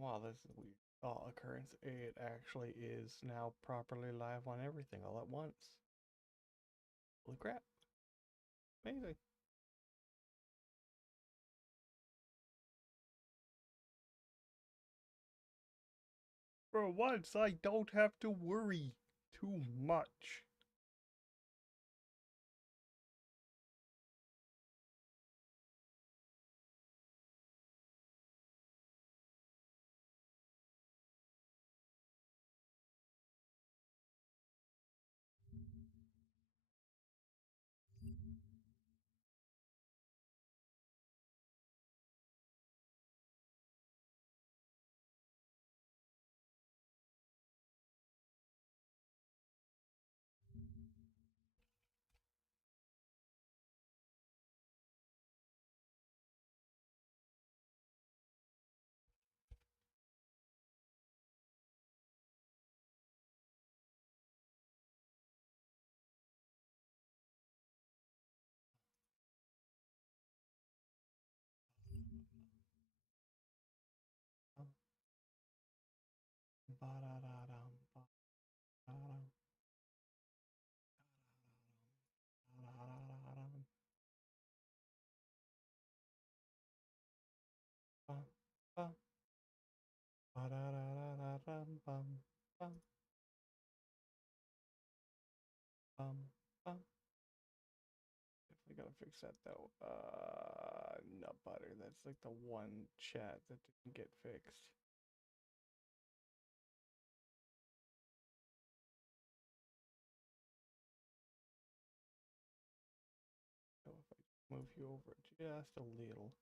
Wow, this is a weird occurrence. It actually is now properly live on everything all at once. Holy crap. Amazing. For once, I don't have to worry too much. Definitely gotta fix that though. Nut butter. That's like the one chat that didn't get fixed. So if I move you over just a little,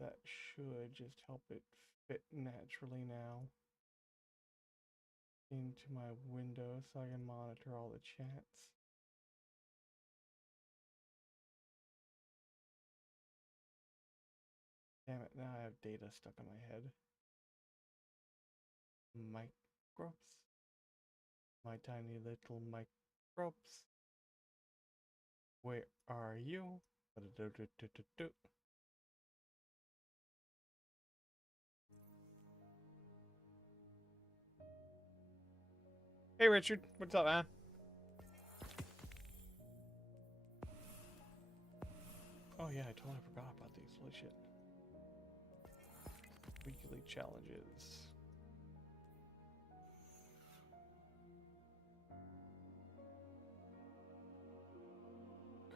that should just help it fit naturally now into my window so I can monitor all the chats. Damn it, now I have data stuck in my head. Microbes. My tiny little microbes. Where are you? Hey Richard, what's up, man? Oh yeah, I totally forgot about these. Holy shit. Weekly challenges.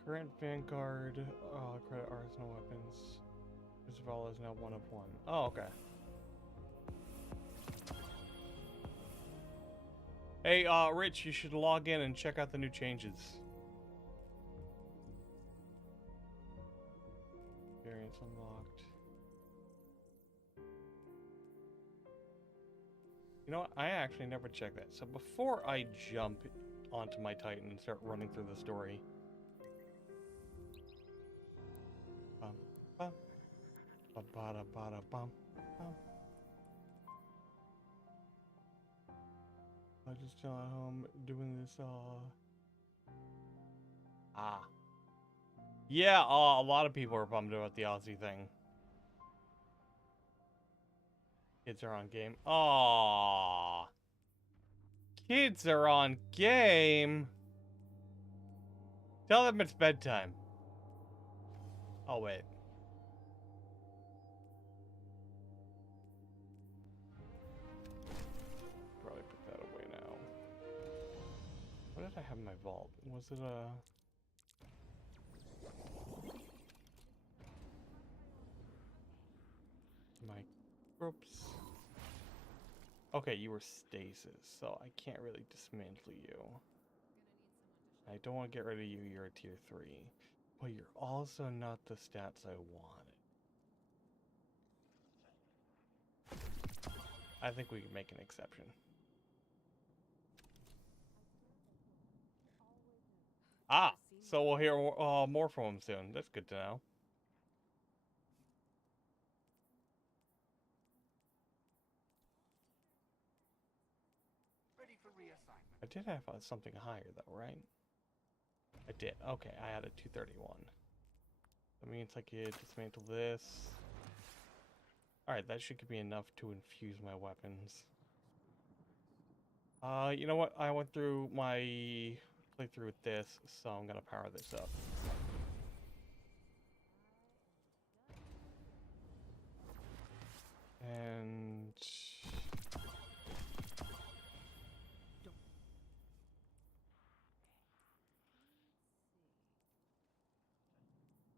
Current Vanguard, credit arsenal weapons. First of all, is now 1 of 1. Oh, okay. Hey, Rich, you should log in and check out the new changes. Variants unlocked. You know what? I actually never checked that. So before I jump onto my Titan and start running through the story. Bum, bum, ba ba da ba da bum, bum. I just chill at home doing this, Yeah, a lot of people are bummed about the Aussie thing. Kids are on game. Aww. Kids are on game. Tell them it's bedtime. Oh, wait. Probably put that away now. What did I have in my vault? Was it a... Microbes? Okay, you were stasis, so I can't really dismantle you. I don't want to get rid of you, you're a tier 3. But you're also not the stats I wanted. I think we can make an exception. Ah, so we'll hear more from him soon. That's good to know. I did have something higher though, right? I did. Okay, I had a 231. That means I could dismantle this. Alright, that should give me enough to infuse my weapons. You know what? I went through my playthrough with this, so I'm gonna power this up. And...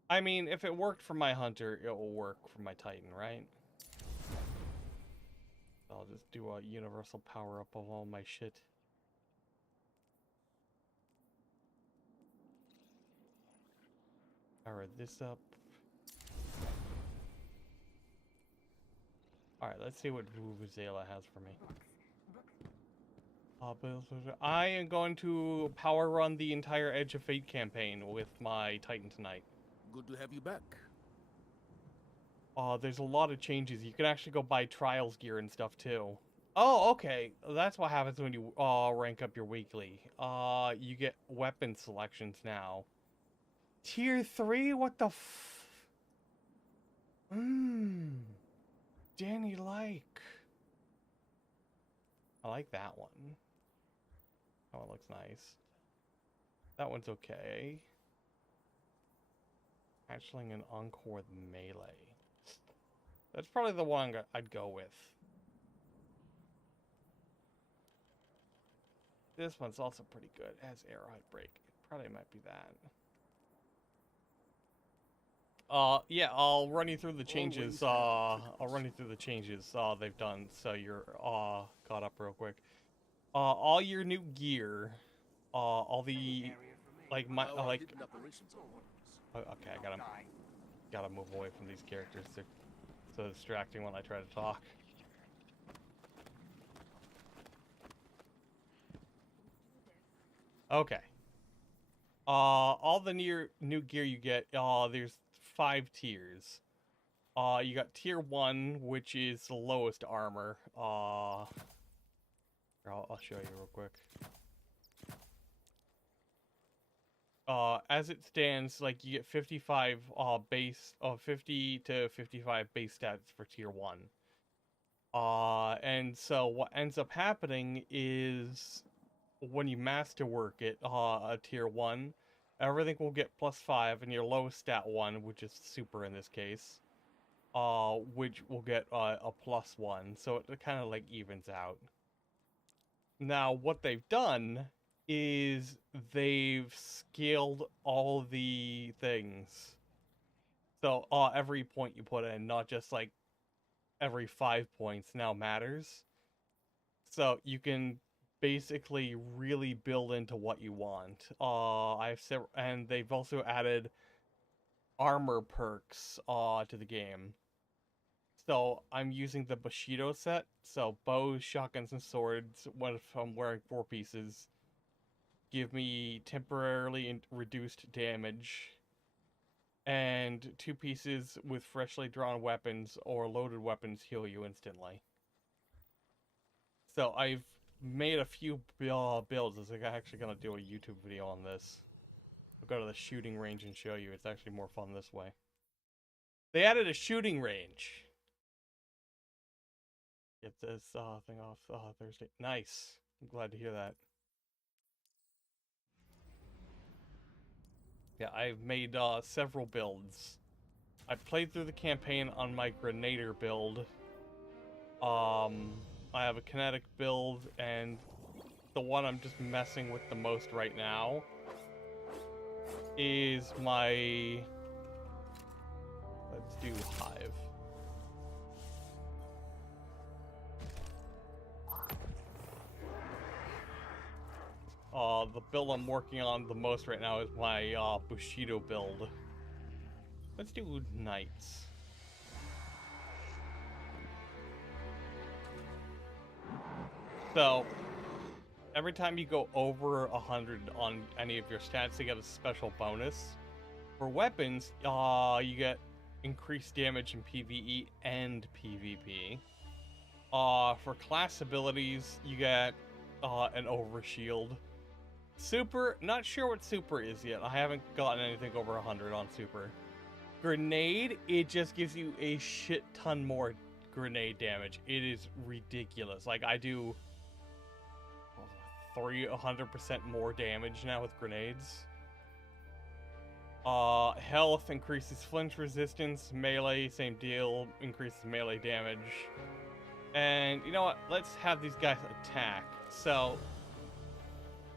I mean, if it worked for my hunter, it will work for my titan, right? I'll just do a universal power up of all my shit. Power this up. Alright, let's see what Vuvuzela has for me. I am going to power run the entire Edge of Fate campaign with my Titan tonight. Good to have you back. There's a lot of changes. You can actually go buy trials gear and stuff too. Oh, okay. That's what happens when you rank up your weekly. You get weapon selections now. Tier 3? What the f... Danny like. I like that one. Oh, it looks nice. That one's okay. Hatchling and Encore with melee. That's probably the one I'd go with. This one's also pretty good. It has arrowhead break. It probably might be that. Yeah, I'll run you through the changes. I'll run you through the changes they've done, so you're caught up real quick. All your new gear, all the like my like. Okay, I gotta move away from these characters. They're so distracting when I try to talk. Okay. All the new gear you get, there's 5 tiers. You got tier 1, which is the lowest armor. I'll show you real quick. As it stands, like you get 55 base, 50 to 55 base stats for tier 1. And so what ends up happening is when you masterwork it, tier 1, everything will get +5, and your lowest stat 1, which is super in this case, which will get a +1, so it kind of like evens out. Now, what they've done is they've scaled all the things. So every point you put in, not just like every 5 points, now matters. So you can basically really build into what you want. And they've also added armor perks to the game. So I'm using the Bushido set. So bows, shotguns, and swords, when I'm wearing 4 pieces, give me temporarily reduced damage. And 2 pieces with freshly drawn weapons or loaded weapons heal you instantly. So I've made a few builds. I'm actually going to do a YouTube video on this. I'll go to the shooting range and show you. It's actually more fun this way. They added a shooting range. Get this thing off Thursday. Nice. I'm glad to hear that. Yeah, I've made several builds. I played through the campaign on my Grenader build. I have a kinetic build, and the one I'm just messing with the most right now is my... Let's do Hive. The build I'm working on the most right now is my Bushido build. Let's do Knights. So, every time you go over 100 on any of your stats, you get a special bonus. For weapons, you get increased damage in PvE and PvP. For class abilities, you get an overshield. Super, not sure what super is yet. I haven't gotten anything over 100 on super. Grenade, it just gives you a shit ton more grenade damage. It is ridiculous. Like, I do 300% more damage now with grenades. Health increases flinch resistance. Melee, same deal, increases melee damage. And you know what? Let's have these guys attack. So,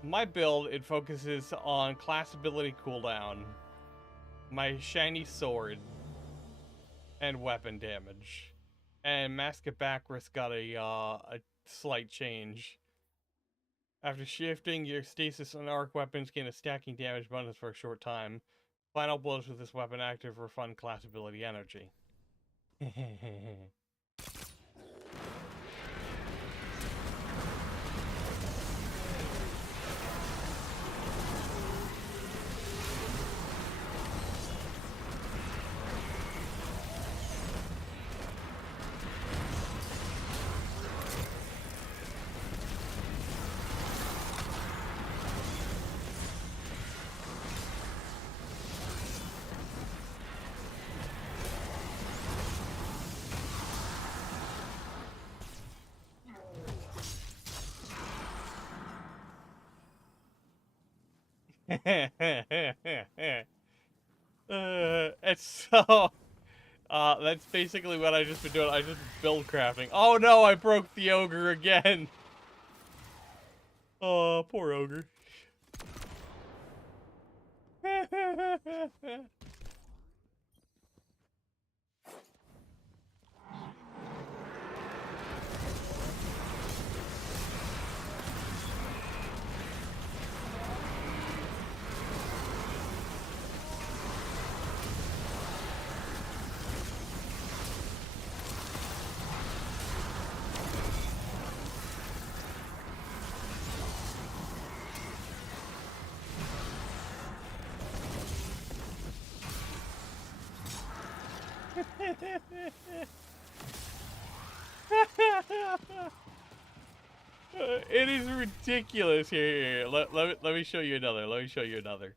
my build, it focuses on class ability cooldown, my shiny sword, and weapon damage. And Mask of Backrus got a slight change. After shifting, your stasis and arc weapons gain a stacking damage bonus for a short time. Final blows with this weapon active for fun class ability energy. It's so... that's basically what I just been doing. I just build crafting. Oh no, I broke the ogre again! Oh, poor ogre. It is ridiculous. Here. Let me show you another. Let me show you another.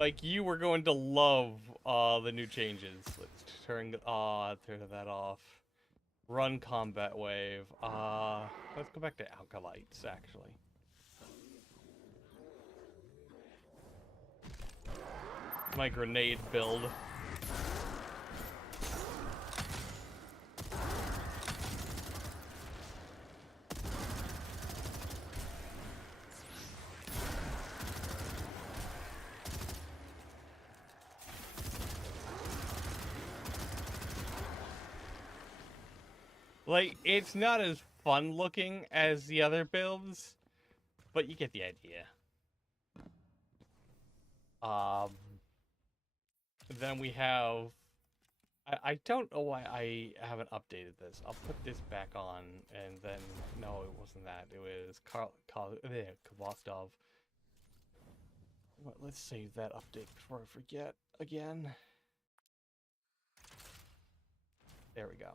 Like, you were going to love the new changes. Let's turn that off. Run combat wave. Let's go back to alkalites, actually. My grenade build. Like, it's not as fun looking as the other builds, but you get the idea. Then we have... I don't know why I haven't updated this. I'll put this back on, and then... No, it wasn't that. It was Kvostov. Let's save that update before I forget again. There we go.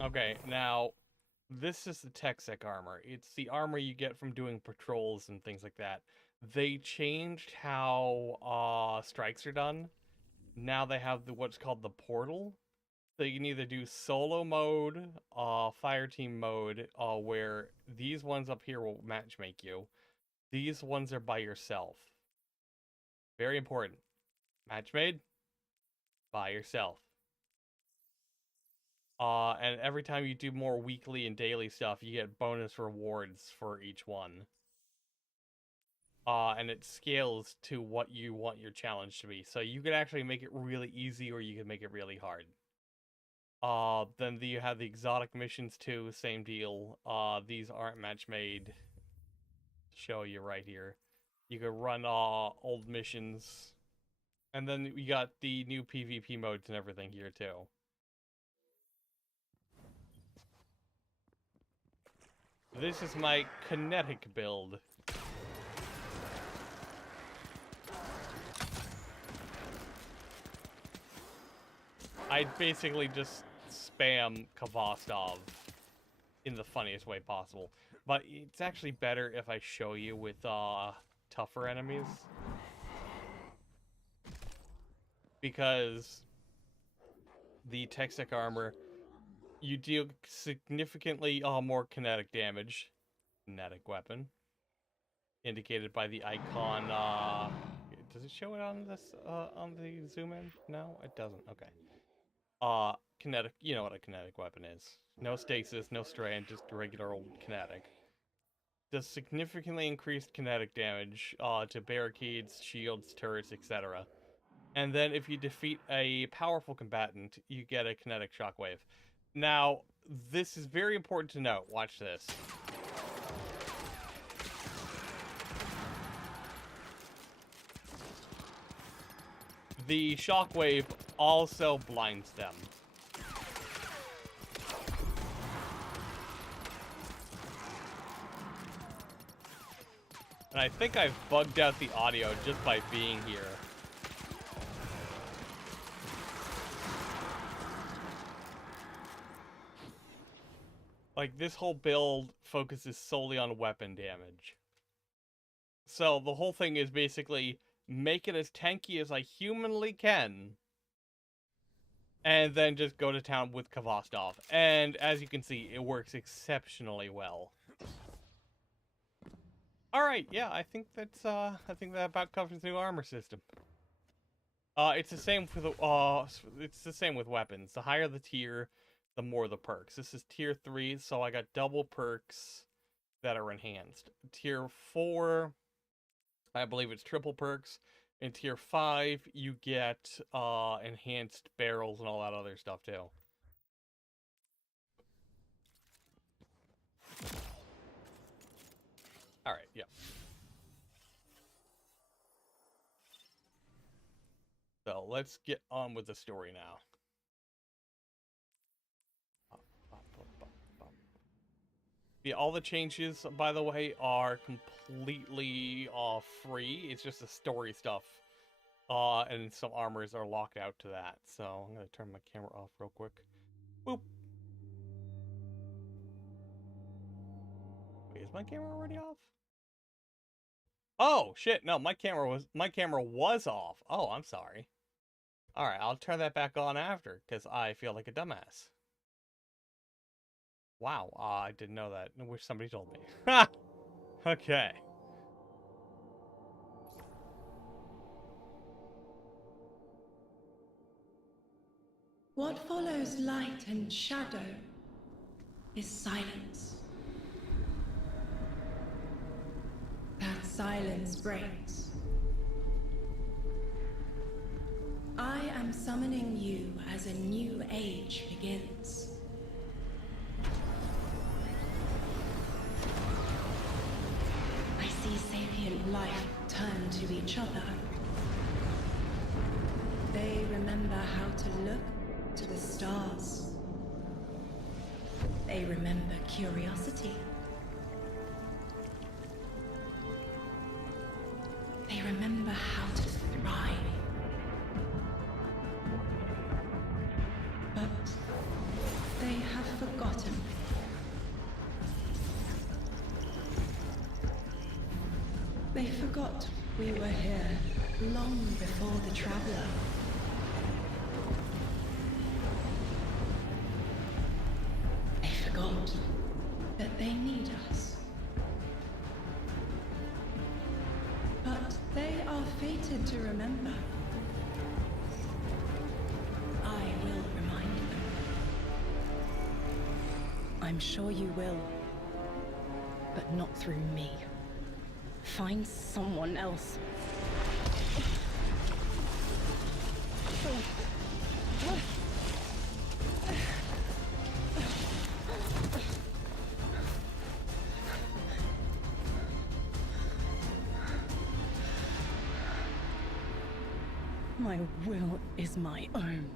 Okay, now, this is the TechSec armor. It's the armor you get from doing patrols and things like that. They changed how strikes are done. Now they have what's called the portal. So you can either do solo mode, fire team mode, where these ones up here will matchmake you. These ones are by yourself. Very important. Match made by yourself. And every time you do more weekly and daily stuff, you get bonus rewards for each one. And it scales to what you want your challenge to be. So you can actually make it really easy, or you can make it really hard. Then you have the exotic missions too, same deal. These aren't match made. Show you right here. You can run old missions. And then we got the new PvP modes and everything here too. This is my kinetic build. I basically just spam Kvostov in the funniest way possible. But it's actually better if I show you with tougher enemies. Because the Textec armor, you deal significantly more kinetic damage. Kinetic weapon. Indicated by the icon, does it show it on this, on the zoom in? No, it doesn't. Okay. Kinetic, you know what a kinetic weapon is. No stasis, no strand, just regular old kinetic. Does significantly increased kinetic damage, to barricades, shields, turrets, etc. And then if you defeat a powerful combatant, you get a kinetic shockwave. Now, this is very important to note. Watch this. The shockwave also blinds them. And I think I've bugged out the audio just by being here. Like, this whole build focuses solely on weapon damage. So the whole thing is basically make it as tanky as I humanly can, and then just go to town with Kvostov. And as you can see, it works exceptionally well. Alright, yeah, I think that about covers the new armor system. It's the same for the it's the same with weapons. The higher the tier, the more the perks. This is tier 3, so I got double perks that are enhanced. Tier 4, I believe it's triple perks. In tier 5, you get enhanced barrels and all that other stuff too. Alright, yeah. So let's get on with the story now. Yeah, all the changes, by the way, are completely free. It's just the story stuff. And some armors are locked out to that. So I'm going to turn my camera off real quick. Boop. Wait, is my camera already off? Oh, shit. No, my camera was off. Oh, I'm sorry. All right, I'll turn that back on after, because I feel like a dumbass. Wow, I didn't know that. I wish somebody told me. Ha! Okay. What follows light and shadow is silence. That silence breaks. I am summoning you as a new age begins. I see sapient life turn to each other. They remember how to look to the stars. They remember curiosity. They remember how to thrive. But they have forgotten. They forgot we were here long before the Traveler. They forgot that they need us. But they are fated to remember. I will remind them. I'm sure you will. But not through me. Find someone else. My will is my own.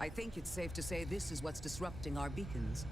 I think it's safe to say this is what's disrupting our beacons.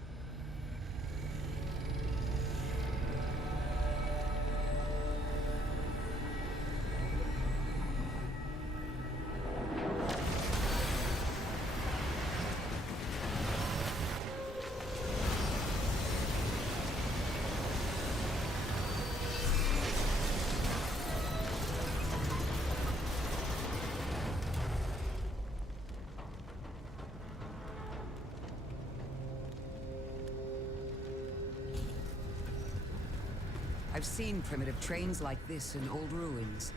I've seen primitive trains like this in old ruins.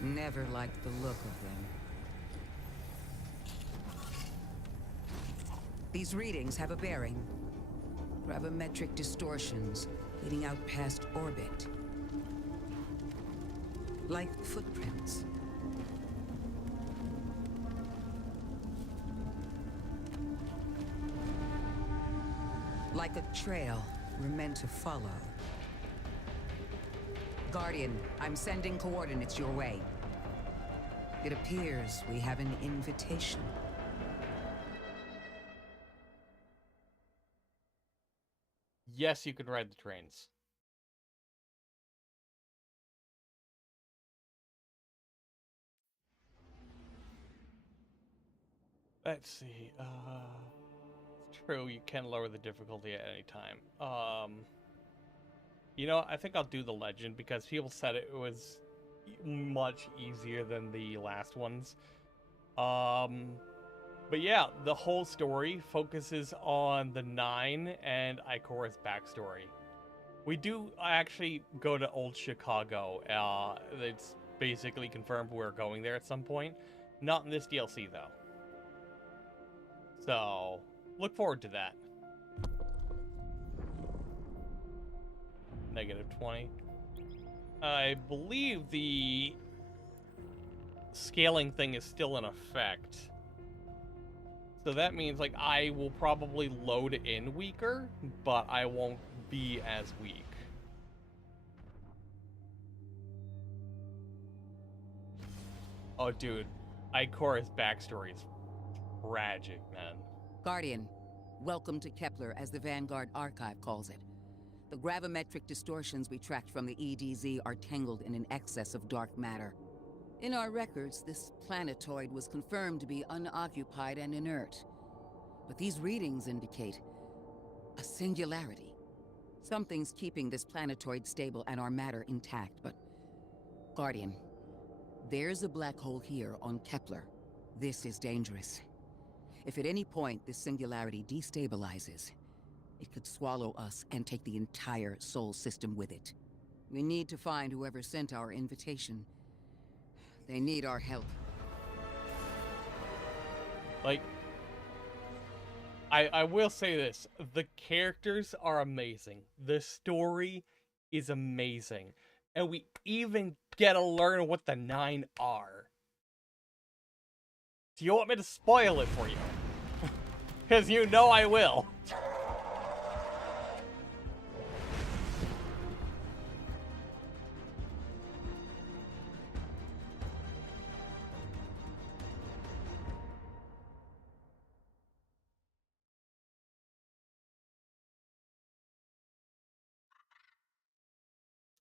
Never liked the look of them. These readings have a bearing. Gravimetric distortions leading out past orbit. Like footprints. Like a trail we're meant to follow. Guardian, I'm sending coordinates your way. It appears we have an invitation. Yes, you can ride the trains. Let's see. It's true, you can lower the difficulty at any time. You know, I think I'll do the legend because people said it was much easier than the last ones. But yeah, the whole story focuses on the Nine and Ikora's backstory. We do actually go to old Chicago. It's basically confirmed we're going there at some point. Not in this DLC, though. So, look forward to that. -20. I believe the scaling thing is still in effect. So that means, like, I will probably load in weaker, but I won't be as weak. Oh, dude. Ikora's backstory is tragic, man. Guardian, welcome to Kepler, as the Vanguard Archive calls it. The gravimetric distortions we tracked from the EDZ are tangled in an excess of dark matter. In our records, this planetoid was confirmed to be unoccupied and inert. But these readings indicate a singularity. Something's keeping this planetoid stable and our matter intact, but... Guardian, there's a black hole here on Kepler. This is dangerous. If at any point this singularity destabilizes, it could swallow us and take the entire Sol system with it. We need to find whoever sent our invitation. They need our help. Like, I will say this. The characters are amazing. The story is amazing. And we even get to learn what the Nine are. Do you want me to spoil it for you? Because you know I will.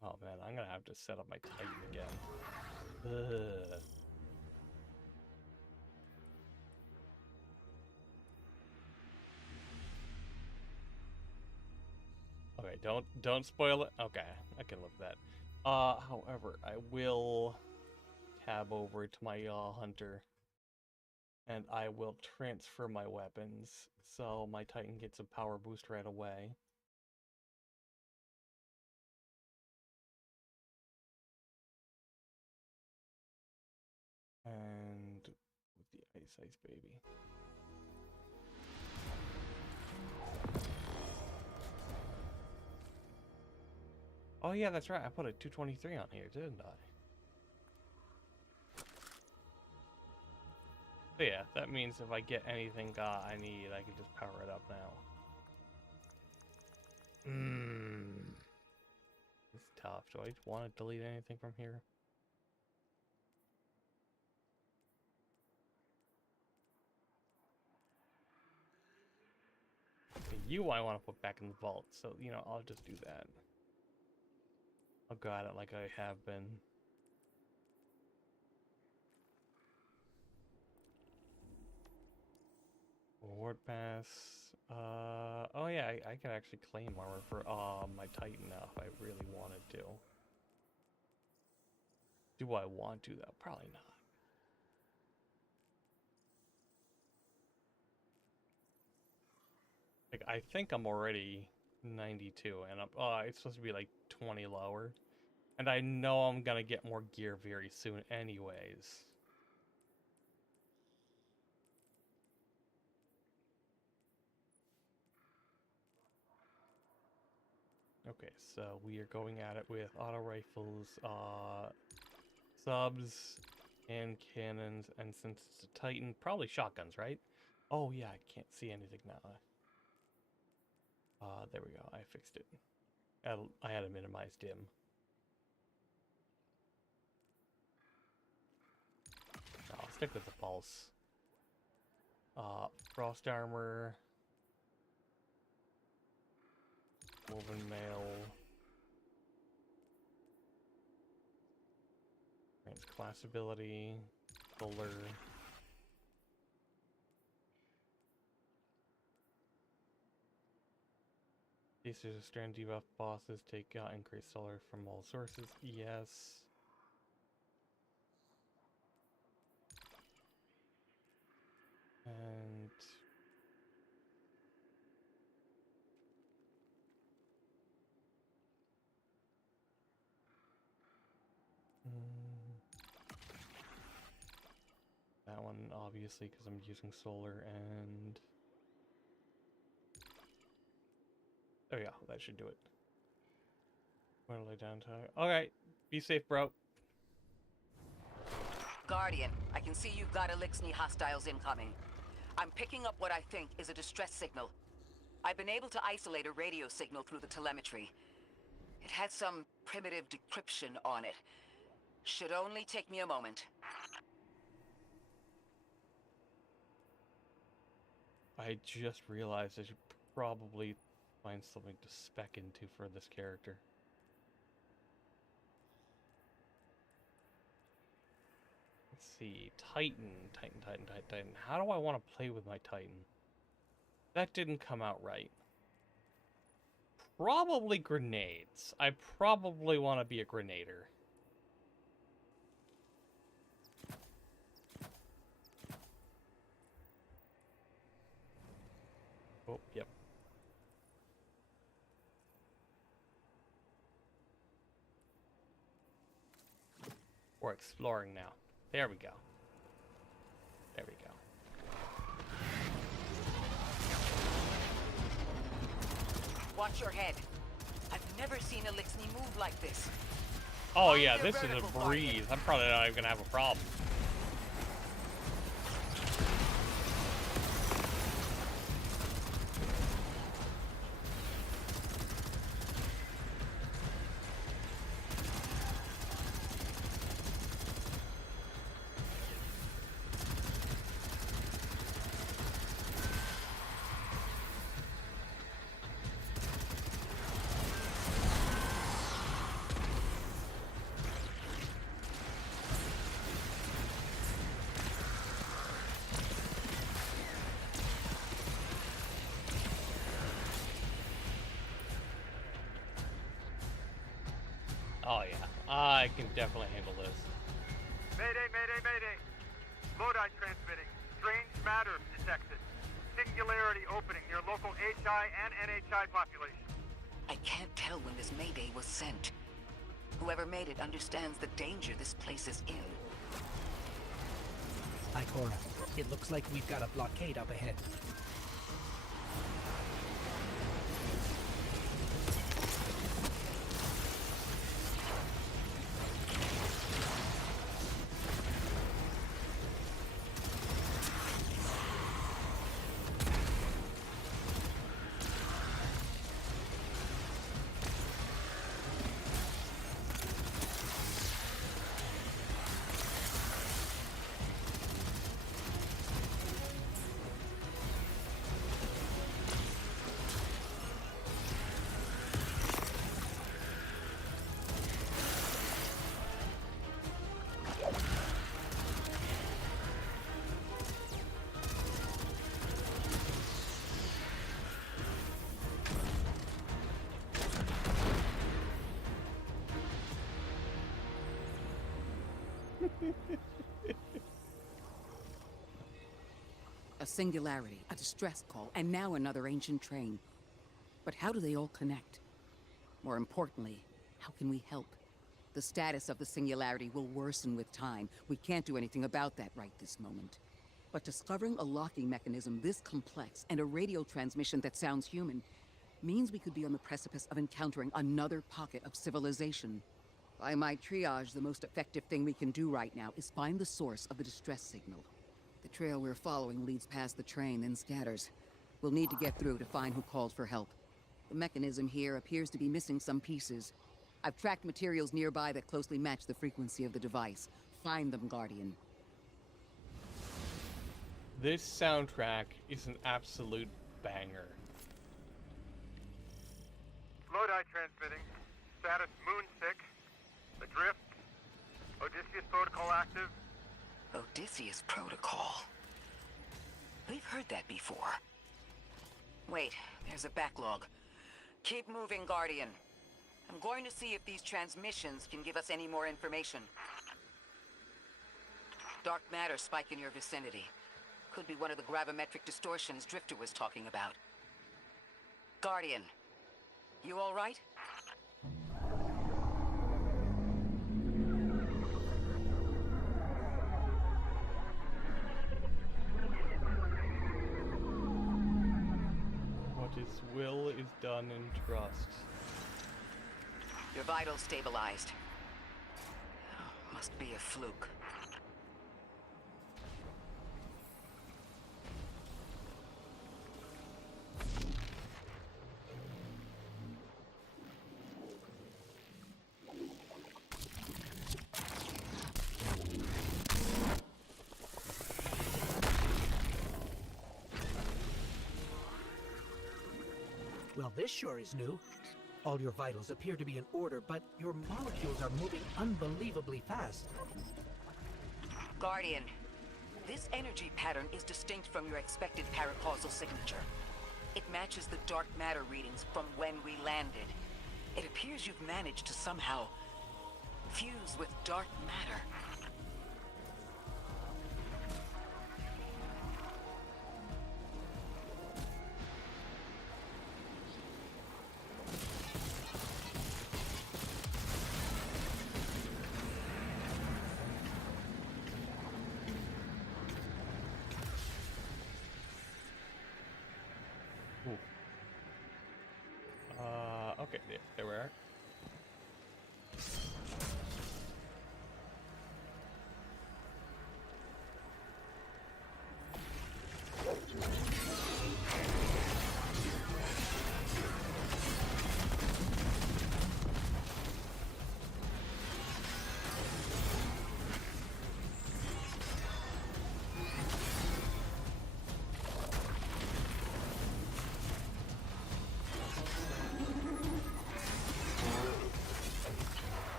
Oh man, I'm gonna have to set up my Titan again. Ugh. Okay, don't spoil it. Okay, I can live with that. However, I will tab over to my hunter, and I will transfer my weapons so my Titan gets a power boost right away. And with the Ice Baby. Oh yeah, that's right. I put a 223 on here, didn't I? So yeah, that means if I get anything I need, I can just power it up now. It's tough. Do I want to delete anything from here? you I want to put back in the vault, so, you know, I'll just do that. I'll go at it like I have been. Reward pass. Oh yeah, I can actually claim armor for my Titan now if I really wanted to. Do I want to though? Probably not. Like, I think I'm already 92, and it's supposed to be like 20 lower. And I know I'm gonna get more gear very soon anyways. Okay, so we are going at it with auto rifles, subs, and cannons, and since it's a Titan, probably shotguns, right? Oh yeah, I can't see anything now. There we go, I fixed it. I had a minimized dim. I'll stick with the pulse. Frost armor. Woven mail. Grants class ability. Solar. These are strand debuff bosses take increased solar from all sources. Yes. And that one obviously because I'm using solar, and there we go. That should do it. I'm gonna lay down time. Alright. Be safe, bro. Guardian, I can see you've got Elixni hostiles incoming. I'm picking up what I think is a distress signal. I've been able to isolate a radio signal through the telemetry. It had some primitive decryption on it. Should only take me a moment. I just realized I should probably find something to spec into for this character. Let's see. Titan. How do I want to play with my Titan? That didn't come out right. Probably grenades. I probably want to be a grenader. Oh, yep. We're exploring now. There we go. There we go. Watch your head. I've never seen Elixni move like this. Oh yeah, this is a breeze. I'm probably not even gonna have a problem. Oh yeah, I can definitely handle this. Mayday, mayday, mayday. Lodi transmitting. Strange matter detected. Singularity opening near local HI and NHI population. I can't tell when this mayday was sent. Whoever made it understands the danger this place is in. Ikora, it looks like we've got a blockade up ahead. A singularity, a distress call, and now another ancient train. But how do they all connect? More importantly, how can we help? The status of the singularity will worsen with time. We can't do anything about that right this moment. But discovering a locking mechanism this complex and a radio transmission that sounds human means we could be on the precipice of encountering another pocket of civilization. By my triage, the most effective thing we can do right now is find the source of the distress signal. The trail we're following leads past the train, then scatters. We'll need to get through to find who called for help. The mechanism here appears to be missing some pieces. I've tracked materials nearby that closely match the frequency of the device. Find them, Guardian. This soundtrack is an absolute banger. Lodi transmitting. Status Moonsick. Adrift. Odysseus protocol active. Odysseus Protocol. We've heard that before. Wait, there's a backlog. Keep moving, Guardian. I'm going to see if these transmissions can give us any more information. Dark matter spike in your vicinity. Could be one of the gravimetric distortions Drifter was talking about. Guardian, you all right? What is will is done in trust. Your vitals stabilized. Must be a fluke. Well, this sure is new. All your vitals appear to be in order, but your molecules are moving unbelievably fast. Guardian, this energy pattern is distinct from your expected paracausal signature. It matches the dark matter readings from when we landed. It appears you've managed to somehow fuse with dark matter. Okay, there we are.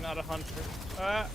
Not a hunter. Ah!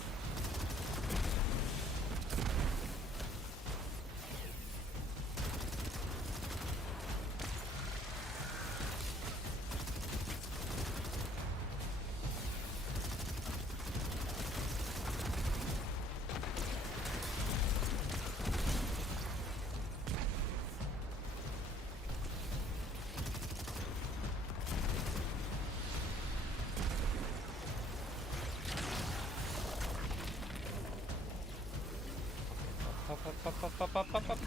Up.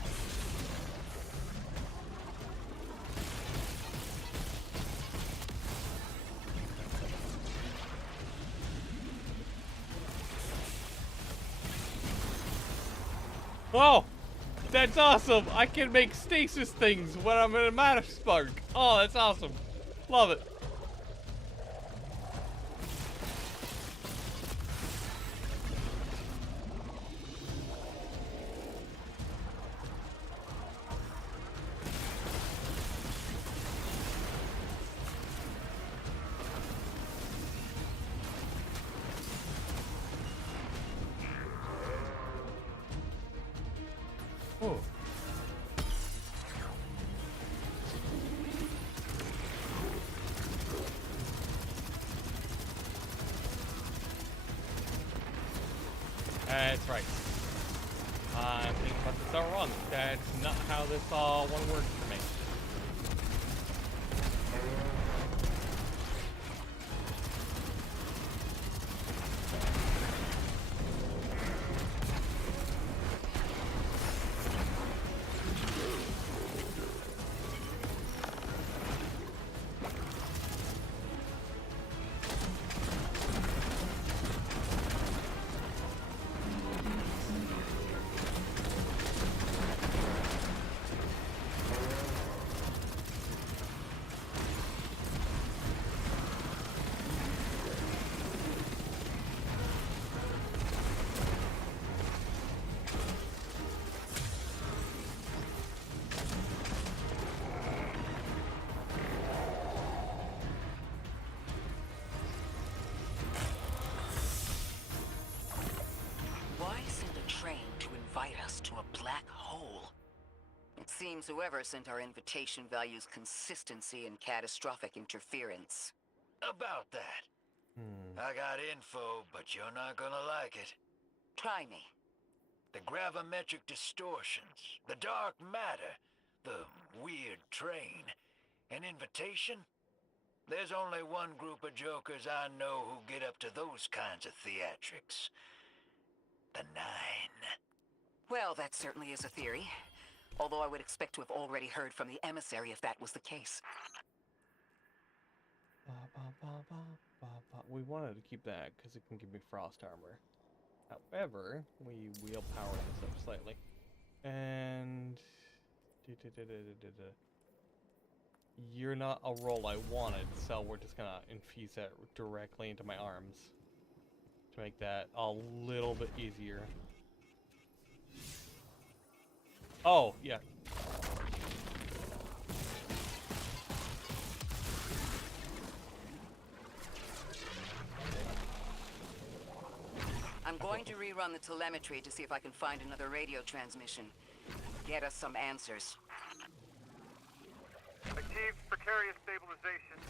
Oh, that's awesome! I can make stasis things when I'm in a matter spark. Oh, that's awesome. Love it. Oh. That's right. I'm thinking about this all wrong. That's not how this all one works for me. Why send a train to invite us to a black hole? It seems whoever sent our invitation values consistency and catastrophic interference. About that. I got info, but you're not gonna like it. Try me. The gravimetric distortions, the dark matter, the weird train, an invitation? There's only one group of jokers I know who get up to those kinds of theatrics. The Nine. Well, that certainly is a theory. Although I would expect to have already heard from the emissary if that was the case. We wanted to keep that because it can give me frost armor. However, we will power this up slightly. And you're not a roll I wanted, so we're just gonna infuse that directly into my arms to make that a little bit easier. Oh, yeah. I'm going to rerun the telemetry to see if I can find another radio transmission. Get us some answers. Achieved precarious stabilization,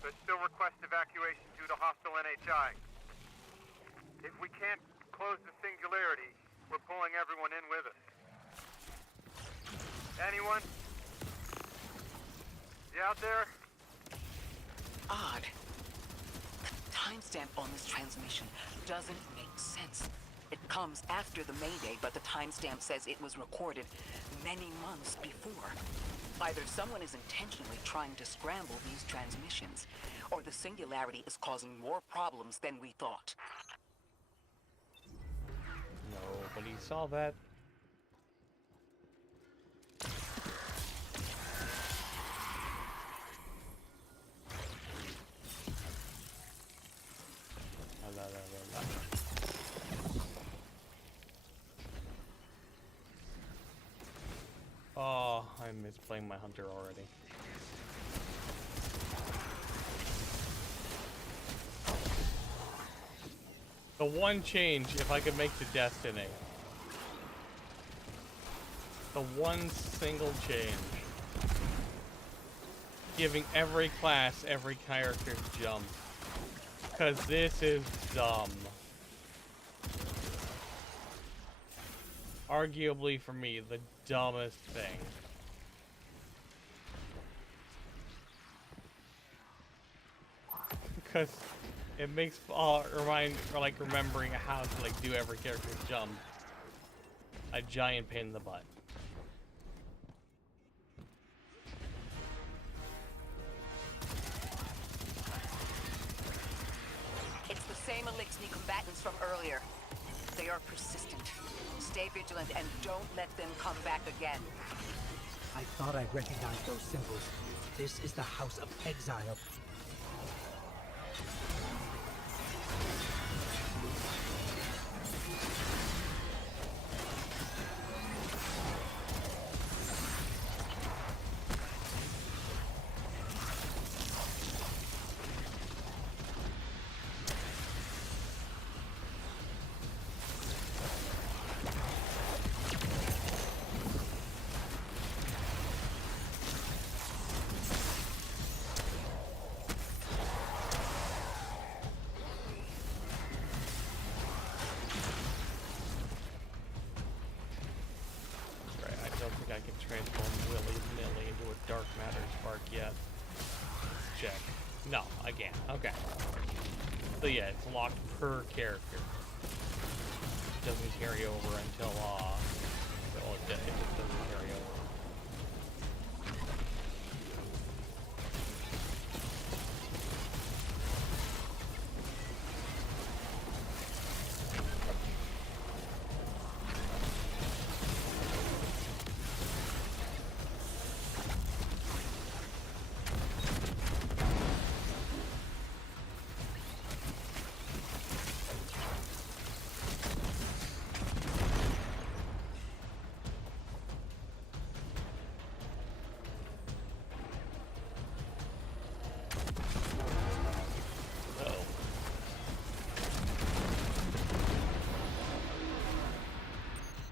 but still request evacuation due to hostile NHI. If we can't close the singularity, we're pulling everyone in with us. Anyone? You out there? Odd. The timestamp on this transmission doesn't make sense. It comes after the Mayday, but the timestamp says it was recorded many months before. Either someone is intentionally trying to scramble these transmissions, or the singularity is causing more problems than we thought. Nobody saw that. Oh, I miss playing my hunter already. The one change, if I could make the Destiny. The one single change. Giving every class, every character jump. Because this is dumb. Arguably, for me, the dumbest thing. Because it makes remembering how to do every character's jump a giant pain in the butt. It's the same Elixni combatants from earlier. They are persistent. Stay vigilant and don't let them come back again. I thought I recognized those symbols. This is the House of Exile. spark yet. Let's check. No, I can't. Okay. So yeah, it's locked per character. It doesn't carry over until, well, it just doesn't carry over.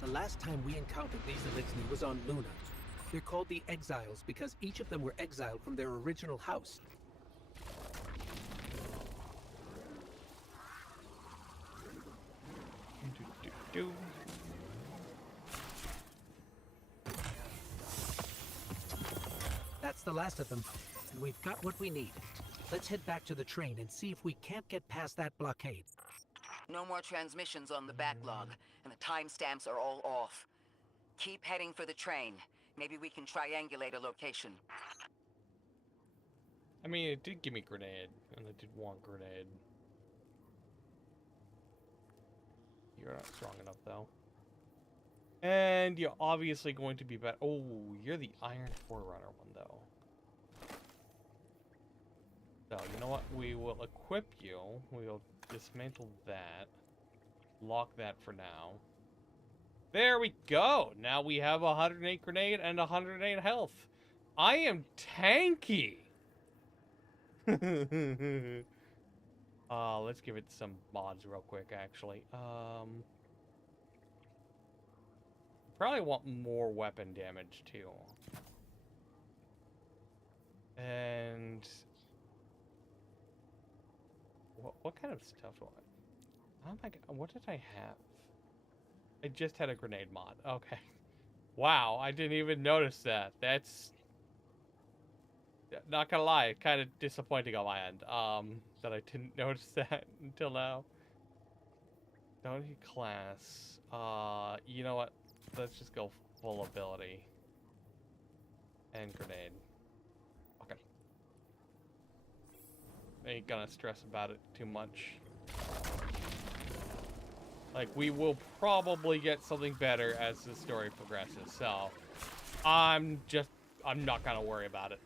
The last time we encountered these Elixni was on Luna. They're called the Exiles because each of them were exiled from their original house. That's the last of them, and we've got what we need. Let's head back to the train and see if we can't get past that blockade. No more transmissions on the backlog, and the timestamps are all off. Keep heading for the train. Maybe we can triangulate a location. I mean, it did give me grenade, and I did want grenade. You're not strong enough, though. And you're obviously going to be better. Oh, you're the Iron Forerunner one, though. So, you know what? We will equip you. We'll dismantle that. Lock that for now. There we go! Now we have 108 grenade and 108 health. I am tanky! Let's give it some mods real quick, actually. Probably want more weapon damage, too. And... What kind of stuff do I... Oh my god, what did I have? I just had a grenade mod. Okay. Wow, I didn't even notice that. That's... Not gonna lie, kind of disappointing on my end. That I didn't notice that until now. Don't need class. You know what? Let's just go full ability. And grenade. Okay. Ain't gonna stress about it too much. Like, we will probably get something better as the story progresses, so... I'm not gonna worry about it.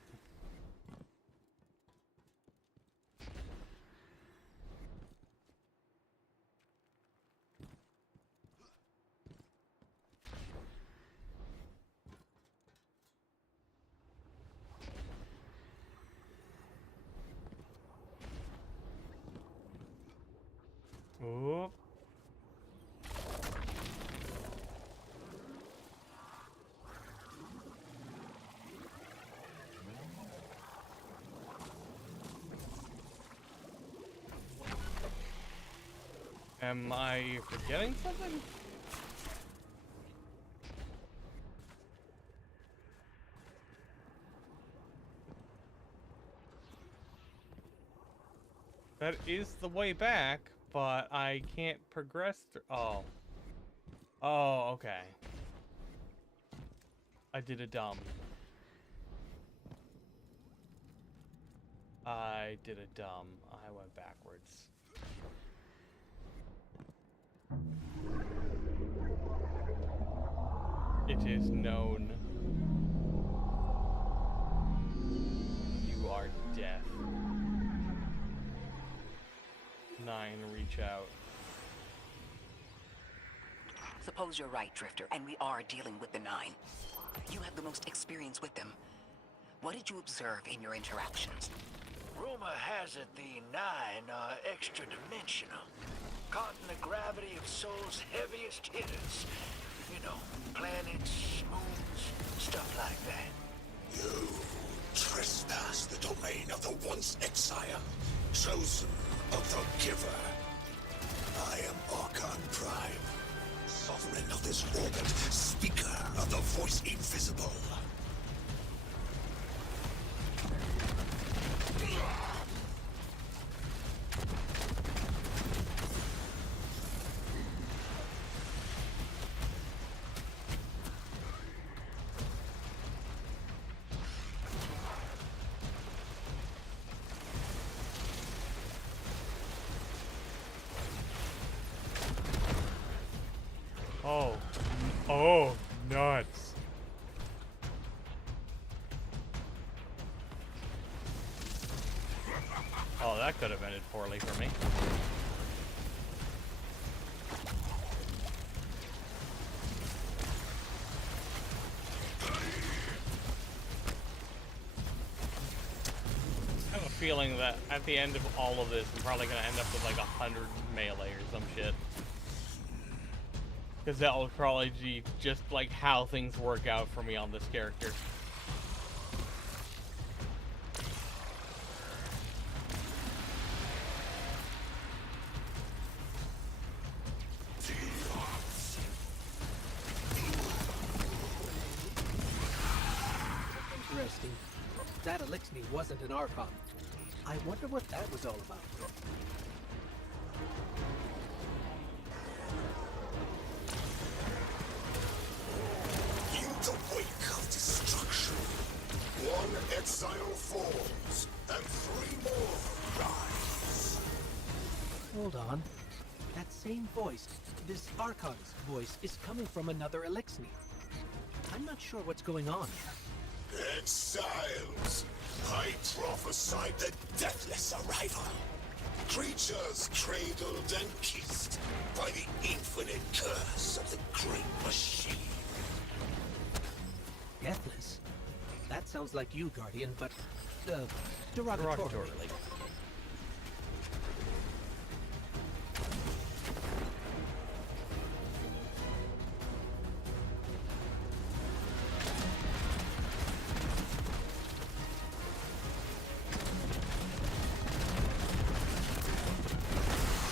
Oop. Am I forgetting something? That is the way back, but I can't progress through. Oh. Oh, okay. I did a dumb. I did a dumb. I went backwards. It is known. You are death. 9, reach out. Suppose you're right, Drifter, and we are dealing with the 9. You have the most experience with them. What did you observe in your interactions? Rumor has it the 9 are extra-dimensional. Caught in the gravity of Sol's heaviest hitters. You know, planets, moons, stuff like that. You trespass the domain of the once exile, chosen of the Giver. I am Archon Prime, sovereign of this orbit, speaker of the voice invisible. Oh. Oh, nuts. Oh, that could have ended poorly for me. I have a feeling that at the end of all of this, I'm probably gonna end up with like 100 melee or some shit. Because that will probably be just like how things work out for me on this character. Interesting. That Elixir wasn't an Archon. I wonder what that was all about. In the wake of destruction, one exile falls, and 3 more rise. Hold on. That same voice, this Archon's voice, is coming from another Elixir. I'm not sure what's going on. Exiles! I prophesied the deathless arrival. Creatures cradled and kissed by the infinite curse of the great machine. Deathless? That sounds like you, Guardian, but, derogatory. Derogatorily.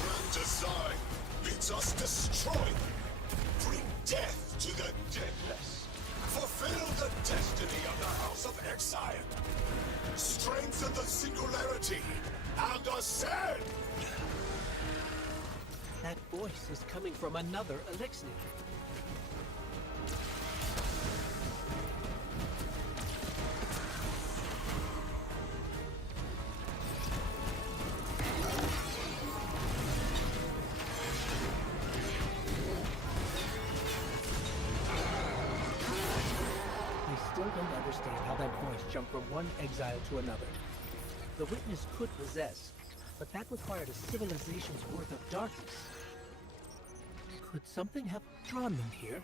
Grand design bids us destroy them. Bring death to the deathless. Fulfill the destiny of the House of Exile. Strengthen the singularity and ascend. That voice is coming from another Elixir. I still don't understand how that voice jumped from one exile to another. The witness could possess, but that required a civilization's worth of darkness. Could something have drawn them here?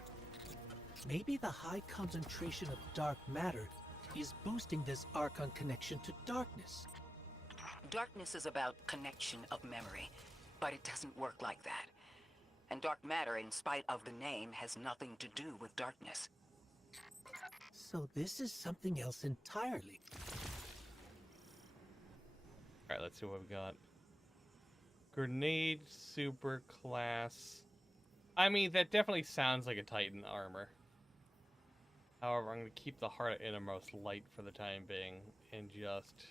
Maybe the high concentration of dark matter is boosting this Archon connection to darkness. Darkness is about connection of memory, but it doesn't work like that. And dark matter, in spite of the name, has nothing to do with darkness. So this is something else entirely. Alright, let's see what we got. Grenade super class. I mean, that definitely sounds like a Titan armor. However, I'm going to keep the Heart of Innermost light for the time being and just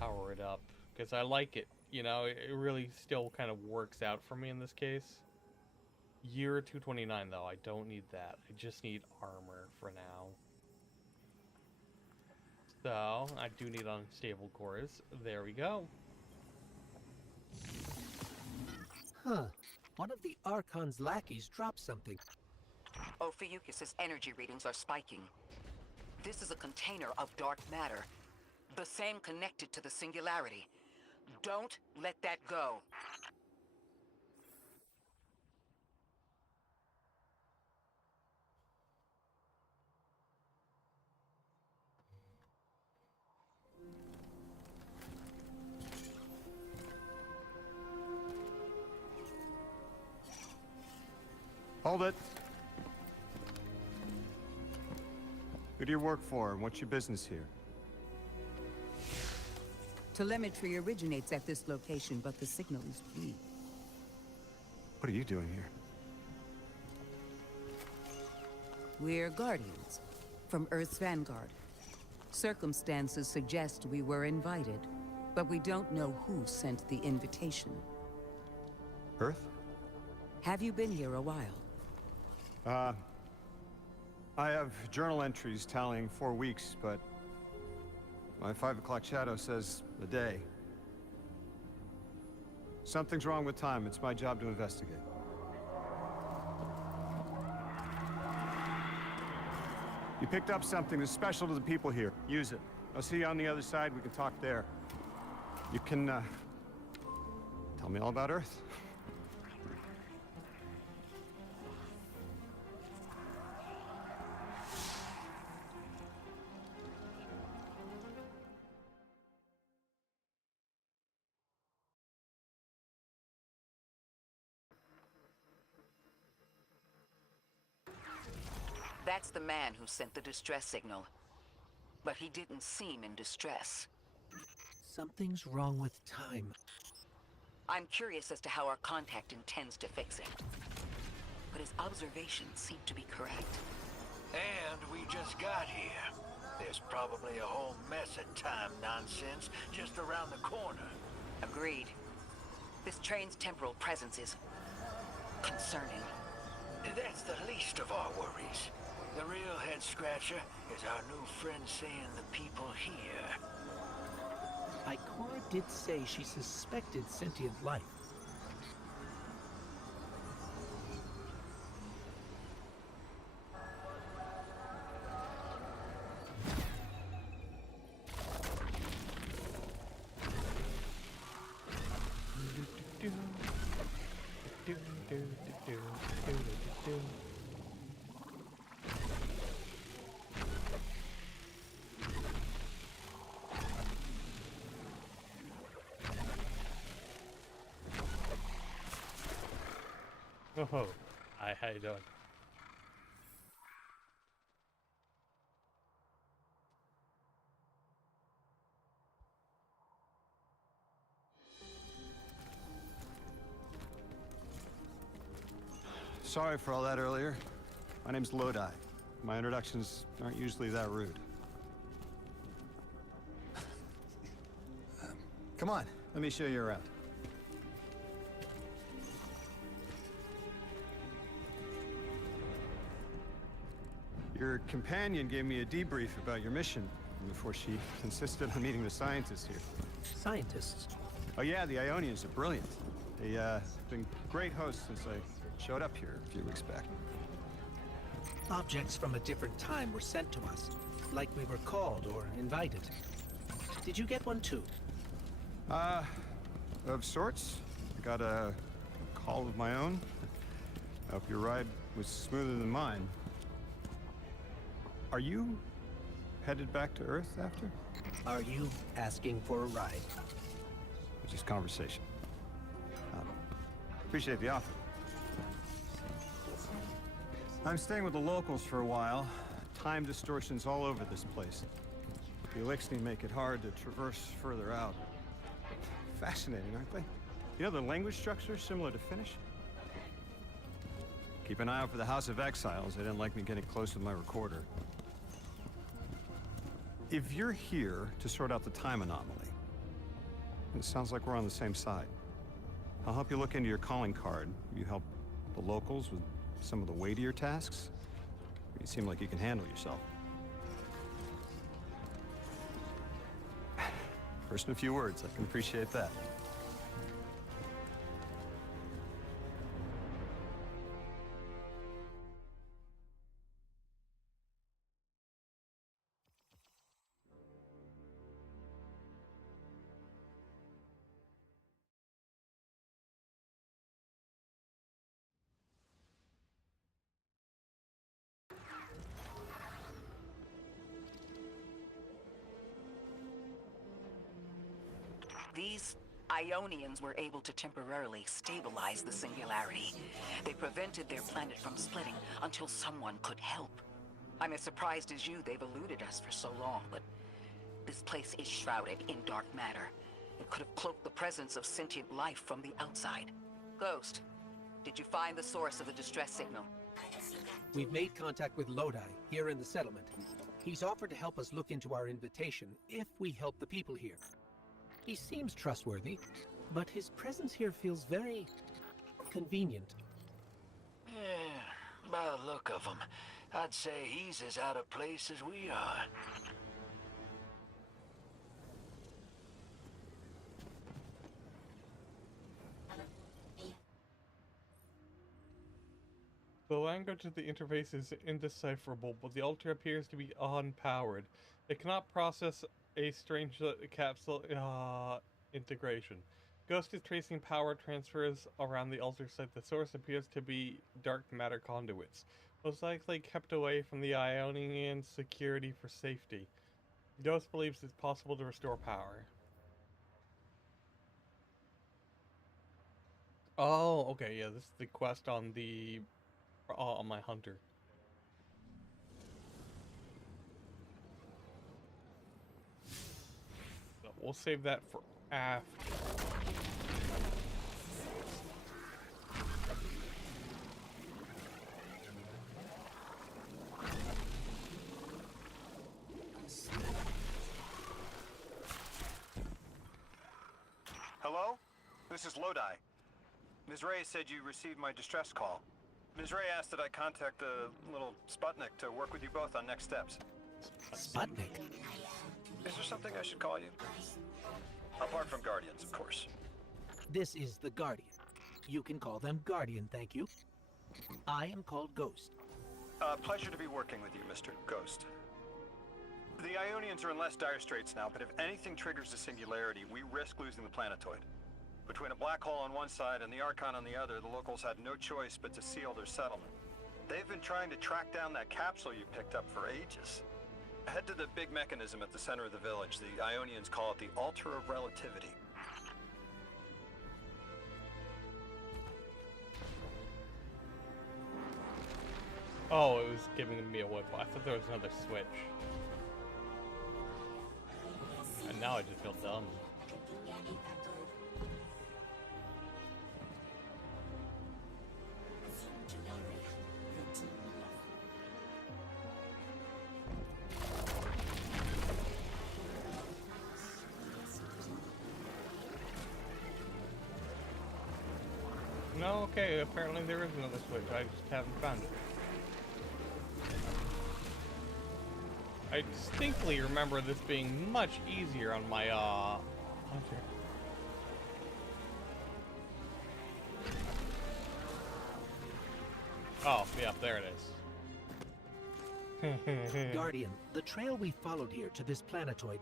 power it up. Because I like it. You know, it really still kind of works out for me in this case. Year 229, though. I don't need that. I just need armor for now. So, I do need unstable cores. There we go. Huh. One of the Archon's lackeys dropped something. Ophiuchus's energy readings are spiking. This is a container of dark matter. The same connected to the singularity. Don't let that go. Hold it. Who do you work for, and what's your business here? Telemetry originates at this location, but the signal is weak. What are you doing here? We're Guardians, from Earth's vanguard. Circumstances suggest we were invited, but we don't know who sent the invitation. Earth? Have you been here a while? I have journal entries tallying 4 weeks, but my 5 o'clock shadow says a day. Something's wrong with time. It's my job to investigate. You picked up something that's special to the people here. Use it. I'll see you on the other side. We can talk there. You can, tell me all about Earth. That's the man who sent the distress signal. But he didn't seem in distress. Something's wrong with time. I'm curious as to how our contact intends to fix it. But his observations seem to be correct. And we just got here. There's probably a whole mess of time nonsense just around the corner. Agreed. This train's temporal presence is concerning. That's the least of our worries. The real head-scratcher is our new friend seeing the people here. Ikora did say she suspected sentient life. Oh, hi, how you doing? Sorry for all that earlier. My name's Lodi. My introductions aren't usually that rude. Come on, let me show you around. Your companion gave me a debrief about your mission before she insisted on meeting the scientists here. Scientists? Oh yeah, the Ionians are brilliant. They've been great hosts since I showed up here a few weeks back. Objects from a different time were sent to us, like we were called or invited. Did you get one too? Of sorts. I got a call of my own. I hope your ride was smoother than mine. Are you headed back to Earth after? Are you asking for a ride? Just conversation. Appreciate the offer. I'm staying with the locals for a while. Time distortions all over this place. The Elixni make it hard to traverse further out. Fascinating, aren't they? You know, the language structure is similar to Finnish. Keep an eye out for the House of Exiles. They didn't like me getting close with my recorder. If you're here to sort out the time anomaly, it sounds like we're on the same side. I'll help you look into your calling card. You help the locals with some of the weightier tasks. You seem like you can handle yourself. First in a few words, I can appreciate that. These Ionians were able to temporarily stabilize the singularity. They prevented their planet from splitting until someone could help. I'm as surprised as you they've eluded us for so long, but this place is shrouded in dark matter. It could have cloaked the presence of sentient life from the outside. Ghost, did you find the source of the distress signal? We've made contact with Lodi, here in the settlement. He's offered to help us look into our invitation, if we help the people here. He seems trustworthy, but his presence here feels very convenient. Yeah, by the look of him, I'd say he's as out of place as we are. The language of the interface is indecipherable, but the altar appears to be unpowered. It cannot process a strange capsule integration. Ghost is tracing power transfers around the altar site. The source appears to be dark matter conduits, most likely kept away from the Ionian security for safety. Ghost believes it's possible to restore power. Oh, okay, yeah, this is the quest on the on my hunter. So we'll save that for after. Hello? This is Lodi. Ms. Ray said you received my distress call. Ms. Ray asked that I contact the little Sputnik to work with you both on next steps. Sputnik? Is there something I should call you? Apart from Guardians, of course. This is the Guardian. You can call them Guardian, thank you. I am called Ghost. Pleasure to be working with you, Mr. Ghost. The Ionians are in less dire straits now, but if anything triggers the singularity, we risk losing the planetoid. Between a black hole on one side and the Archon on the other, the locals had no choice but to seal their settlement. They've been trying to track down that capsule you picked up for ages. Head to the big mechanism at the center of the village. The Ionians call it the Altar of Relativity. Oh, it was giving me a whip. I thought there was another switch. And now I just feel dumb. No, okay, apparently there is another switch. I just haven't found it. I distinctly remember this being much easier on my, hunter. Oh, yeah, there it is. Guardian, the trail we followed here to this planetoid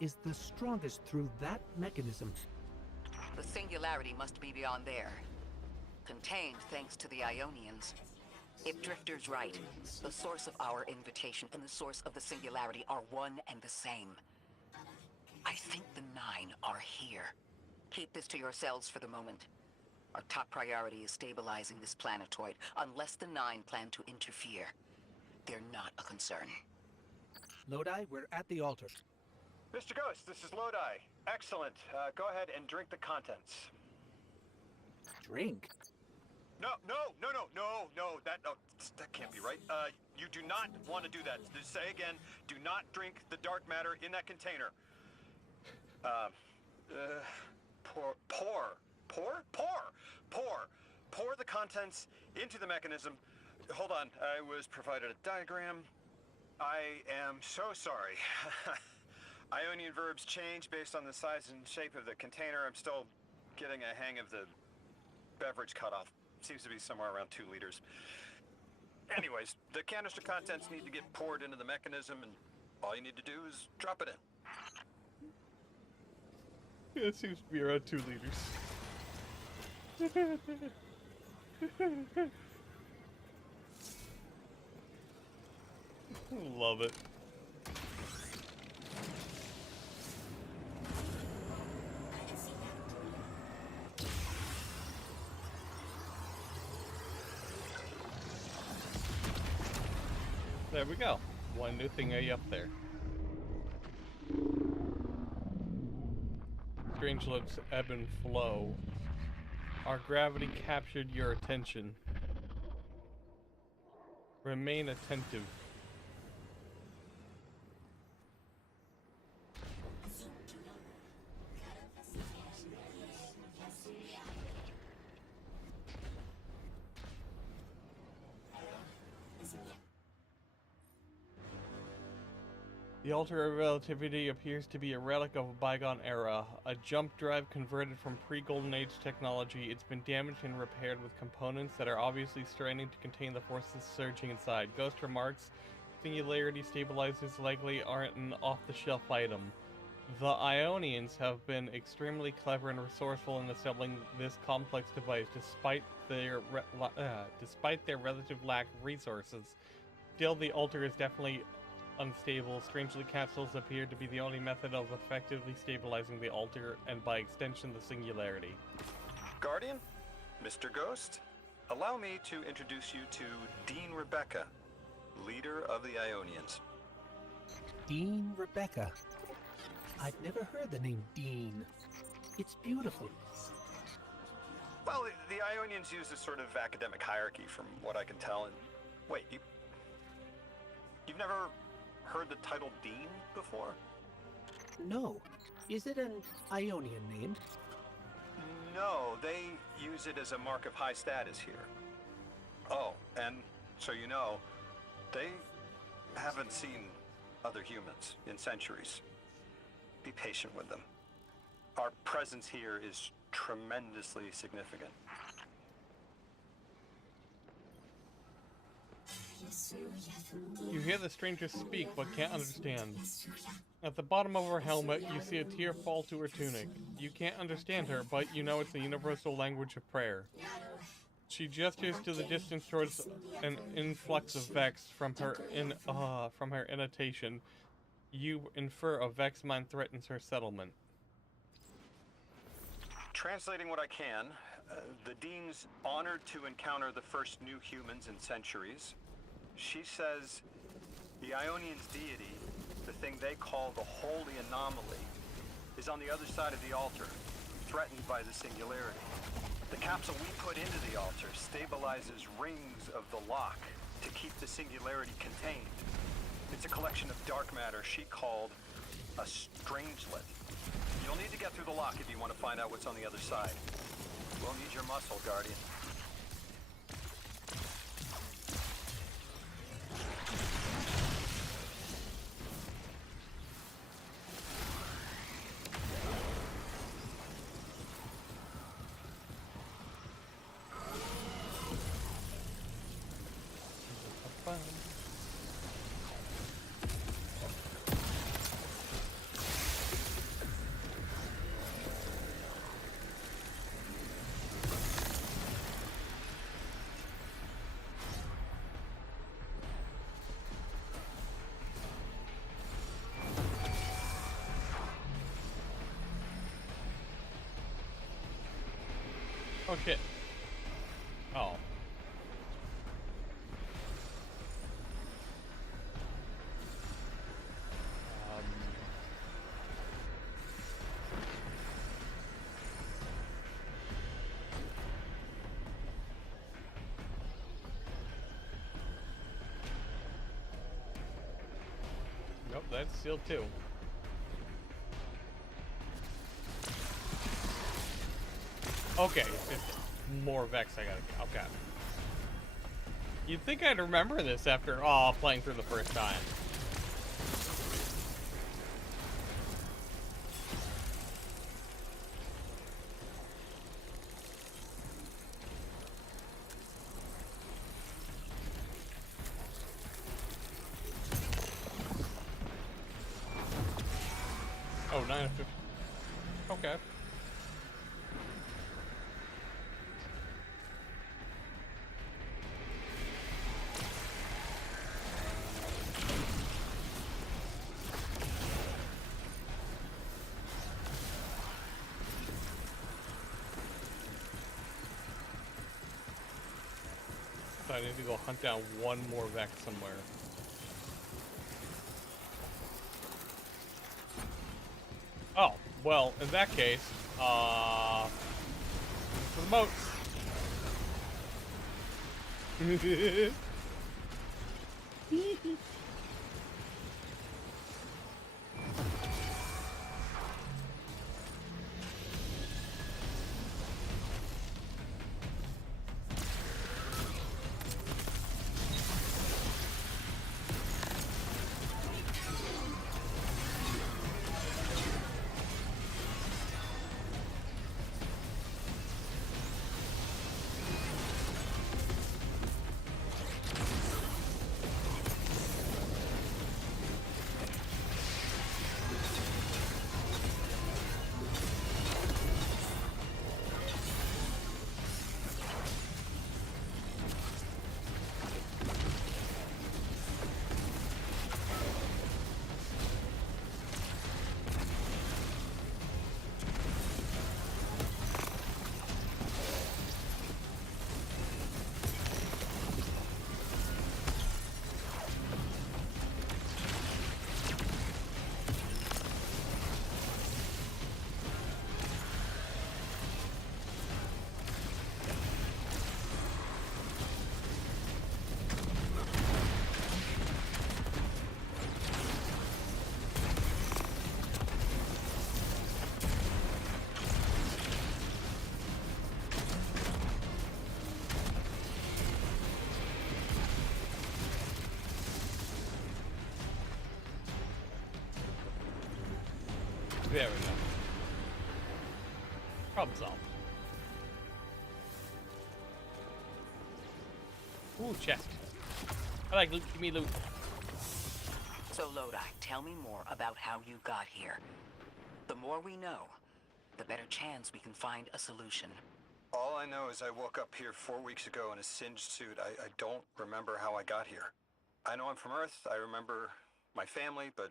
is the strongest through that mechanism. The singularity must be beyond there. Contained thanks to the Ionians. If Drifter's right, the source of our invitation and the source of the singularity are one and the same. I think the Nine are here. Keep this to yourselves for the moment. Our top priority is stabilizing this planetoid, unless the Nine plan to interfere. They're not a concern. Lodi, we're at the altar. Mr. Ghost, this is Lodi. Excellent. Go ahead and drink the contents. Drink? No, that can't be right. You do not want to do that. Say again, do not drink the dark matter in that container. Pour the contents into the mechanism. Hold on, I was provided a diagram. I am so sorry. Ionian verbs change based on the size and shape of the container. I'm still getting a hang of the beverage cutoff. Seems to be somewhere around 2 liters. Anyways, the canister contents need to get poured into the mechanism, and all you need to do is drop it in. Yeah, it seems to be around 2 liters. Love it. There we go. One new thingy up there. Strangelope's ebb and flow. Our gravity captured your attention. Remain attentive. The altar of relativity appears to be a relic of a bygone era. A jump drive converted from pre-Golden Age technology. It's been damaged and repaired with components that are obviously straining to contain the forces surging inside. Ghost remarks, singularity stabilizers likely aren't an off-the-shelf item. The Ionians have been extremely clever and resourceful in assembling this complex device, despite their relative lack of resources. Still, the altar is definitely unstable. Strangely, capsules appear to be the only method of effectively stabilizing the altar, and by extension, the singularity. Guardian? Mr. Ghost? Allow me to introduce you to Dean Rebecca, leader of the Ionians. Dean Rebecca. I've never heard the name Dean. It's beautiful. Well, the Ionians use a sort of academic hierarchy from what I can tell, and... Wait, you've never heard the title Dean before? No. Is it an Ionian name? No, they use it as a mark of high status here. Oh, and so you know, they haven't seen other humans in centuries. Be patient with them. Our presence here is tremendously significant. You hear the stranger speak, but can't understand. At the bottom of her helmet, you see a tear fall to her tunic. You can't understand her, but you know it's the universal language of prayer. She gestures to the distance towards an influx of Vex from her intonation. You infer a Vex mine threatens her settlement. Translating what I can, the Dean's honored to encounter the first new humans in centuries. She says the Ionians' deity, the thing they call the Holy Anomaly, is on the other side of the altar, threatened by the singularity. The capsule we put into the altar stabilizes rings of the lock to keep the singularity contained. It's a collection of dark matter she called a strangelet. You'll need to get through the lock if you want to find out what's on the other side. We'll need your muscle, Guardian. Oh shit. Oh. Nope, that's sealed too. Okay, it's more Vex I gotta... Okay. You'd think I'd remember this after, playing through the first time. Oh, 9 of 50. Okay. I need to go hunt down one more Vex somewhere. Oh, well, in that case, for the moats. There we go. Problem solved. Ooh, chest. I like loot. Give me loot. So, Lodi, tell me more about how you got here. The more we know, the better chance we can find a solution. All I know is I woke up here 4 weeks ago in a singed suit. I don't remember how I got here. I know I'm from Earth. I remember my family, but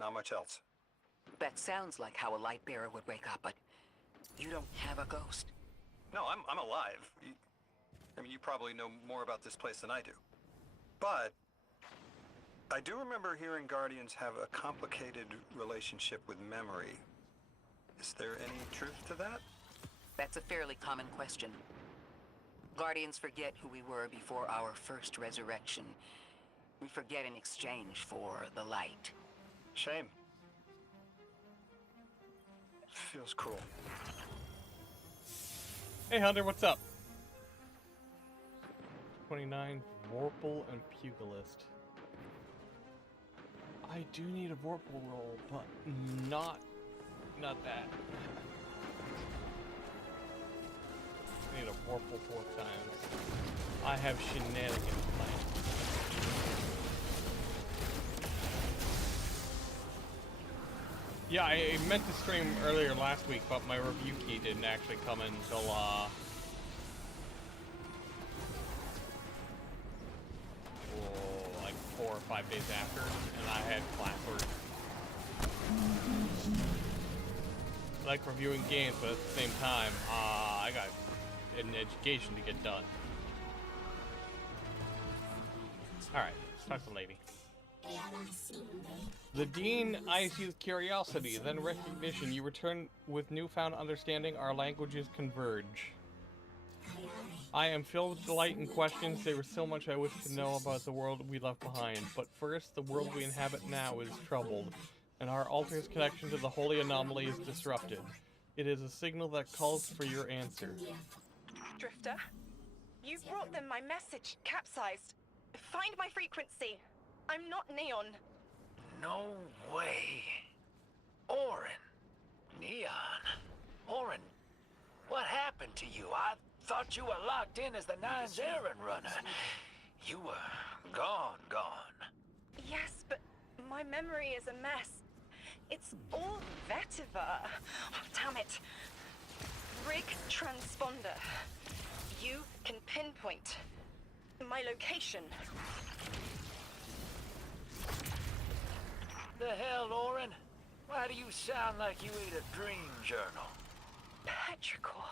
not much else. That sounds like how a light bearer would wake up, but you don't have a ghost. No, I'm alive. I mean, you probably know more about this place than I do. But I do remember hearing Guardians have a complicated relationship with memory. Is there any truth to that? That's a fairly common question. Guardians forget who we were before our first resurrection. We forget in exchange for the light. Shame. Feels cool. Hey Hunter, what's up? 29 Vorpal and Pugilist. I do need a Vorpal roll, but not that. I need a Vorpal 4 times. I have shenanigans planned. Yeah, I meant to stream earlier last week, but my review key didn't actually come until like 4 or 5 days after, and I had classwork. I like reviewing games, but at the same time, I got an education to get done. Alright, let's talk to the lady. The Dean eyes you with curiosity, then recognition. You return with newfound understanding. Our languages converge. I am filled with delight and questions. There is so much I wish to know about the world we left behind. But first, the world we inhabit now is troubled, and our altar's connection to the holy anomaly is disrupted. It is a signal that calls for your answer. Drifter, you brought them my message, capsized. Find my frequency. I'm not Neon. No way. Orin. Neon. Orin, what happened to you? I thought you were locked in as the Nine's errand runner. You were gone. Yes, but my memory is a mess. It's all vetiver. Oh, damn it. Rig transponder. You can pinpoint my location. The hell, Orin? Why do you sound like you ate a dream journal? Petrichor.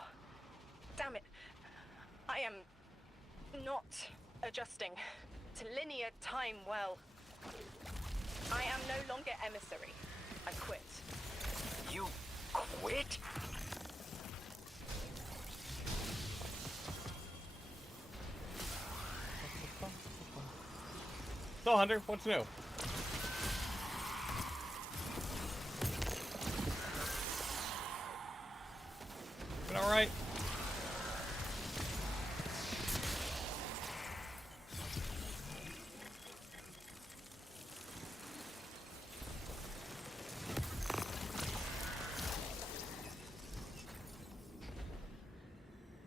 Damn it. I am not adjusting to linear time well. I am no longer emissary. I quit. You quit? So, Hunter, what's new? Been alright?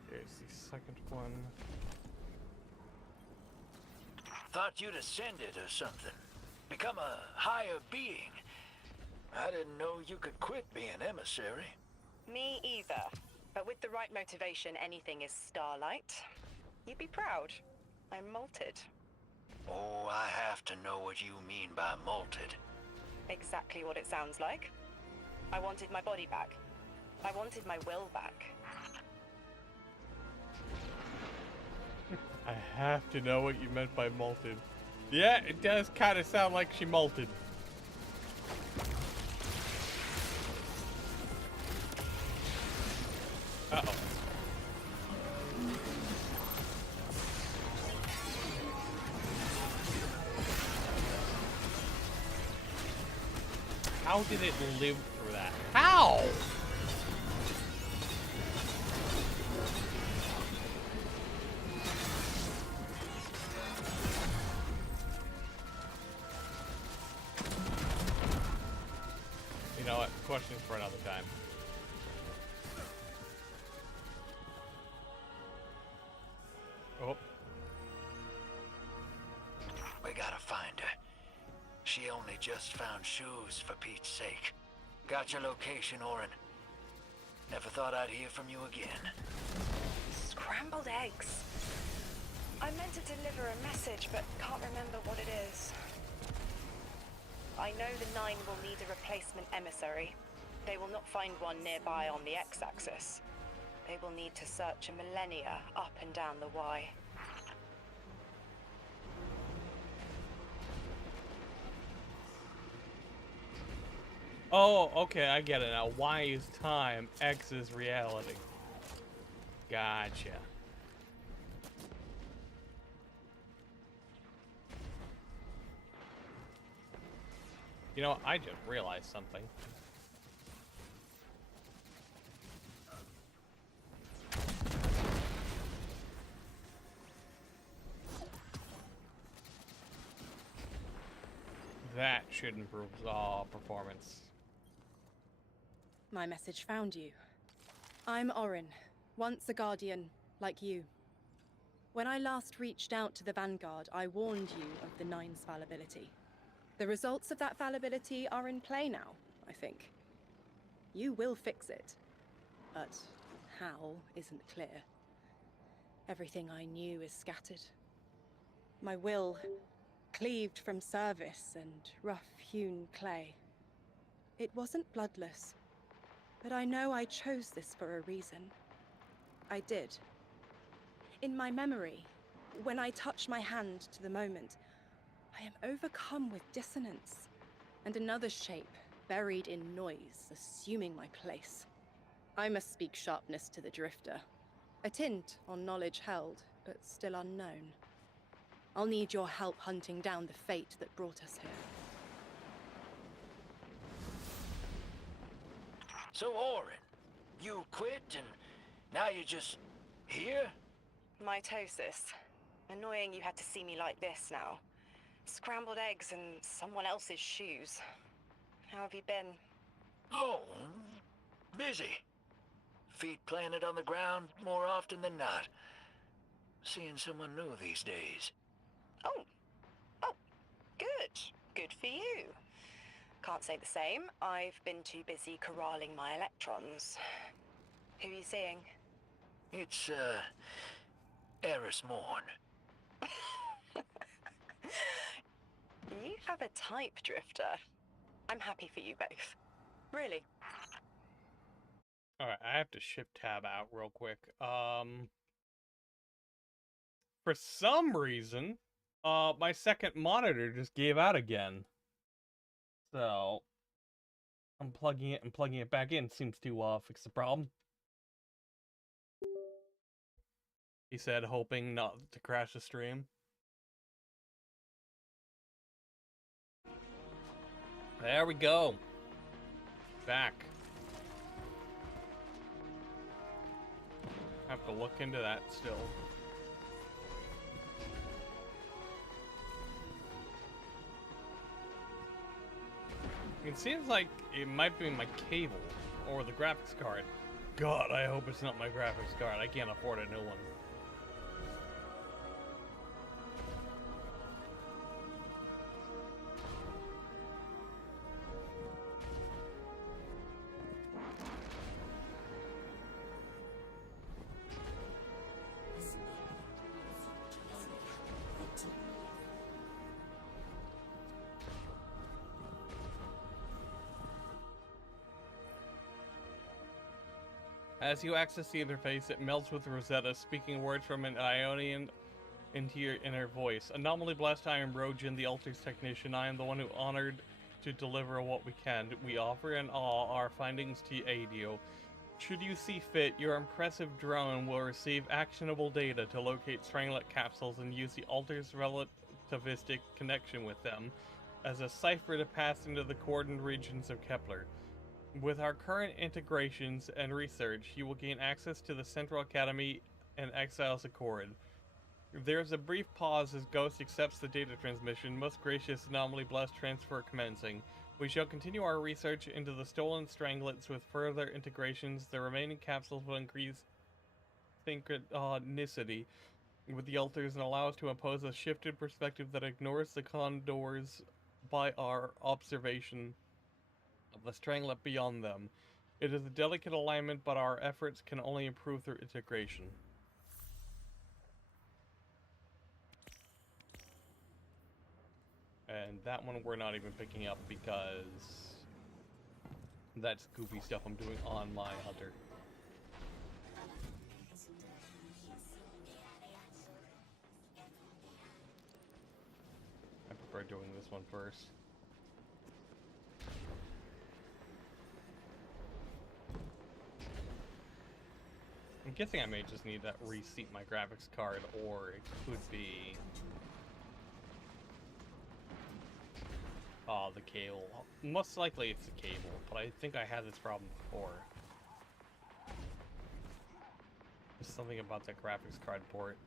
Here's the second one. Thought you'd ascended or something. Become a higher being. I didn't know you could quit being emissary. Me either. But with the right motivation, anything is starlight. You'd be proud. I'm molted. Oh, I have to know what you mean by molted. Exactly what it sounds like. I wanted my body back. I wanted my will back. I have to know what you meant by molted. Yeah, it does kind of sound like she molted. Uh-oh. How did it live through that? How? know what? Questions for another time. Oh. We gotta find her. She only just found shoes, for Pete's sake. Got your location, Orin. Never thought I'd hear from you again. Scrambled eggs. I meant to deliver a message, but can't remember what it is. I know the Nine will need a replacement emissary. They will not find one nearby on the X-axis. They will need to search a millennia up and down the Y. Oh, okay, I get it now. Y is time, X is reality. Gotcha. You know, I just realized something. That should improve performance. My message found you. I'm Orin, once a Guardian, like you. When I last reached out to the Vanguard, I warned you of the Nine's fallibility. The results of that fallibility are in play now, I think. You will fix it, but how isn't clear. Everything I knew is scattered. My will cleaved from service and rough-hewn clay. It wasn't bloodless, but I know I chose this for a reason. I did. In my memory, when I touch my hand to the moment, I am overcome with dissonance, and another shape, buried in noise, assuming my place. I must speak sharpness to the Drifter. A tint on knowledge held, but still unknown. I'll need your help hunting down the fate that brought us here. So, Orin, you quit and now you're just here? Mitosis. Annoying you had to see me like this now. Scrambled eggs and someone else's shoes. How have you been? Oh, busy. Feet planted on the ground more often than not. Seeing someone new these days. Oh, good. Good for you. Can't say the same. I've been too busy corralling my electrons. Who are you seeing? It's, Eris Morn. You have a type, Drifter. I'm happy for you both. Really. Alright, I have to shift tab out real quick. For some reason, my second monitor just gave out again. So, unplugging it and plugging it back in seems to, fix the problem. He said, hoping not to crash the stream. There we go. Back. Have to look into that still. It seems like it might be my cable or the graphics card. God, I hope it's not my graphics card. I can't afford a new one. As you access the interface, it melts with Rosetta, speaking words from an Ionian into your inner voice. Anomaly Blast, I am Rojan, the Altars Technician. I am the one who honored to deliver what we can. We offer in awe our findings to aid you. Should you see fit, your impressive drone will receive actionable data to locate Stranglet capsules and use the Altars' relativistic connection with them as a cipher to pass into the coordinate regions of Kepler. With our current integrations and research, you will gain access to the Central Academy and Exiles Accord. There's a brief pause as Ghost accepts the data transmission. Most gracious Anomaly Blast transfer commencing. We shall continue our research into the stolen stranglets with further integrations. The remaining capsules will increase synchronicity with the altars and allow us to impose a shifted perspective that ignores the condors by our observation of the stranglet beyond them. It is a delicate alignment, but our efforts can only improve through integration. And that one we're not even picking up because that's goofy stuff I'm doing on my hunter. I prefer doing this one first. I'm guessing I may just need to reseat my graphics card, or it could be the cable. Most likely it's the cable, but I think I had this problem before. There's something about that graphics card port.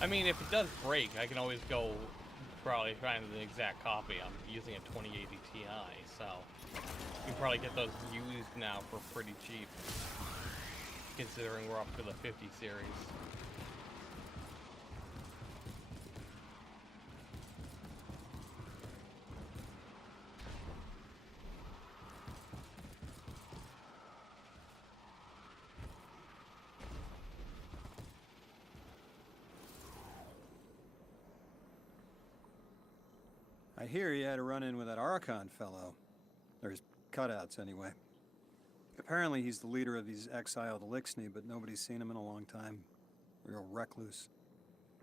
I mean, if it does break, I can always go probably find the exact copy. I'm using a 2080 Ti, so you can probably get those used now for pretty cheap, considering we're up to the 50 series. I hear you had a run-in with that Archon fellow. Or his cutouts, anyway. Apparently he's the leader of these exiled Elixni, but nobody's seen him in a long time. Real recluse.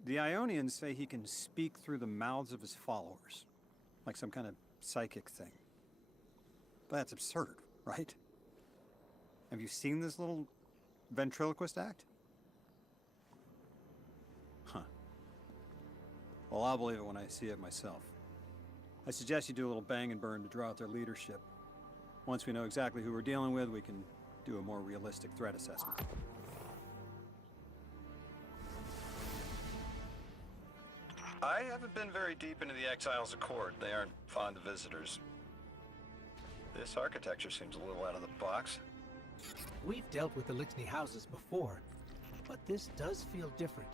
The Ionians say he can speak through the mouths of his followers. Like some kind of psychic thing. But that's absurd, right? Have you seen this little ventriloquist act? Huh. Well, I'll believe it when I see it myself. I suggest you do a little bang and burn to draw out their leadership. Once we know exactly who we're dealing with, we can do a more realistic threat assessment. I haven't been very deep into the Exiles' Accord. They aren't fond of visitors. This architecture seems a little out of the box. We've dealt with the Elixni houses before, but this does feel different.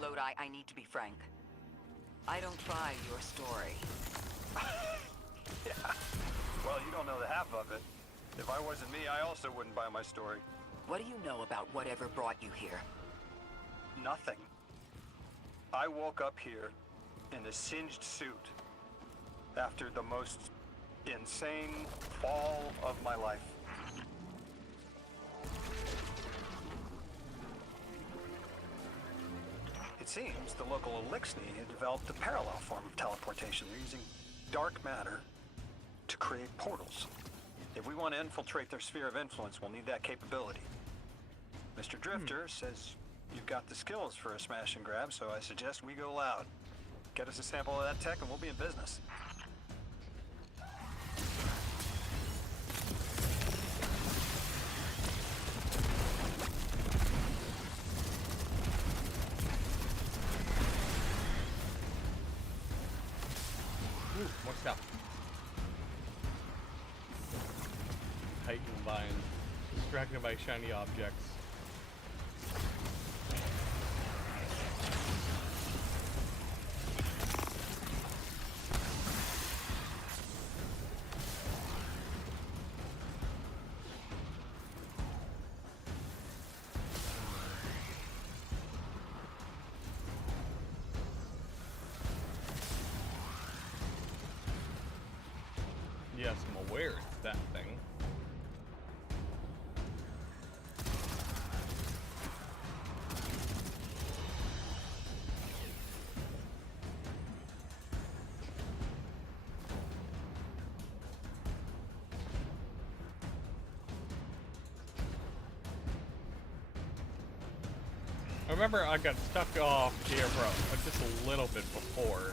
Lodi, I need to be frank. I don't buy your story. Yeah. Well, you don't know the half of it. If I wasn't me, I also wouldn't buy my story. What do you know about whatever brought you here? Nothing. I woke up here in a singed suit after the most insane fall of my life. It seems the local Elixni had developed a parallel form of teleportation. They're using dark matter to create portals. If we want to infiltrate their sphere of influence, we'll need that capability. Mr. Drifter says you've got the skills for a smash and grab, so I suggest we go loud. Get us a sample of that tech and we'll be in business. Ooh, more stuff. Heightened by distracted by shiny objects. Yes, I'm aware it's that thing. I remember I got stuck off here for just a little bit before.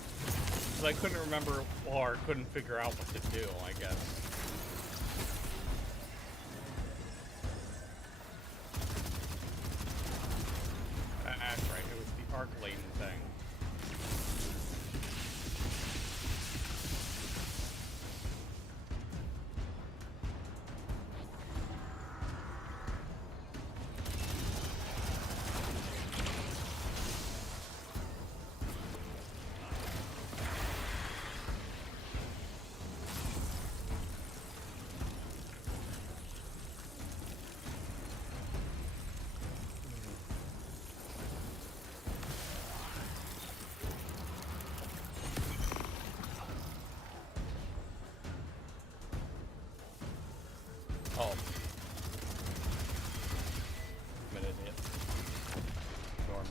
I couldn't remember or couldn't figure out what to do, I guess. Oh. I'm an idiot. Ignore me.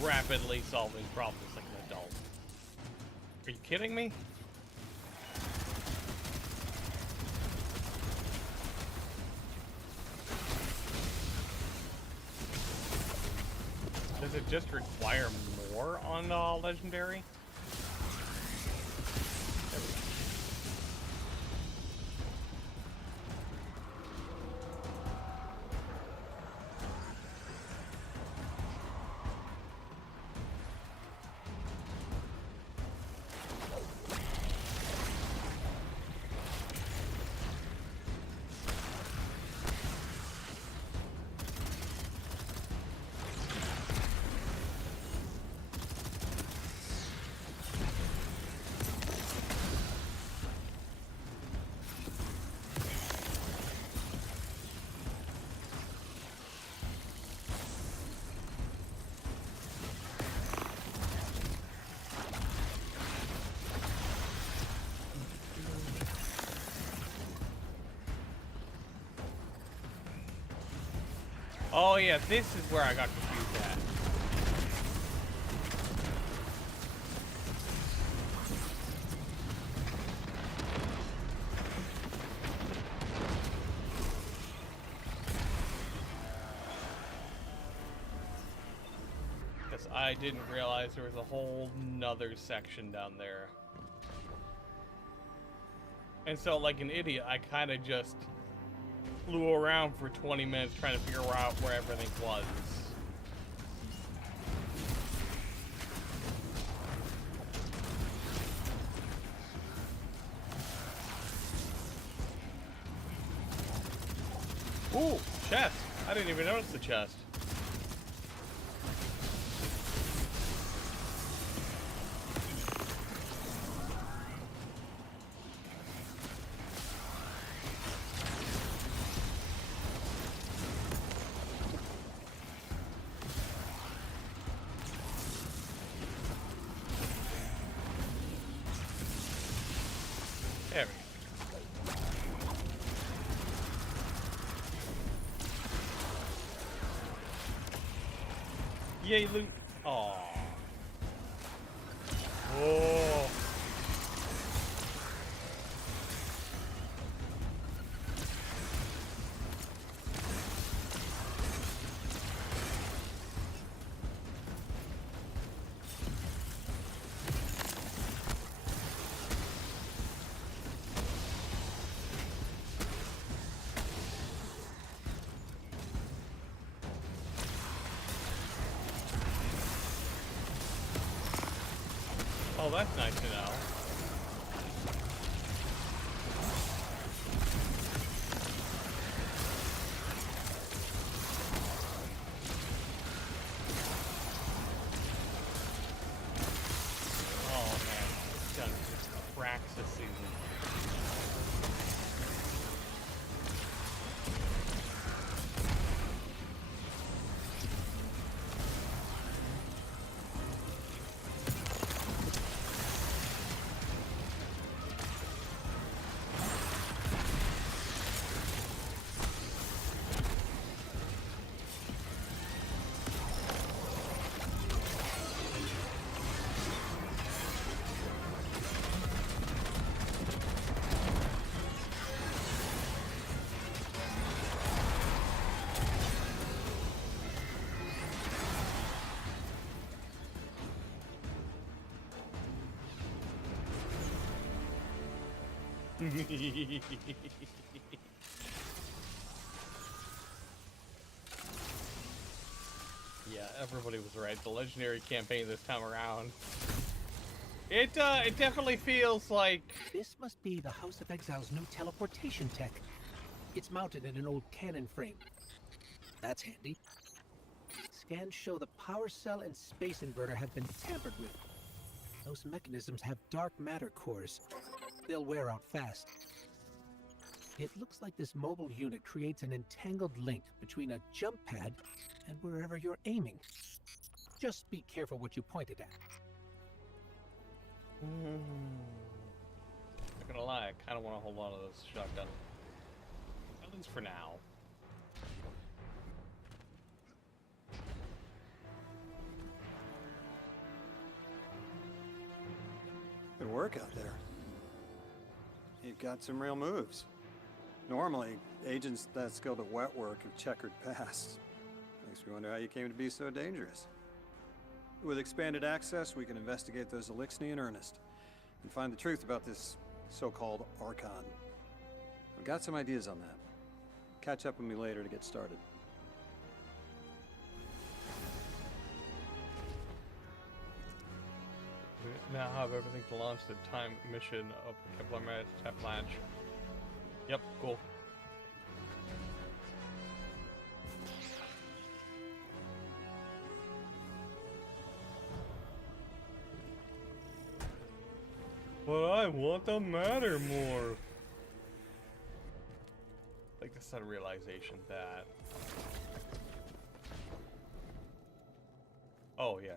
Rapidly solving problems like an adult. Are you kidding me? Does it just require more on legendary? There we go. Oh yeah, this is where I got confused at. Because I didn't realize there was a whole nother section down there. And so, like an idiot, I kind of just flew around for 20 minutes trying to figure out where everything was. Ooh, chest. I didn't even notice the chest. There we go. Yay, loot. Aww. Whoa. Oh, that's nice to know. Oh man, it's done cracks this season. Yeah, everybody was right. The legendary campaign this time around. It definitely feels like... This must be the House of Exile's new teleportation tech. It's mounted in an old cannon frame. That's handy. Scans show the power cell and space inverter have been tampered with. Those mechanisms have dark matter cores. They'll wear out fast. It looks like this mobile unit creates an entangled link between a jump pad and wherever you're aiming. Just be careful what you pointed at. Not gonna lie, I kind of want to hold on to this shotgun. At least for now. Good work out there. You've got some real moves. Normally, agents that skilled at wet work have checkered past. Makes me wonder how you came to be so dangerous. With expanded access, we can investigate those Elixni in earnest and find the truth about this so-called Archon. I've got some ideas on that. Catch up with me later to get started. We now have everything to launch the time mission of Kepler Tap Launch. Yep, cool. But I want the matter more. Like the sudden realization that. Oh yeah.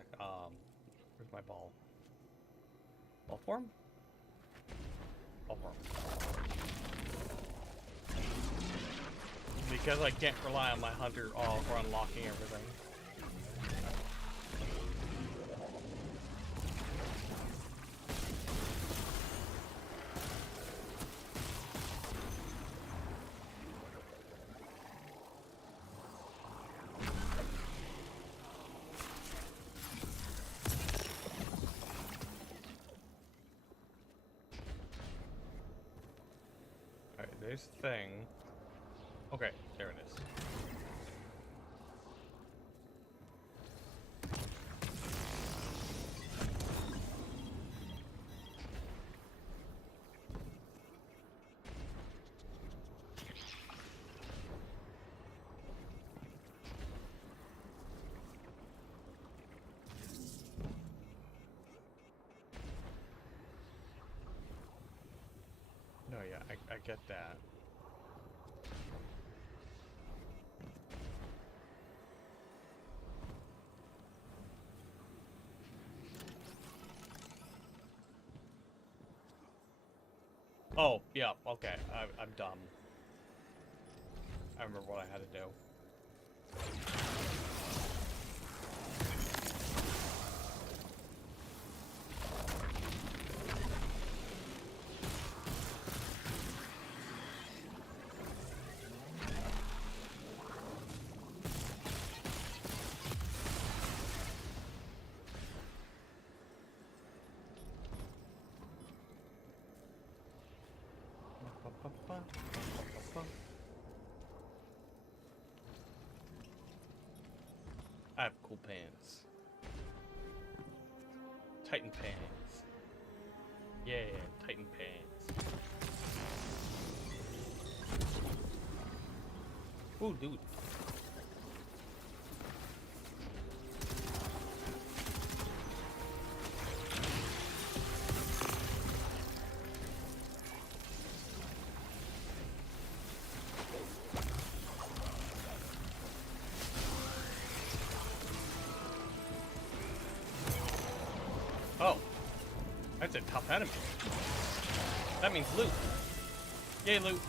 Where's my ball? Ball form? Ball form. Because I can't rely on my hunter for unlocking everything. There's the thing. Okay, there it is. No, yeah, I get that. Oh, yeah, okay, I'm dumb. I remember what I had to do. I have cool pants. Titan pants. Yeah, Titan pants. Ooh, dude. Oh, that's a tough enemy. That means loot. Yay, loot.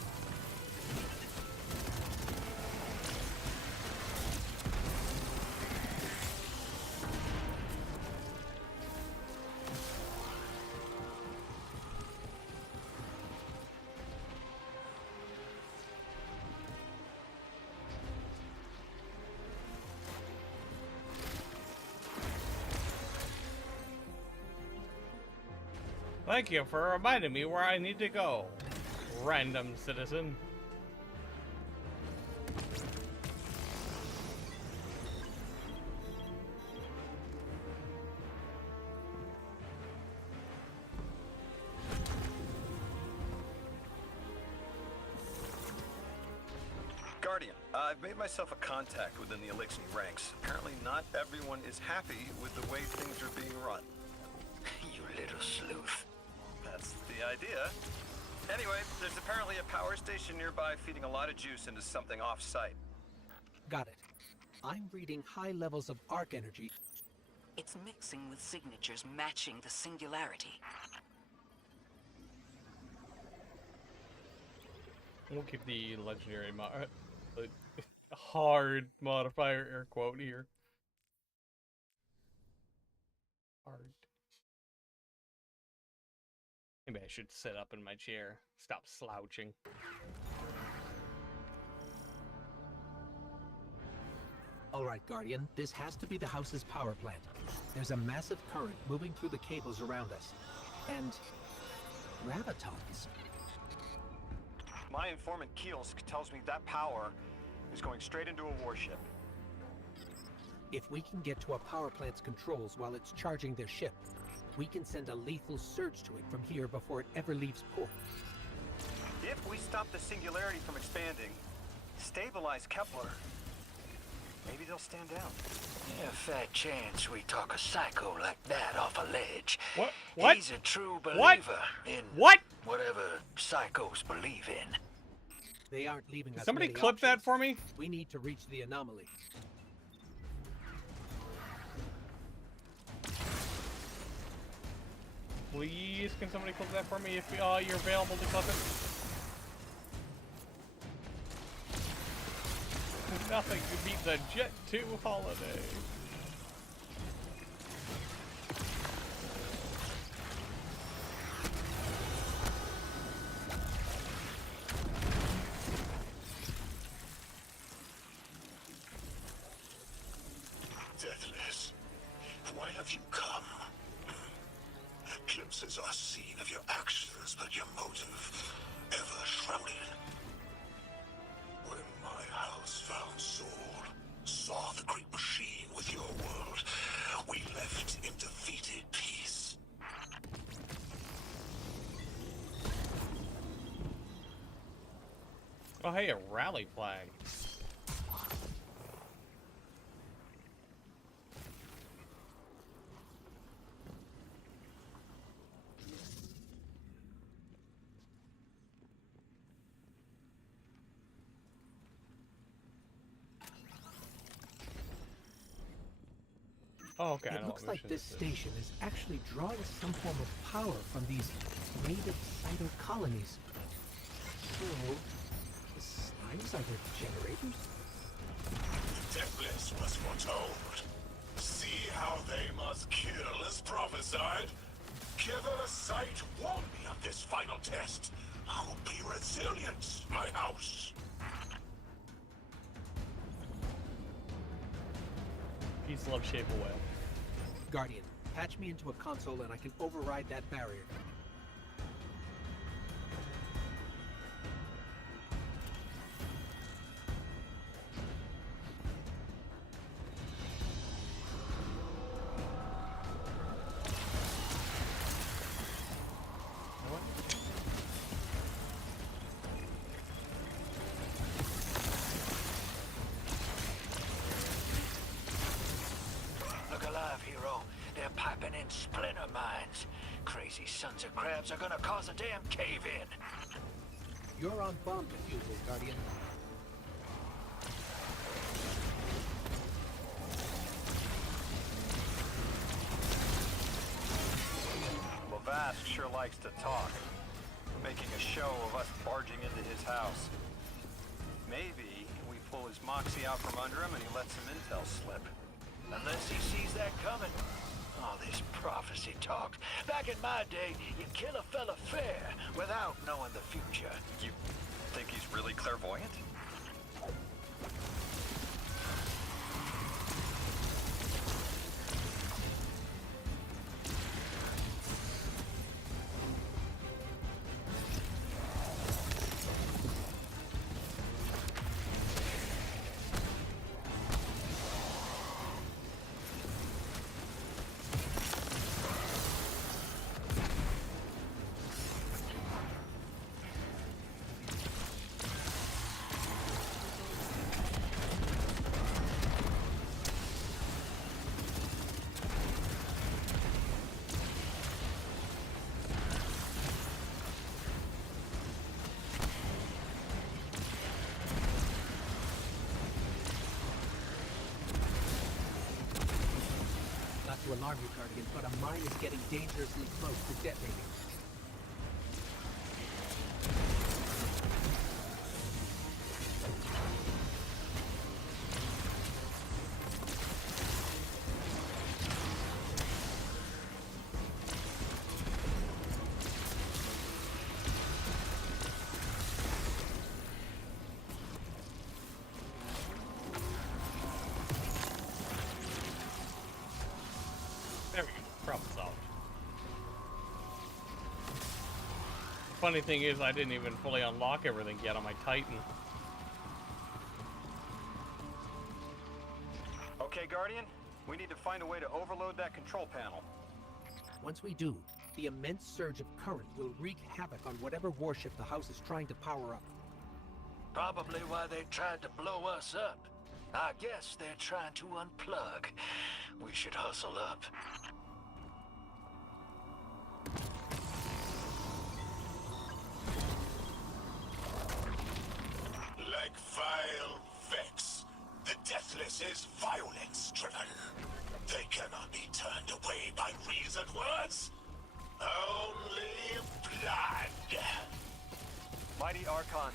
Thank you for reminding me where I need to go. random citizen. Guardian, I've made myself a contact within the Elixir ranks. Apparently not everyone is happy with the way things are being run. You little sleuth. That's the idea. Anyway, there's apparently a power station nearby feeding a lot of juice into something off-site. Got it. I'm reading high levels of arc energy. It's mixing with signatures matching the singularity. We'll keep the legendary hard modifier air quote here. Hard. Maybe I should sit up in my chair. Stop slouching. All right, Guardian, this has to be the house's power plant. There's a massive current moving through the cables around us. And gravitons. My informant Keels tells me that power is going straight into a warship. If we can get to a power plant's controls while it's charging their ship, we can send a lethal surge to it from here before it ever leaves port. If we stop the singularity from expanding, stabilize Kepler, maybe they'll stand down. Yeah, fat chance we talk a psycho like that off a ledge. What? He's a true believer in what? Whatever psychos believe in. They aren't leaving us. Somebody many clip that options. for me? We need to reach the anomaly. Please, can somebody clip that for me if you're available to clip it? Nothing beats a Jet 2 holiday. Deathless, why have you come? Glimpses are seen of your actions, but your motive ever shrouded. When my house found Saul, saw the great machine with your world, we left in defeated peace. Oh, hey, a rally flag. Oh, okay. I It know looks what like mission this is. station is actually drawing some form of power from these native cyto colonies. So, the slimes are their generators? The Deathless was foretold. See how they must kill as prophesied. Give her sight, warn me of this final test. I will be resilient, my house. Peace, love, shape away. Guardian, patch me into a console and I can override that barrier. Look alive, hero. They're piping in splinter mines. Crazy sons of crabs are gonna cause a damn cave-in. You're on bomb defusal, Guardian. Lavast sure likes to talk, making a show of us barging into his house. Maybe we pull his moxie out from under him and he lets some intel slip. Unless he sees that coming. All this prophecy talk. Back in my day, you'd kill a fella fair without knowing the future. You think he's really clairvoyant? to alarm you, Guardian, but a mine is getting dangerously close to detonating. There we go. Problem solved. Funny thing is, I didn't even fully unlock everything yet on my Titan. Okay, Guardian, we need to find a way to overload that control panel. Once we do, the immense surge of current will wreak havoc on whatever warship the house is trying to power up. Probably why they tried to blow us up. I guess they're trying to unplug. We should hustle up. Like vile Vex, the Deathless is violence-driven. They cannot be turned away by reasoned words. Only blood. Mighty Archon,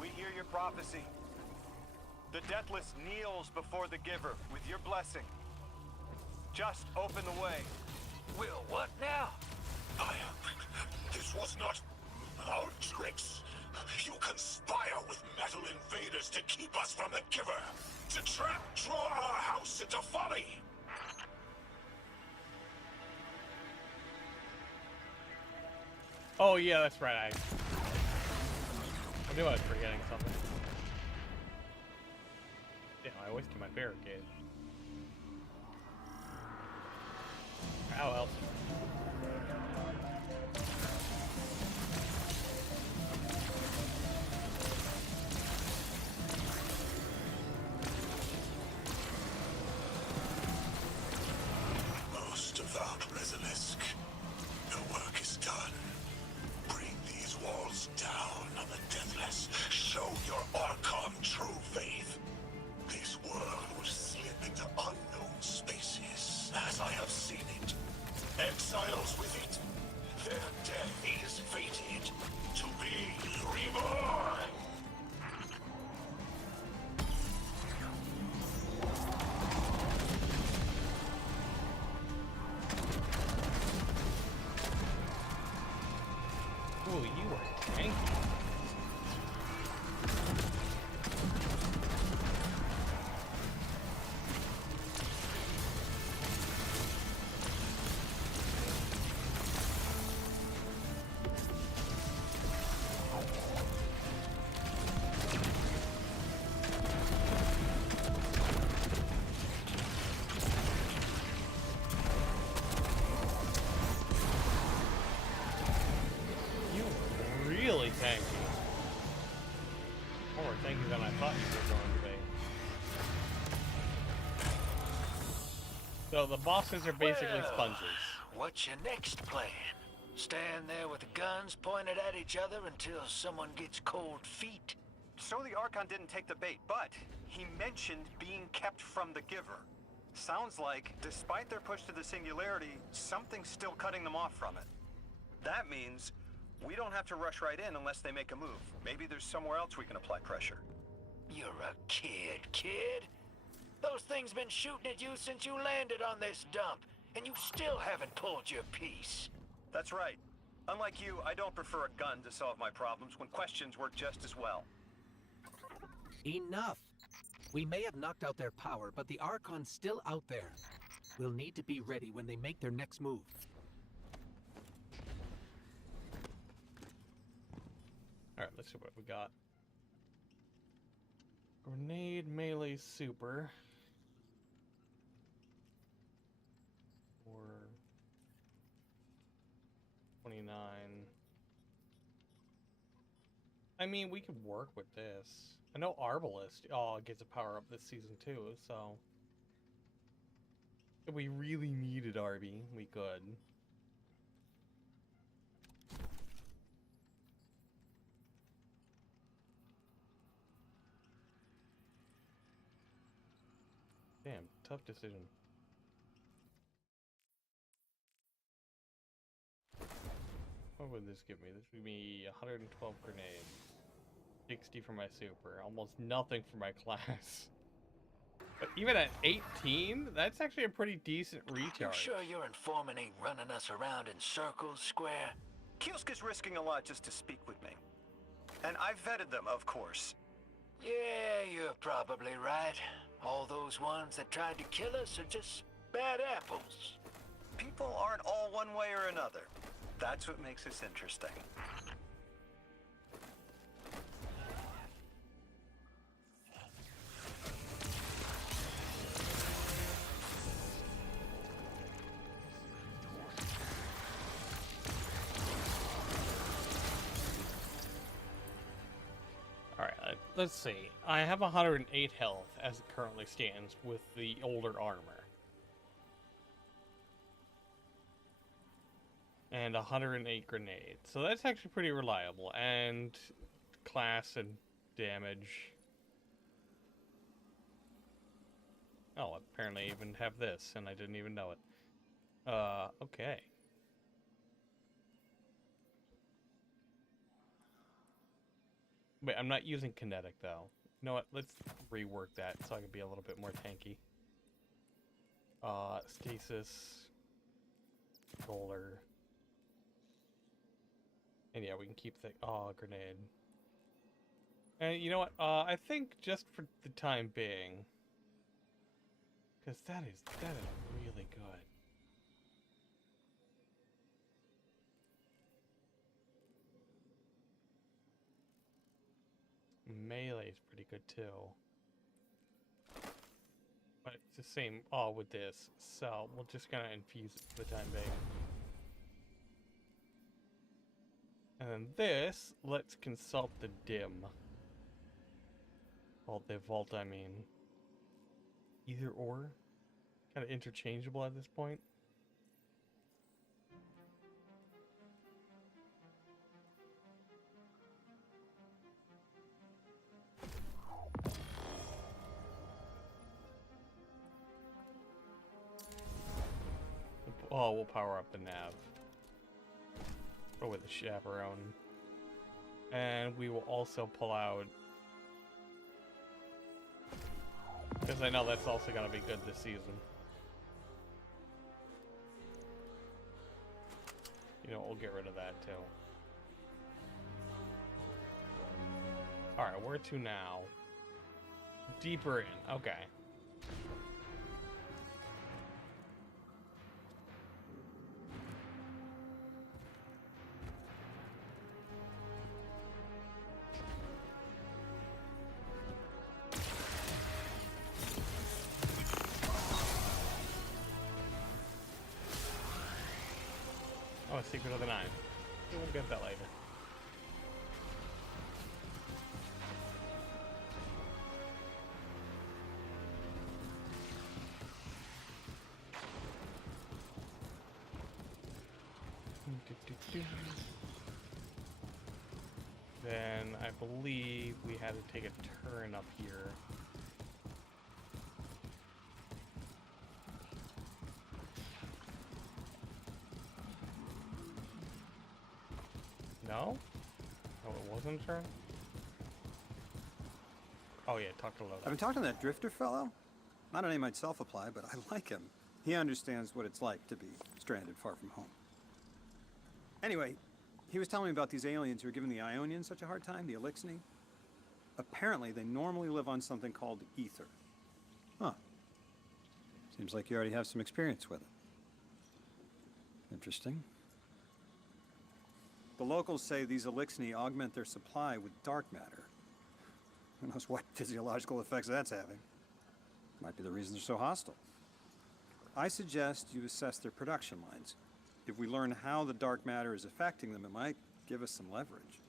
we hear your prophecy. The Deathless kneels before the Giver with your blessing. Just open the way. Will what now? This was not our tricks. You conspire with metal invaders to keep us from the Giver. To draw our house into folly. Oh yeah, that's right. I knew I was forgetting something. Damn, I always keep my barricade. How else? Most devout Basilisk, your work is done. Bring these walls down on the Deathless. Show your Archon true faith. This world will slip into unknown spaces, as I have seen it. Exiles with it. Their death is fated to be reborn. Ooh, you are tanky. Really tanky. More tanky than I thought you were going to be. So the bosses are basically Well, sponges. What's your next plan? Stand there with the guns pointed at each other until someone gets cold feet? So the Archon didn't take the bait, but he mentioned being kept from the Giver. Sounds like, despite their push to the Singularity, something's still cutting them off from it. That means we don't have to rush right in unless they make a move. Maybe there's somewhere else we can apply pressure. You're a kid. Those things been shooting at you since you landed on this dump, and you still haven't pulled your piece. That's right. Unlike you, I don't prefer a gun to solve my problems when questions work just as well. Enough! We may have knocked out their power, but the Archon's still out there. We'll need to be ready when they make their next move. Alright, let's see what we got. Grenade melee super. Or 29. I mean, we could work with this. I know Arbalist gets a power up this season too, so if we really needed Arby, we could. Damn, tough decision. What would this give me? This would be 112 grenades. 60 for my super. Almost nothing for my class. But even at 18, that's actually a pretty decent recharge. You sure your informant ain't running us around in circles, Square? Kiosk is risking a lot just to speak with me. And I've vetted them, of course. Yeah, you're probably right. All those ones that tried to kill us are just bad apples. People aren't all one way or another. That's what makes this interesting. Alright, let's see. I have 108 health as it currently stands with the older armor. And 108 grenades. So that's actually pretty reliable. And class and damage. Oh, apparently I even have this, and I didn't even know it. Okay. Wait, I'm not using kinetic, though. You know what? Let's rework that so I can be a little bit more tanky. Stasis. Roller. And yeah, we can keep the... Oh, grenade. And you know what? I think just for the time being... Because that is really good. Melee is pretty good too. But it's the same with this. So we're just gonna infuse it for the time being. And then this, let's consult the dim. Well, the vault, I mean. Either or. Kind of interchangeable at this point. Oh, we'll power up the nav. Go with the chaperone. And we will also pull out... Because I know that's also going to be good this season. You know, we'll get rid of that too. Alright, where to now? Deeper in, okay. Oh, a secret of the nine. We'll get that later. Then I believe we had to take a turn up here. No? Oh, it wasn't a turn? Oh yeah, talk to Loda. I've been talking to that drifter fellow. Not a name I'd self-apply, but I like him. He understands what it's like to be stranded far from home. Anyway, he was telling me about these aliens who are giving the Ionians such a hard time, the Elixni. Apparently, they normally live on something called ether. Huh. Seems like you already have some experience with it. Interesting. The locals say these Elixni augment their supply with dark matter. Who knows what physiological effects that's having. Might be the reason they're so hostile. I suggest you assess their production lines. If we learn how the dark matter is affecting them, it might give us some leverage.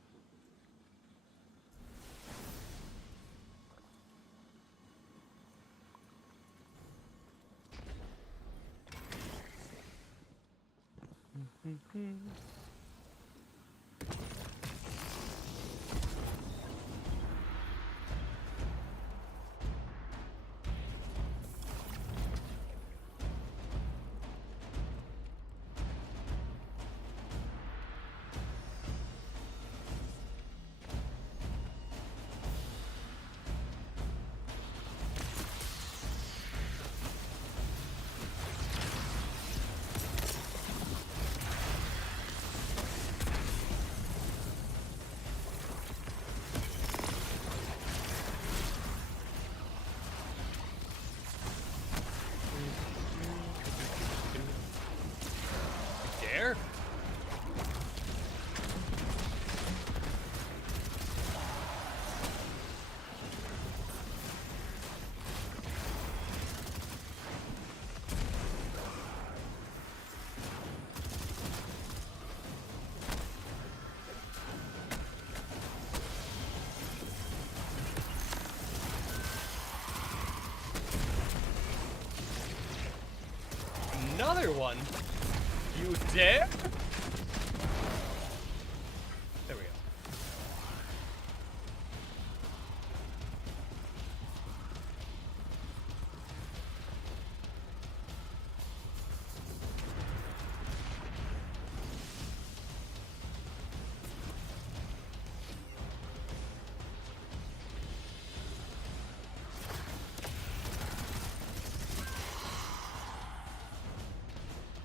one. You dare? There we go.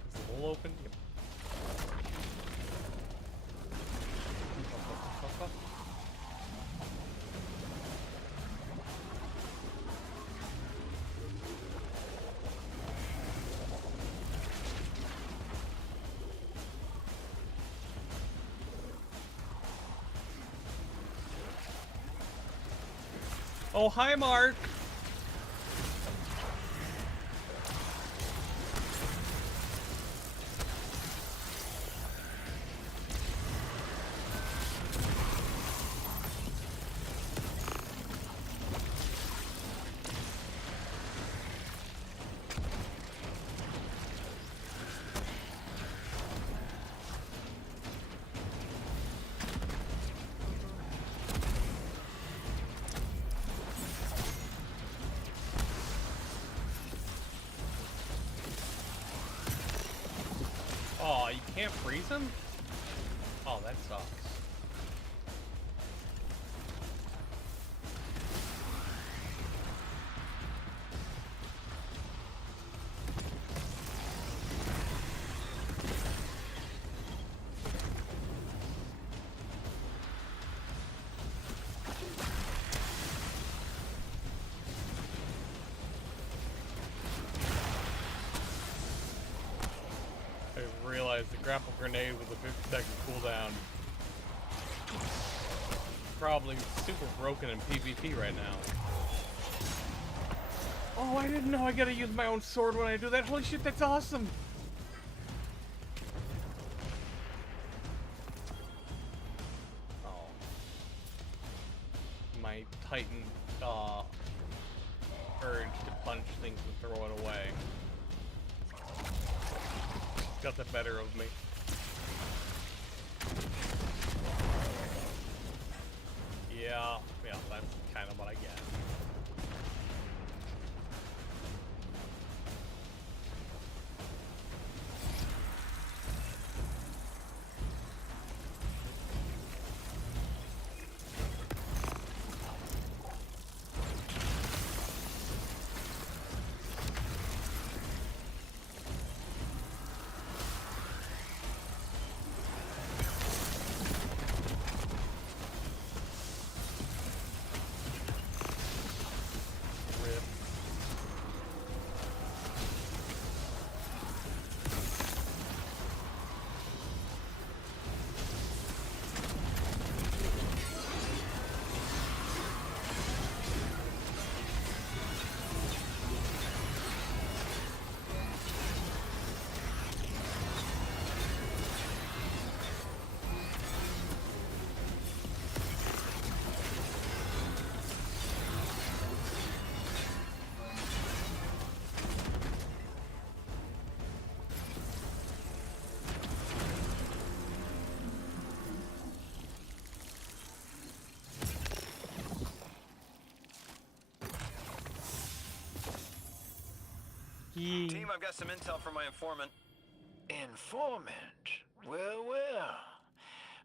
Is the hole open? Yep. Oh, hi, Mark. Oh, you can't freeze him? Oh, that sucks. I realized the grapple grenade with a 50-second cooldown. Probably super broken in PvP right now. Oh, I didn't know I gotta use my own sword when I do that. Holy shit, that's awesome! Oh. My Titan, urge to punch things and throw it away. Got the better of me. Yeah, that's kind of what I get. Team, I've got some intel from my informant. Informant? Well, well.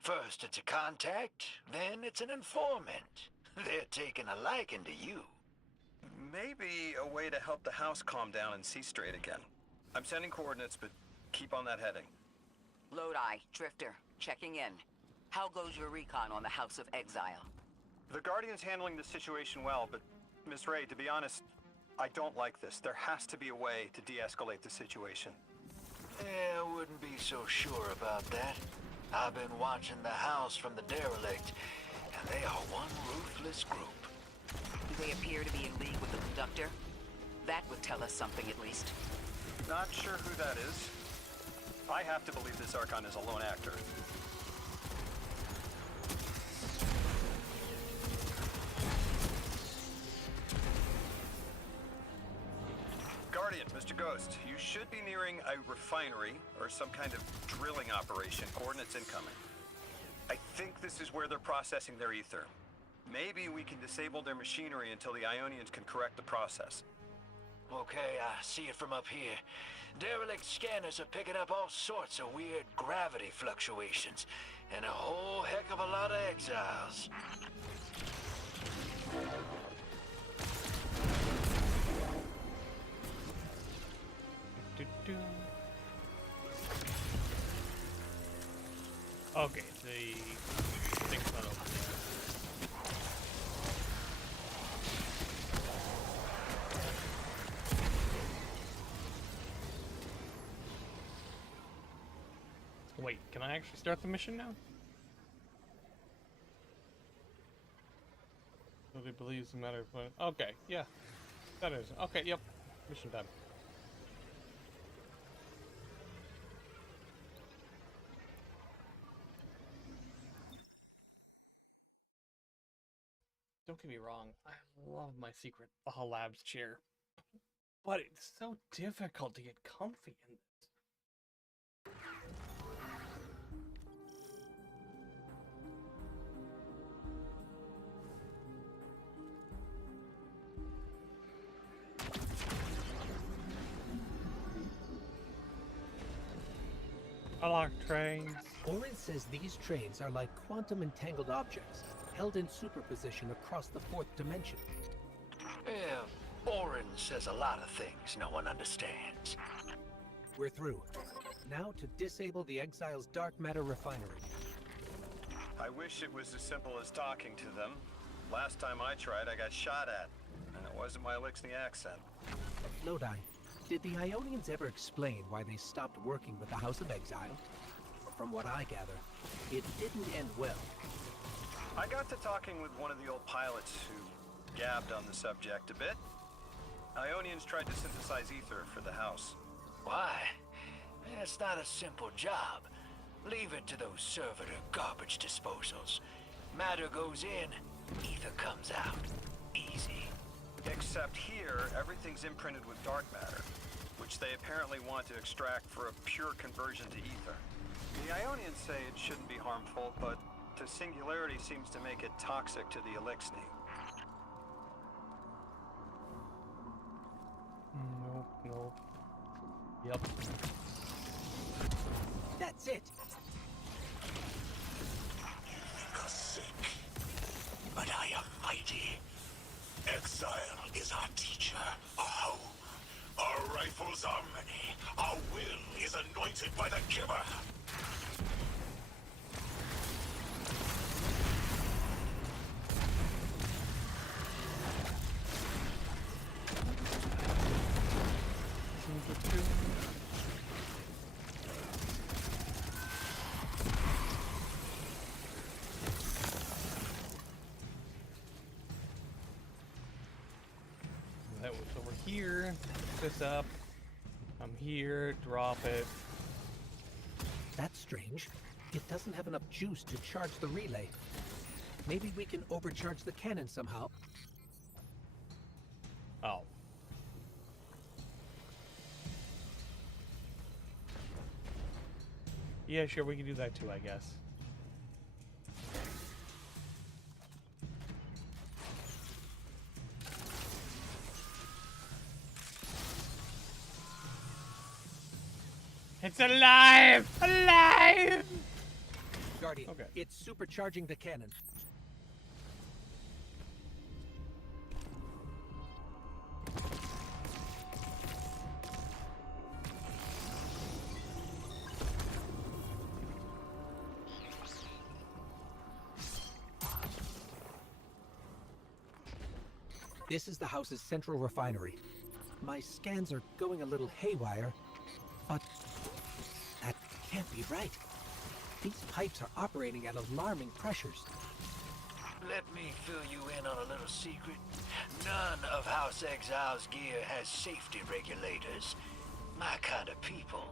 First it's a contact, then it's an informant. They're taking a liking to you. Maybe a way to help the house calm down and see straight again. I'm sending coordinates, but keep on that heading. Lodi, Drifter, checking in. How goes your recon on the House of Exile? The Guardian's handling the situation well, but Miss Ray, to be honest, I don't like this. There has to be a way to de-escalate the situation. Yeah, I wouldn't be so sure about that. I've been watching the house from the derelict, and they are one ruthless group. Do they appear to be in league with the Conductor? That would tell us something at least. Not sure who that is. I have to believe this Archon is a lone actor. Guardian, Agent, Mr. Ghost, you should be nearing a refinery or some kind of drilling operation. Coordinates incoming. I think this is where they're processing their ether. Maybe we can disable their machinery until the Ionians can correct the process. Okay, I see it from up here. Derelict scanners are picking up all sorts of weird gravity fluctuations, and a whole heck of a lot of exiles. Okay, the thing's not open yet. Wait, can I actually start the mission now? Nobody believes the matter of when. Okay, yeah. That is. Okay, yep. Mission done. Don't get me wrong, I love my secret labs chair. But it's so difficult to get comfy in this. Unlock trains. Orin says these trains are like quantum entangled objects, held in superposition across the fourth dimension. Yeah, Orin says a lot of things no one understands. We're through. Now to disable the Exile's dark matter refinery. I wish it was as simple as talking to them. Last time I tried, I got shot at. And it wasn't my Elixni accent. Lodi, did the Ionians ever explain why they stopped working with the House of Exile? From what I gather, it didn't end well. I got to talking with one of the old pilots who gabbed on the subject a bit. Ionians tried to synthesize ether for the house. Why? It's not a simple job. Leave it to those servitor garbage disposals. Matter goes in, ether comes out. Easy. Except here, everything's imprinted with dark matter, which they apparently want to extract for a pure conversion to ether. The Ionians say it shouldn't be harmful, but the singularity seems to make it toxic to the Elixni. Nope, nope. Yep. That's it! You think us sick, but I am mighty. Exile is our teacher, our home. Our rifles are many. Our will is anointed by the Giver. That was over here. Pick this up. I'm here. Drop it. That's strange. It doesn't have enough juice to charge the relay. Maybe we can overcharge the cannon somehow. Oh. Yeah, sure, we can do that too, I guess. It's alive! Alive! Guardian, Okay. it's supercharging the cannon. This is the house's central refinery. My scans are going a little haywire, but that can't be right. These pipes are operating at alarming pressures. Let me fill you in on a little secret. None of House Exile's gear has safety regulators. My kind of people.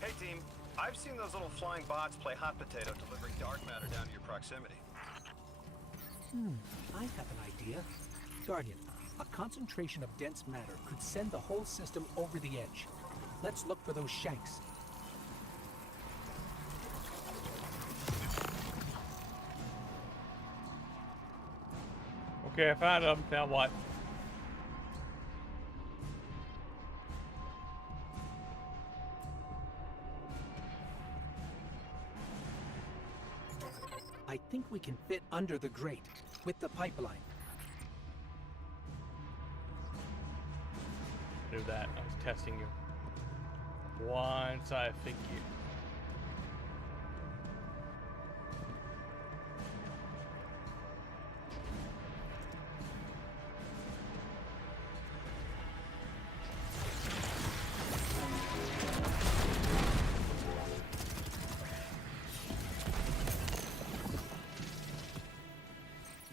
Hey team, I've seen those little flying bots play hot potato delivering dark matter down to your proximity. I have an idea. Guardian, a concentration of dense matter could send the whole system over the edge. Let's look for those shanks. Okay, I found them. Now what? I think we can fit under the grate with the pipeline. Do that. I was testing you. Once I think you.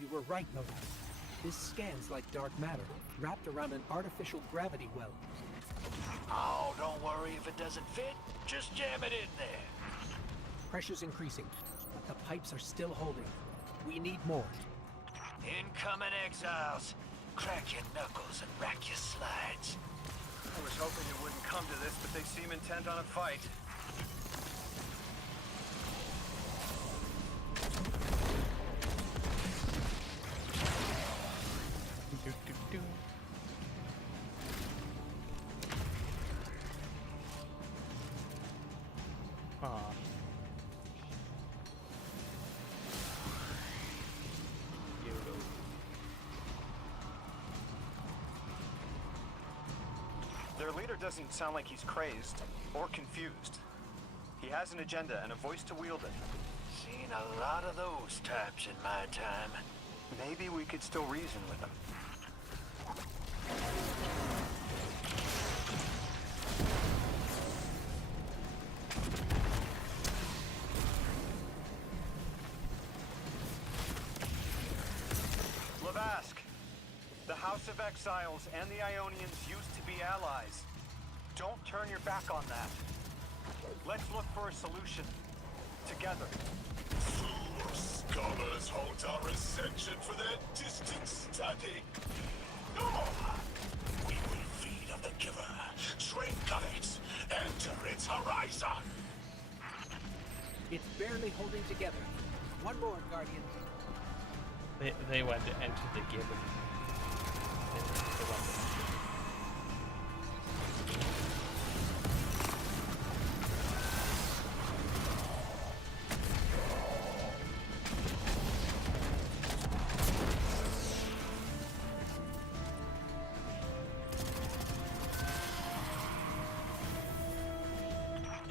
You were right, Nova. This scans like dark matter, wrapped around an artificial gravity well. Oh, don't worry if it doesn't fit. Just jam it in there. Pressure's increasing, but the pipes are still holding. We need more. Incoming exiles. Crack your knuckles and rack your slides. I was hoping it wouldn't come to this, but they seem intent on a fight. Their leader doesn't sound like he's crazed or confused. He has an agenda and a voice to wield it. Seen a lot of those types in my time. Maybe we could still reason with him. Lavask, the House of Exiles and the Ionians used to be allies. Don't turn your back on that. Let's look for a solution. Together. Fool scholars hold our ascension for their distant study. No! We will feed on the giver, drink of it, enter its horizon. It's barely holding together. One more, Guardian. They went to enter the given. They went to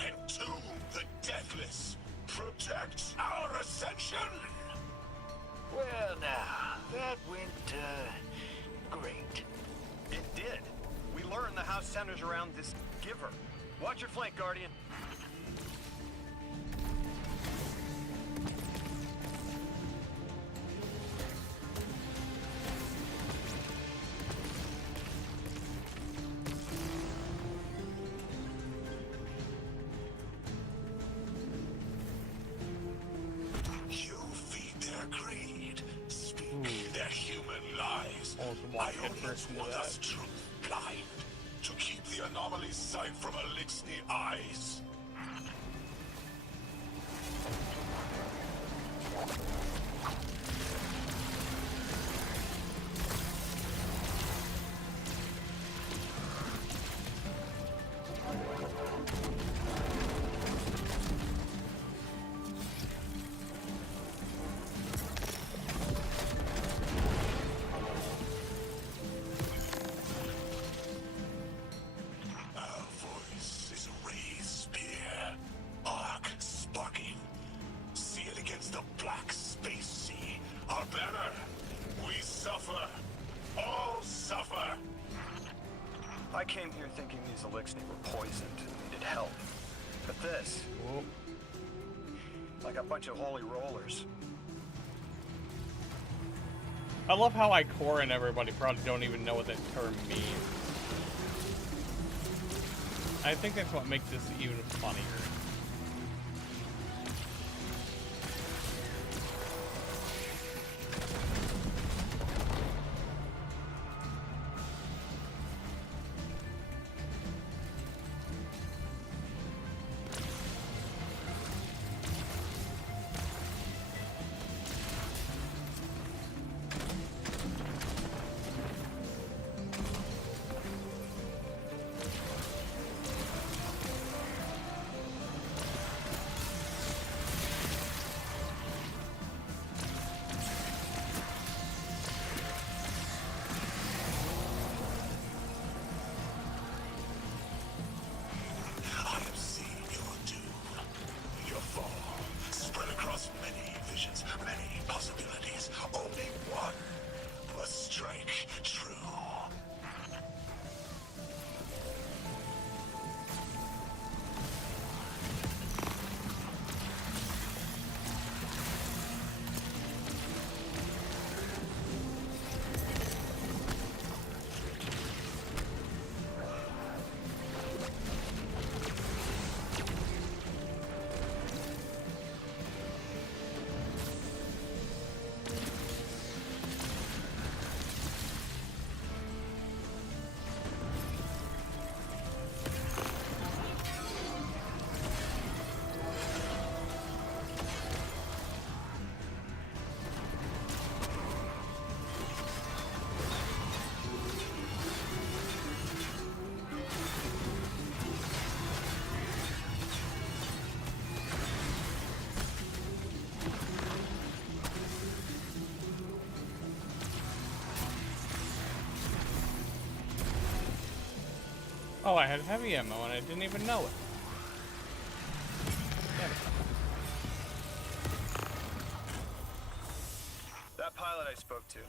Entomb the deathless. Protect our ascension. Well now, that went, great. It did. We learned the house centers around this giver. Watch your flank, Guardian. You feed their greed, speak their human lies. watch it Ionians first into want that. us truth blind to keep the anomaly sight from Elixni eyes. Our voice is a raised spear, arc sparking, sealed against the black space sea. Our banner, we suffer, all suffer. I came here thinking these Elixni were poisoned and needed help. But this, like a bunch of holy rollers. I love how Ikora and everybody probably don't even know what that term means. I think that's what makes this even funnier. Oh, I had heavy ammo and I didn't even know it. Damn it. That pilot I spoke to,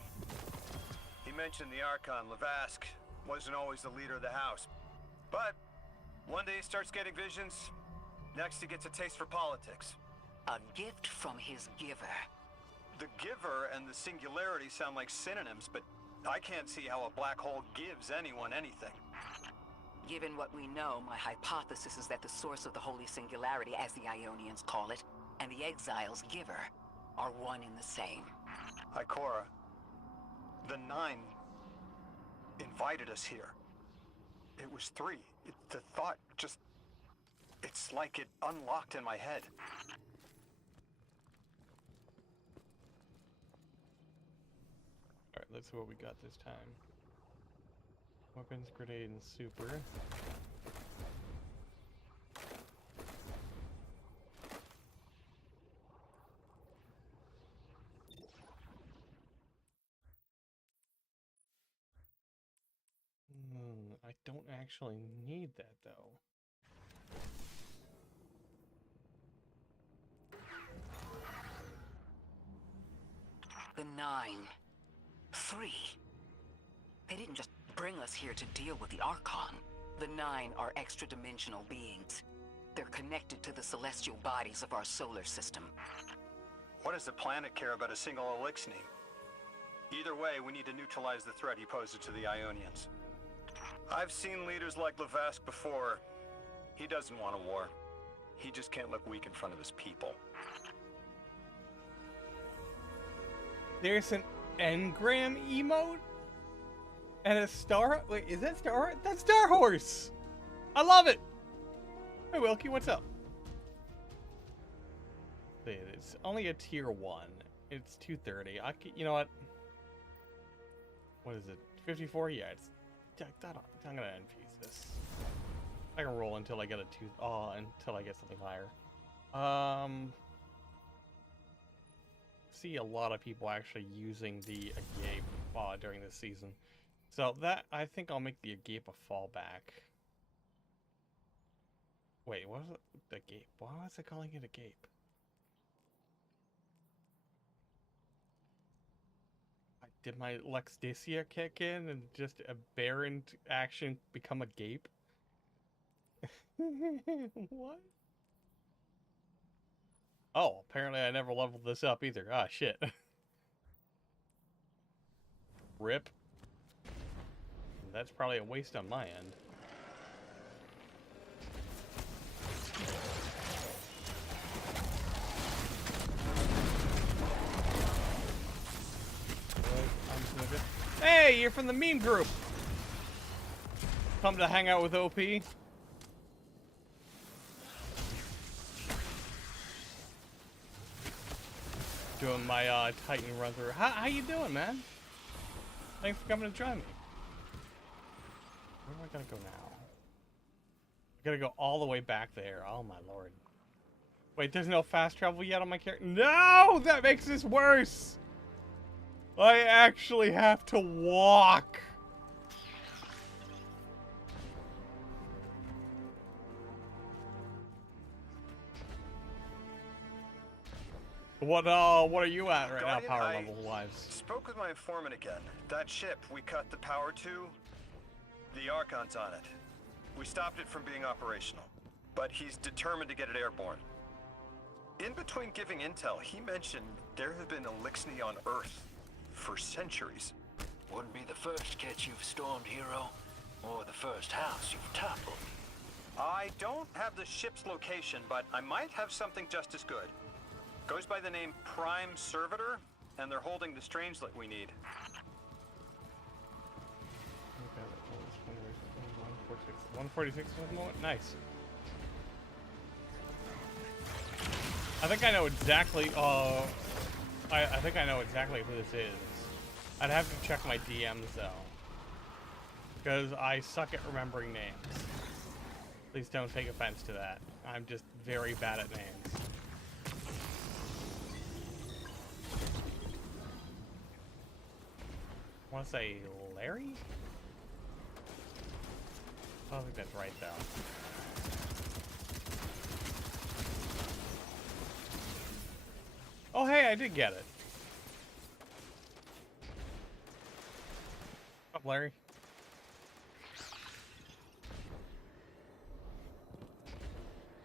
he mentioned the Archon, Levask, wasn't always the leader of the house. But one day he starts getting visions, next he gets a taste for politics. A gift from his giver. The giver and the singularity sound like synonyms, but I can't see how a black hole gives anyone anything. Given what we know, my hypothesis is that the source of the Holy Singularity, as the Ionians call it, and the Exile's giver are one and the same. Ikora, the Nine invited us here. It was 3. The thought just... it's like it unlocked in my head. Alright, let's see what we got this time. Weapons, grenade, and super. I don't actually need that though. The 9. 3. They didn't just bring us here to deal with the Archon. The 9 are extra-dimensional beings. They're connected to the celestial bodies of our solar system. What does the planet care about a single Elixni? Either way, we need to neutralize the threat he poses to the Ionians. I've seen leaders like Levask before. He doesn't want a war. He just can't look weak in front of his people. There's an engram emote? And a star? Wait, is that Star? That's Star Horse! I love it! Hey Wilkie, what's up? It's only a tier 1. It's 230. You know what? What is it? 54? Yeah, it's... I'm gonna infuse this. I can roll until I get until I get something higher. See a lot of people actually using the Agape during this season. So that, I think I'll make the Agape a fallback. Wait, what was it? The Agape? Why was I calling it Agape? Did my Lexdacia kick in and just aberrant action become a gape? What? Oh, apparently I never leveled this up either. Ah, shit. Rip. That's probably a waste on my end. Hey, you're from the meme group. Come to hang out with OP. Doing my Titan run through. How you doing, man? Thanks for coming to join me. Where do I gotta go now? I gotta go all the way back there. Oh my lord. Wait, there's no fast travel yet on my character? No! That makes this worse! I actually have to walk. What are you at right now, power level wise? Spoke with my informant again. That ship we cut the power to, the Archon's on it. We stopped it from being operational, but he's determined to get it airborne. In between giving intel, he mentioned there have been Elixni on Earth for centuries. Wouldn't be the first catch you've stormed, hero, or the first house you've toppled. I don't have the ship's location, but I might have something just as good. Goes by the name Prime Servitor, and they're holding the Strangelet we need. Okay, 146 at the moment? Nice. I think I know exactly, I think I know exactly who this is. I'd have to check my DMs though. Because I suck at remembering names. Please don't take offense to that. I'm just very bad at names. I want to say Larry? I don't think that's right, though. Oh, hey, I did get it. What's up, Larry?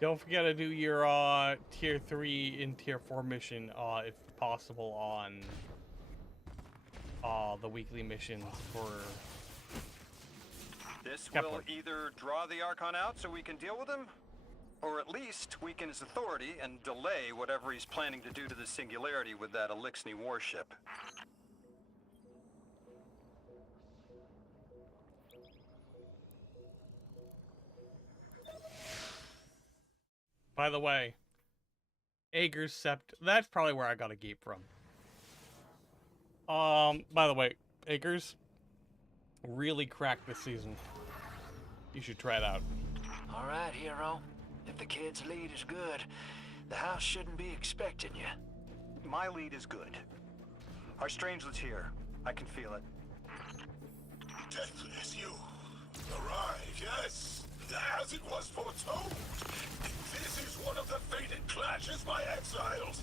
Don't forget to do your tier 3 and tier 4 mission, if possible, on the weekly missions for This Kepler. will either draw the Archon out so we can deal with him, or at least weaken his authority and delay whatever he's planning to do to the Singularity with that Elixni warship. By the way, Ager's Sept. That's probably where I got a geep from. By the way, Ager's really cracked this season. You should try it out. All right, hero. If the kid's lead is good, the house shouldn't be expecting you. My lead is good. Our strangelet's here. I can feel it. Deathless, you arrived, yes, as it was foretold. This is one of the fated clashes by exiles.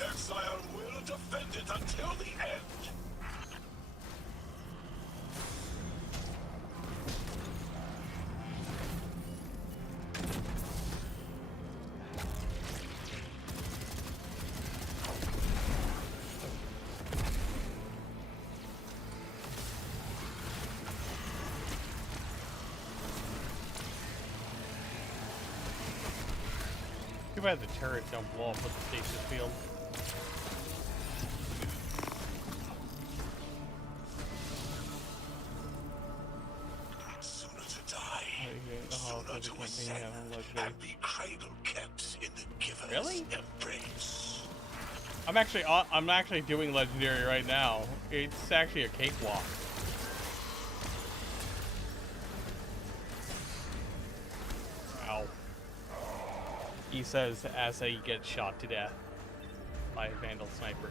Exile will defend it until the end. Too bad the turret don't blow up with the stasis field. Sooner to die, sooner to ascend, and be cradle kept in the giver's embrace. I'm actually doing legendary right now. It's actually a cakewalk. Ow. He says as he gets shot to death by a Vandal sniper.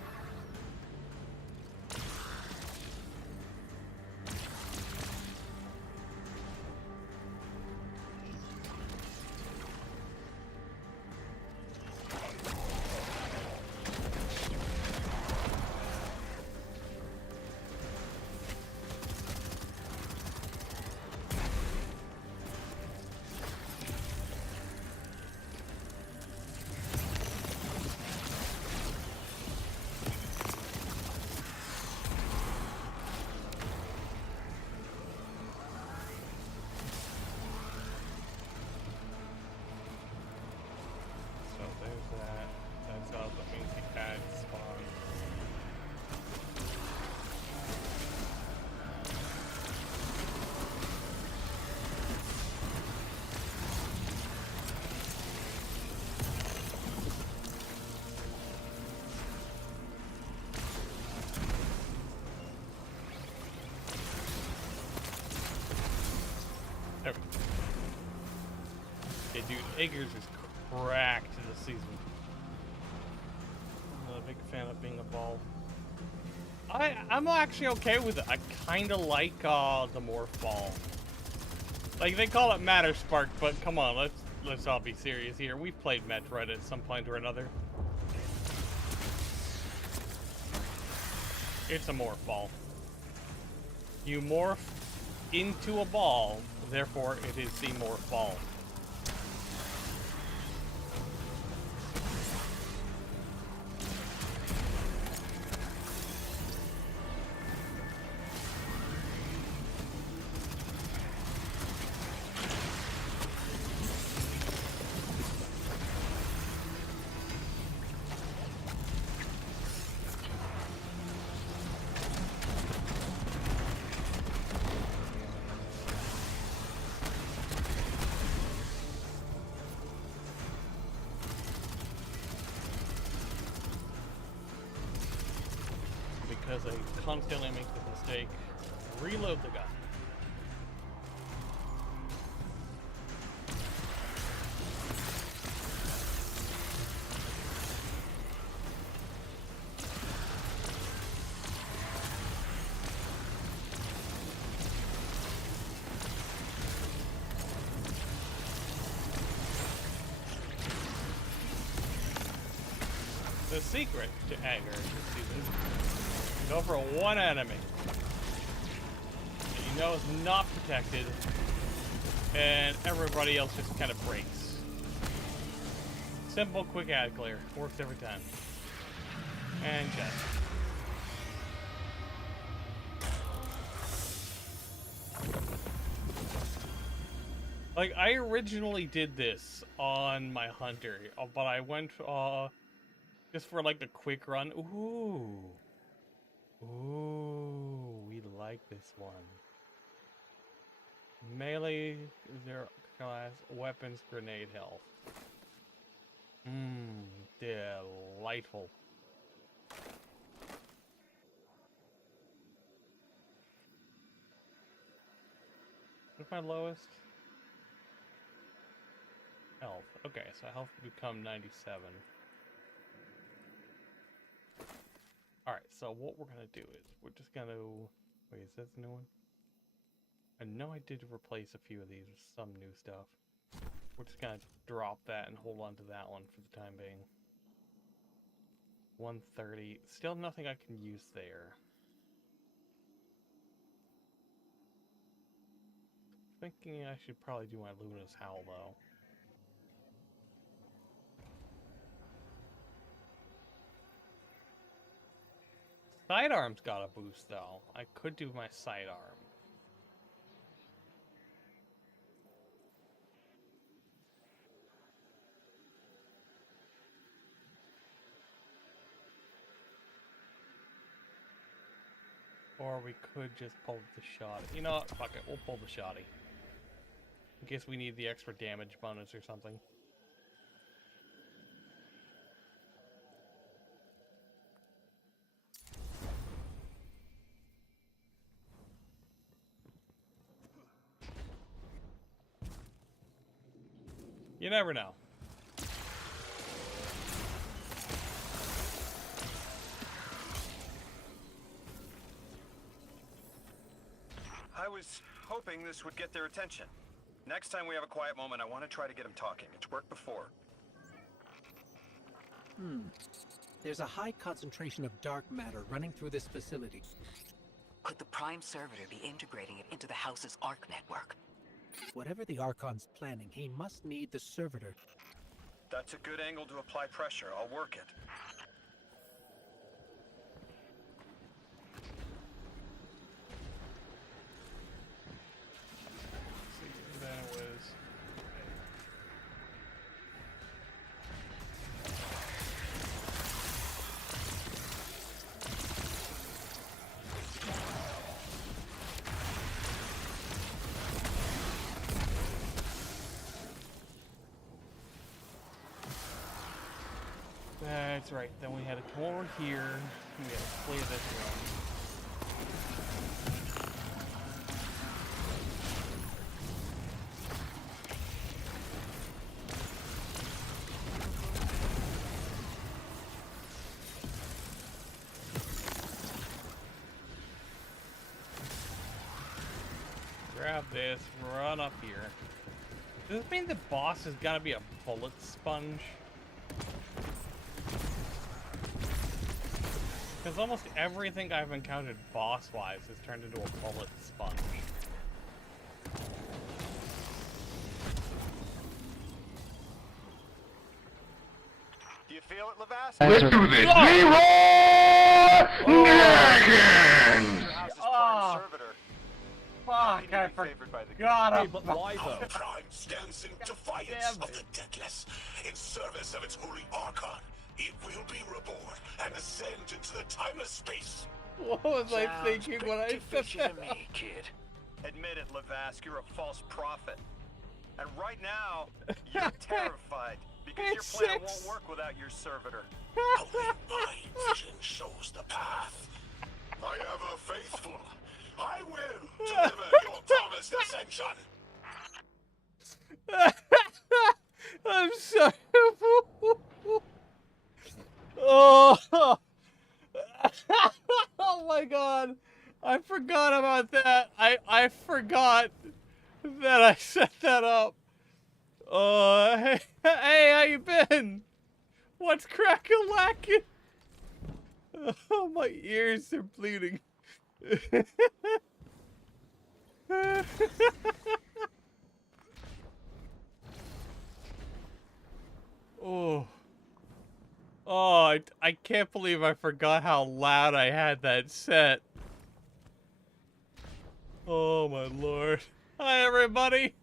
Yeah, dude, Eggers is cracked this season. I'm not a big fan of being a ball. I'm actually okay with it. I kind of like the morph ball. Like, they call it Matter Spark, but come on, let's all be serious here. We've played Metroid at some point or another. It's a morph ball. You morph into a ball, therefore it is the morph ball. because I constantly make this mistake. Reload the gun. The secret to anger this season: go for one enemy that you know is not protected, and everybody else just kind of breaks. Simple, quick ad clear. Works every time. And chest. Like, I originally did this on my hunter, but I went, just for like a quick run. Ooh. Ooh, we like this one. Melee, zero class, weapons, grenade health. Delightful. What's my lowest? Health. Okay, so health will become 97. Alright, so what we're gonna do is we're just gonna... Wait, is that the new one? I know I did replace a few of these with some new stuff. We're just gonna drop that and hold on to that one for the time being. 130. Still nothing I can use there. Thinking I should probably do my Luna's Howl though. Sidearm's got a boost though. I could do my sidearm. Or we could just pull the shot. You know what? Fuck it. We'll pull the shotty. In case we need the extra damage bonus or something. You never know. I was hoping this would get their attention. Next time we have a quiet moment, I want to try to get them talking. It's worked before. There's a high concentration of dark matter running through this facility. Could the Prime Servitor be integrating it into the House's Arc network? Whatever the Archon's planning, he must need the Servitor. That's a good angle to apply pressure. I'll work it. That's right. Then we had to come over here. We had to clear this room. Grab this, run up here. Does this mean the boss has got to be a bullet sponge? Because almost everything I've encountered boss-wise has turned into a bullet sponge. Do you feel it, Levas? Let's do this. Leroy Jenkins! Fuck, I forgot Our Prime stands in defiance of the deathless. In service of its holy Archon, it will be reborn and ascend into the timeless space. What was I thinking when I said that? To me, kid. Admit it, Levas, you're a false prophet. And right now, you're terrified because your plan won't work without your servitor. Only my vision shows the path. My ever faithful. I will deliver your promised ascension. I'm sorry. Oh. Oh my god. I forgot about that. I forgot that I set that up. Hey, hey, how you been? What's crack-a-lackin'? Oh, my ears are bleeding. Oh. Oh, I can't believe I forgot how loud I had that set. Oh, my lord. Hi, everybody.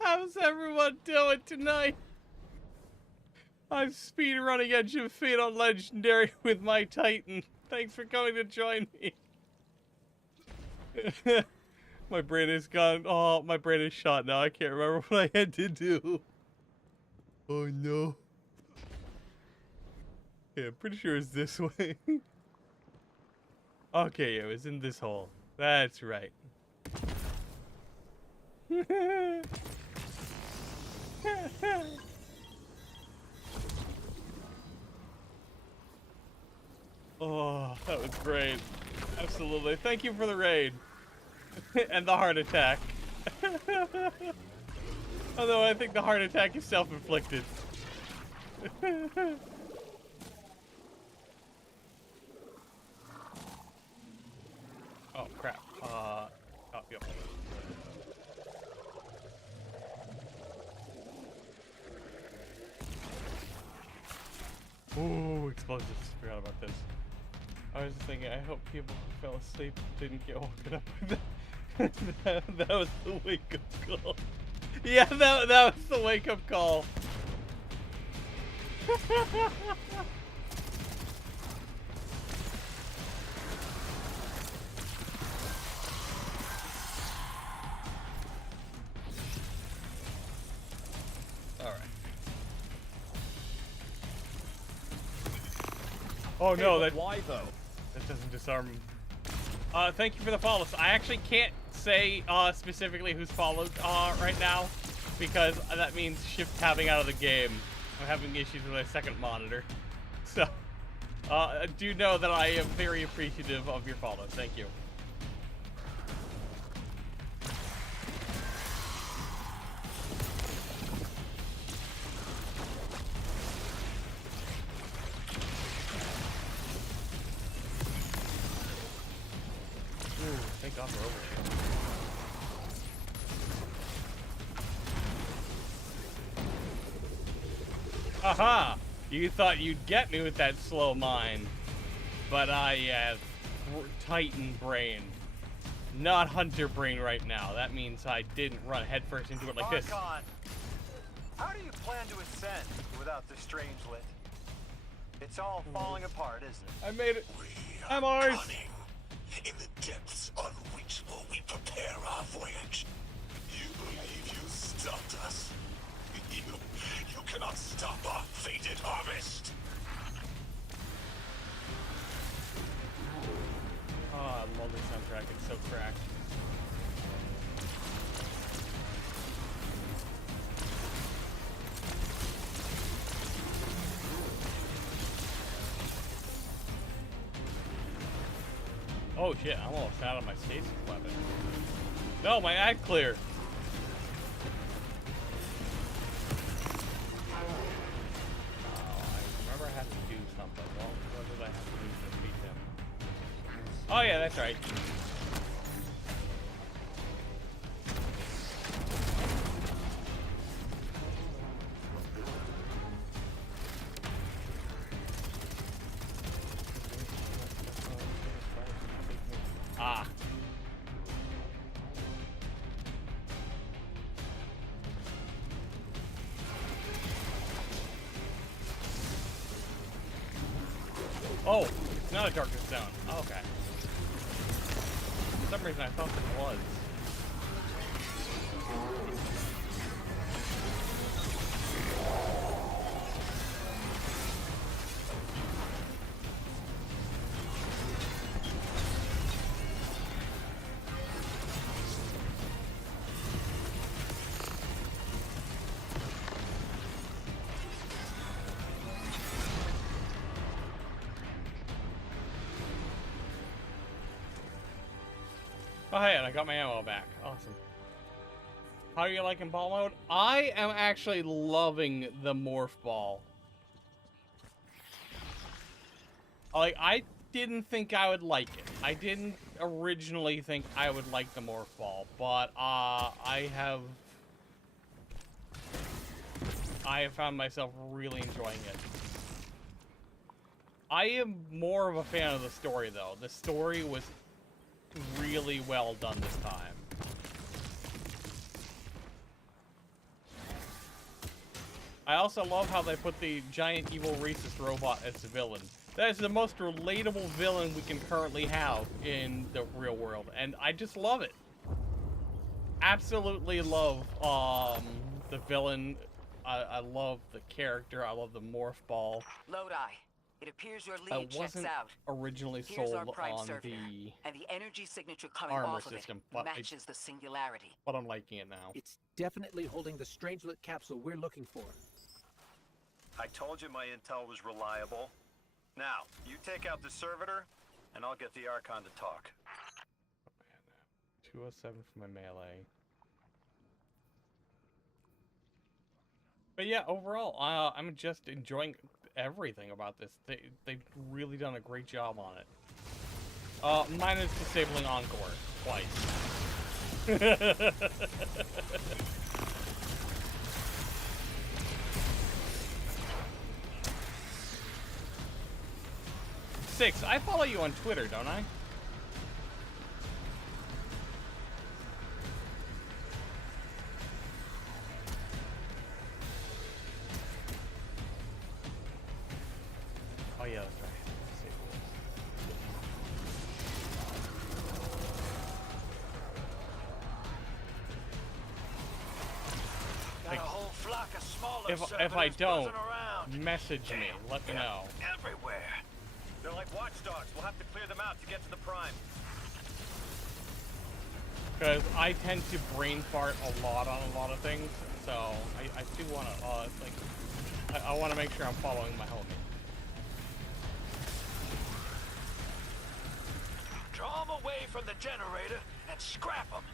How's everyone doing tonight? I'm speedrunning Edge of Fate on Legendary with my Titan. Thanks for coming to join me. My brain is gone. Oh, my brain is shot now. I can't remember what I had to do. Oh no. Yeah, I'm pretty sure it's this way. Okay, it was in this hole. That's right. Oh, that was great. Absolutely. Thank you for the raid. And the heart attack. Although I think the heart attack is self-inflicted. Oh, crap. Oh, yep. Ooh, explosives. Forgot about this. I was just thinking, I hope people who fell asleep didn't get woken up with that. That was the wake-up call. Yeah, that was the wake-up call. Alright. Oh no, that why though? That doesn't disarm him. Thank you for the follows. I actually can't say specifically who's followed right now because that means shift tabbing out of the game. I'm having issues with my second monitor. So do know that I am very appreciative of your follows. Thank you. Thank God for overshield. Aha! You thought you'd get me with that slow mine, but I have Titan brain, not Hunter brain right now. That means I didn't run headfirst into it like this. Archon, how do you plan to ascend without the strange lit? It's all falling apart, isn't it? I made it. I'm ours. In the depths unreachable, we prepare our voyage. You believe you stopped us? You cannot stop our fated harvest. Oh, I love this soundtrack. It's so cracked. Oh shit, I'm almost out of my stasis weapon. No, my ad clear. Oh, I remember I had to do something. Well, what did I have to do to beat him? Oh yeah, that's right. Ah. Oh, it's not a darkness zone. Oh, okay. For some reason I thought it was. Oh, hey, and I got my ammo back. Awesome. How are you liking ball mode? I am actually loving the morph ball. Like, I didn't think I would like it. I didn't originally think I would like the morph ball, but I have found myself really enjoying it. I am more of a fan of the story, though. The story was really well done this time. I also love how they put the giant evil racist robot as the villain. That is the most relatable villain we can currently have in the real world, and I just love it. Absolutely love the villain. I love the character. I love the morph ball. Lodi, it appears your I lead checks wasn't out. originally Here's our sold prime on servitor, the and the energy signature coming armor off of system, it but matches the singularity. but I'm liking it now. It's definitely holding the strangelet capsule we're looking for. I told you my intel was reliable. Now, you take out the servitor, and I'll get the Archon to talk. 207 for my melee. But yeah, overall, I'm just enjoying everything about this. They've really done a great job on it. Minus disabling Encore twice. 6, I follow you on Twitter, don't I? Oh yeah, that's right. Got a whole flock of smaller If I servitors don't, buzzing around. message me. Let me know. Everywhere. They're like watchdogs. We'll have to clear them out to get to the Prime. Because I tend to brain fart a lot on a lot of things, so I do want to, I want to make sure I'm following my homie. Draw them away from the generator and scrap them.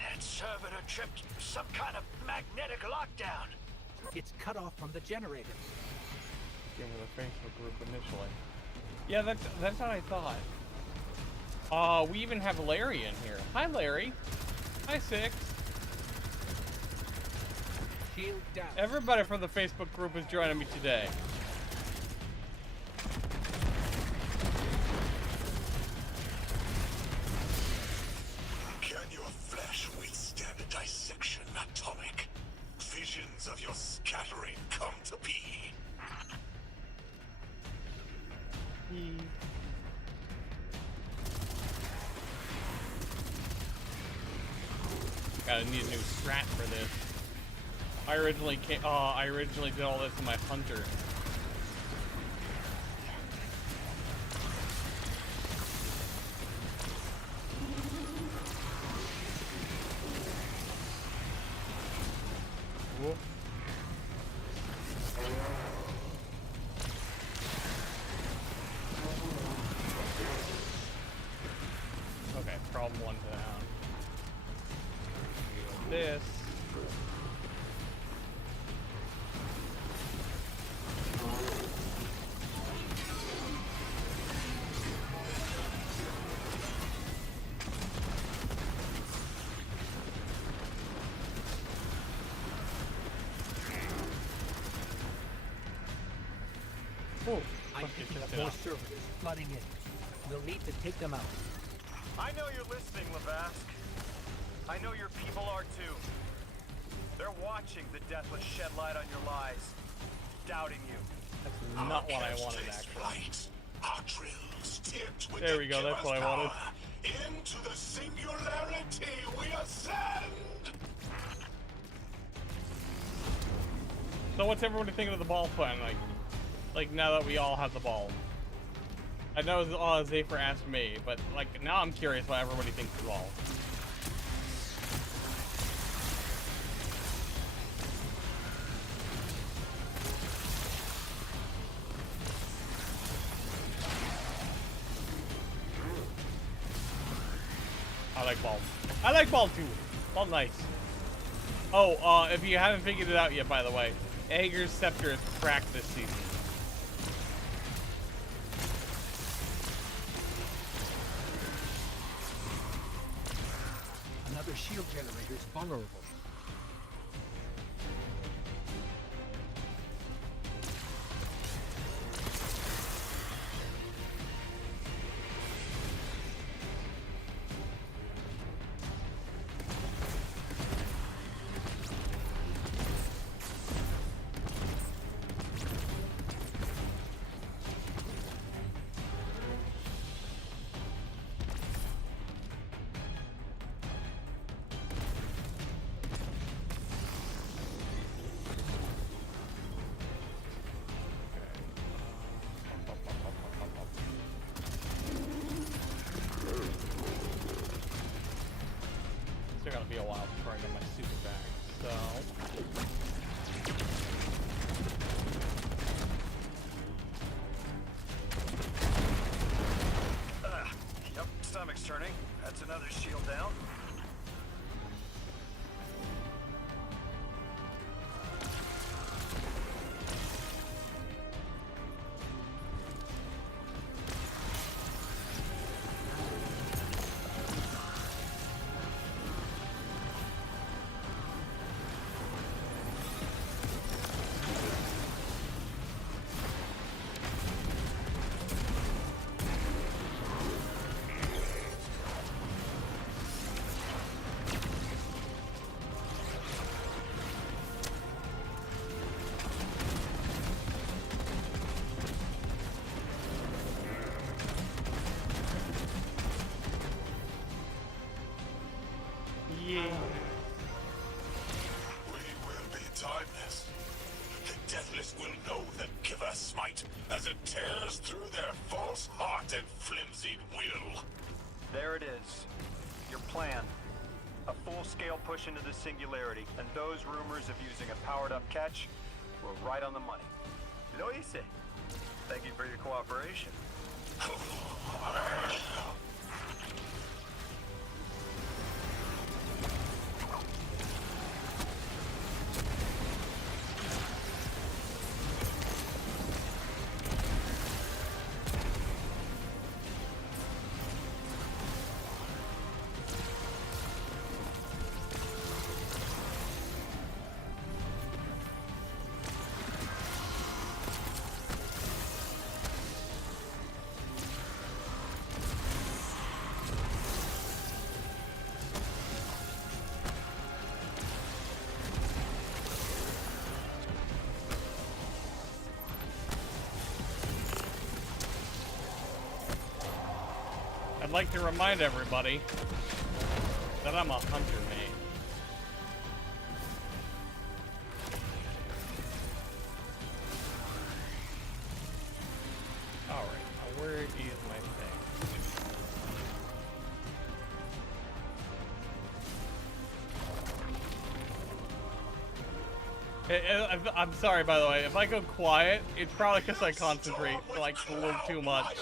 That servitor tripped some kind of magnetic lockdown. It's cut off from the generator. Give me the Facebook group initially. Yeah, that's what I thought. We even have Larry in here. Hi, Larry. Hi, Six. Shield down. Everybody from the Facebook group is joining me today. Can your flesh withstand a dissection, Atomic? Visions of your scattering come to be. Gotta need a new strat for this. I originally did all this in my Hunter. Whoop. Okay, problem 1 down. This. Oh, I'm picking up more servitors flooding in. We'll need to take them out. I know you're listening, Lavask. I know your people are too. They're watching the Deathless shed light on your lies, doubting you. That's not what I wanted, actually. Flight, our drills tipped with There we go, that's what I wanted. Into the singularity we ascend! So what's everybody thinking of the ball plan? Like now that we all have the ball. I know Zephyr asked me, but like now I'm curious what everybody thinks of the ball. like Bald. I like Bald too. Bald nice. Oh, if you haven't figured it out yet, by the way, Ager's scepter is cracked this season. Another shield generator is vulnerable. Still gotta be a while before I get my super back, so... Yep, stomach's turning. That's another shield down. Yeah. We will be timeless. The deathless will know the Giver smite as it tears through their false heart and flimsy will. There it is. Your plan. A full-scale push into the singularity, and those rumors of using a powered-up catch were right on the money. Lo hice. Thank you for your cooperation. I'd like to remind everybody that I'm a hunter main. Alright, now where is my thing? I'm sorry, by the way, if I go quiet, it's probably because I concentrate like a little too much.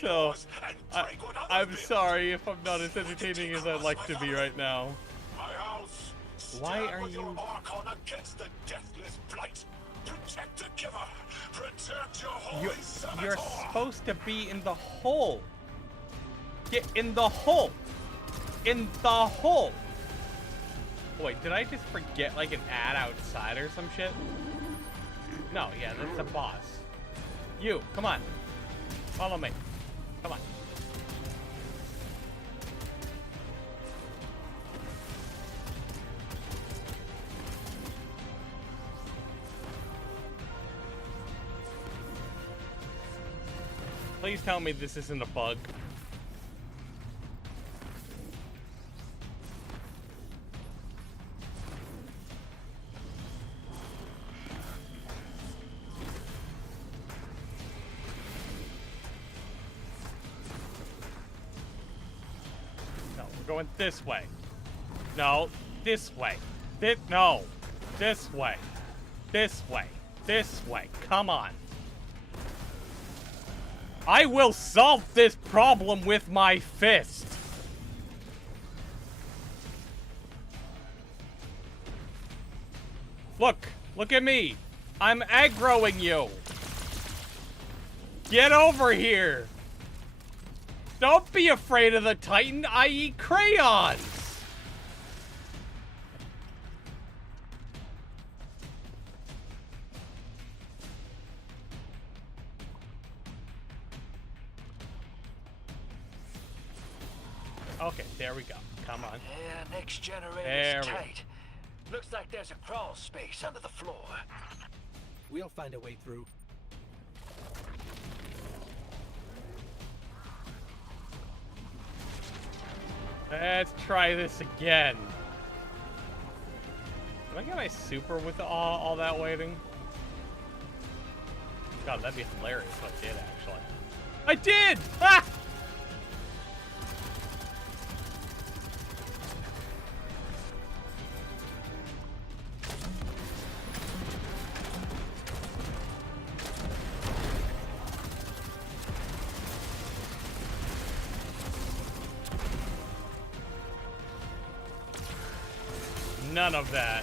So, I'm sorry if I'm not as entertaining as I'd like to be right now. Why are you... You're supposed to be in the hole. Get in the hole. In the hole. Wait, did I just forget like an ad outside or some shit? No, yeah, that's the boss. You, come on. Follow me. Come on. Please tell me this isn't a bug. No, we're going this way. No, this way. No, this way. This way. This way. Come on. I will solve this problem with my fist. Look at me. I'm aggroing you. Get over here. Don't be afraid of the Titan. I eat crayons. Okay, there we go. Come on. Yeah, next generator's There we go. tight. Looks like there's a crawl space under the floor. We'll find a way through. Let's try this again. Did I get my super with all that waiting? God, that'd be hilarious if I did, actually. I did! Ah! None of that.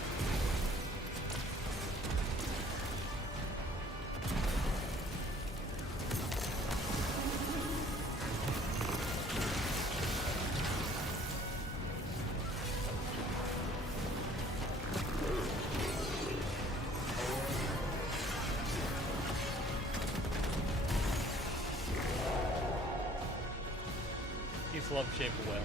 He's love shape of whale.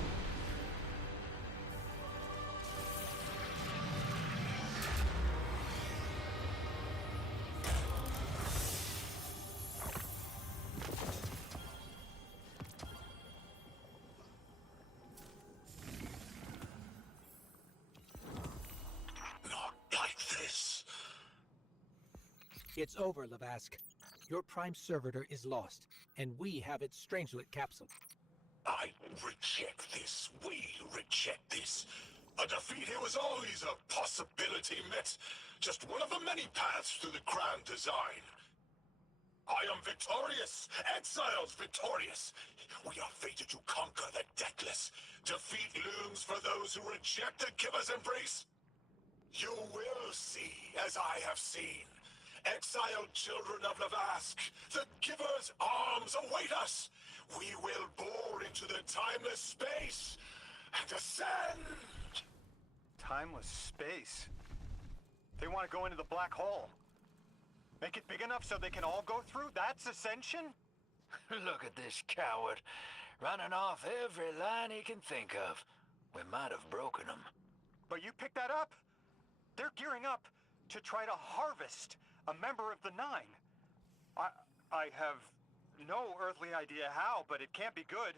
It's over, Lavask. Your prime servitor is lost, and we have its Strangelet capsule. I reject this. We reject this. A defeat here was always a possibility, Met. Just one of the many paths to the grand design. I am victorious. Exiles victorious. We are fated to conquer the deathless. Defeat looms for those who reject the Giver's embrace. You will see, as I have seen. Exiled children of Lavask, the Giver's arms await us. We will bore into the timeless space and ascend. Timeless space? They want to go into the black hole. Make it big enough so they can all go through? That's ascension? Look at this coward, running off every line he can think of. We might have broken him. But you picked that up. They're gearing up to try to harvest a member of the Nine. I have no earthly idea how, but it can't be good.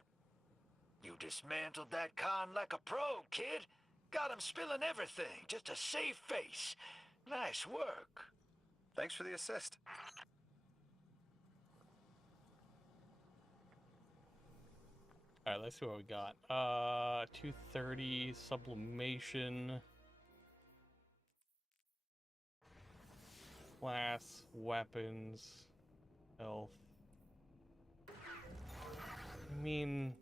You dismantled that con like a pro, kid. Got him spilling everything, just to save face. Nice work. Thanks for the assist. Alright, let's see what we got. 230, sublimation. Class, weapons, health. I mean...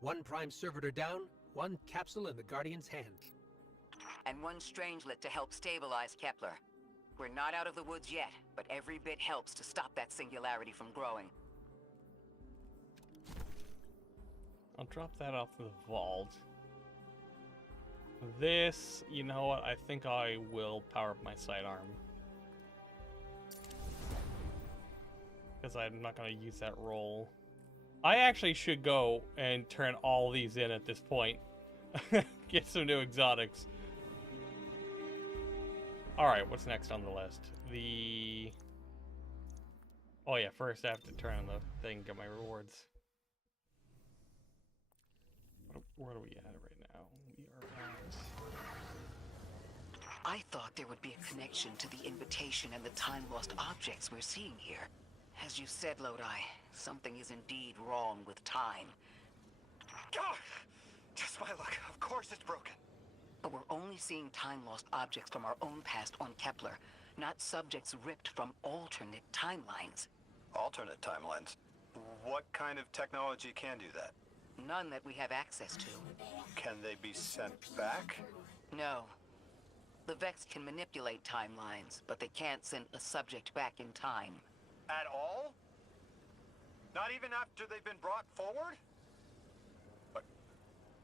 One prime servitor down, one capsule in the Guardian's hand. And one Strangelet to help stabilize Kepler. We're not out of the woods yet, but every bit helps to stop that singularity from growing. I'll drop that off the vault. This, you know what? I think I will power up my sidearm. Because I'm not going to use that roll. I actually should go and turn all these in at this point. Get some new exotics. Alright, what's next on the list? Oh yeah, first I have to turn on the thing, get my rewards. Where are we at right now? We are at... I thought there would be a connection to the invitation and the time-lost objects we're seeing here. As you said, Lodi, something is indeed wrong with time. God! Just my luck. Of course it's broken. But we're only seeing time-lost objects from our own past on Kepler, not subjects ripped from alternate timelines. Alternate timelines. What kind of technology can do that? None that we have access to. Can they be sent back? No. The Vex can manipulate timelines, but they can't send a subject back in time. At all? Not even after they've been brought forward? But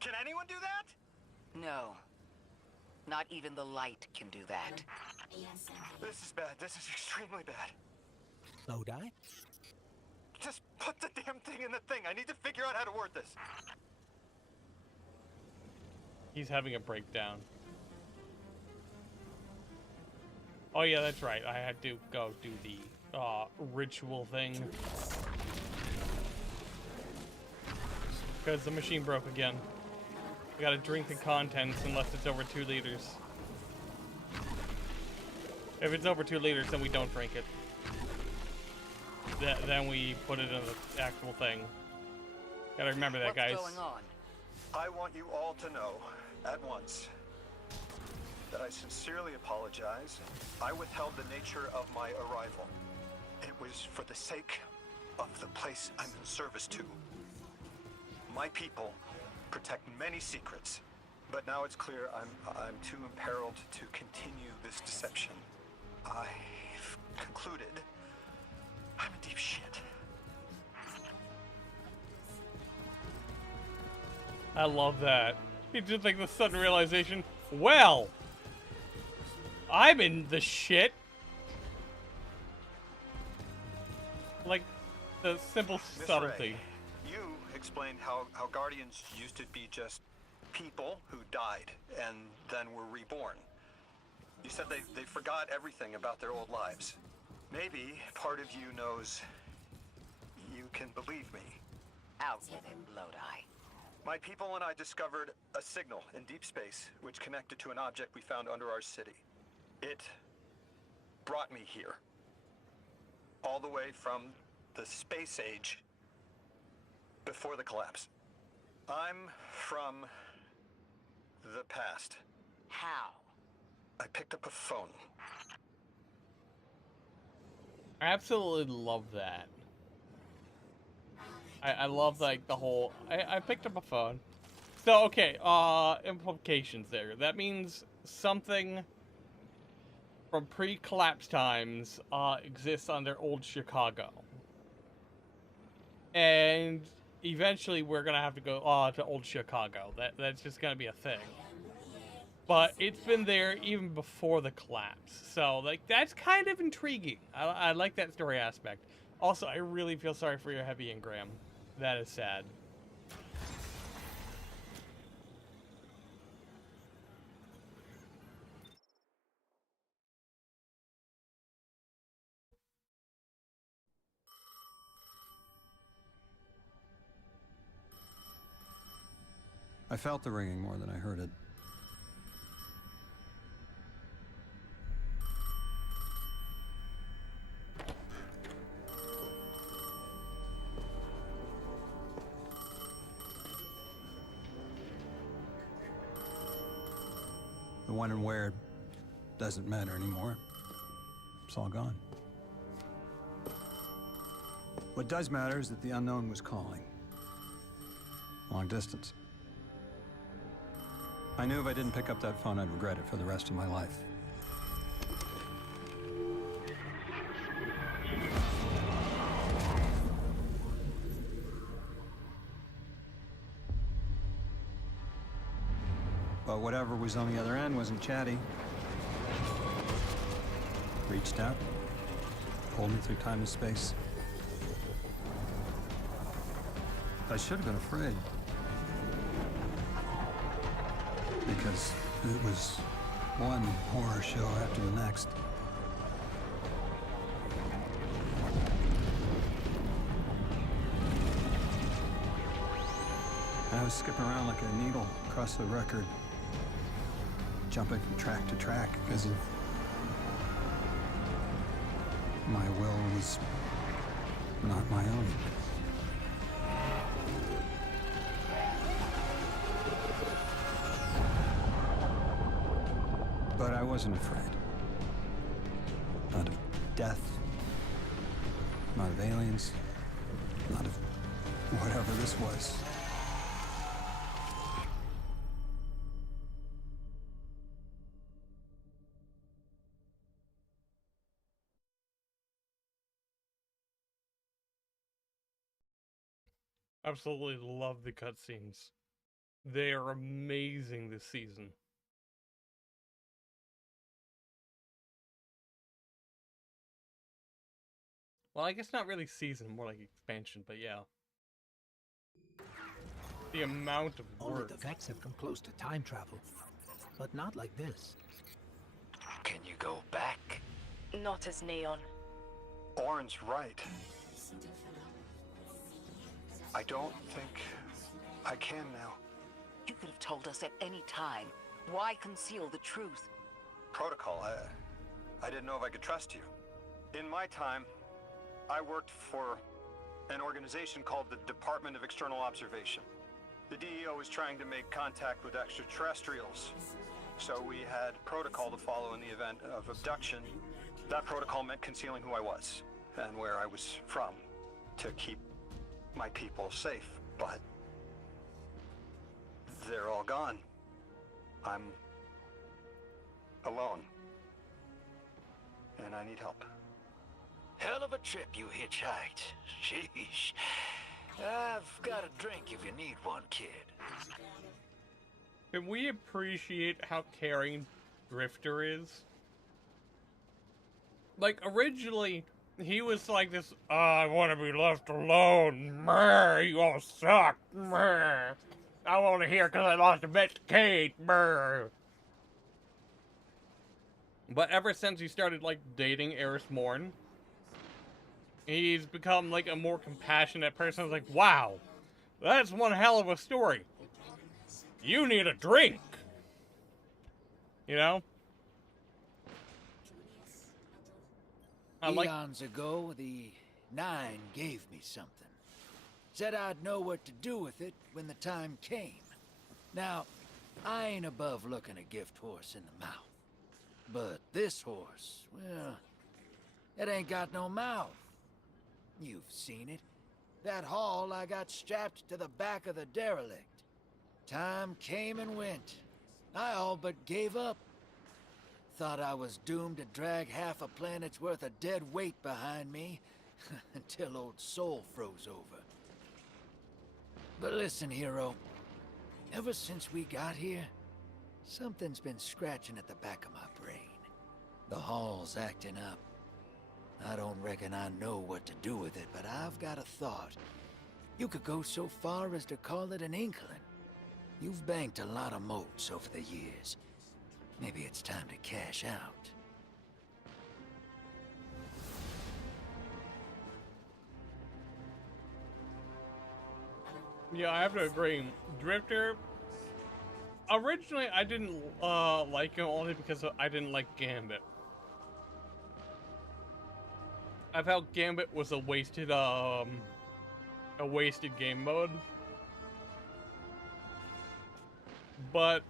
can anyone do that? No. Not even the light can do that. This is bad. This is extremely bad. Lodi? Just put the damn thing in the thing. I need to figure out how to word this. He's having a breakdown. Oh yeah, that's right. I had to go do the ritual thing. Because the machine broke again. We gotta drink the contents unless it's over 2 liters. If it's over 2 liters, then we don't drink it. Then we put it in the actual thing. Gotta remember that, guys. What's going on? I want you all to know, at once, that I sincerely apologize. I withheld the nature of my arrival. It was for the sake of the place I'm in service to. My people protect many secrets, but now it's clear I'm too imperiled to continue this deception. I've concluded I'm in deep shit. I love that. It's just like the sudden realization, well, I'm in the shit. Like, the simple Miss subtlety. Ray, you explained how Guardians used to be just people who died and then were reborn. You said they forgot everything about their old lives. Maybe part of you knows you can believe me. Out with it, Lodi. My people and I discovered a signal in deep space which connected to an object we found under our city. It brought me here. All the way from the space age before the collapse. I'm from the past. How? I picked up a phone. I absolutely love that. I love, like, the whole... I picked up a phone. So, okay, implications there. That means something from pre-collapse times exists under old Chicago. And eventually we're gonna have to go to old Chicago. That's just gonna be a thing. But it's been there even before the collapse. So, like, that's kind of intriguing. I like that story aspect. Also, I really feel sorry for your heavy engram. That is sad. I felt the ringing more than I heard it. The when and where doesn't matter anymore. It's all gone. What does matter is that the unknown was calling. Long distance. I knew if I didn't pick up that phone, I'd regret it for the rest of my life. But whatever was on the other end wasn't chatty. Reached out, pulled me through time and space. I should have been afraid. Because it was one horror show after the next. And I was skipping around like a needle across the record, jumping from track to track because of my will was not my own. But I wasn't afraid. Not of death. Not of aliens. Not of whatever this was. Absolutely love the cutscenes. They are amazing this season. Well, I guess not really season, more like expansion, but yeah. The amount of Only work. the Vex have come close to time travel, but not like this. Can you go back? Not as Neon. Orin's right. I don't think I can now. You could have told us at any time. Why conceal the truth? Protocol, I didn't know if I could trust you. In my time, I worked for an organization called the Department of External Observation. The DEO was trying to make contact with extraterrestrials, so we had protocol to follow in the event of abduction. That protocol meant concealing who I was and where I was from to keep my people safe, but they're all gone. I'm alone, and I need help. Hell of a trip you hitchhiked. Sheesh. I've got a drink if you need one, kid. Can we appreciate how caring Drifter is? Like, originally, he was like this, I want to be left alone. Brr, you all suck. Brr. I'm only here because I lost a bet to Kate. Brr. But ever since he started, like, dating Eris Morn, he's become, like, a more compassionate person. It's like, wow, that's one hell of a story. You need a drink. You know? Eons ago, the Nine gave me something. Said I'd know what to do with it when the time came. Now, I ain't above looking a gift horse in the mouth. But this horse, well, it ain't got no mouth. You've seen it. That haul I got strapped to the back of the derelict. Time came and went. I all but gave up. Thought I was doomed to drag half a planet's worth of dead weight behind me until old Soul froze over. But listen, hero. Ever since we got here, something's been scratching at the back of my brain. The hall's acting up. I don't reckon I know what to do with it, but I've got a thought. You could go so far as to call it an inkling. You've banked a lot of motes over the years. Maybe it's time to cash out. Yeah, I have to agree. Drifter, originally I didn't like him only because I didn't like Gambit. I felt Gambit was a wasted game mode. But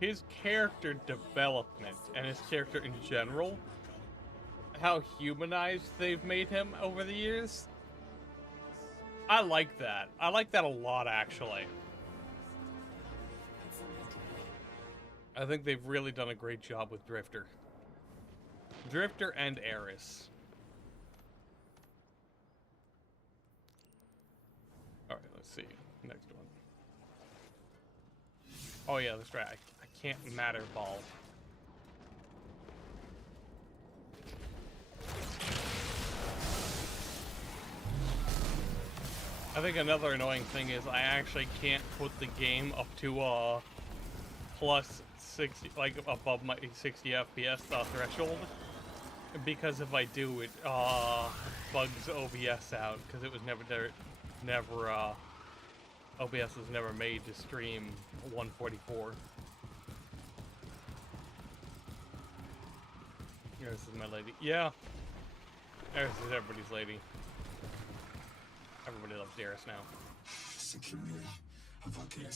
his character development and his character in general, how humanized they've made him over the years, I like that. I like that a lot, actually. I think they've really done a great job with Drifter. Drifter and Eris. Alright, let's see. Next one. Oh yeah, that's right. I can't matter ball. I think another annoying thing is I actually can't put the game up to plus 60, like above my 60 FPS threshold, because if I do, it bugs OBS out, because it was never OBS was never made to stream 144. This is my lady. Yeah. This is everybody's lady. Everybody loves Darius now.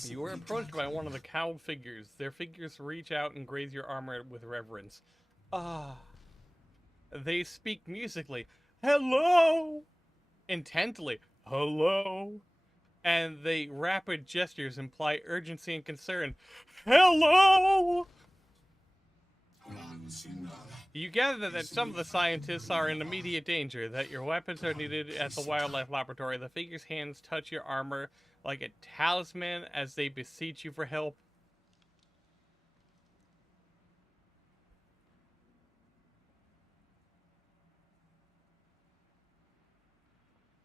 You were approached by one of the cowled figures. Their figures reach out and graze your armor with reverence. Ah. They speak musically. hello, intently, hello, and the rapid gestures imply urgency and concern. Hello! You gather that some of the scientists are in immediate danger, that your weapons are needed at the wildlife laboratory. The figure's hands touch your armor like a talisman as they beseech you for help.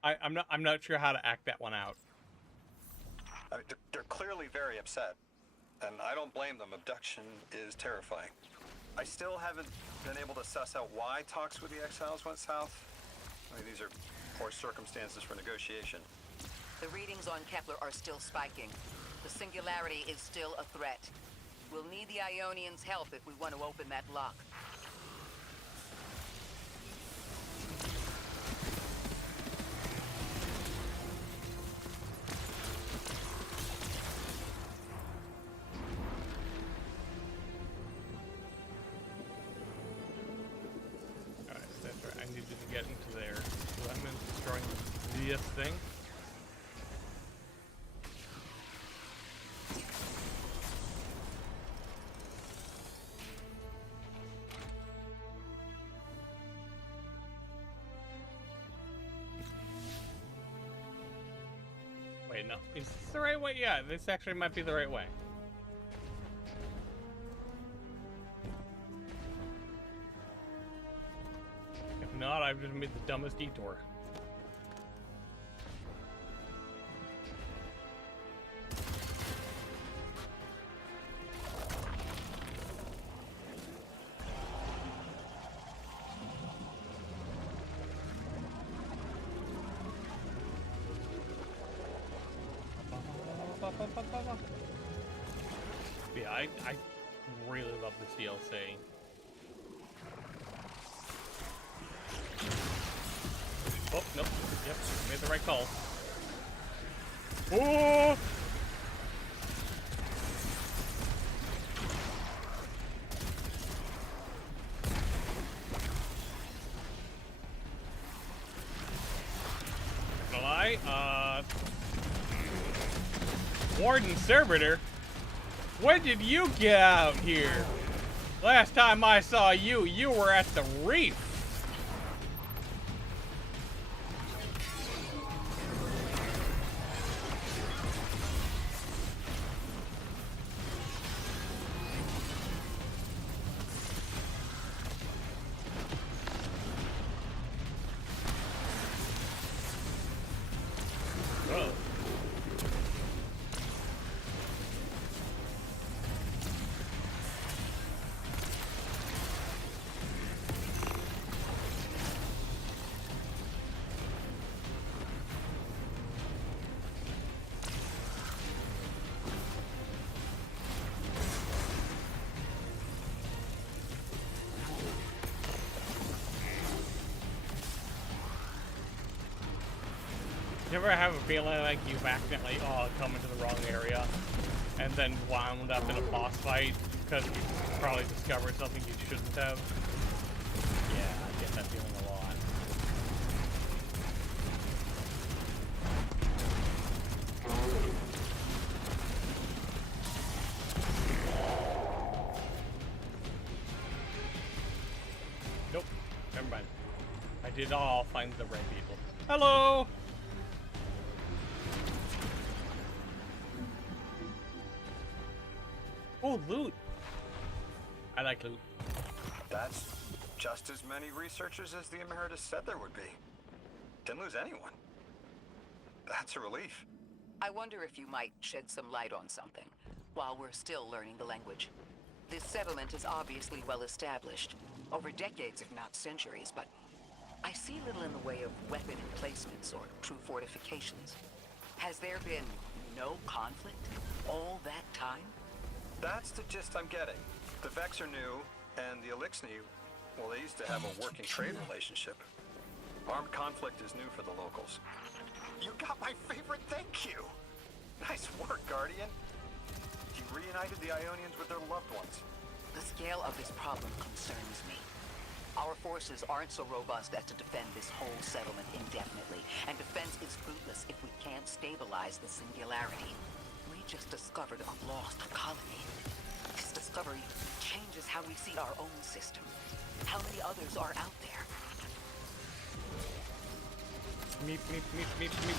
I'm not sure how to act that one out. They're clearly very upset, and I don't blame them. Abduction is terrifying. I still haven't been able to suss out why talks with the exiles went south. I mean, these are poor circumstances for negotiation. The readings on Kepler are still spiking. The singularity is still a threat. We'll need the Ionians' help if we want to open that lock. Get into there. Lemon destroying this thing. Wait, no. Is this the right way? Yeah, this actually might be the right way. If not, I've just made the dumbest detour. Yeah, I really love this DLC. Oh, nope. Yep, made the right call. Oh! Not gonna lie, Warden Servitor? When did you get out here? Last time I saw you, you were at the reef. Oh. You ever have a feeling like you've accidentally come into the wrong area and then wound up in a boss fight because you probably discovered something you shouldn't have? Yeah, I get that feeling a lot. Nope, never mind. I did all find the right people. Hello! Oh, loot! I like loot. That's just as many researchers as the Emeritus said there would be. Didn't lose anyone. That's a relief. I wonder if you might shed some light on something while we're still learning the language. This settlement is obviously well established, over decades if not centuries, but I see little in the way of weapon emplacements or true fortifications. Has there been no conflict all that time? That's the gist I'm getting. The Vex are new, and the Elixni, well, they used to have a working trade relationship. Armed conflict is new for the locals. You got my favorite thank you! Nice work, Guardian. You reunited the Ionians with their loved ones. The scale of this problem concerns me. Our forces aren't so robust as to defend this whole settlement indefinitely, and defense is fruitless if we can't stabilize the singularity. We just discovered a lost colony. This discovery changes how we see our own system. How many others are out there? Meep, meep, meep, meep, meep.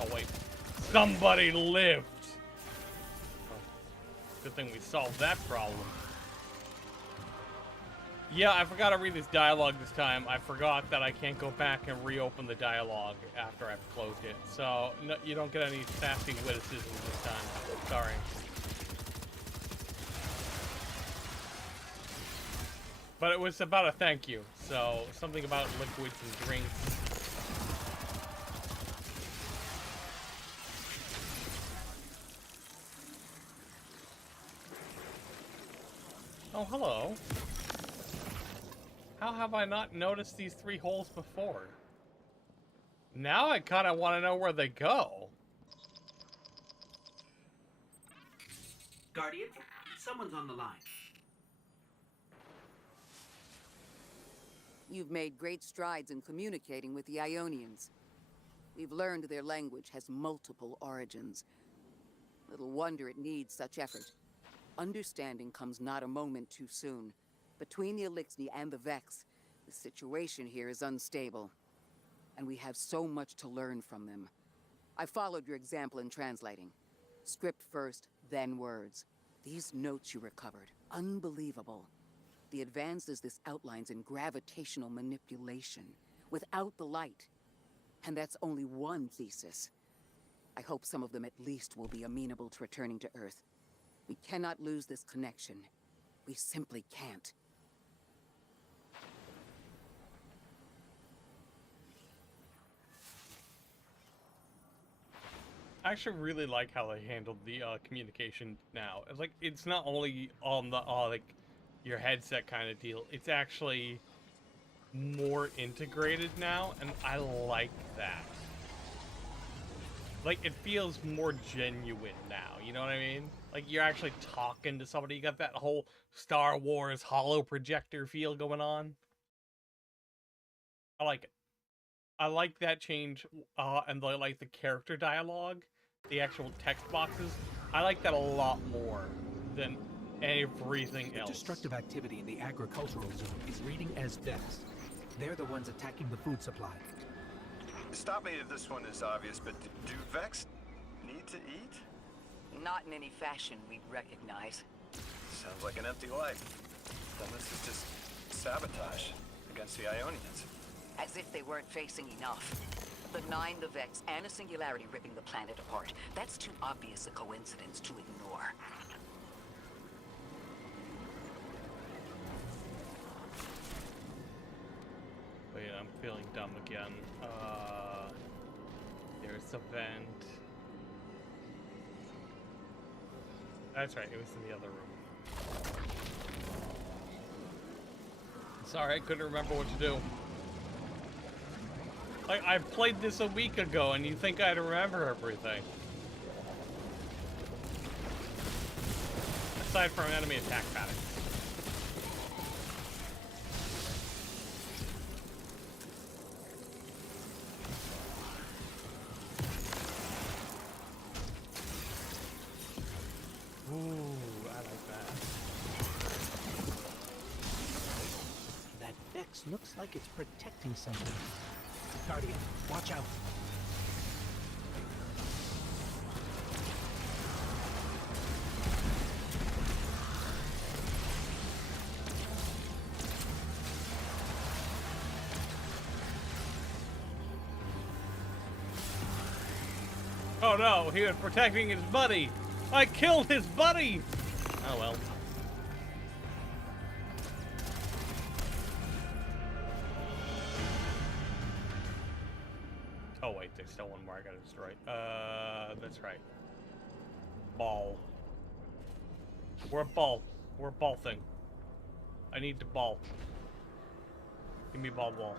Oh wait, somebody lived. Oh, good thing we solved that problem. Yeah, I forgot to read this dialogue this time. I forgot that I can't go back and reopen the dialogue after I've closed it. So no, you don't get any sassy witticisms this time. Sorry. But it was about a thank you. So something about liquids and drinks. Oh, hello. How have I not noticed these 3 holes before? Now I kind of want to know where they go. Guardian, someone's on the line. You've made great strides in communicating with the Ionians. We've learned their language has multiple origins. Little wonder it needs such effort. Understanding comes not a moment too soon. Between the Elixni and the Vex, the situation here is unstable. And we have so much to learn from them. I followed your example in translating. Script first, then words. These notes you recovered, unbelievable. The advances this outlines in gravitational manipulation, without the light. And that's only one thesis. I hope some of them at least will be amenable to returning to Earth. We cannot lose this connection. We simply can't. I actually really like how they handled the communication now. It's like, it's not only on the like your headset kind of deal. It's actually more integrated now, and I like that. Like, it feels more genuine now, you know what I mean? Like, you're actually talking to somebody. You got that whole Star Wars holo projector feel going on. I like it. I like that change, and like the character dialogue, the actual text boxes. I like that a lot more than everything else. The destructive activity in the agricultural zone is reading as Vex. They're the ones attacking the food supply. Stop me if this one is obvious, but do Vex need to eat? Not in any fashion we'd recognize. Sounds like an empty life. Then this is just sabotage against the Ionians. As if they weren't facing enough. The Nine, the Vex, and a singularity ripping the planet apart. That's too obvious a coincidence to ignore. Wait, I'm feeling dumb again. There's the vent. That's right, it was in the other room. Sorry, I couldn't remember what to do. Like, I played this a week ago, and you think I'd remember everything. Aside from enemy attack patterns. Ooh, I like that. That Vex looks like it's protecting something. Guardian, watch out. Oh no, he was protecting his buddy. I killed his buddy. Oh well. Oh wait, there's still one more I gotta destroy. That's right. Ball. We're a ball. We're a ball thing. I need the ball. Give me ball.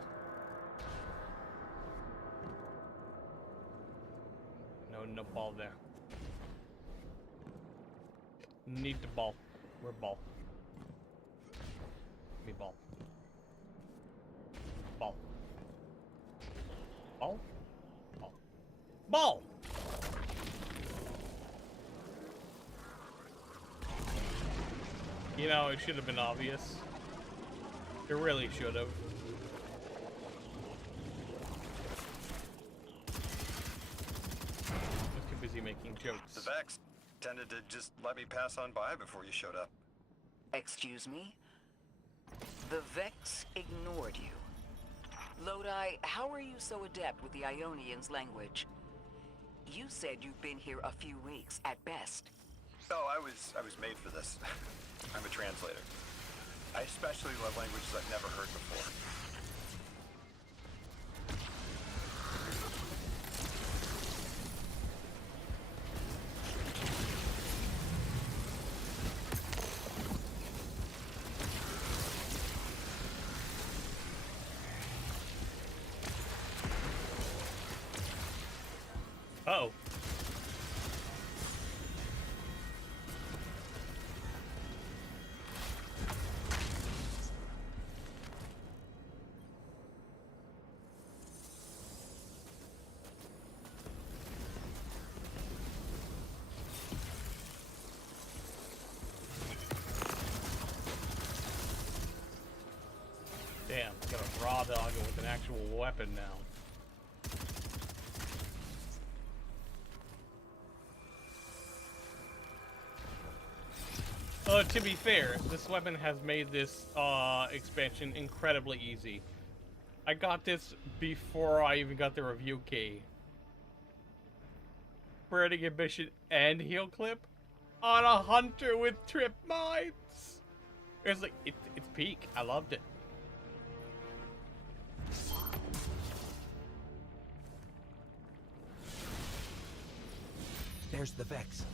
No ball there. Need the ball. Where ball? Give me ball. Ball. Ball? Ball. Ball! You know, it should have been obvious. It really should have. I was too busy making jokes. The Vex tended to just let me pass on by before you showed up. Excuse me? The Vex ignored you. Lodi, how are you so adept with the Ionian's language? You said you've been here a few weeks at best. Oh, I was made for this. I'm a translator. I especially love languages I've never heard before. Uh-oh. Damn, got a raw dog with an actual weapon now. To be fair, this weapon has made this expansion incredibly easy. I got this before I even got the review key. Spreading ambition and heal clip on a hunter with trip mines. It's like it's peak. I loved it. There's the Vex.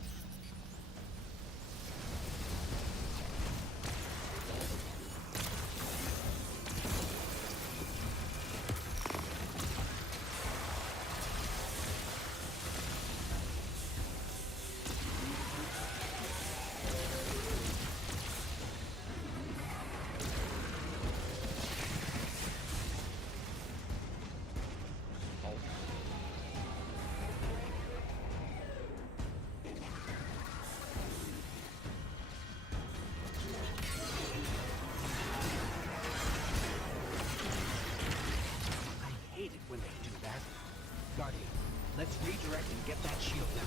Let's redirect and get that shield down.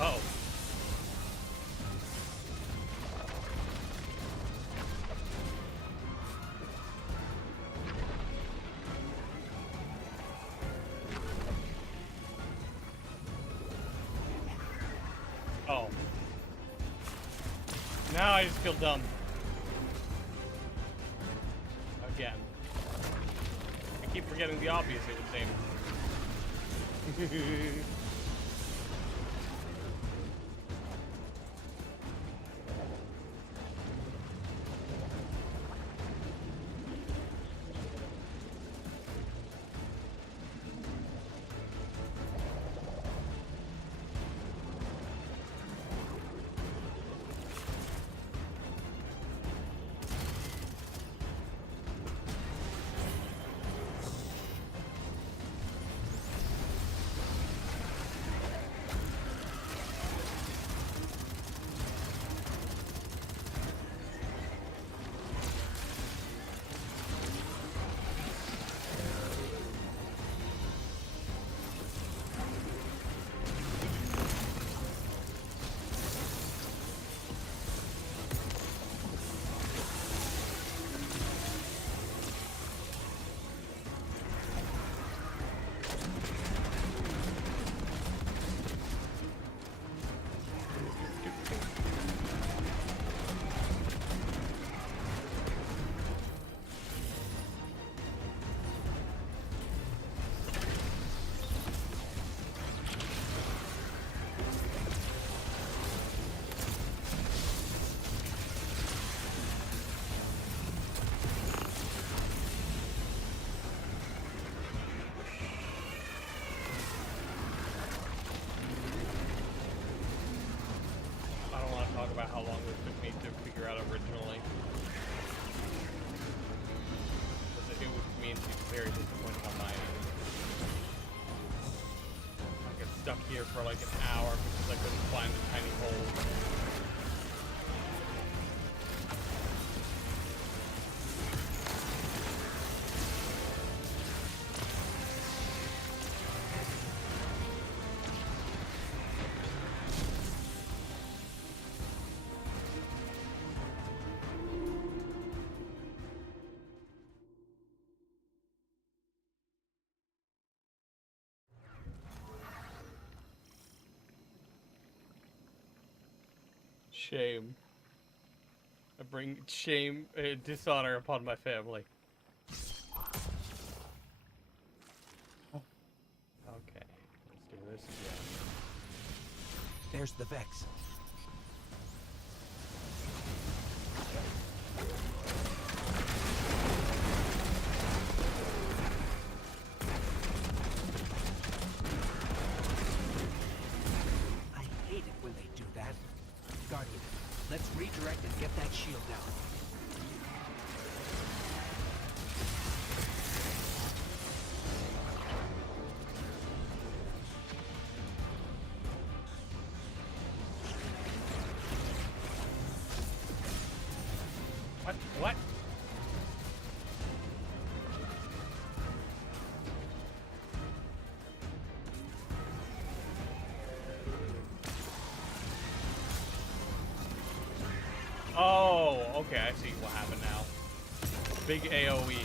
Uh-oh. Oh. Now I just feel dumb. Again. I keep forgetting the obvious, it would seem. very disappointing on my end. I got stuck here for like an hour because I couldn't find the tiny hole. Shame. I bring shame, dishonor upon my family. Okay, let's do this again. There's the Vex. I hate it when they do that. Guardian, let's redirect and get that shield down. What? Oh, okay, I see what happened now. Big AoE.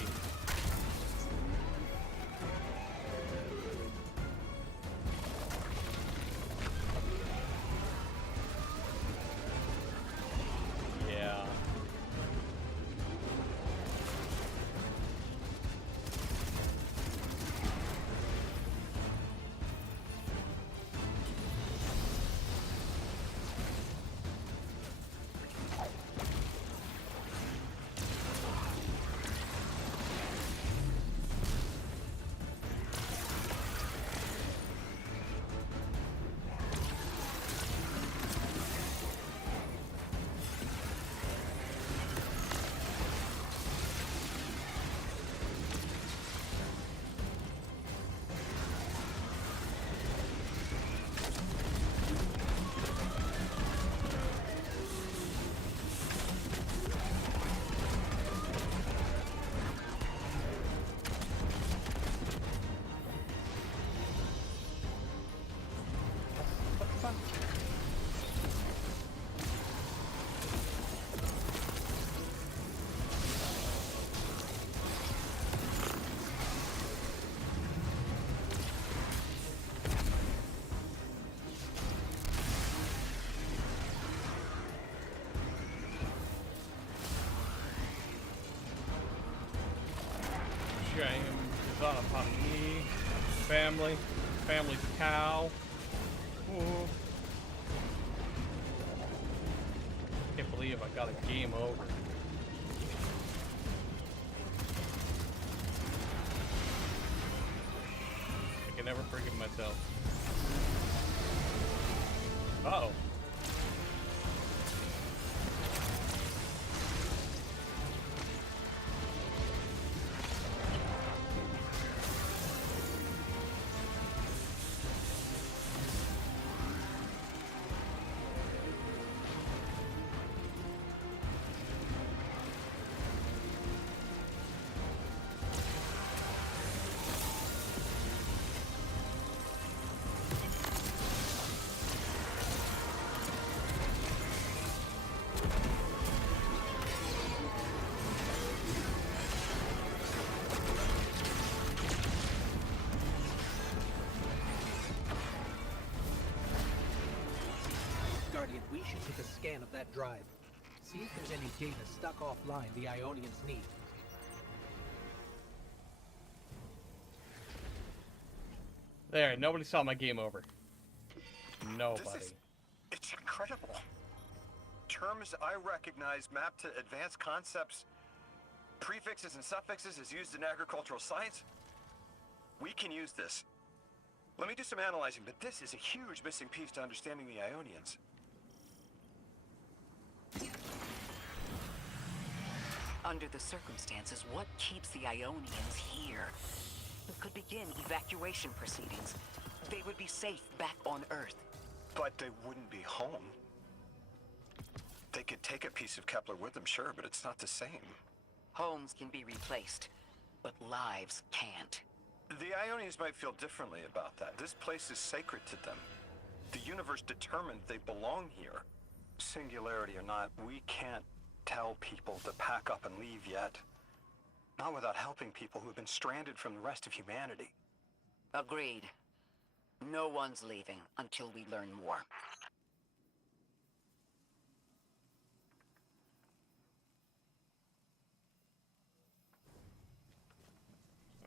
Yeah. Shame is on upon me. Family. Family's a cow. Ooh. Can't believe I got a game over. I can never forgive myself. Uh-oh. Guardian, we should take a scan of that drive. See if there's any data stuck offline the Ionians need. There, nobody saw my game over. Nobody. It's incredible. Terms I recognize mapped to advanced concepts, prefixes and suffixes as used in agricultural science. We can use this. Let me do some analyzing, but this is a huge missing piece to understanding the Ionians. Under the circumstances, what keeps the Ionians here? We could begin evacuation proceedings. They would be safe back on Earth. But they wouldn't be home. They could take a piece of Kepler with them, sure, but it's not the same. Homes can be replaced, but lives can't. The Ionians might feel differently about that. This place is sacred to them. The universe determined they belong here. Singularity or not, we can't tell people to pack up and leave yet. Not without helping people who have been stranded from the rest of humanity. Agreed. No one's leaving until we learn more.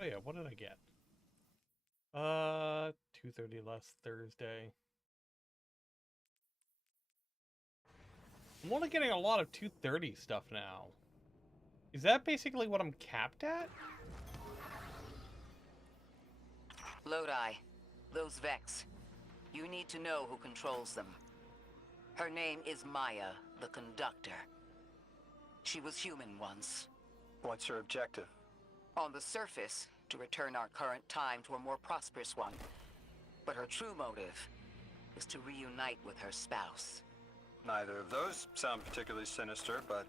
Oh yeah, what did I get? 2:30 last Thursday. I'm only getting a lot of 2:30 stuff now. Is that basically what I'm capped at? Lodi, those Vex. You need to know who controls them. Her name is Maya, the Conductor. She was human once. What's her objective? On the surface, to return our current time to a more prosperous one. But her true motive is to reunite with her spouse. Neither of those sound particularly sinister, but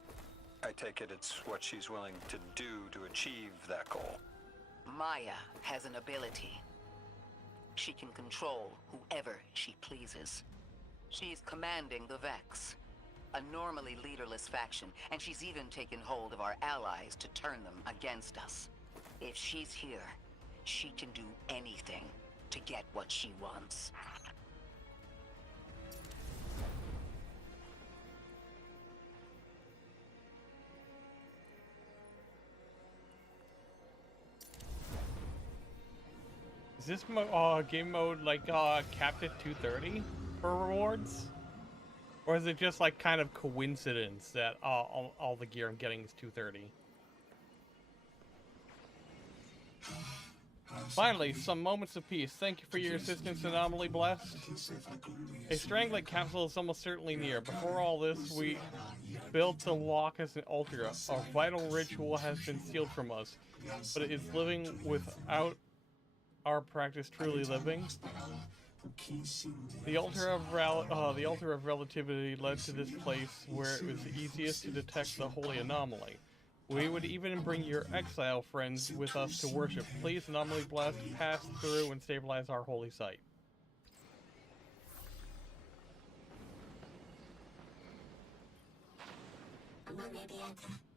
I take it it's what she's willing to do to achieve that goal. Maya has an ability. She can control whoever she pleases. She's commanding the Vex, a normally leaderless faction, and she's even taken hold of our allies to turn them against us. If she's here, she can do anything to get what she wants. Is this game mode like capped at 2:30 for rewards? Or is it just like kind of coincidence that all the gear I'm getting is 2:30? Finally, some moments of peace. Thank you for your assistance, Anomaly Blessed. A strangling capsule is almost certainly near. Before all this, we built the lock as an altar. A vital ritual has been sealed from us, but it is living without our practice truly living. The altar of relativity led to this place where it was easiest to detect the holy anomaly. We would even bring your exile friends with us to worship. Please, Anomaly Blessed, pass through and stabilize our holy site.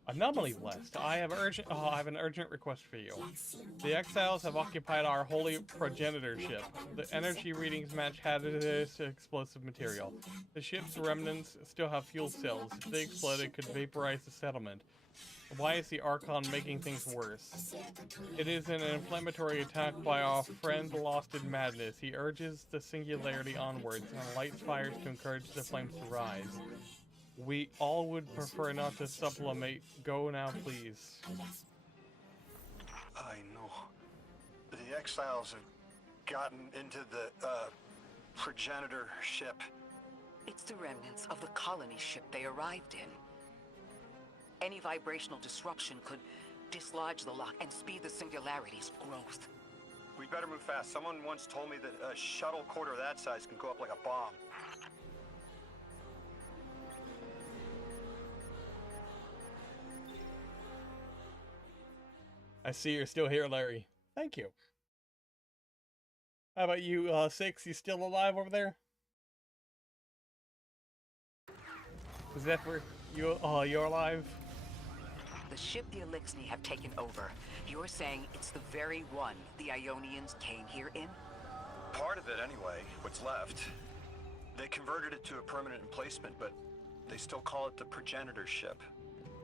Anomaly Blessed, I have an urgent request for you. The exiles have occupied our holy progenitorship. The energy readings match hazardous explosive material. The ship's remnants still have fuel cells. If they exploded, it could vaporize the settlement. Why is the Archon making things worse? It is an inflammatory attack by our friend lost in madness. He urges the singularity onwards and lights fires to encourage the flames to rise. We all would prefer not to sublimate. Go now, please. I know. The exiles have gotten into the, progenitor ship. It's the remnants of the colony ship they arrived in. Any vibrational disruption could dislodge the lock and speed the singularity's growth. We'd better move fast. Someone once told me that a shuttle quarter that size can go up like a bomb. I see you're still here, Larry. Thank you. How about you, Six? You still alive over there? Is that where you're alive? The ship the Elixni have taken over. You're saying it's the very one the Ionians came here in? Part of it, anyway. What's left. They converted it to a permanent emplacement, but they still call it the progenitor ship.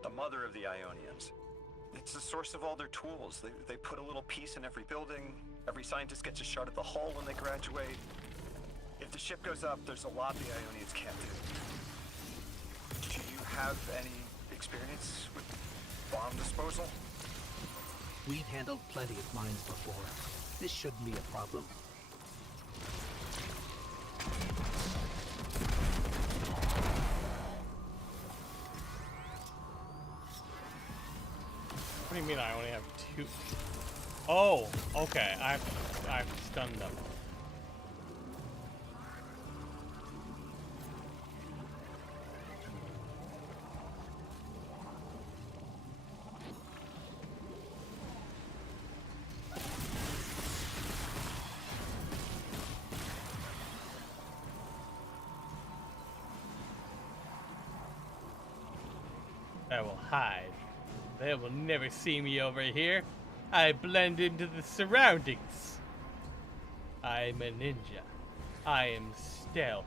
The mother of the Ionians. It's the source of all their tools. They put a little piece in every building. Every scientist gets a shot at the hull when they graduate. If the ship goes up, there's a lot the Ionians can't do. Do you have any experience with bomb disposal? We've handled plenty of mines before. This shouldn't be a problem. mean I only have 2? Oh, okay. I've stunned them. I will hide. They will never see me over here. I blend into the surroundings. I'm a ninja. I am stealth.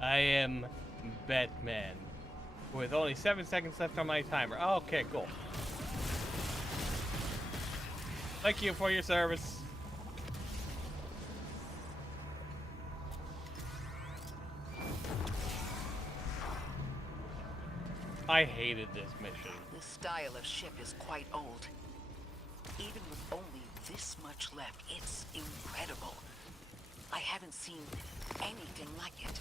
I am Batman. With only 7 seconds left on my timer. Okay, cool. Thank you for your service. I hated this mission. This style of ship is quite old. Even with only this much left, it's incredible. I haven't seen anything like it.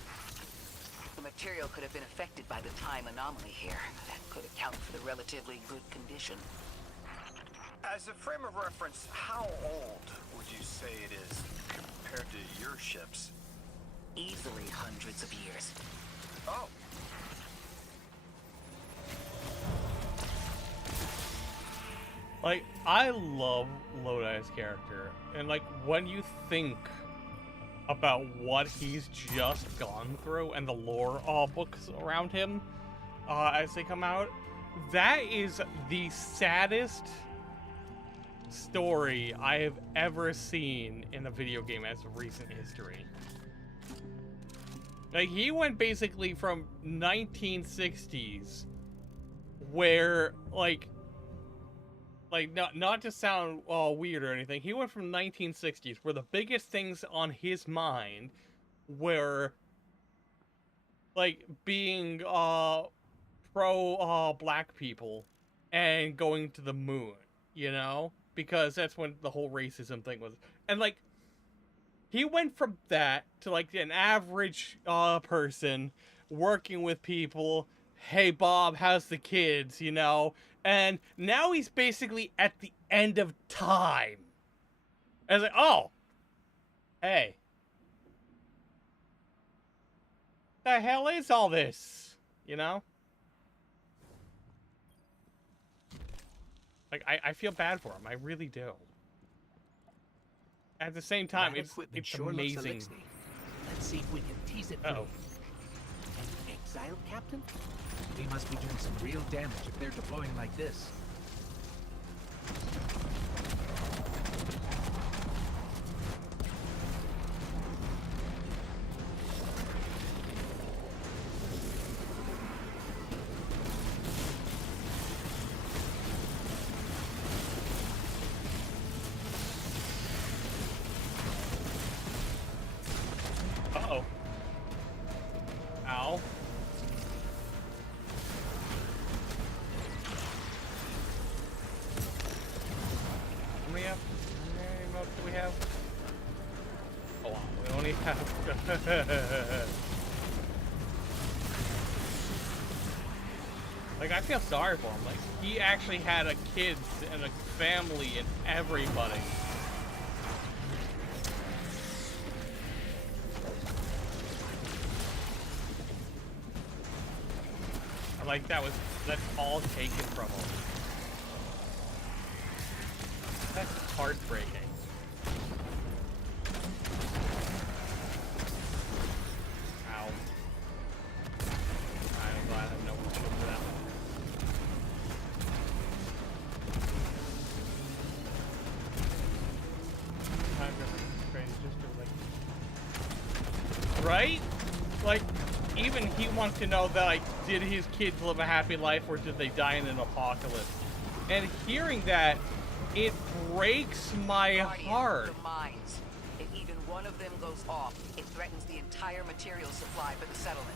The material could have been affected by the time anomaly here. That could account for the relatively good condition. As a frame of reference, how old would you say it is compared to your ships? Easily hundreds of years. Oh. Like, I love Lodi's character, and like, when you think about what he's just gone through and the lore books around him as they come out, that is the saddest story I have ever seen in a video game as of recent history. Like, he went basically from 1960s, where, like not to sound weird or anything, he went from 1960s, where the biggest things on his mind were, like, being pro black people and going to the moon, you know? Because that's when the whole racism thing was. And, like, he went from that to, like, an average person working with people. Hey, Bob, how's the kids, you know? And now he's basically at the end of time. And it's like, oh, hey. The hell is all this? You know? Like, I feel bad for him. I really do. At the same time, it's sure amazing. Let's see if we can tease it. Uh-oh. An exiled captain? They must be doing some real damage if they're deploying like this. Uh-oh. Ow. How many emotes do we have? Oh, wow. We only have... Like, I feel sorry for him. Like, he actually had a kids and a family and everybody. Like, that's all taken from him. That's heartbreaking. Ow. I'm glad I have no one to for that one. I'm just crazy, just right? Like, even he wants to know that, like, did his kids live a happy life or did they die in an apocalypse? And hearing that, it breaks my heart. The mines. If even one of them goes off, it threatens the entire material supply for the settlement.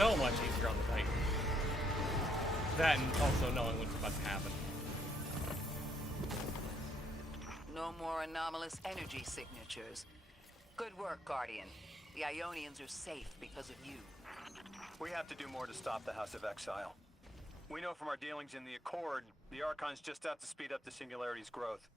so much easier on the Titan. That and also knowing what's about to happen. No more anomalous energy signatures. Good work, Guardian. The Ionians are safe because of you. We have to do more to stop the House of Exile. We know from our dealings in the Accord, the Archon's just out to speed up the Singularity's growth.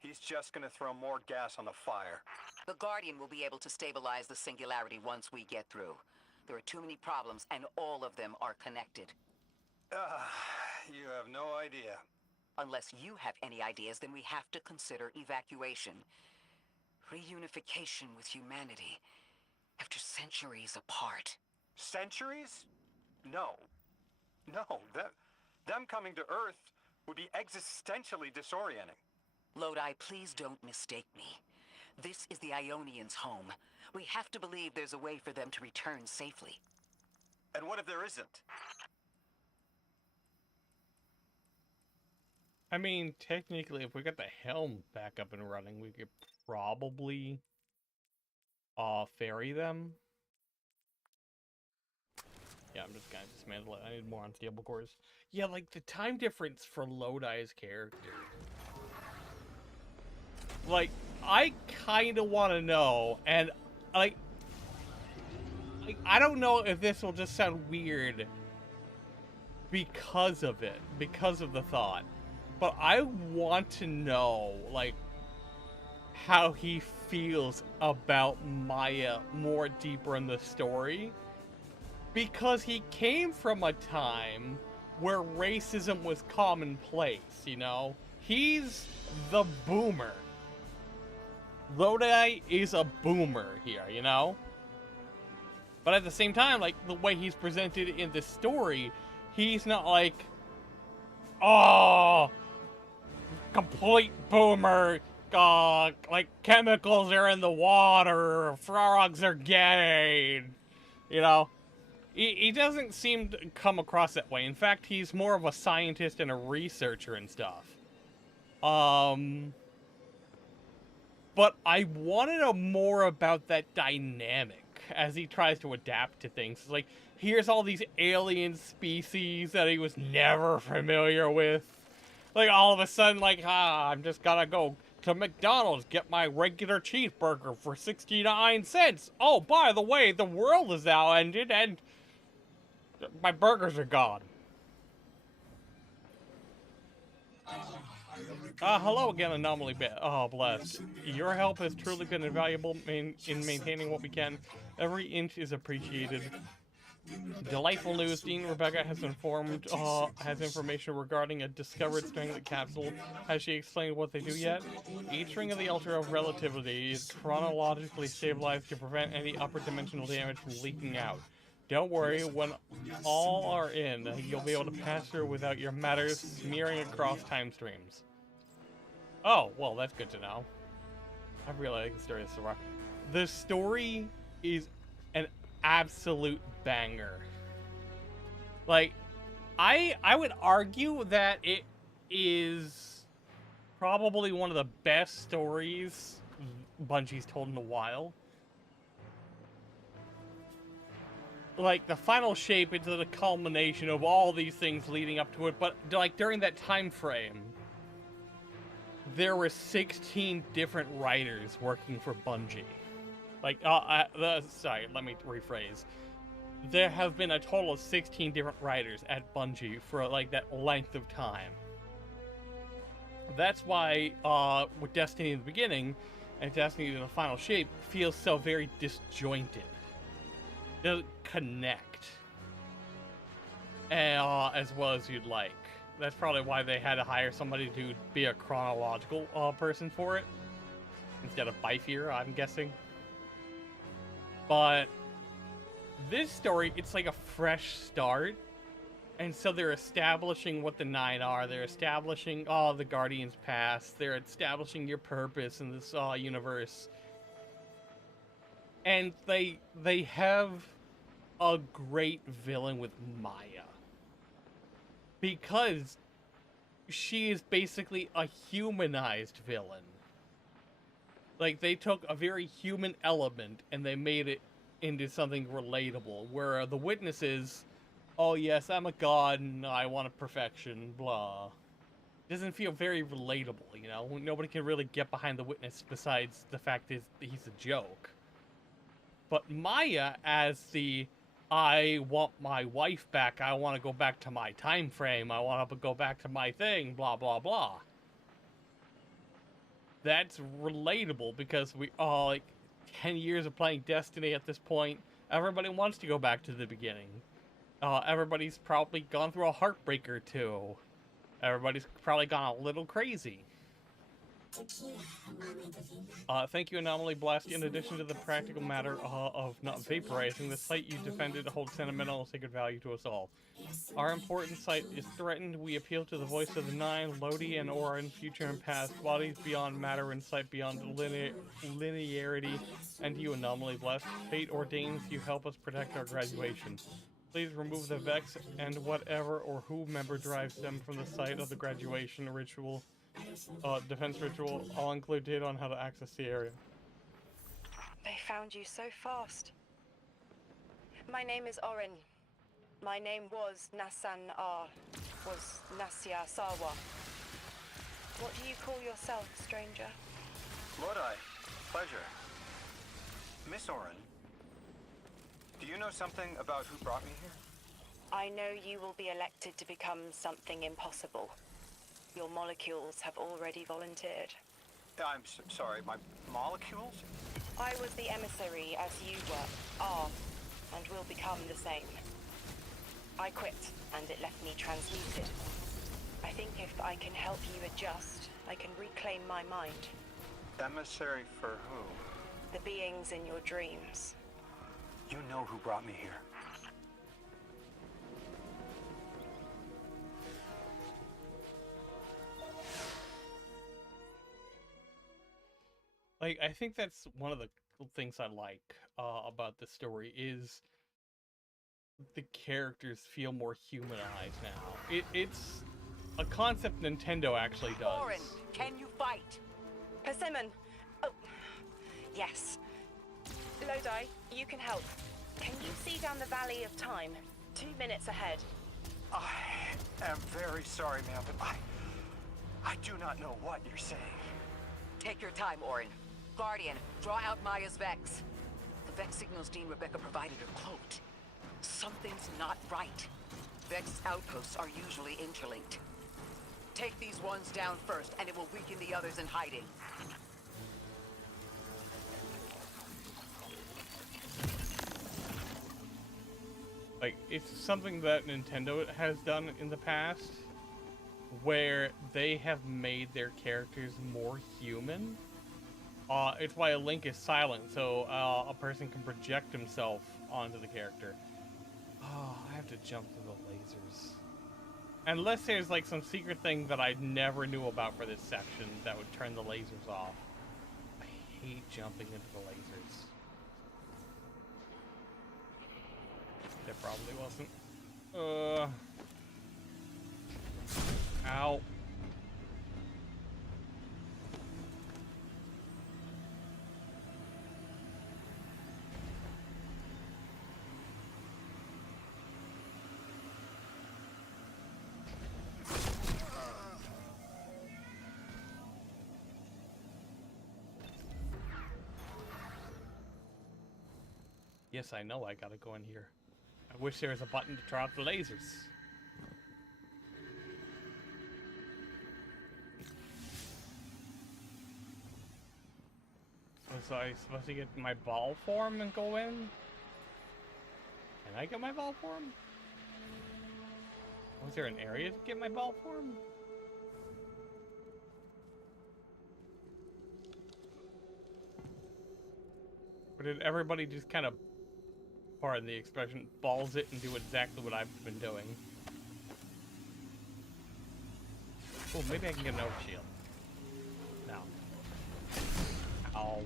He's just gonna throw more gas on the fire. The Guardian will be able to stabilize the Singularity once we get through. There are too many problems, and all of them are connected. You have no idea. Unless you have any ideas, then we have to consider evacuation. Reunification with humanity. After centuries apart. Centuries? No. No, them coming to Earth would be existentially disorienting. Lodi, please don't mistake me. This is the Ionians' home. We have to believe there's a way for them to return safely. And what if there isn't? I mean, technically, if we got the helm back up and running, we could probably ferry them. Yeah, I'm just gonna dismantle it. I need more unstable cores. Yeah, like the time difference for Lodi's character. Like, I kind of want to know, and like, I don't know if this will just sound weird because of it, because of the thought, but I want to know, like, how he feels about Maya more deeper in the story. Because he came from a time where racism was commonplace, you know? He's the boomer. Lodi is a boomer here, you know? But at the same time, like, the way he's presented in the story, he's not like, oh, complete boomer, like, chemicals are in the water, frogs are gay, you know? He doesn't seem to come across that way. In fact, he's more of a scientist and a researcher and stuff. But I want to know more about that dynamic as he tries to adapt to things. It's like, here's all these alien species that he was never familiar with. Like, all of a sudden, like, I'm just gonna go to McDonald's, get my regular cheeseburger for 69 cents. Oh, by the way, the world is now ended, and my burgers are gone. Hello again, Anomaly Bit. Oh, blessed. Your help has truly been invaluable in maintaining what we can. Every inch is appreciated. Delightful news. Dean Rebecca has has information regarding a discovered stringlet capsule. Has she explained what they do yet? Each ring of the Altar of Relativity is chronologically stabilized to prevent any upper dimensional damage from leaking out. Don't worry, when all are in, you'll be able to pass through without your matters smearing across time streams. Oh, well, that's good to know. I really like the story of Sora. The story is an absolute banger. Like, I would argue that it is probably one of the best stories Bungie's told in a while. Like, the final shape into the culmination of all these things leading up to it, but, like, during that time frame, there were 16 different writers working for Bungie. Like, sorry, let me rephrase. There have been a total of 16 different writers at Bungie for, like, that length of time. That's why, with Destiny in the beginning, and Destiny in the final shape, feels so very disjointed. Doesn't connect as well as you'd like. That's probably why they had to hire somebody to be a chronological person for it instead of Bifear, I'm guessing. But this story, it's like a fresh start, and so they're establishing what the Nine are. They're establishing the Guardian's past. They're establishing your purpose in this universe, and they have a great villain with Maya. Because she is basically a humanized villain. Like, they took a very human element and they made it into something relatable, where the witness is, oh yes, I'm a god and I want a perfection, blah. It doesn't feel very relatable, you know? Nobody can really get behind the witness besides the fact that he's a joke. But Maya, as the, I want my wife back, I want to go back to my time frame, I want to go back to my thing, blah, blah, blah. That's relatable because we all, like, 10 years of playing Destiny at this point, everybody wants to go back to the beginning. Everybody's probably gone through a heartbreak or two. Everybody's probably gone a little crazy. Thank you, Anomaly Blast. In addition to the practical matter of not vaporizing, the site you defended holds sentimental and sacred value to us all. Our important site is threatened. We appeal to the voice of the Nine, Lodi and Orin, future and past, bodies beyond matter and sight beyond linearity, and you, Anomaly Blast. Fate ordains you help us protect our graduation. Please remove the Vex and whatever or whomever drives them from the site of the graduation ritual. Defense ritual, I'll include data on how to access the area. They found you so fast. My name is Orin. My name was Nasan R. Was Nasya Sawa. What do you call yourself, stranger? Lodi, pleasure. Miss Orin, do you know something about who brought me here? I know you will be elected to become something impossible. Your molecules have already volunteered. I'm sorry, my molecules? I was the emissary as you are, and will become the same. I quit, and it left me transmuted. I think if I can help you adjust, I can reclaim my mind. Emissary for who? The beings in your dreams. You know who brought me here. Like, I think that's one of the things I like about this story is the characters feel more humanized now. It's a concept Nintendo actually does. Orin, can you fight? Persimmon! Oh, yes. Lodi, you can help. Can you see down the Valley of Time? 2 minutes ahead. I am very sorry, ma'am, but I do not know what you're saying. Take your time, Orin. Guardian, draw out Maya's Vex. The Vex signals Dean Rebecca provided are cloaked. Something's not right. Vex outposts are usually interlinked. Take these ones down first, and it will weaken the others in hiding. Like, it's something that Nintendo has done in the past, where they have made their characters more human. It's why a Link is silent, so a person can project himself onto the character. Oh, I have to jump through the lasers. Unless there's like some secret thing that I never knew about for this section that would turn the lasers off. I hate jumping into the lasers. There probably wasn't. Ow. Yes, I know I gotta go in here. I wish there was a button to turn off the lasers. Was I supposed to get my ball form and go in? Can I get my ball form? Was there an area to get my ball form? Or did everybody just kind of, pardon the expression, balls it and do exactly what I've been doing? Oh, maybe I can get an overshield. No. Ow.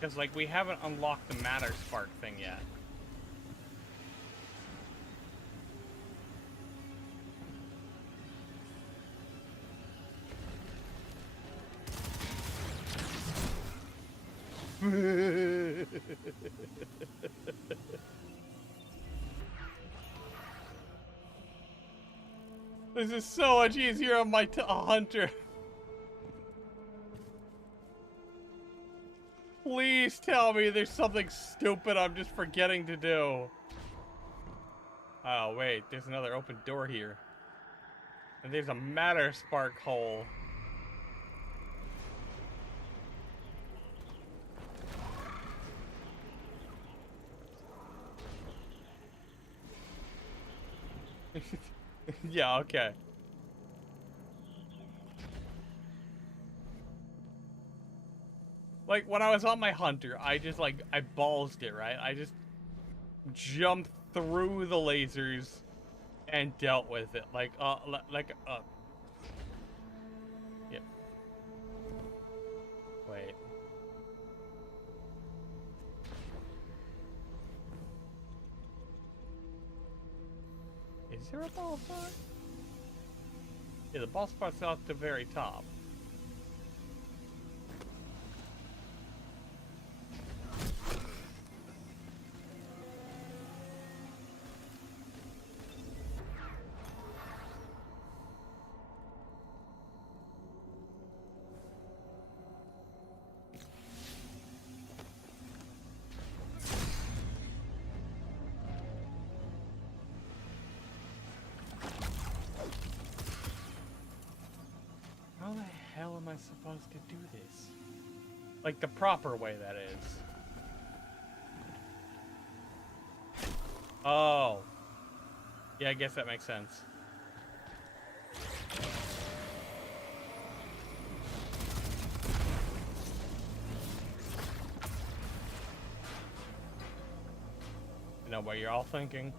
Because, like, we haven't unlocked the Matter Spark thing yet. This is so much easier on my hunter. Please tell me there's something stupid I'm just forgetting to do. Oh, wait. There's another open door here. And there's a matter spark hole. Yeah, okay. Like, when I was on my hunter, I just, like, I ballsed it, right? I just jumped through the lasers and dealt with it. Like, Yep. Wait. Is there a ball spot? Yeah, the ball spot's out at the very top. How the hell am I supposed to do this? Like the proper way, that is. Oh. Yeah, I guess that makes sense. I know what you're all thinking.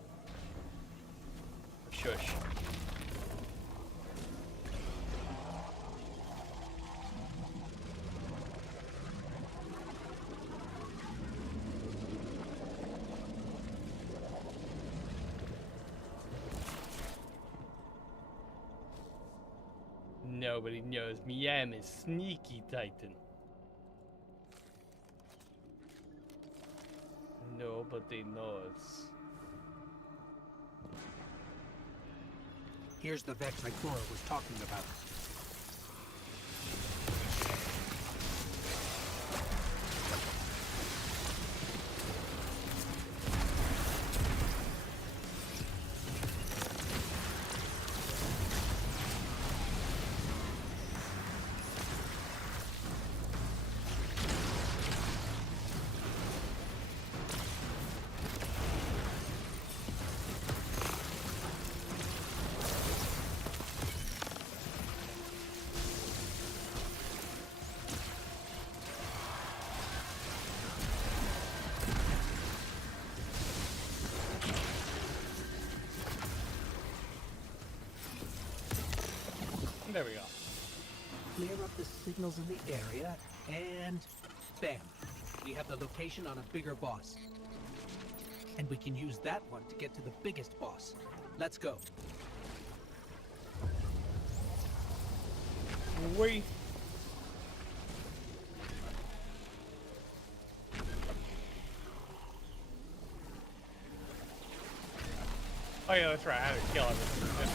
Shush. Nobody knows me. I'm a sneaky titan. Nobody knows. Here's the Vex Ikora was talking about. There we go. Clear up the signals in the area, and bam! We have the location on a bigger boss. And we can use that one to get to the biggest boss. Let's go. Wait. Oh yeah, that's right. I had to kill everything.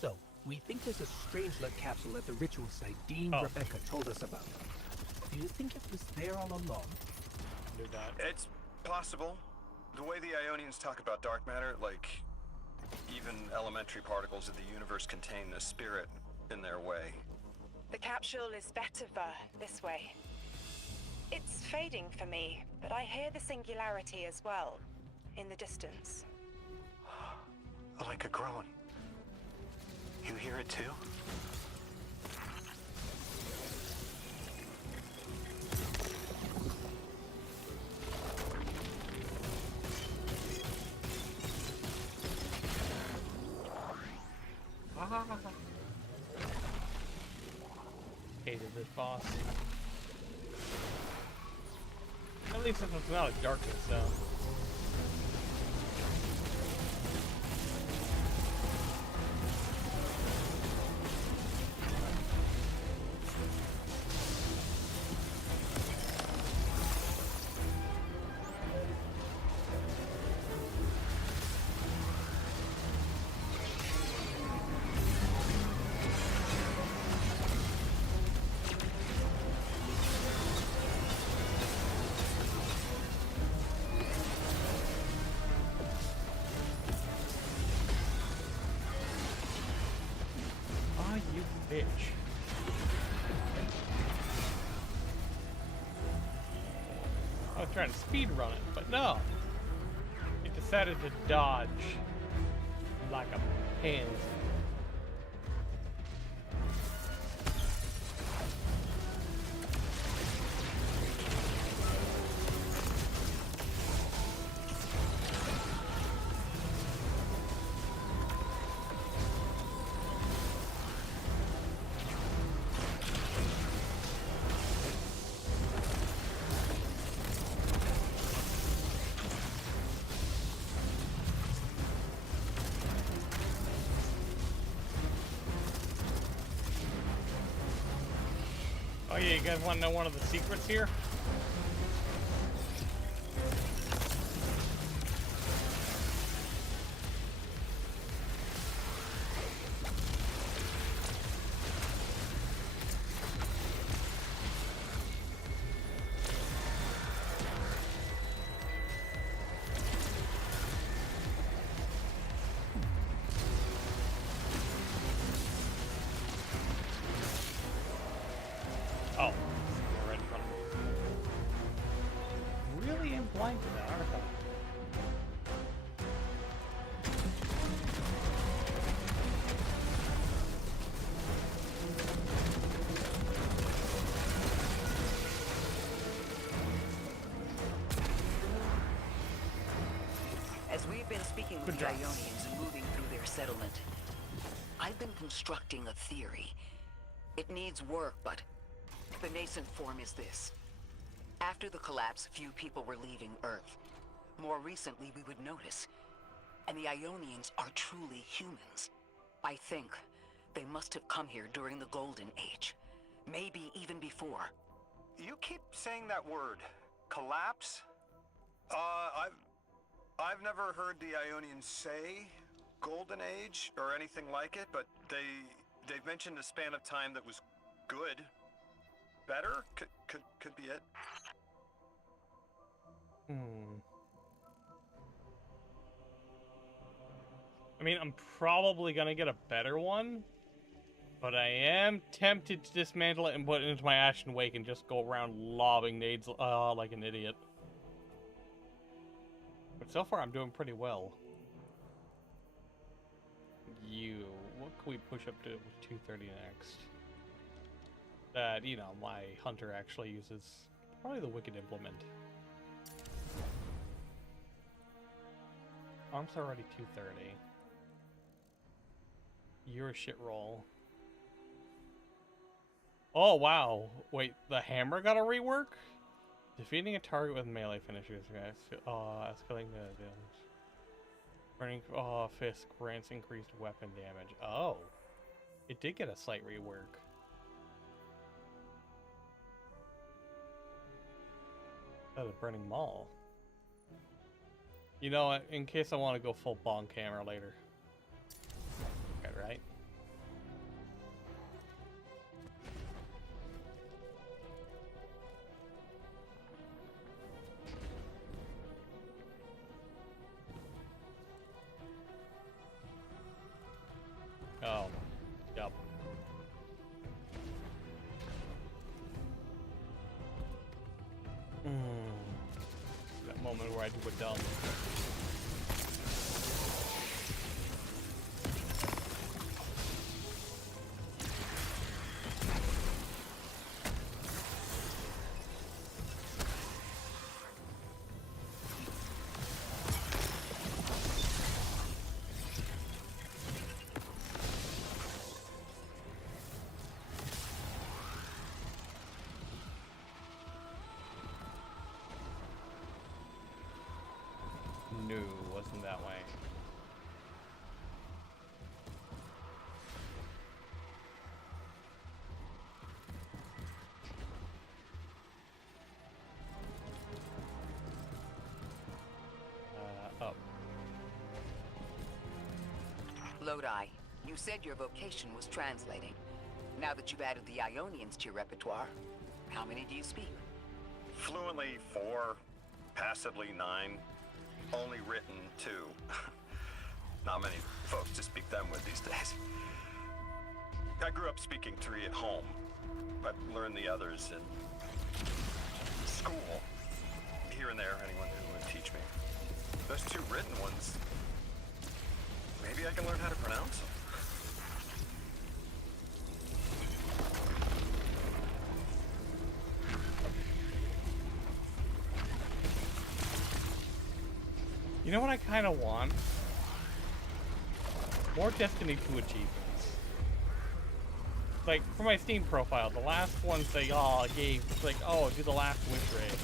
So, we think there's a Strangelet capsule at the ritual site Dean Rebecca told us about. Do you think it was there all along? do that. It's possible. The way the Ionians talk about dark matter, like even elementary particles of the universe contain a spirit in their way. The capsule is better this way. It's fading for me, but I hear the singularity as well, in the distance. Like a groan. You hear it too? Hated this boss. At least this one's not a darkness, though. You bitch. I was trying to speed run it, but no. It decided to dodge like a pansy. Oh yeah, you guys want to know one of the secrets here? Oh, right in front of me. Really am blind to that, aren't I? As we've been speaking with the Ionians and moving through their settlement, I've been constructing a theory. It needs work, but the nascent form is this. After the collapse, few people were leaving Earth. More recently, we would notice. And the Ionians are truly humans. I think they must have come here during the Golden Age. Maybe even before. You keep saying that word. Collapse? I've never heard the Ionians say Golden Age or anything like it, but they've mentioned a span of time that was good. Better? Could be it. I mean, I'm probably gonna get a better one, but I am tempted to dismantle it and put it into my Ashen Wake and just go around lobbing nades like an idiot. But so far, I'm doing pretty well. What can we push up to 230 next? That, you know, my hunter actually uses. Probably the Wicked Implement. Arms are already 230. You're a shit roll. Oh, wow. Wait, the hammer got a rework? Defeating a target with melee finishers, guys. Escalating the damage. Burning fist grants increased weapon damage. Oh. It did get a slight rework. That is Burning Maul. You know what? In case I want to go full bonk hammer later. Okay, right? moment where I do a dumb. No, wasn't that way. Up. Lodi, you said your vocation was translating. Now that you've added the Ionians to your repertoire, how many do you speak? Fluently 4, passively 9, only written 2. Not many folks to speak them with these days. I grew up speaking 3 at home. I learned the others in school. Here and there, anyone who would teach me. Those 2 written ones, maybe I can learn how to pronounce them. You know what I kind of want? More Destiny 2 achievements. Like, for my Steam profile, the last ones they gave, it's like, oh, do the last wish raid.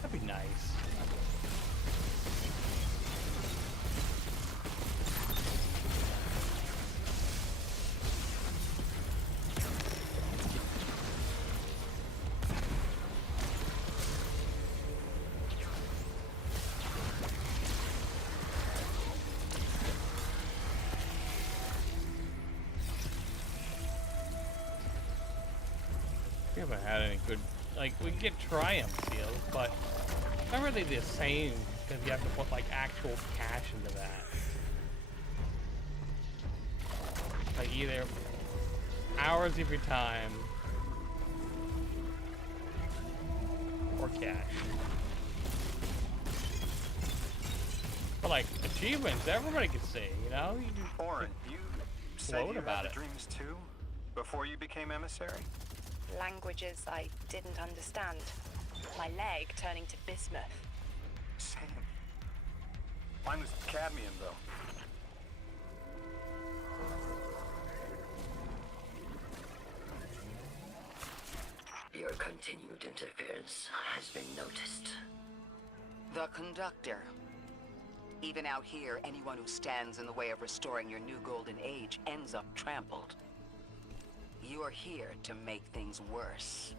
That'd be nice. We haven't had any good, like, we can get triumph seals, but it's not really the same because you have to put like actual cash into that. Like either hours of your time or cash. But like achievements, everybody can see, you know? You just Orin, you said you about had it. the dreams too? Before you became emissary? Languages I didn't understand. My leg turning to bismuth. Same. Mine was cadmium, though. Your continued interference has been noticed. The conductor. Even out here, anyone who stands in the way of restoring your new golden age ends up trampled. You are here to make things worse.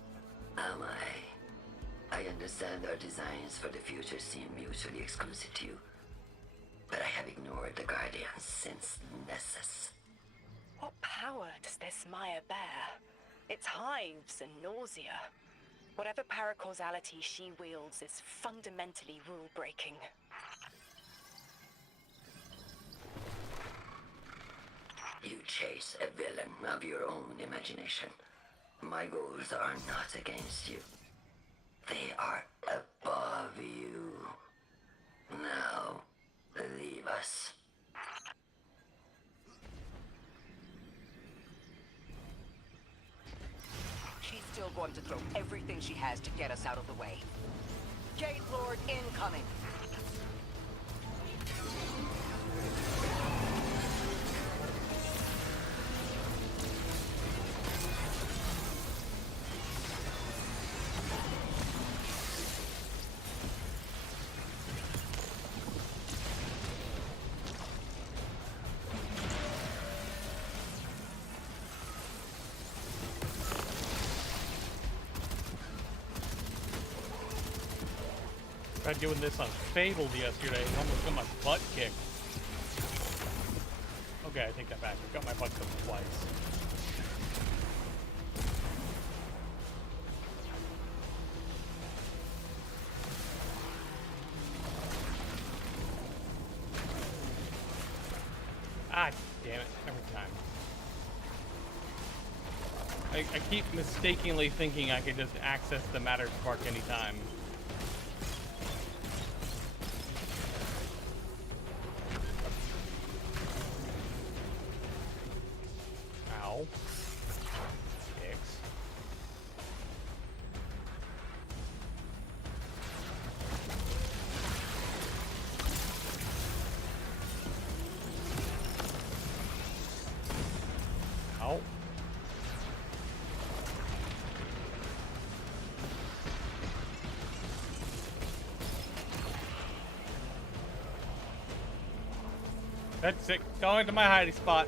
Am I? I understand our designs for the future seem mutually exclusive to you, but I have ignored the Guardians since Nessus. What power does this Maya bear? It's hives and nausea. Whatever paracausality she wields is fundamentally rule-breaking. You chase a villain of your own imagination. My goals are not against you. They are above you. Now, leave us. She's still going to throw everything she has to get us out of the way. Gate Lord incoming! Tried doing this on Fabled yesterday and almost got my butt kicked. Okay, I take that back. I got my butt kicked twice. Ah, damn it. Every time. I keep mistakenly thinking I could just access the Matter Spark anytime. Ow. Dicks. Ow. That's it. Going to my hiding spot.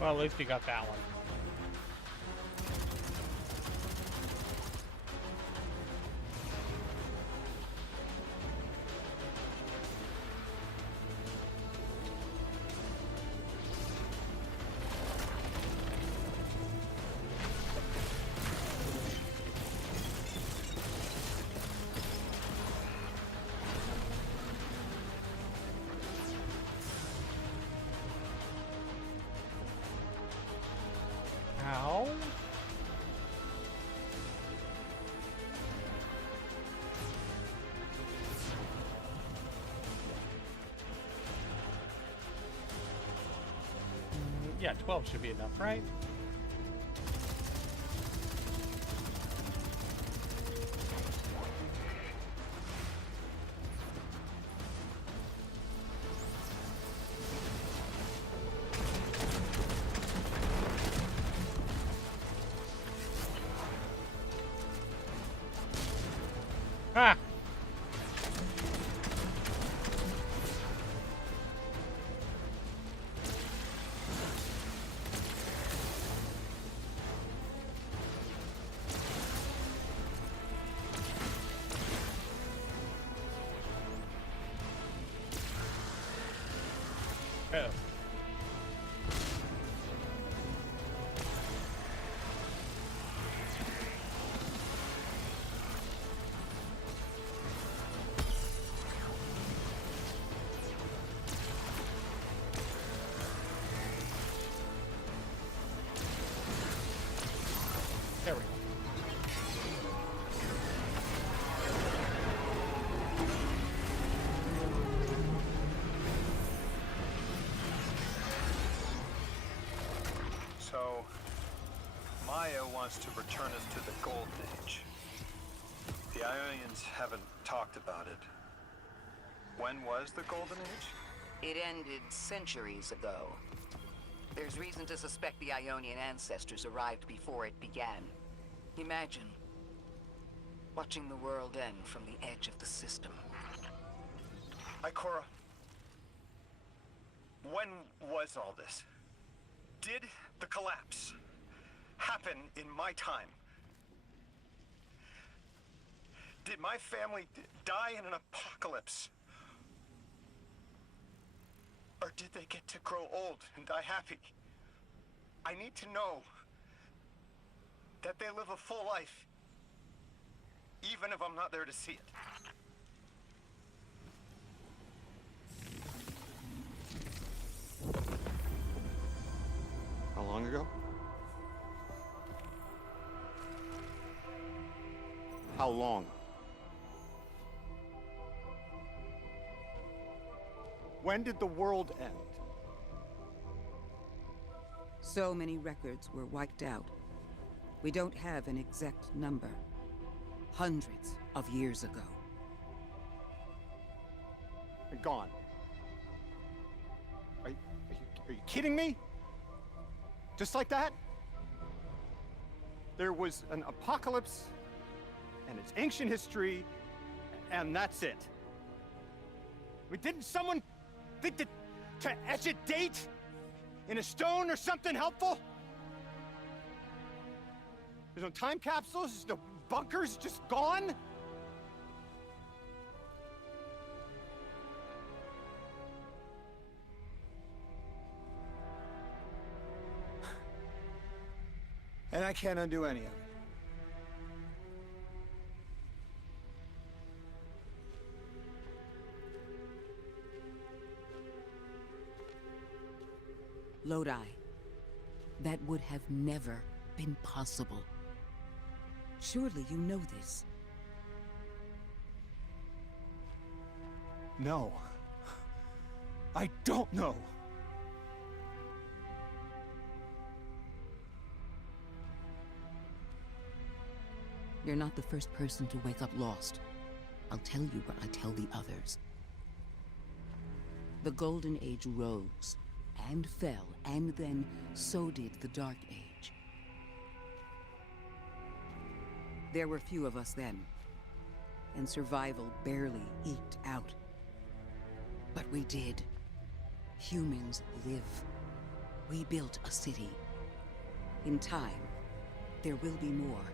Well, at least we got that one. Ow. Yeah, 12 should be enough, right? Ah! Oh. There we go. So, Maya wants to return us to the Golden Age. The Ionians haven't talked about it. When was the Golden Age? It ended centuries ago. There's reason to suspect the Ionian ancestors arrived before it began. Imagine watching the world end from the edge of the system. Ikora, when was all this? Did the collapse happen in my time? Did my family die in an apocalypse? Or did they get to grow old and die happy? I need to know that they live a full life, even if I'm not there to see it. How long ago? How long? When did the world end? So many records were wiped out. We don't have an exact number. Hundreds of years ago. They're gone. Are you kidding me? Just like that? There was an apocalypse, and it's ancient history, and that's it. I mean, didn't someone think that to etch a date in a stone or something helpful? There's no time capsules, there's no bunkers, just gone? And I can't undo any of it. Lodi. That would have never been possible. Surely you know this. No. I don't know. You're not the first person to wake up lost. I'll tell you what I tell the others. The Golden Age rose and fell, and then so did the Dark Age. There were few of us then, and survival barely eked out. But we did. Humans live. We built a city. In time, there will be more.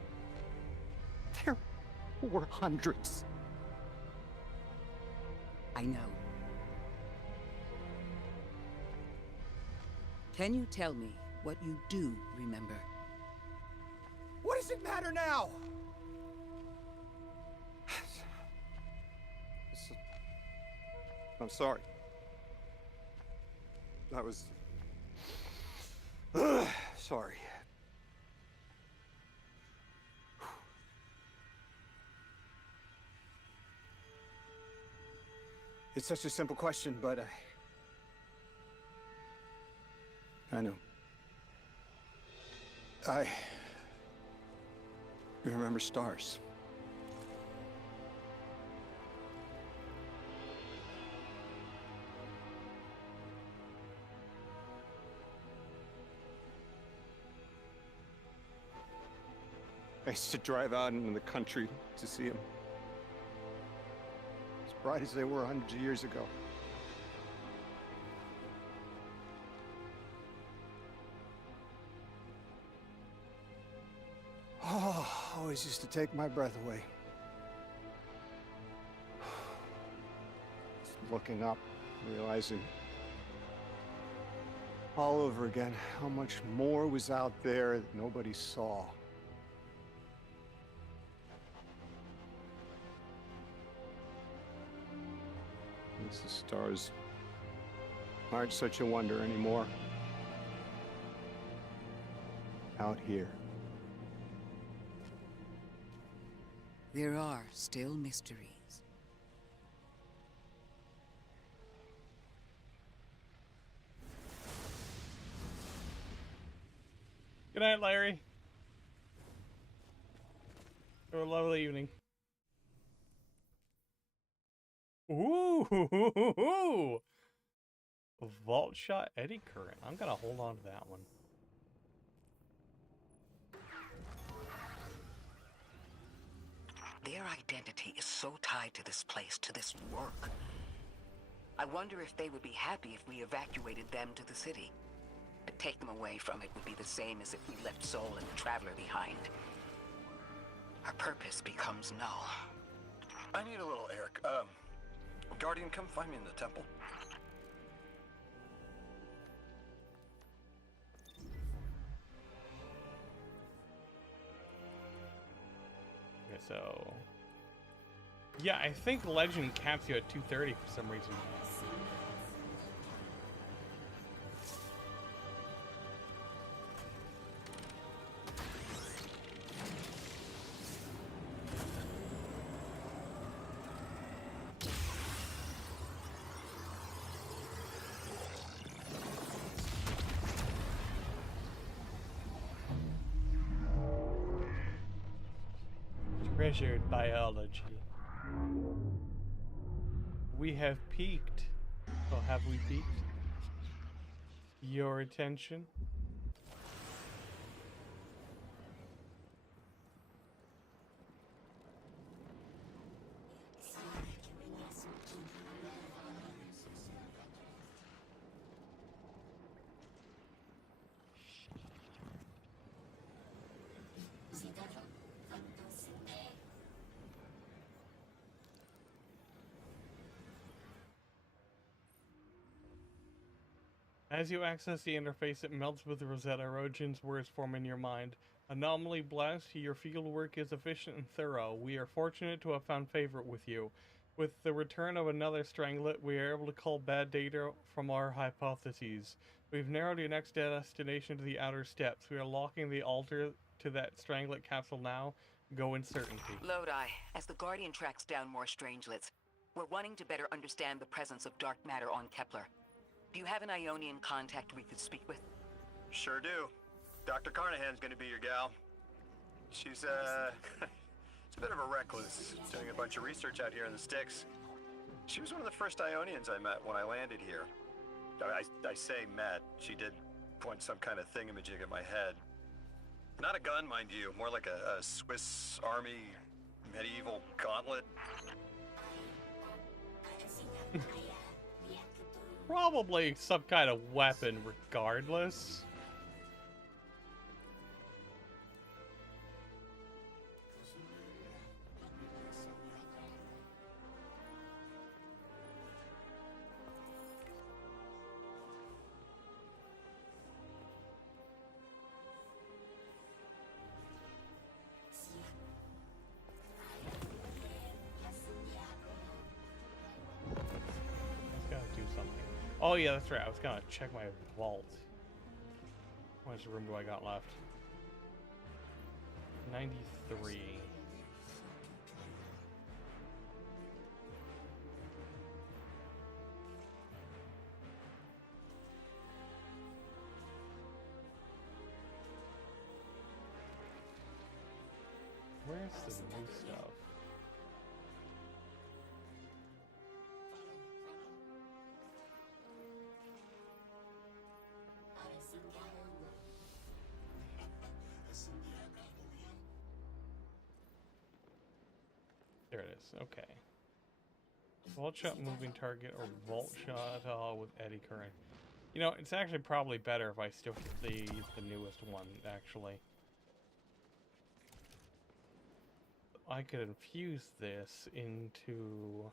There were hundreds. I know. Can you tell me what you do remember? What does it matter now? I'm sorry. I was... sorry. It's such a simple question, but I know. You remember stars. I used to drive out into the country to see them. As bright as they were hundreds of years ago. Oh, always used to take my breath away. Just looking up, realizing all over again how much more was out there that nobody saw. I guess the stars aren't such a wonder anymore. Out here. There are still mysteries. Good night, Larry. Have a lovely evening. Ooh, Vault Shot Eddy Current. I'm gonna hold on to that one. Their identity is so tied to this place, to this work. I wonder if they would be happy if we evacuated them to the city. To take them away from it would be the same as if we left Soul and the Traveler behind. Our purpose becomes null. I need a little air. Guardian, come find me in the temple. Okay, so yeah, I think Legend caps you at 230 for some reason. Treasured biology. We have peaked. Oh, have we peaked? Your attention? As you access the interface, it melts with Rosetta. Rojan's words form in your mind. Anomaly blessed, your field work is efficient and thorough. We are fortunate to have found favor with you. With the return of another Stranglet, we are able to cull bad data from our hypotheses. We've narrowed your next destination to the outer steps. We are locking the altar to that Stranglet capsule now. Go in certainty. Lodi, as the Guardian tracks down more Strangelets, we're wanting to better understand the presence of dark matter on Kepler. Do you have an Ionian contact we could speak with? Sure do. Dr. Carnahan's gonna be your gal. She's, she's a bit of a recluse, doing a bunch of research out here in the sticks. She was one of the first Ionians I met when I landed here. I say met. She did point some kind of thingamajig at my head. Not a gun, mind you, more like a Swiss Army medieval gauntlet. Probably some kind of weapon regardless. Oh yeah, that's right. I was gonna check my vault. How much room do I got left? 93. Where's the new stuff? There it is. Okay. Vault shot moving target or vault shot with eddy current. You know, it's actually probably better if I still keep the newest one, actually. I could infuse this into...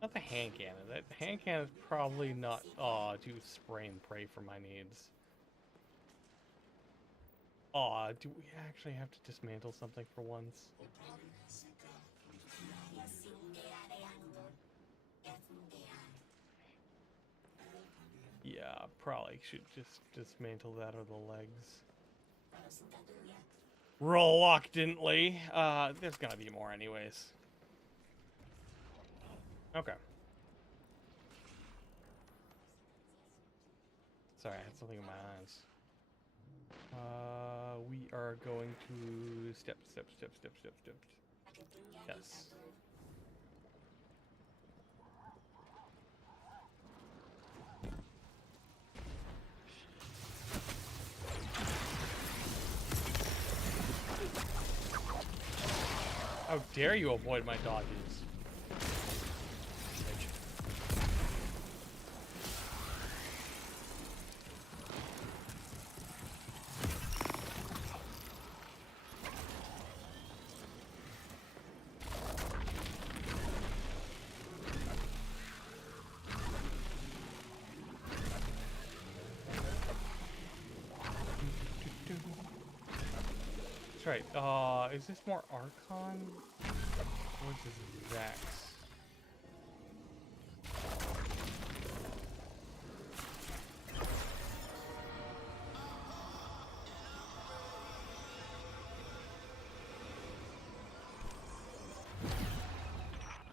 Not the hand cannon. That hand cannon is probably not... Oh, do spray and pray for my needs. Oh, do we actually have to dismantle something for once? Yeah, probably should just dismantle that or the legs. Reluctantly. There's gonna be more anyways. Okay. Sorry, I had something in my eyes. We are going to step. Yes. How dare you avoid my dodges? right. Is this more Archon? Or is this Vex?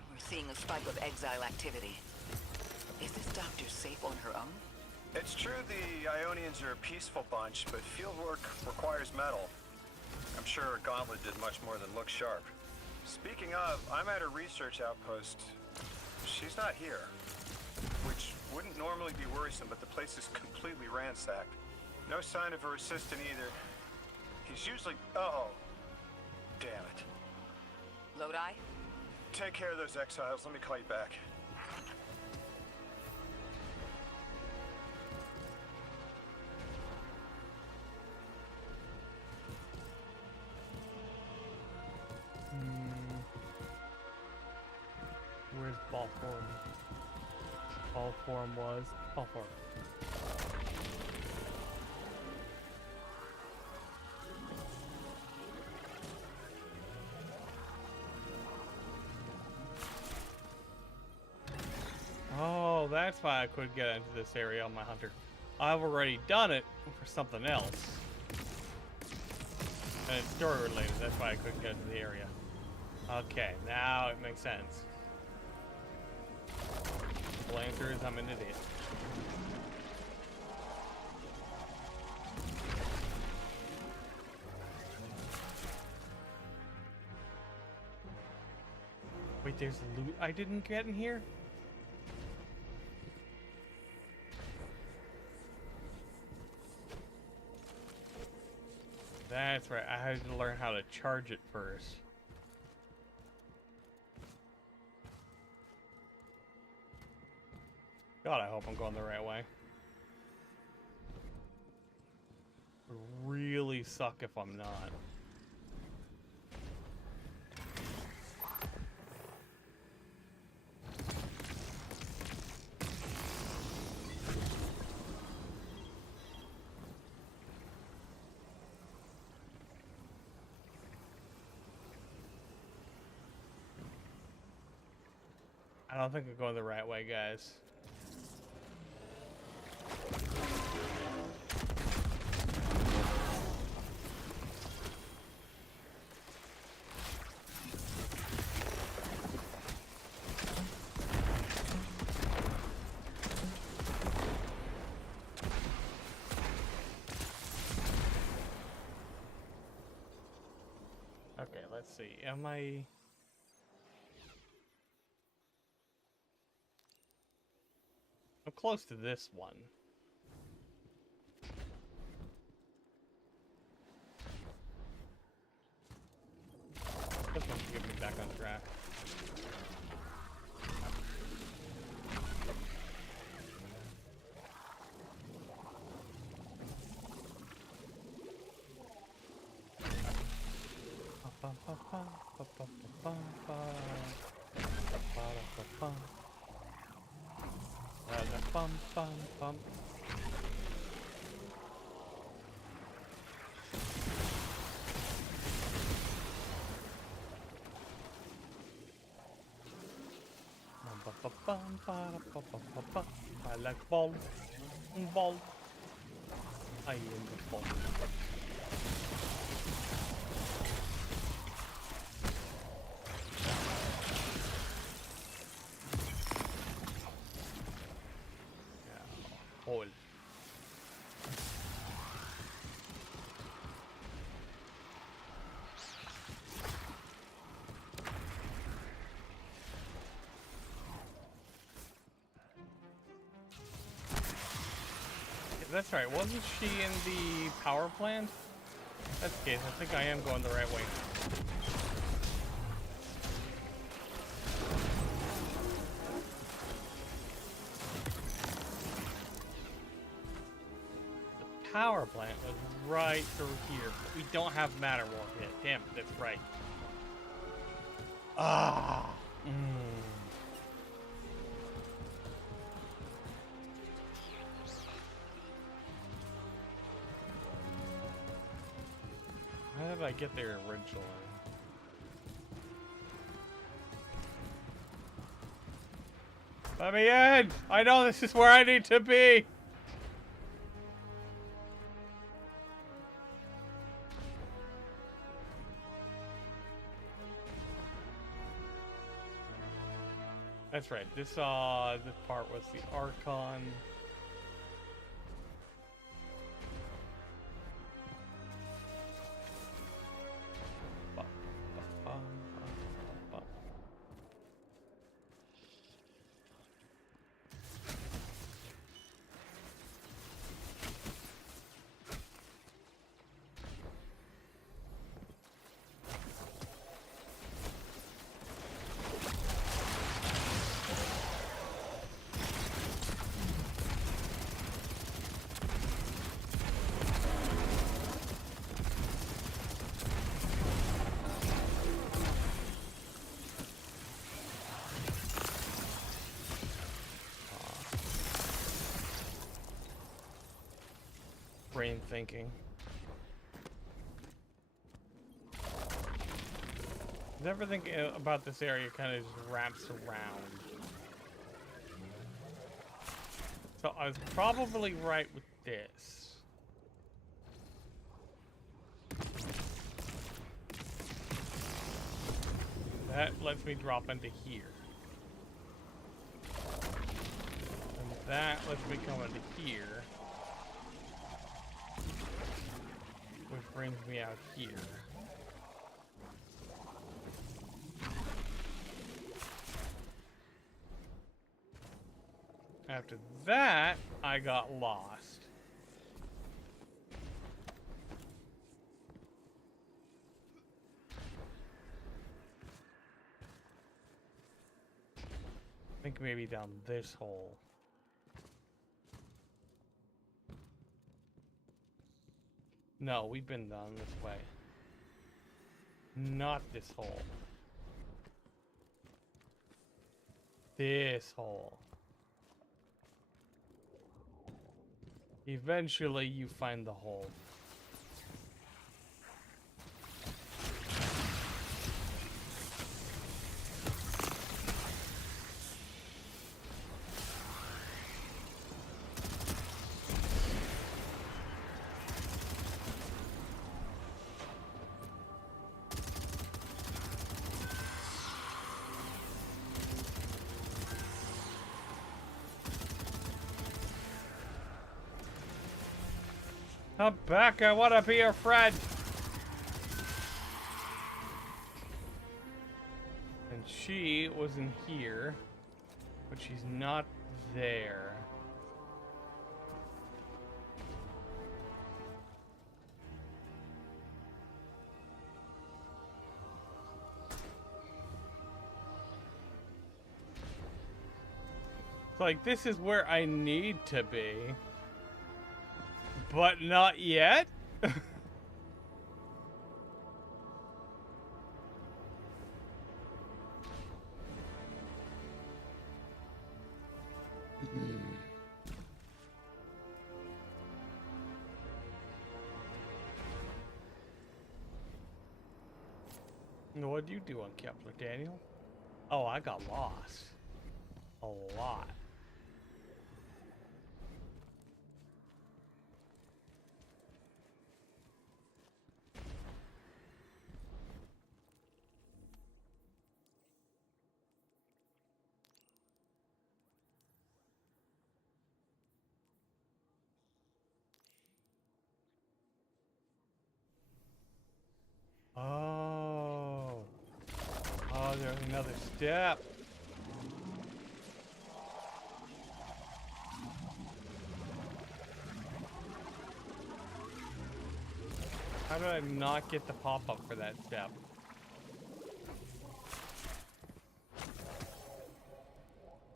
We're seeing a spike of exile activity. Is this doctor safe on her own? It's true the Ionians are a peaceful bunch, but fieldwork requires metal. I'm sure Gauntlet did much more than look sharp. Speaking of, I'm at a research outpost. She's not here. Which wouldn't normally be worrisome, but the place is completely ransacked. No sign of her assistant either. He's usually... Uh-oh. Damn it. Lodi? Take care of those exiles. Let me call you back. Where's Balfour? Balfour was Balfour. Oh, that's why I couldn't get into this area on my hunter. I've already done it for something else. And it's story related, that's why I couldn't get into the area. Okay, now it makes sense. The answer is I'm an idiot. Wait, there's loot I didn't get in here? That's right, I had to learn how to charge it first. God, I hope I'm going the right way. Would really suck if I'm not. I don't think I'm going the right way, guys. Okay, let's see. Am I... I'm close to this one. This one should get me back on track. Bum, bum, bum. I like ball. Ball. I am the ball. Hole. That's right, wasn't she in the power plant? That's the case, I think I am going the right way. The power plant was right through here, but we don't have matter war yet. Damn it, that's right. Ah! did I get there originally? Let me in! I know this is where I need to be! That's right. This part was the Archon. Brain thinking. Everything about this area kind of just wraps around. So I was probably right with this. That lets me drop into here. And that lets me come into here. Which brings me out here. After that, I got lost. I think maybe down this hole. No, we've been down this way. Not this hole. This hole. Eventually, you find the hole. Come back, I want to be your friend. And she was in here, but she's not there. It's like, this is where I need to be. But not yet? What'd you do on Kepler, Daniel? Oh, I got lost. A lot. Oh. Oh, there's another step. How did I not get the pop-up for that step?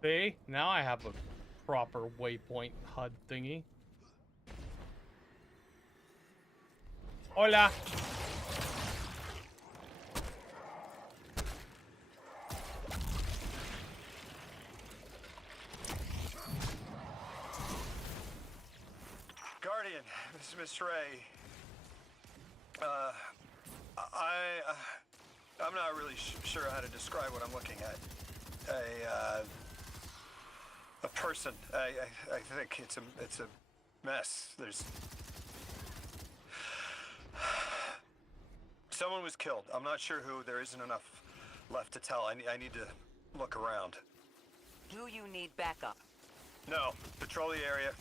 See? Now I have a proper waypoint HUD thingy. Hola! Guardian, this is Miss Ray. I'm not really sure how to describe what I'm looking at. A person. I think it's a mess. There's someone was killed. I'm not sure who. There isn't enough left to tell. I need to look around. Do you need backup? No. Patrol the area.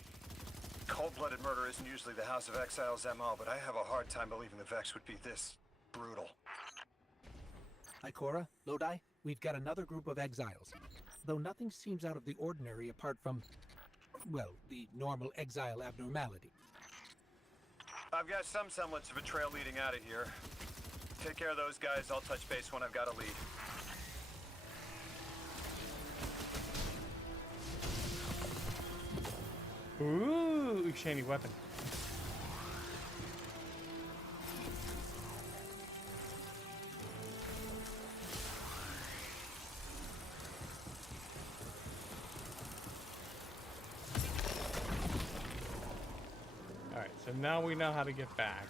Cold-blooded murder isn't usually the House of Exile's MO, but I have a hard time believing the Vex would be this brutal. Ikora, Lodi, we've got another group of exiles. Though nothing seems out of the ordinary apart from, well, the normal exile abnormality. I've got some semblance of a trail leading out of here. Take care of those guys. I'll touch base when I've got a lead. Ooh, shiny weapon. Alright, so now we know how to get back.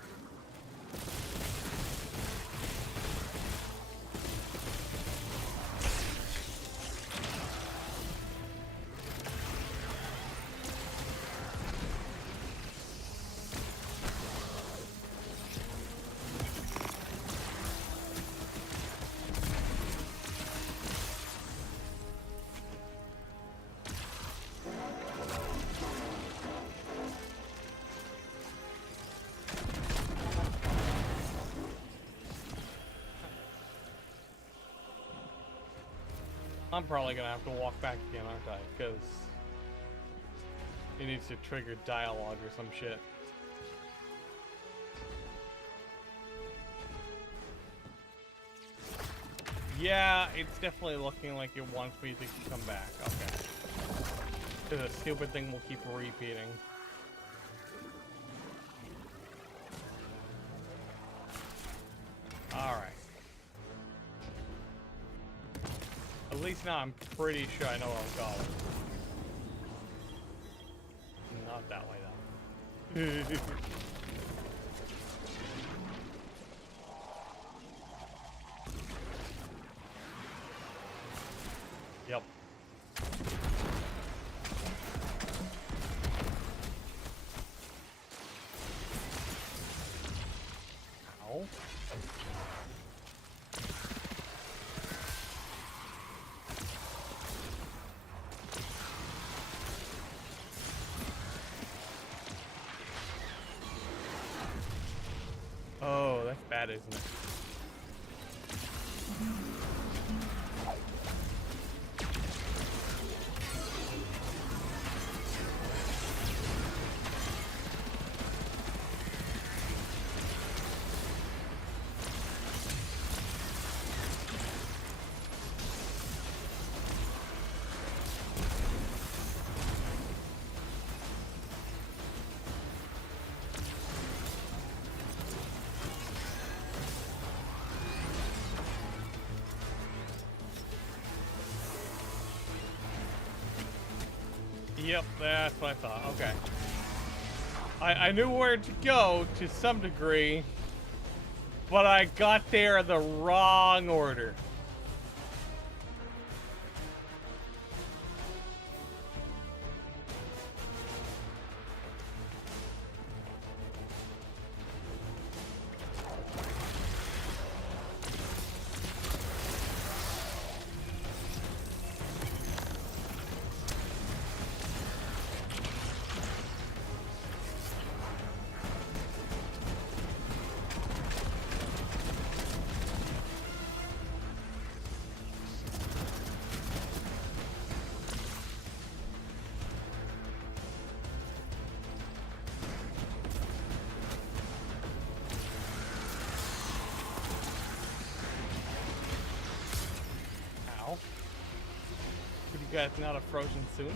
I'm probably gonna have to walk back again, aren't I? Because it needs to trigger dialogue or some shit. Yeah, it's definitely looking like it wants me to come back. Okay. Because the stupid thing will keep repeating. Alright. At least now I'm pretty sure I know where I'm going. Not that way though. Yep. Ow. Oh, that's bad, isn't it? Yep, that's what I thought. Okay. I knew where to go to some degree, but I got there in the wrong order. Could you guys not have frozen sooner?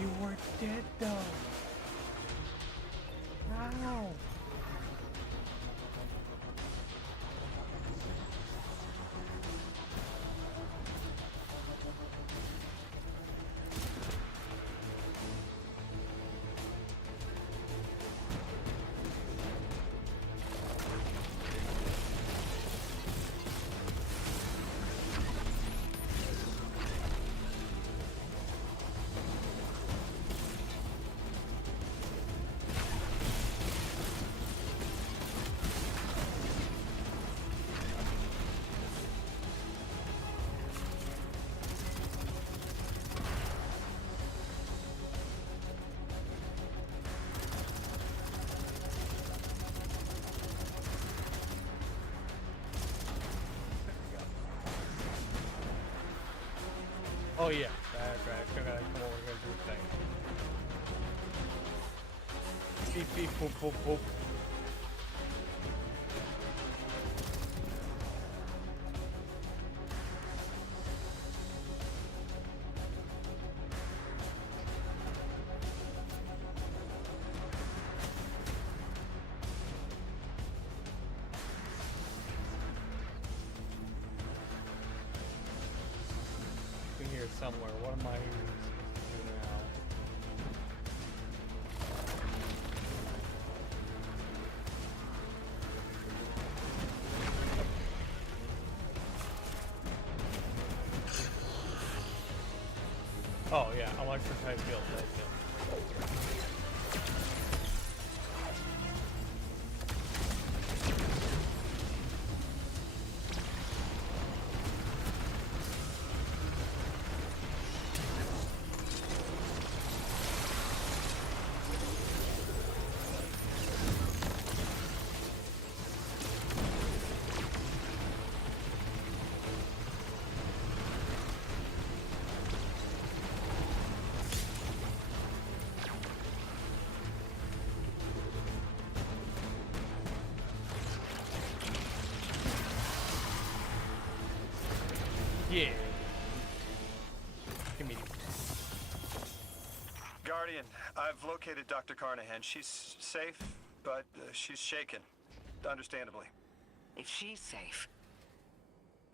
You were dead though. Wow. Oh yeah, that's right. I gotta come over here and do the thing. Beep beep boop boop boop. Here somewhere. What am I supposed to do now? Oh yeah, electrified field. That's it. Yeah. Give me. Guardian, I've located Dr. Carnahan. She's safe, but she's shaken. Understandably. If she's safe,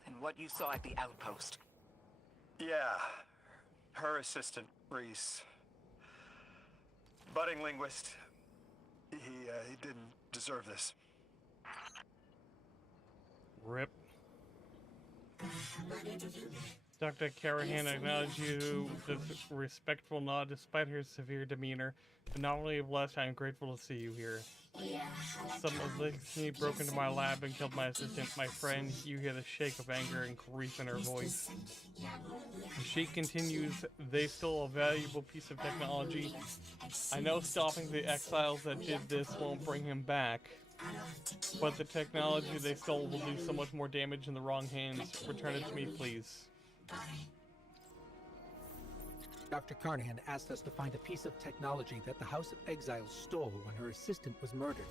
then what you saw at the outpost. Yeah. Her assistant, Reese. Budding linguist. He didn't deserve this. Rip. Dr. Carahan acknowledged you with a respectful nod despite her severe demeanor. But not only blessed, I am grateful to see you here. Some of the listening broke into my lab and killed my assistant, my friend. You hear the shake of anger and grief in her voice. She continues, they stole a valuable piece of technology. I know stopping the exiles that did this won't bring him back. But the technology they stole will do so much more damage in the wrong hands. Return it to me, please. Dr. Carnahan asked us to find a piece of technology that the House of Exiles stole when her assistant was murdered.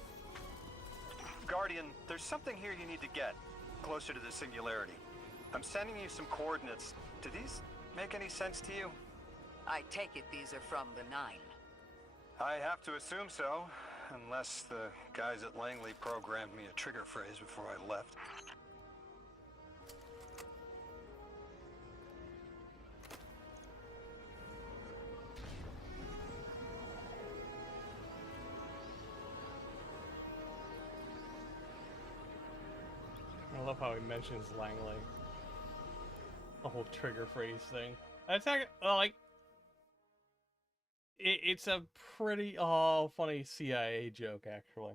Guardian, there's something here you need to get closer to the singularity. I'm sending you some coordinates. Do these make any sense to you? I take it these are from the Nine. I have to assume so. Unless the guys at Langley programmed me a trigger phrase before I left. I love how he mentions Langley. The whole trigger phrase thing. That's like... It's a pretty funny CIA joke, actually.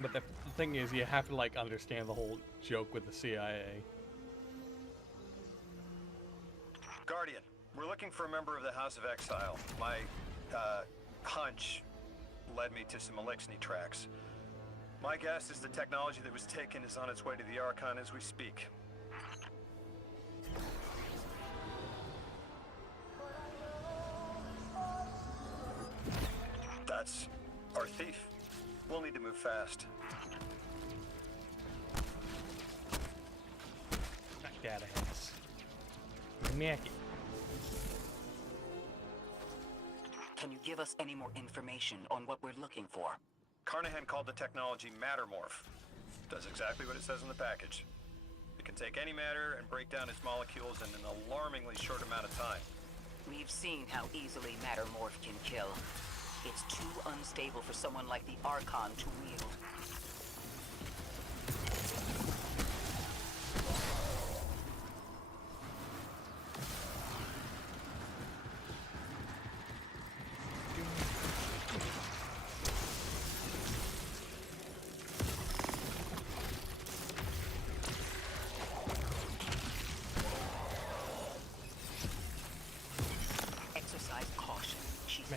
But the thing is, you have to like understand the whole joke with the CIA. Guardian, we're looking for a member of the House of Exile. My hunch led me to some Elixni tracks. My guess is the technology that was taken is on its way to the Archon as we speak. That's our thief. We'll need to move fast. Data heads. Make it. Can you give us any more information on what we're looking for? Carnahan called the technology Mattermorph. Does exactly what it says in the package. It can take any matter and break down its molecules in an alarmingly short amount of time. We've seen how easily Mattermorph can kill. It's too unstable for someone like the Archon to wield.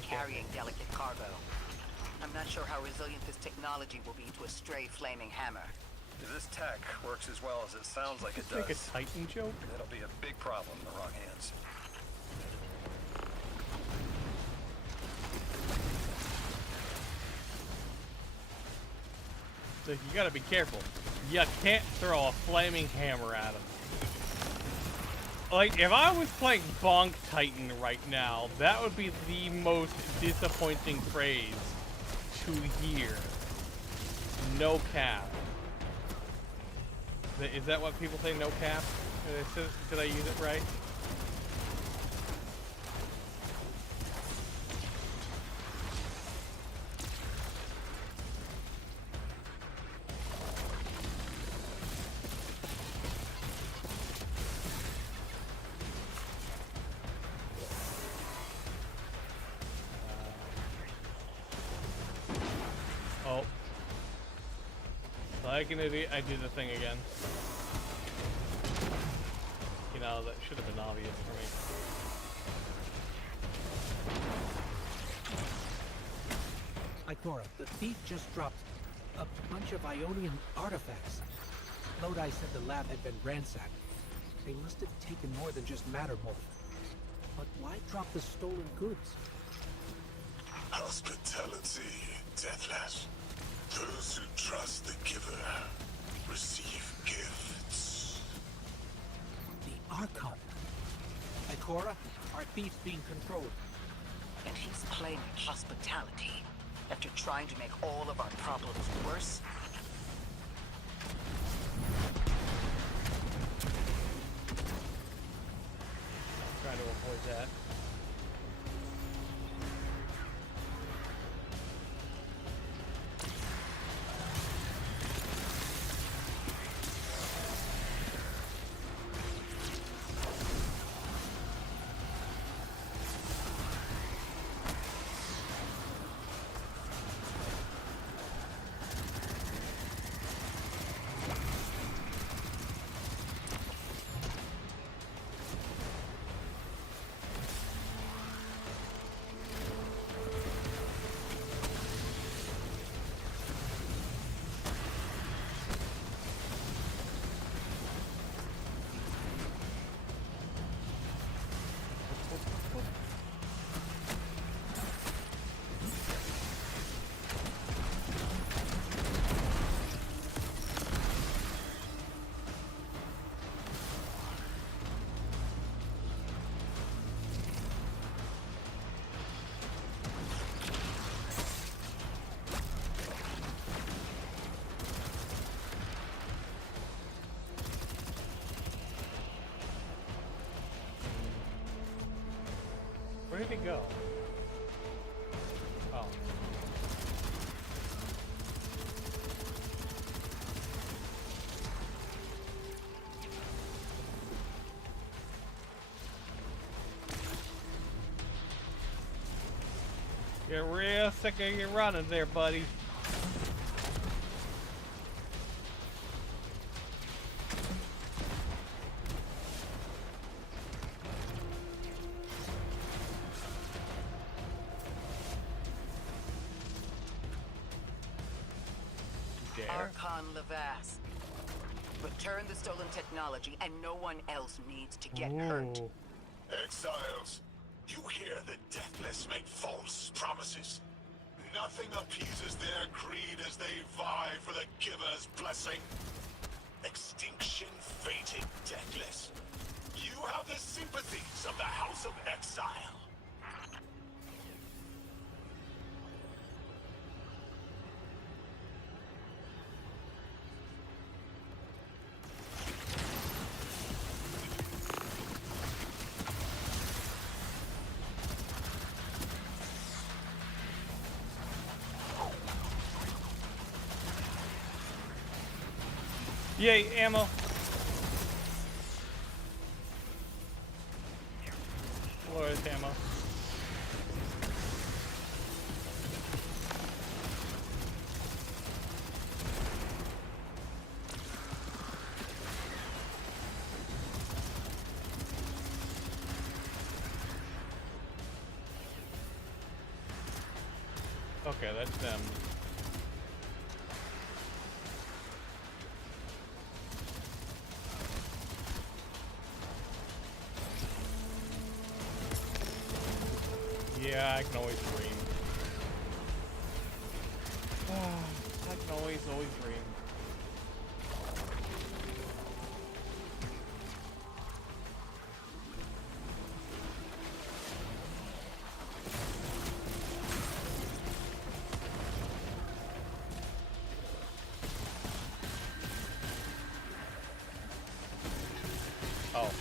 Carrying delicate cargo. I'm not sure how resilient this technology will be to a stray flaming hammer. If this tech works as well as it sounds like it does, like a Titan joke? It'll be a big problem in the wrong hands. So you gotta be careful. You can't throw a flaming hammer at him. Like, if I was playing Bonk Titan right now, that would be the most disappointing phrase to hear. No cap. Is that what people say, no cap? Did I use it right? Like an idiot, I did the thing again. You know, that should have been obvious for me. Ikora, the thief just dropped a bunch of Ionian artifacts. Lodi said the lab had been ransacked. They must have taken more than just Mattermorph. But why drop the stolen goods? Hospitality, Deathless. Those who trust the giver receive gifts. The Archon. Ikora, our thief's being controlled. And he's playing hospitality after trying to make all of our problems worse. I'm trying to avoid that. Where did it go? Oh. You're real sick of your running there, buddy. Archon Levas. Return the stolen technology and no one else needs to get hurt. Exiles, you hear the Deathless make false promises. None Nothing appeases their greed as they vie for the Giver's blessing. Extinction fated, Deathless. You have the sympathies of the House of Exile. Yay, ammo. Flores ammo. Okay, that's them. Yeah, I can always dream. I can always dream. Oh.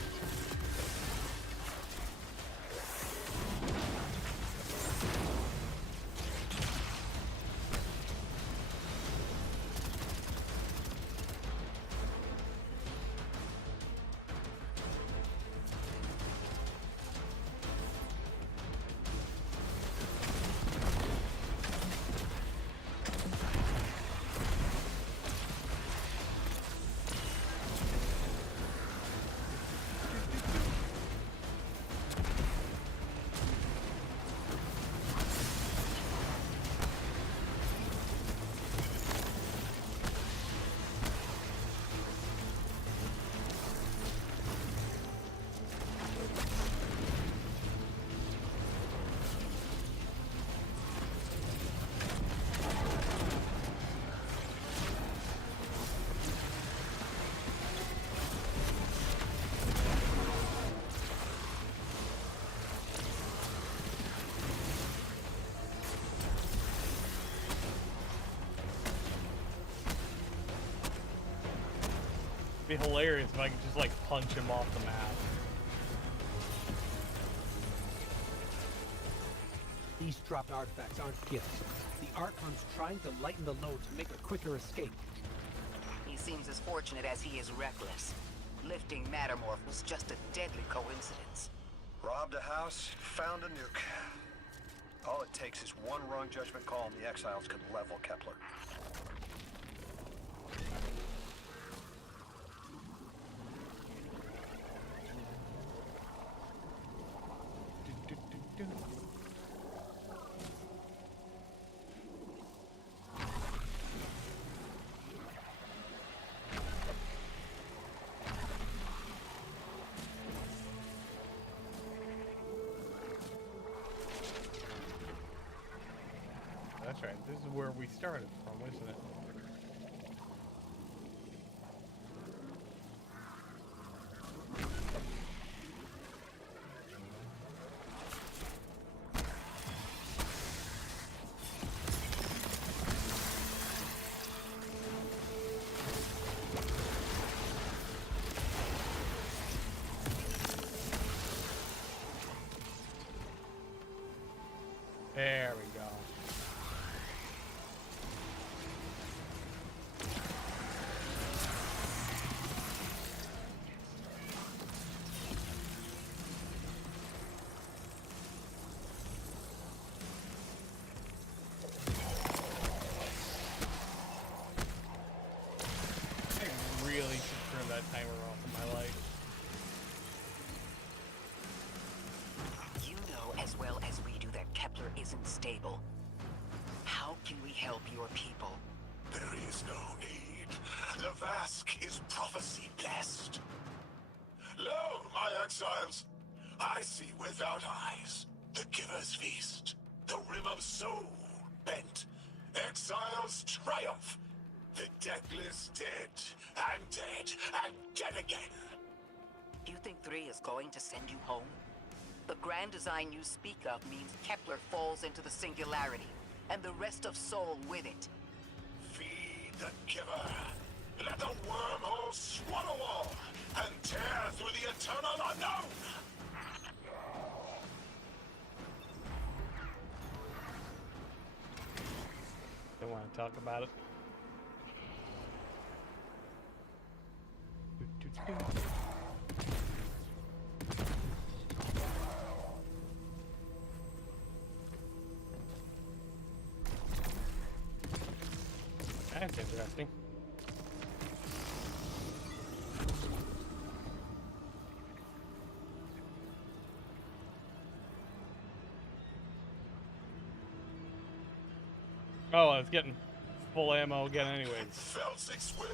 It'd be hilarious if I could just like punch him off the map. These dropped artifacts aren't gifts. The Archon's trying to lighten the load to make a quicker escape. He seems as fortunate as he is reckless. Lifting Mattermorph was just a deadly coincidence. Robbed a house, found a nuke. All it takes is one wrong judgment call and the Exiles could level Kepler. That's right. This is where we started from, isn't it? There we go. I really should turn that timer off in my life. You know as well as we do that Kepler isn't stable. How can we help your people? There is no need. The Vask is prophecy blessed. Lo, my exiles, I see without eyes the Giver's feast, the Rim of Soul bent exiles triumph. The deathless dead, and dead, and dead again. Do you think 3 is going to send you home? The grand design you speak of means Kepler falls into the singularity, and the rest of Sol with it. Feed the giver. Let the wormhole swallow all, and tear through the eternal unknown. Don't want to talk about it. That's interesting. Oh, I was getting full ammo again anyways. Felsic's will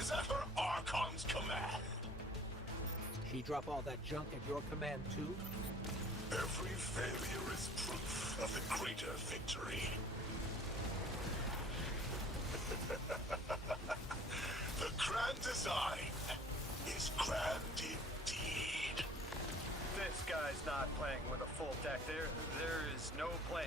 is at her Archon's command. She drop all that junk at your command too? Every failure is proof of the greater victory. The grand design is grand indeed. This guy's not playing with a full deck. There is no plan.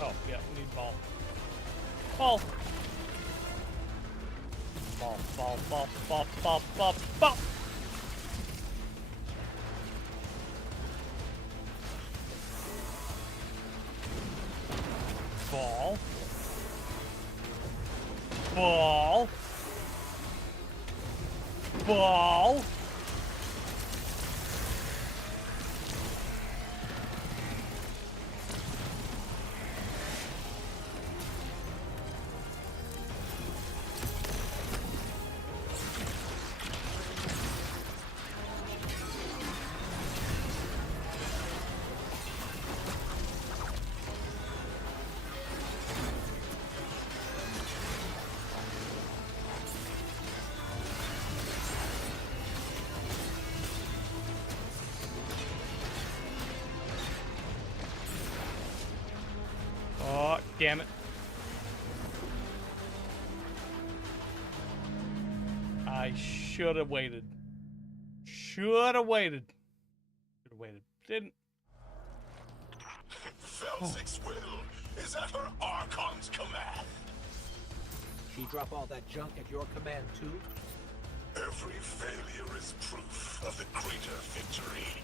Oh, yeah, we need ball. Ball! Ball, ball, ball, ball, ball, ball, ball! Ball. Ball. Ball. Oh, damn it. I should have waited. Should have waited. Should have waited. Didn't. Felsic's will is at her Archon's command. She drop all that junk at your command too? Every failure is proof of the greater victory.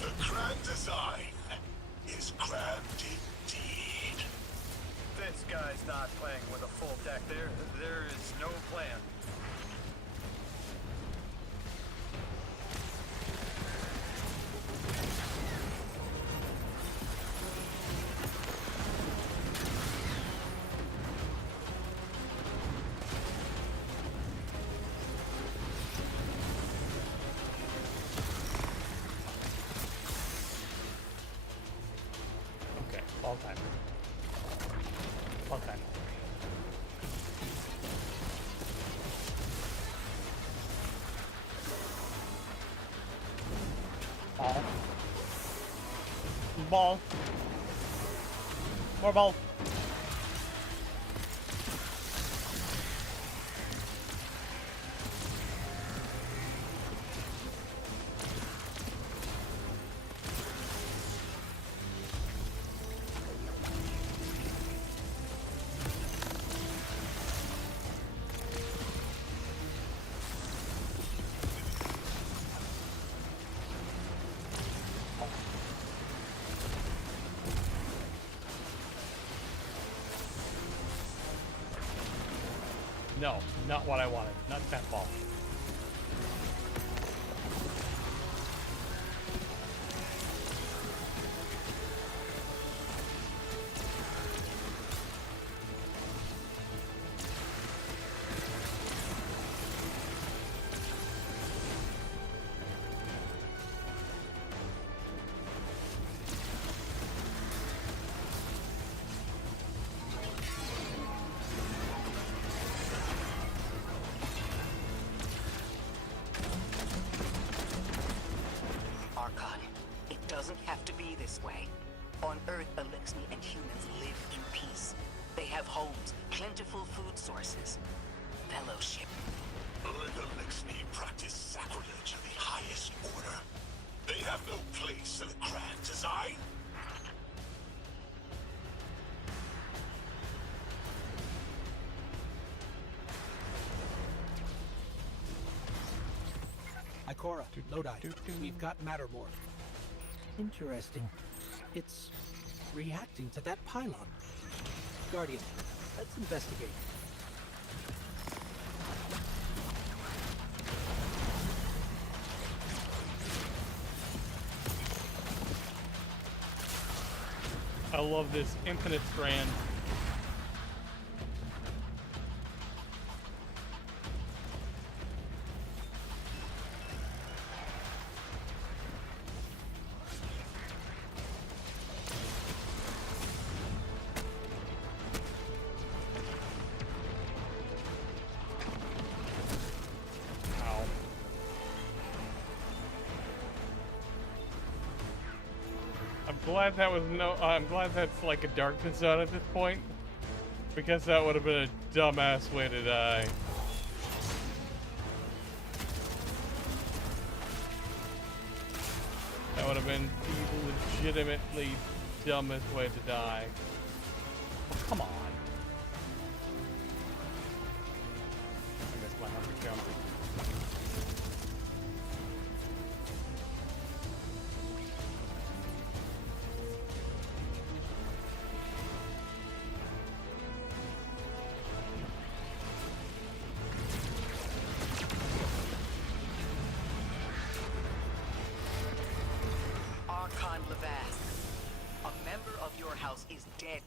The grand design is grand indeed. This guy's not playing with a full deck. There is no plan. Okay, all time. All time. Ball. Ball. More ball. No, not what I wanted. Not that ball. doesn't have to be this way. On Earth, Elixni and humans live in peace. They have homes, plentiful food sources, fellowship. The Elixni practice sacrilege of the highest order. They have no place in the grand design. Ikora, Lodi, we've got Mattermore. Interesting. It's reacting to that pylon. Guardian, let's investigate. I love this infinite strand. Glad that was I'm glad that's like a darkness zone at this point, because that would have been a dumbass way to die. That would have been the legitimately dumbest way to die. Oh, come on. I missed my 100 jump.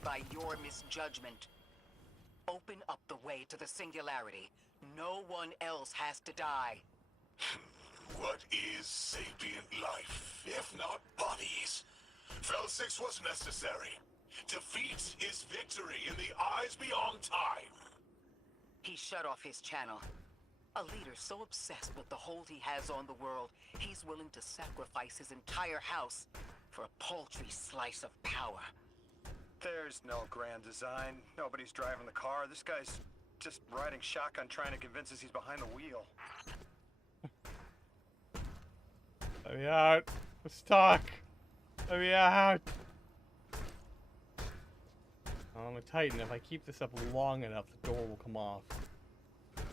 By your misjudgment. Open up the way to the singularity. No one else has to die. What is sapient life, if not bodies? Fel 6 was necessary. Defeat is victory in the eyes beyond time. He shut off his channel. A leader so obsessed with the hold he has on the world, he's willing to sacrifice his entire house for a paltry slice of power. There's no grand design. Nobody's driving the car. This guy's just riding shotgun trying to convince us he's behind the wheel. Let me out. Let's talk. Let me out. I'm a Titan. If I keep this up long enough, the door will come off. 3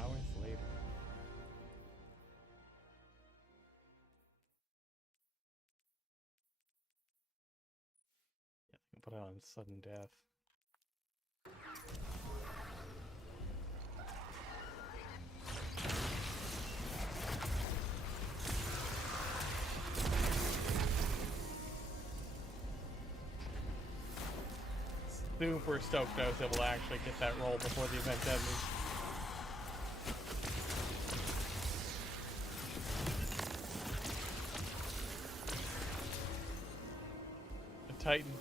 hours later. Put it on sudden death. Super stoked I was able to actually get that roll before the event ended. Titan's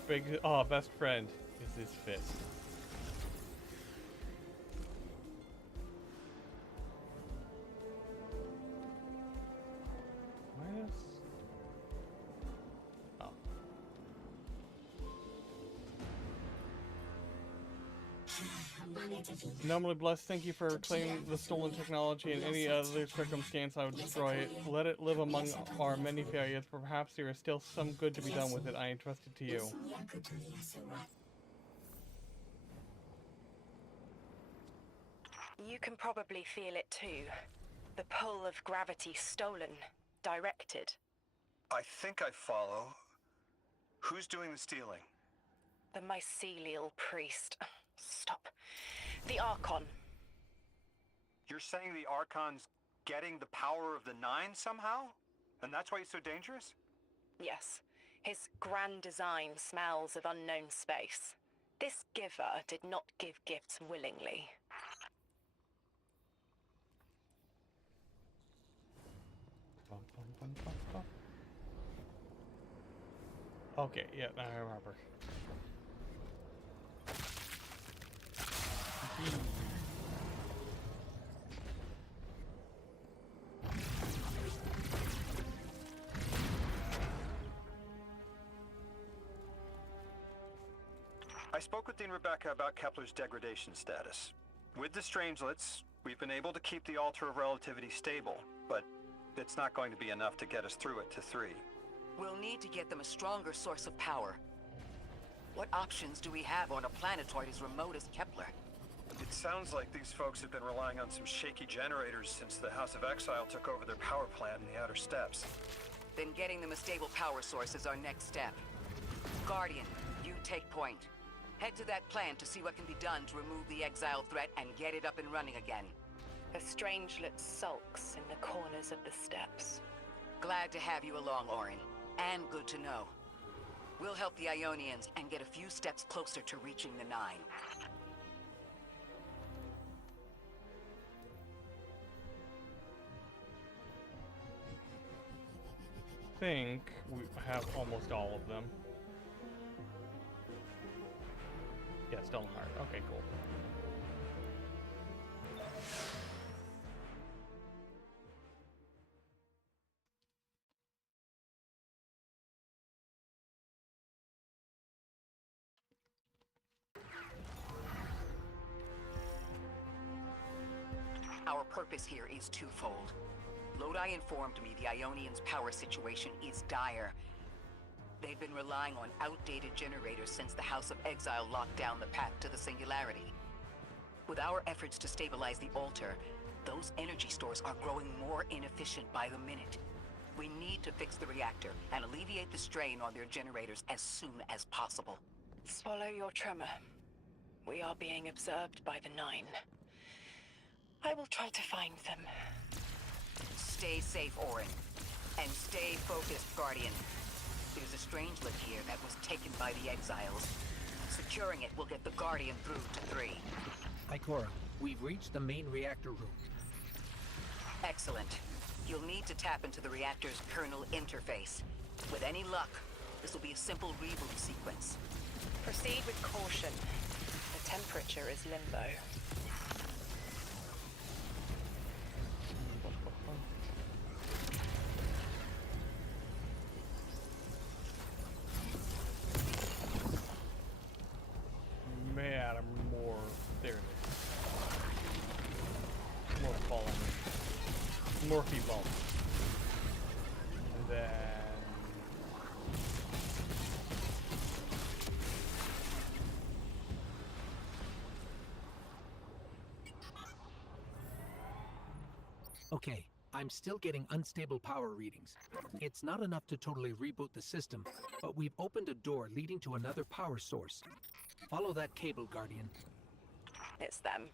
best friend is his fist. Minus. Oh. Normally blessed, thank you for claiming the stolen technology. In any other circumstance, I would destroy it. Let it live among our many failures. Perhaps there is still some good to be done with it. I entrust it to you. You can probably feel it too. The pull of gravity stolen, directed. I think I follow. Who's doing the stealing? The mycelial priest. Stop. The Archon. You're saying the Archon's getting the power of the Nine somehow? And that's why he's so dangerous? Yes. His grand design smells of unknown space. This giver did not give gifts willingly. Okay, yeah, now I remember. spoke with Dean Rebecca about Kepler's degradation status. With the Strangelets, we've been able to keep the Altar of Relativity stable, but it's not going to be enough to get us through it to 3. We'll need to get them a stronger source of power. What options do we have on a planetoid as remote as Kepler? It sounds like these folks have been relying on some shaky generators since the House of Exile took over their power plant in the Outer Steppes. Then getting them a stable power source is our next step. Guardian, you take point. Head to that plant to see what can be done to remove the exile threat and get it up and running again. The Strangelet sulks in the corners of the steppes. Glad to have you along, Orin. And good to know. We'll help the Ionians and get a few steps closer to reaching the 9. I think we have almost all of them. Yeah, Stolen Heart. Okay, cool. Our purpose here is twofold. Lodi informed me the Ionians' power situation is dire. They've been relying on outdated generators since the House of Exile locked down the path to the Singularity. With our efforts to stabilize the altar, those energy stores are growing more inefficient by the minute. We need to fix the reactor and alleviate the strain on their generators as soon as possible. Swallow your tremor. We are being observed by the 9. I will try to find them. Stay safe, Orin. And stay focused, Guardian. There's a Strangelet here that was taken by the Exiles. Securing it will get the Guardian through to 3. Ikora, we've reached the main reactor room. Excellent. You'll need to tap into the reactor's kernel interface. With any luck, this will be a simple reboot sequence. Proceed with caution. The temperature is limbo. Man, I'm more. There it is. More falling. More heat bump. And then. Okay, I'm still getting unstable power readings. It's not enough to totally reboot the system, but we've opened a door leading to another power source. Follow that cable, Guardian. It's them.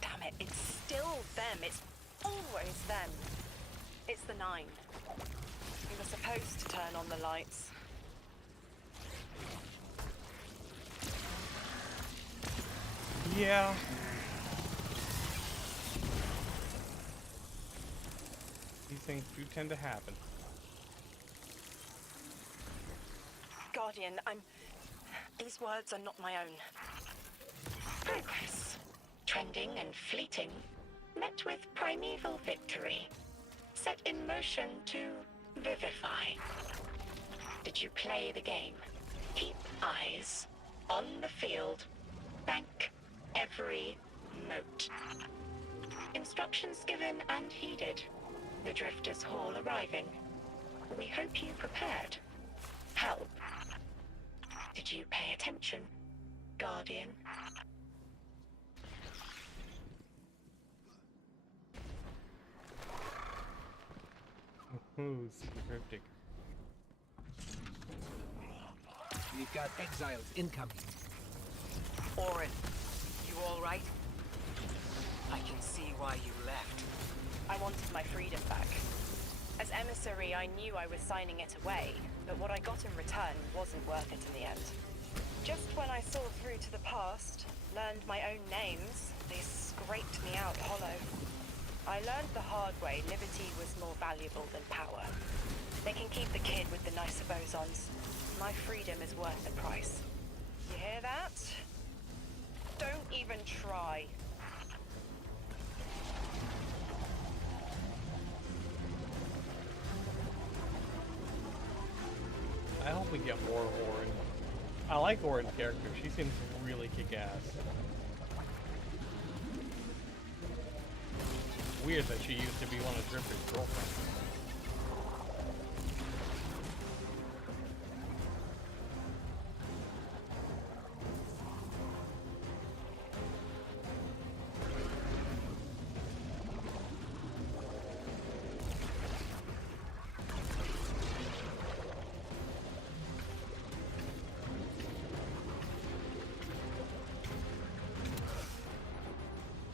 Damn it, it's still them. It's always them. It's the 9. We were supposed to turn on the lights. Yeah. These things do tend to happen. Guardian, these words are not my own. Progress. Trending and fleeting. Met with primeval victory. Set in motion to vivify. Did you play the game? Keep eyes on the field. Bank every mote. Instructions given and heeded. The Drifters' Hall arriving. We hope you prepared. Help. Did you pay attention, Guardian? Ooh, super cryptic. We've got exiles incoming. Orin, you all right? I can see why you left. I wanted my freedom back. As emissary, I knew I was signing it away, but what I got in return wasn't worth it in the end. Just when I saw through to the past, learned my own names, they scraped me out hollow. I learned the hard way liberty was more valuable than power. They can keep the kid with the nicer bosons. My freedom is worth the price. You hear that? Don't even try. I hope we get more Orin. I like Orin's character. She seems really kick-ass. Weird that she used to be one of Drifter's girlfriends.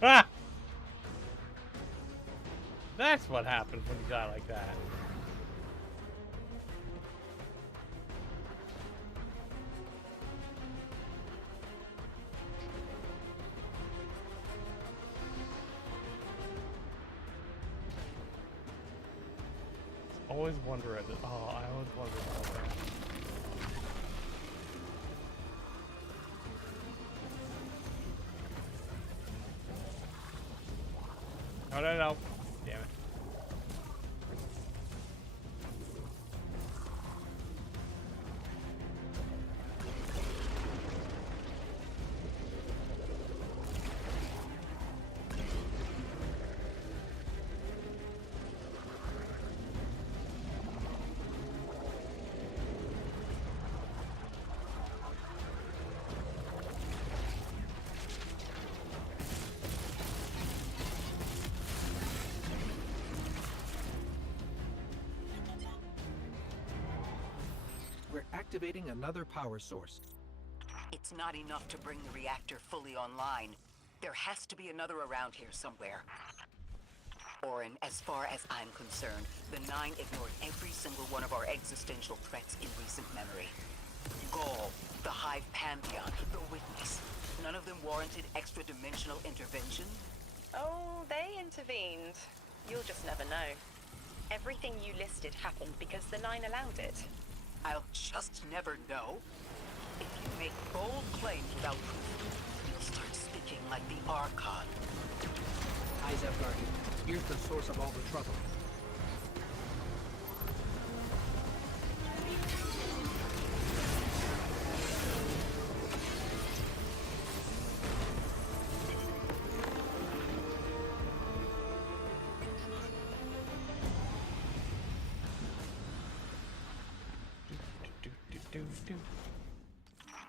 Ah! That's what happens when you die like that. Always wonder at it. Oh, I always wonder about that. No, no, no. Damn it. We're activating another power source. It's not enough to bring the reactor fully online. There has to be another around here somewhere. Orin, as far as I'm concerned, the Nine ignored every single one of our existential threats in recent memory. Gaul, the Hive Pantheon, the Witness. None of them warranted extra-dimensional intervention? Oh, they intervened. You'll just never know. Everything you listed happened because the Nine allowed it. I'll just never know. If you make bold claims without proof, you'll start speaking like the Archon. Eyes up, Guardian. Here's the source of all the trouble.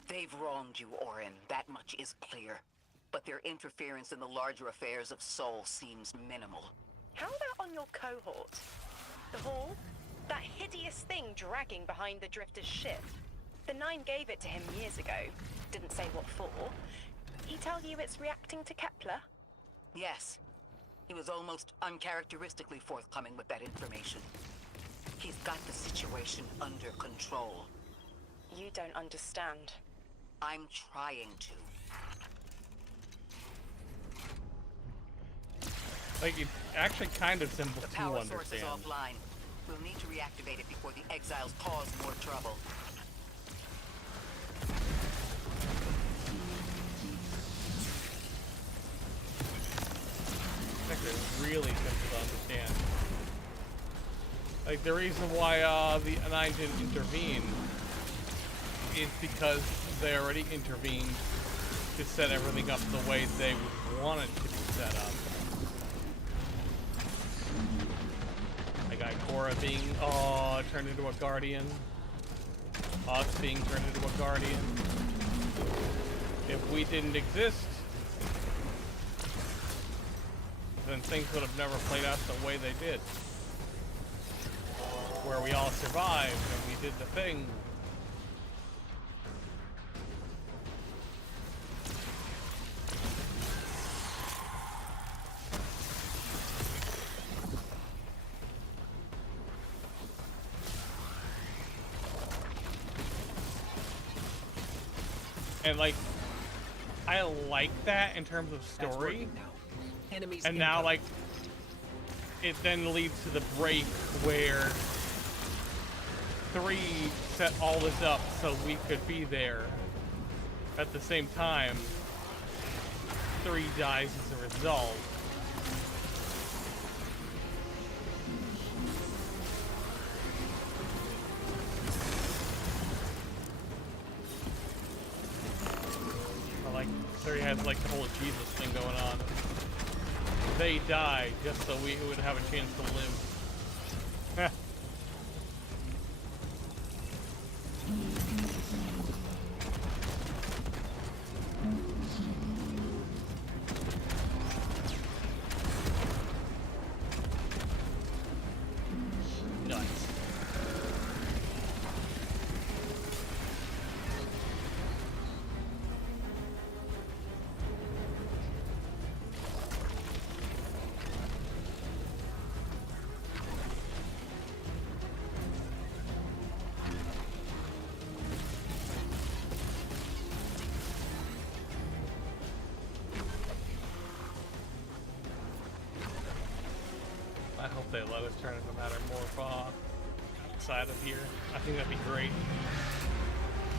They've wronged you, Orin. That much is clear. But their interference in the larger affairs of Sol seems minimal. How about on your cohort? The Hall? That hideous thing dragging behind the Drifter's ship. The Nine gave it to him years ago. Didn't say what for. He tell you it's reacting to Kepler? Yes. He was almost uncharacteristically forthcoming with that information. He's got the situation under control. You don't understand. I'm trying to. Like, it's actually kind of simple The to power understand. source is offline. We'll need to reactivate it before the exiles cause more trouble. It's actually really simple to understand. Like, the reason why the Nine didn't intervene is because they already intervened to set everything up the way they would want it to be set up. I got Cora being, turned into a Guardian. Us being turned into a Guardian. If we didn't exist, then things would have never played out the way they did. Where we all survived and we did the thing. And like, I like that in terms of story. Enemies and now like, it then leads to the break where 3 set all this up so we could be there. At the same time, 3 dies as a result. has like the whole Jesus thing going on. They die just so we would have a chance to live. Nice. I hope they let us turn into matter more outside of here. I think that'd be great.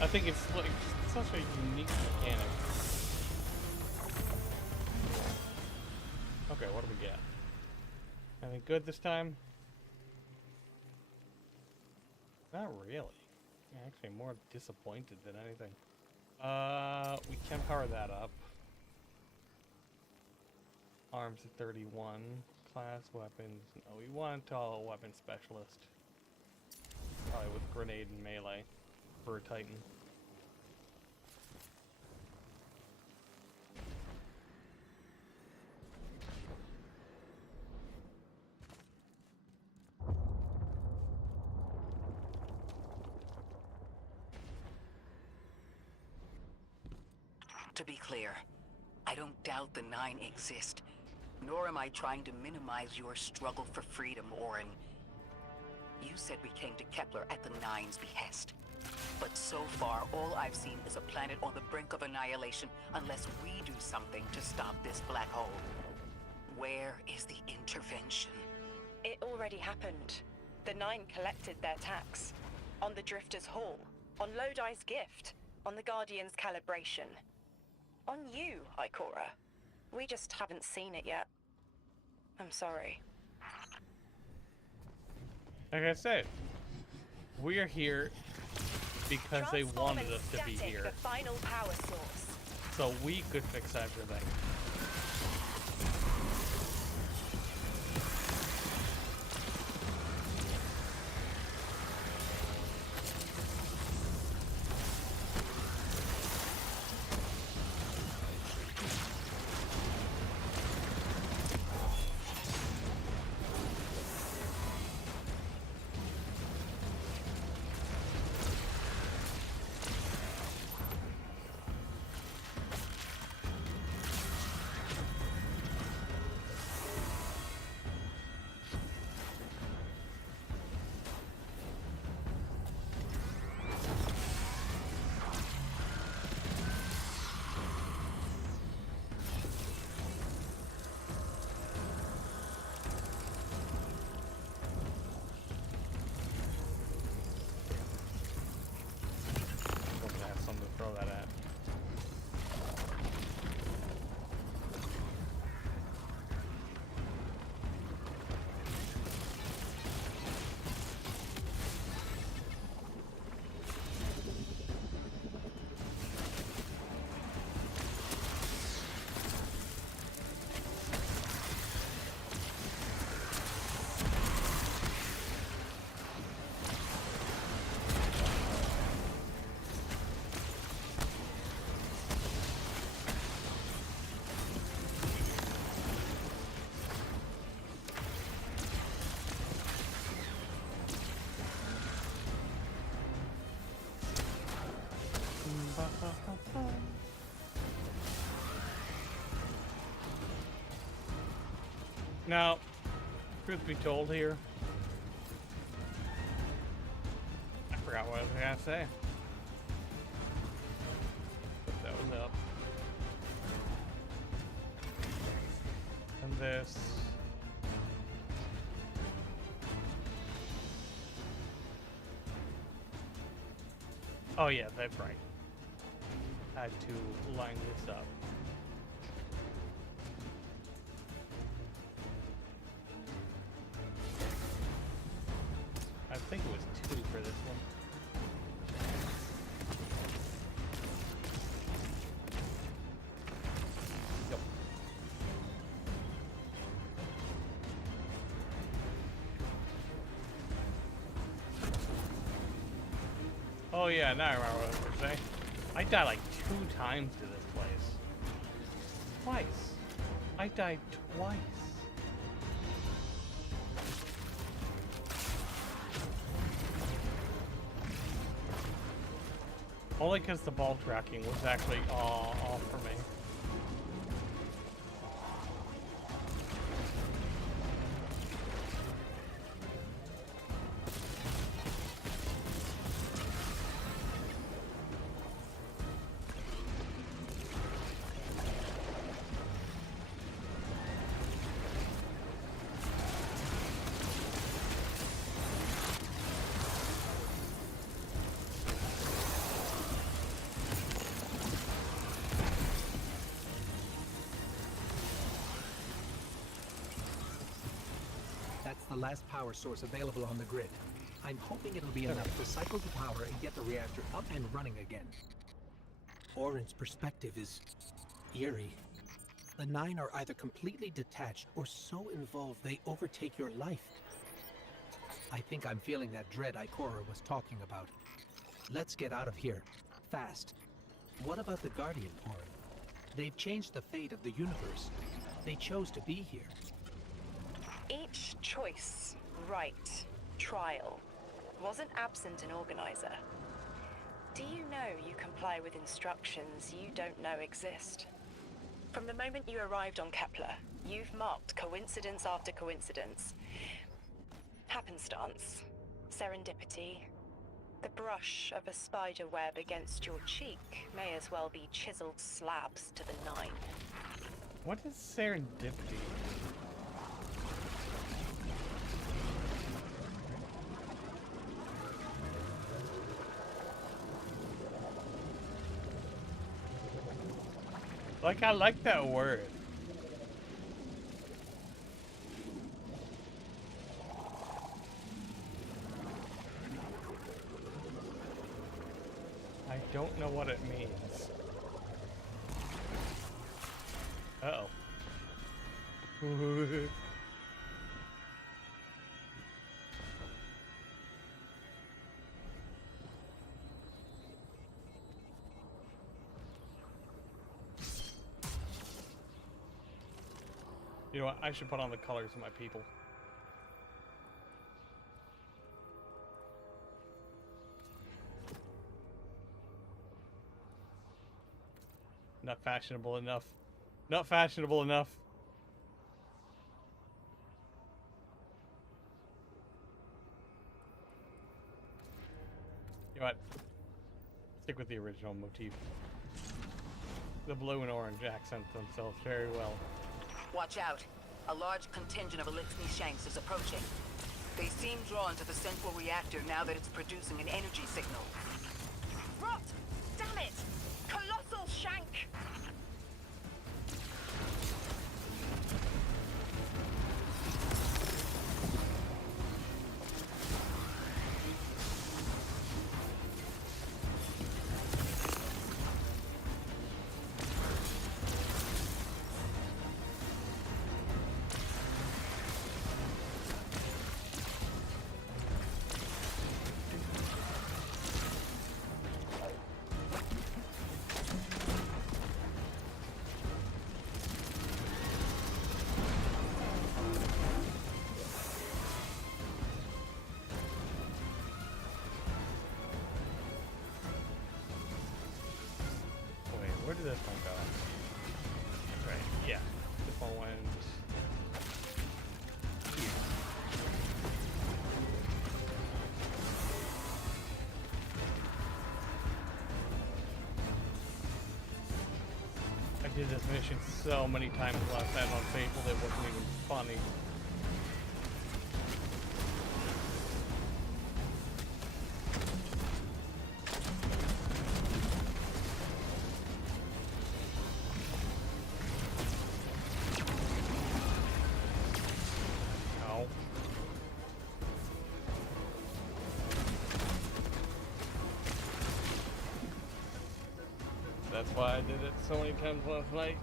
I think it's like such a unique mechanic. Okay, what do we get? Anything good this time? Not really. Actually, more disappointed than anything. We can power that up. Arms at 31. Class weapons. No, we want a weapon specialist. Probably with grenade and melee for a Titan. To be clear, I don't doubt the Nine exist, nor am I trying to minimize your struggle for freedom, Orin. You said we came to Kepler at the Nine's behest. But so far, all I've seen is a planet on the brink of annihilation unless we do something to stop this black hole. Where is the intervention? It already happened. The Nine collected their tax. On the Drifter's Hall. On Lodi's gift. On the Guardian's calibration. On you, Ikora. We just haven't seen it yet. I'm sorry. Like I said, we are here because they wanted us to be here. The final power source. So we could fix everything. Throw that at. Now, truth be told here, I forgot what I was gonna say. But that was up. And this. Oh yeah, that's right. I had to line this up. I think it was 2 for this one. yeah, now I remember what I was gonna say. I died like 2 times to this place. Twice. I died twice. Only because the ball tracking was actually off for me. That's the last power source available on the grid. I'm hoping it'll be enough to cycle the power and get the reactor up and running again. Orin's perspective is eerie. The 9 are either completely detached or so involved they overtake your life. I think I'm feeling that dread Ikora was talking about. Let's get out of here. Fast. What about the Guardian, Orin? They've changed the fate of the universe. They chose to be here. Each choice, right, trial, wasn't absent an organizer. Do you know you comply with instructions you don't know exist? From the moment you arrived on Kepler, you've marked coincidence after coincidence. Happenstance, serendipity. The brush of a spider web against your cheek may as well be chiseled slabs to the 9. What is serendipity? Like, I like that word. I don't know what it means. Uh-oh. You know what? I should put on the colors of my people. Not fashionable enough. Not fashionable enough. You know what? Stick with the original motif. The blue and orange accent themselves very well. Watch out. A large contingent of Elixni Shanks is approaching. They seem drawn to the central reactor now that it's producing an energy signal. Rot! Damn it! Colossal Shank! Where did this one go? Right, yeah. This one went here. I did this mission so many times last time on Faithful that it wasn't even funny. That's why I did it so many times last night.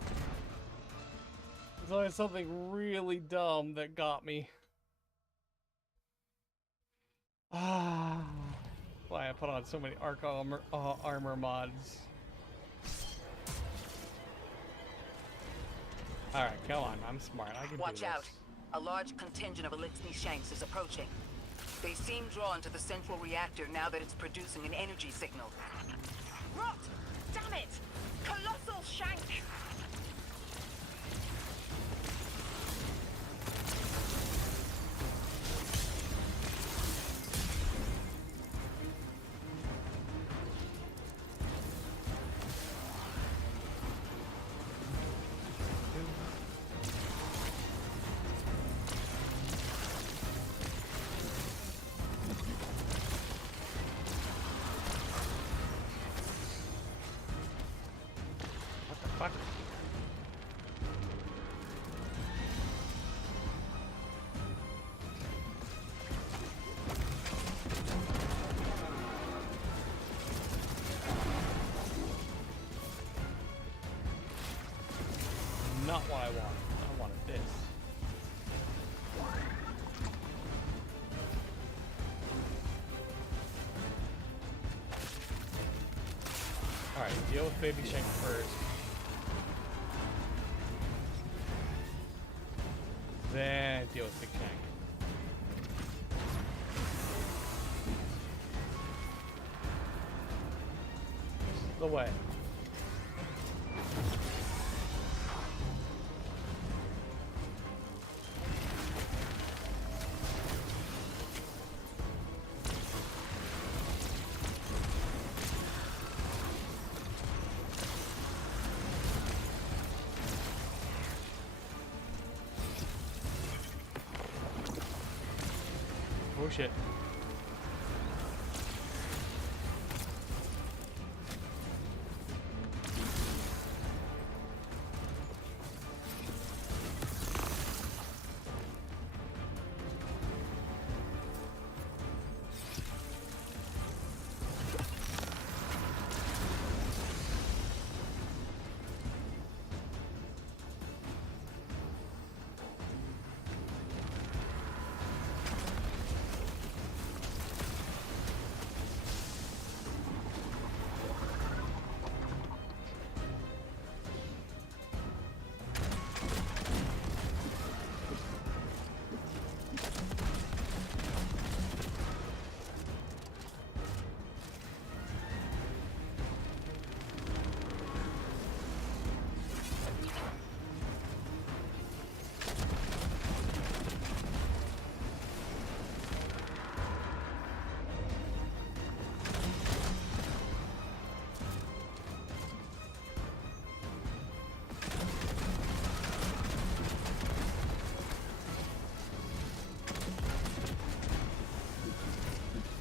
There's always something really dumb that got me. Ah. Why I put on so many arc armor mods. Alright, come on. I'm smart. I can Watch do this. out. A large contingent of Elixni Shanks is approaching. They seem drawn to the central reactor now that it's producing an energy signal. Rot! Damn it! Colossal Shank! What the fuck? Not what I wanted. I wanted this. Alright, deal with Baby Shank first. Then deal with Big Shank. The way. Oh shit.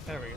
There we go.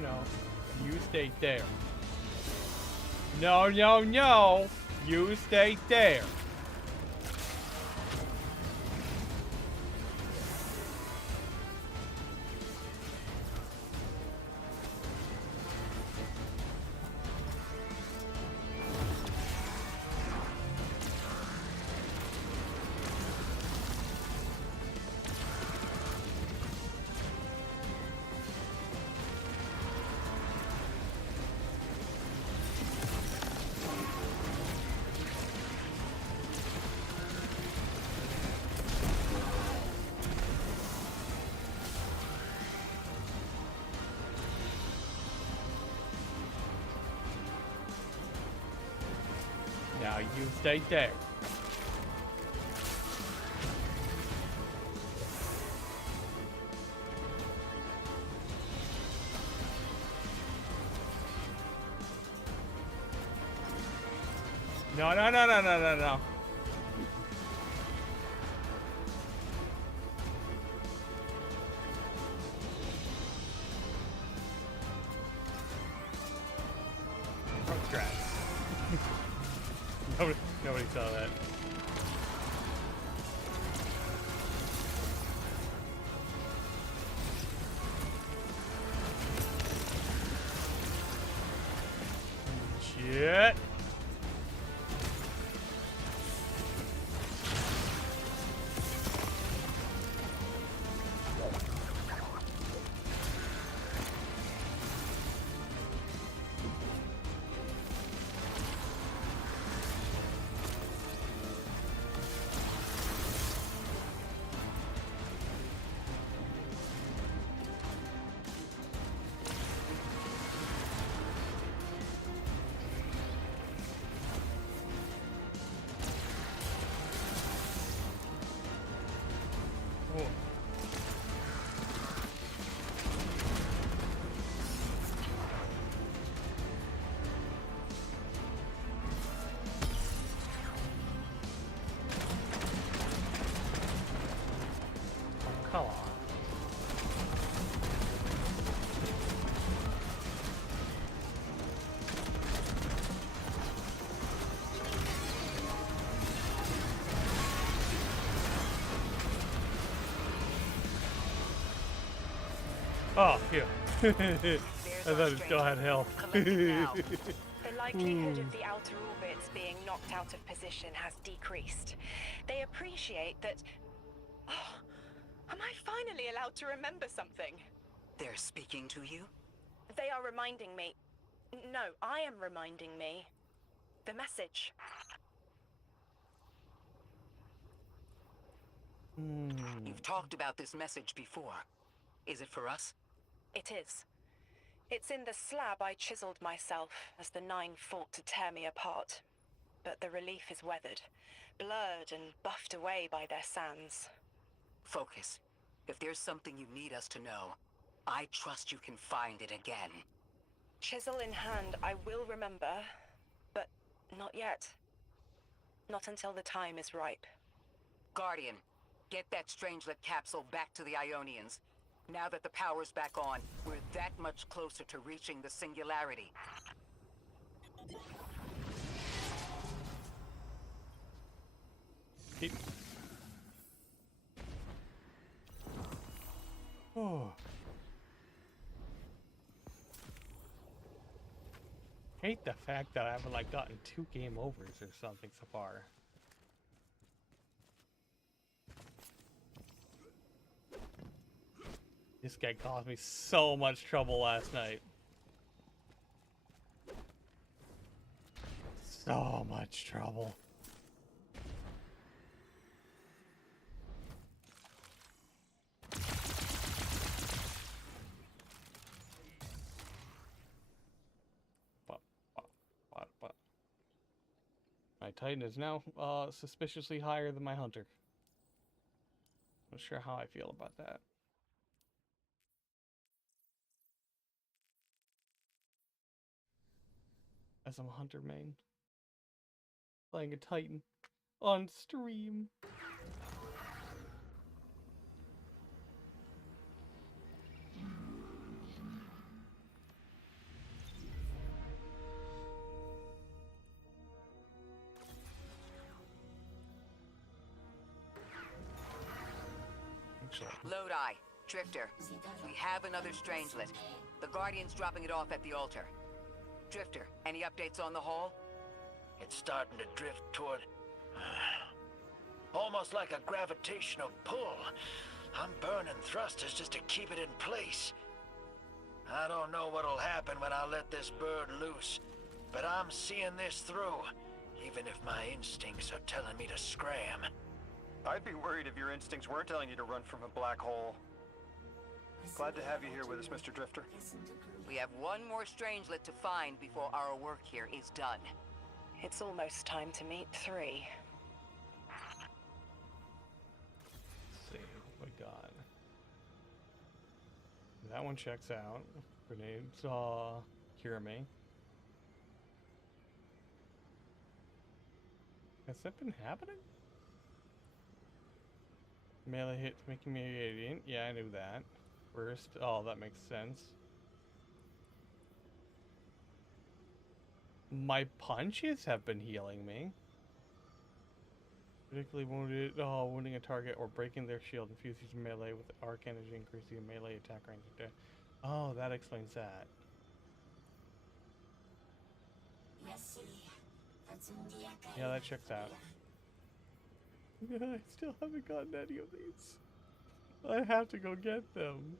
No. You stay there. No. You stay there. Now you stay there. No, no, no, no, no, no, no. Nobody saw that. Shit. Come on. Oh, yeah. I thought it still had health. The likelihood of the outer orbits being knocked out of position has decreased. They appreciate that... Oh, am I finally allowed to remember something? They're speaking to you? They are reminding me... No, I am reminding me. The message. You've talked about this message before. Is it for us? It is. It's in the slab I chiseled myself as the Nine fought to tear me apart. But the relief is weathered, blurred and buffed away by their sands. Focus. If there's something you need us to know, I trust you can find it again. Chisel in hand, I will remember, but not yet. Not until the time is ripe. Guardian, get that Strangelet capsule back to the Ionians. Now that the power's back on, we're that much closer to reaching the singularity. Keep. Oh. Hate the fact that I haven't like gotten 2 game overs or something so far. This guy caused me so much trouble last night. So much trouble. My Titan is now suspiciously higher than my Hunter. Not sure how I feel about that. As I'm a Hunter main. Playing a Titan on stream. Lodi, Drifter, we have another Strangelet. The Guardian's dropping it off at the altar. Drifter, any updates on the haul? It's starting to drift toward... almost like a gravitational pull. I'm burning thrusters just to keep it in place. I don't know what'll happen when I let this bird loose, but I'm seeing this through, even if my instincts are telling me to scram. I'd be worried if your instincts weren't telling you to run from a black hole. Glad to have you here with us, Mr. Drifter. We have one more Strangelet to find before our work here is done. It's almost time to meet 3. Let's see what we got. That one checks out. Grenades cure me. Has that been happening? Melee hits making me radiant. Yeah, I knew that. First, oh, that makes sense. My punches have been healing me. Particularly wounded, wounding a target or breaking their shield infuses melee with arc energy, increasing melee attack range. Oh, that explains that. Yeah, that checks out. I still haven't gotten any of these. I have to go get them.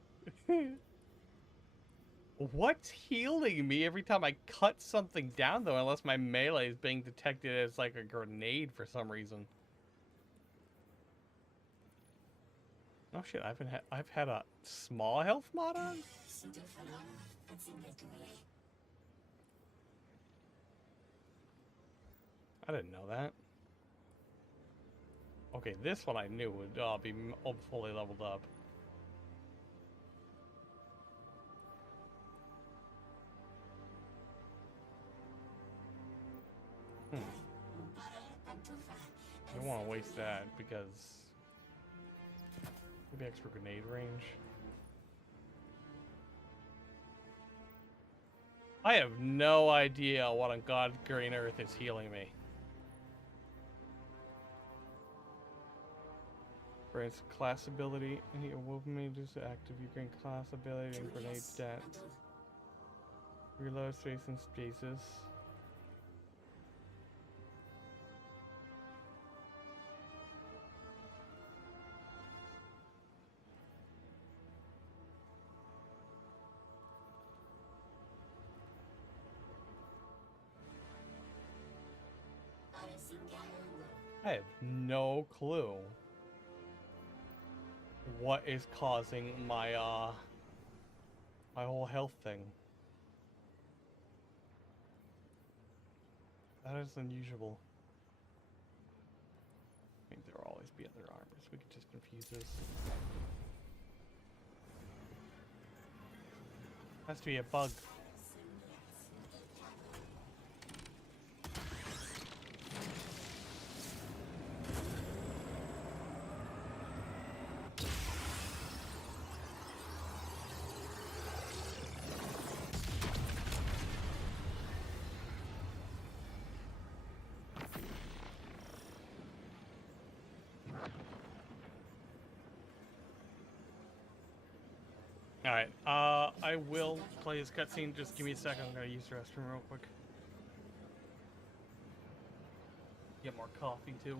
What's healing me every time I cut something down, though, unless my melee is being detected as like a grenade for some reason? Oh shit, I've had a small health mod on? I didn't know that. Okay, this one I knew would be fully leveled up. I don't want to waste that because maybe extra grenade range. I have no idea what on God Green Earth is healing me. Grants class ability, and he woven me to active. You gain class ability and grenade stats. Reload space and stasis. I have no clue what is causing my my whole health thing. That is unusual. I think there will always be other armors. We could just confuse this. Has to be a bug. Alright, I will play this cutscene. Just give me a second. I'm gonna use the restroom real quick. Get more coffee, too.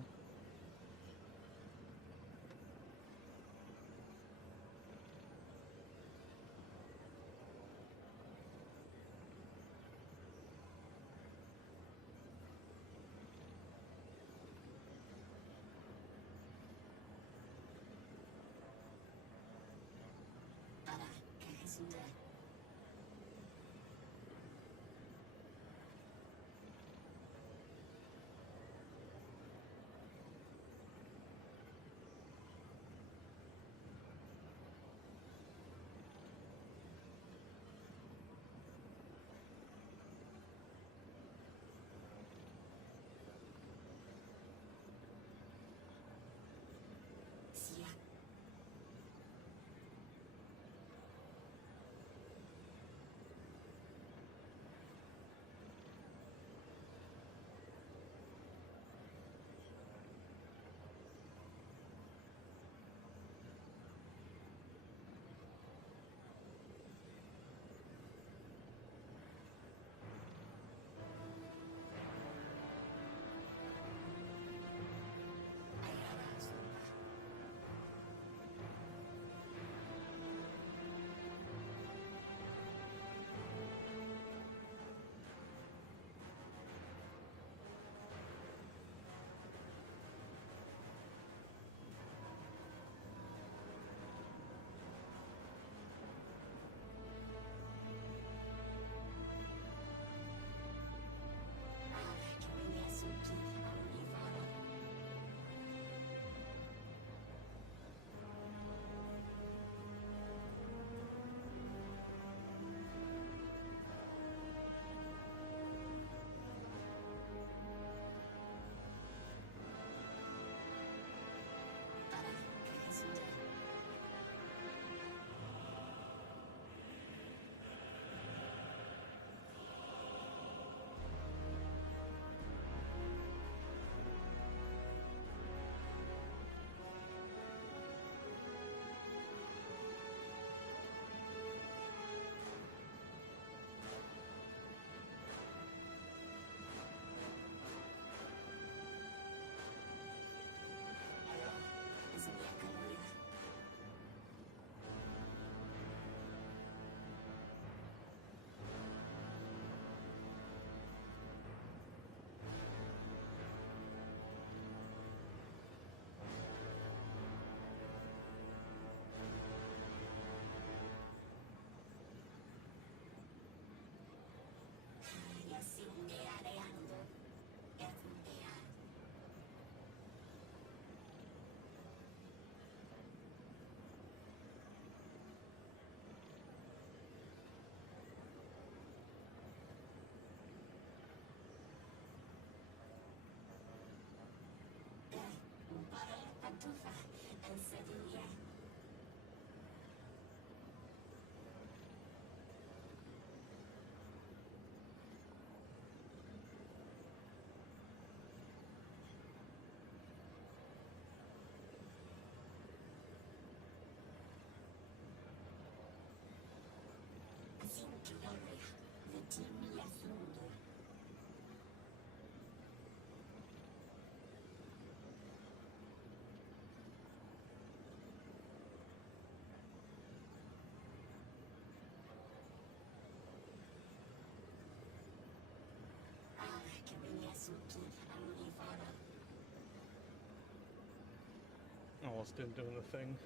almost didn't do the thing.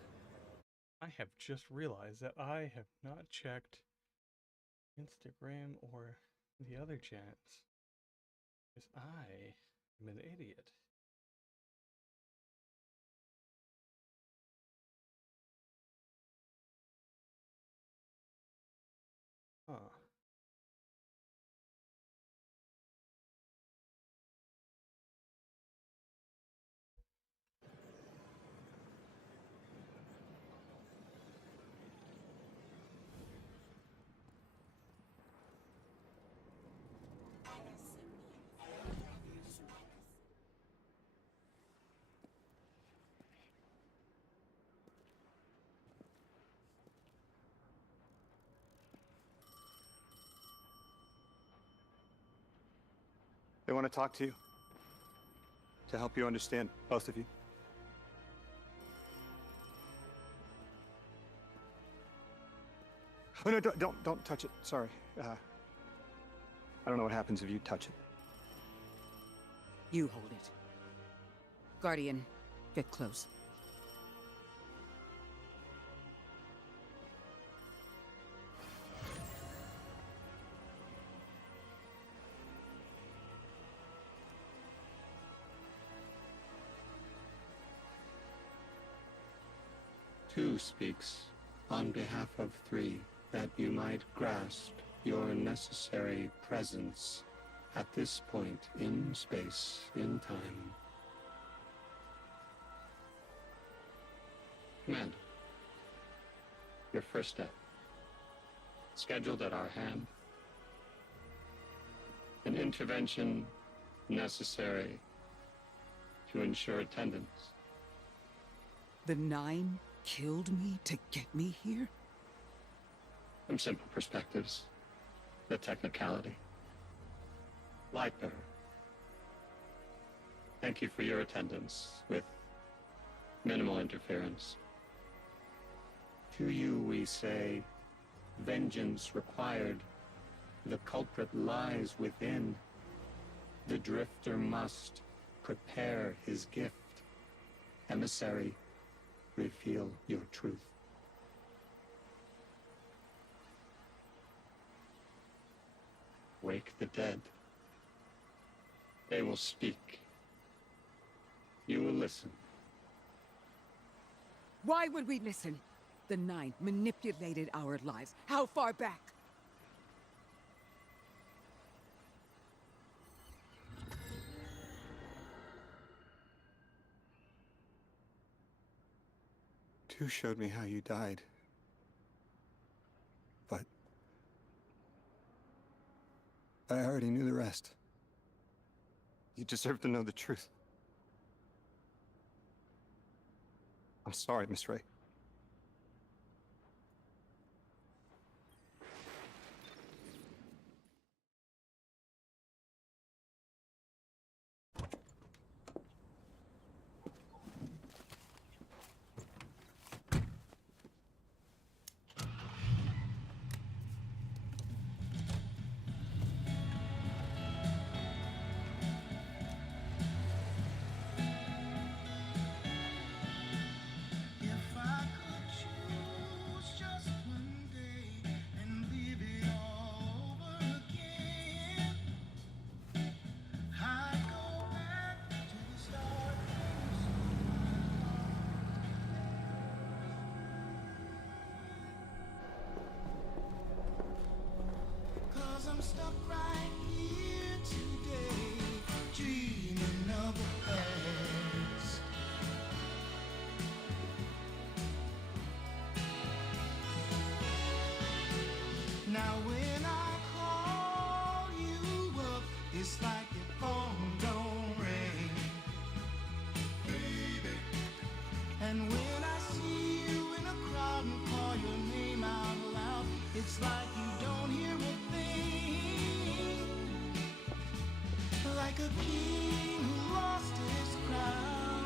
I have just realized that I have not checked Instagram or the other chats. Because I am an idiot. Huh. They want to talk to you. To help you understand, both of you. Oh no, don't touch it. Sorry. I don't know what happens if you touch it. You hold it. Guardian, get close. Two speaks on behalf of three, that you might grasp your necessary presence at this point in space, in time. Commander, your first step, scheduled at our hand. An intervention necessary to ensure attendance. The 9 killed me to get me here? From simple perspectives, the technicality. Lightbearer, thank you for your attendance with minimal interference. To you we say, vengeance required. The culprit lies within. The drifter must prepare his gift. Emissary, reveal your truth. Wake the dead. They will speak. You will listen. Why would we listen? The 9 manipulated our lives. How far back? Two showed me how you died. But I already knew the rest. You deserve to know the truth. I'm sorry, Miss Ray. I'm stuck right here today, dreaming of the past. Now when I call you up, it's like your phone don't ring, baby. And when I see you in a crowd and call your name out loud, it's like you don't hear a thing. Like a king who lost his crown.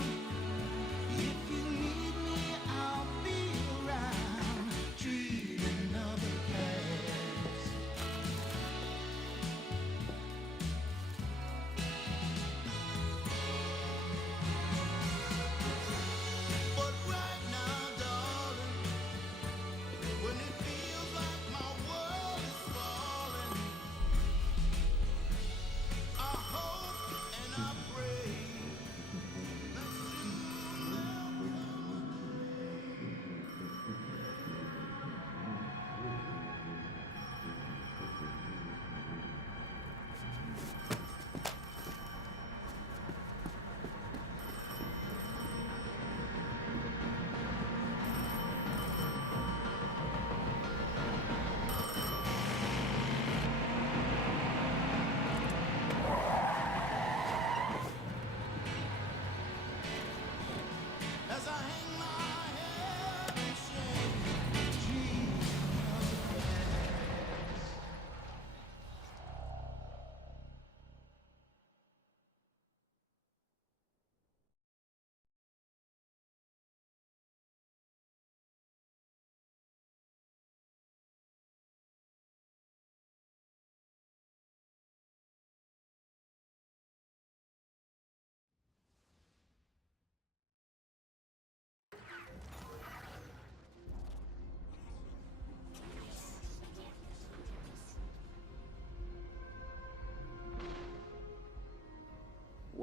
If you need me, I'll be around, dreaming of the past. But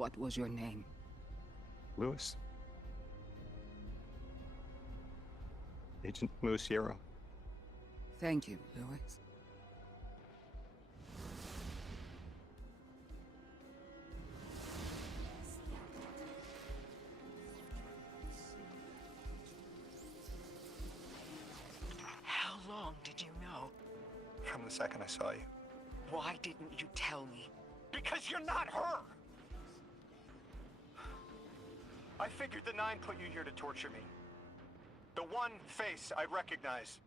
What was your name? Lewis. Agent Lewis Sierra. Thank you, Lewis. How long did you know? From the second I saw you. Why didn't you tell me? Because you're not her! I figured the Nine put you here to torture me. The one face I'd recognize.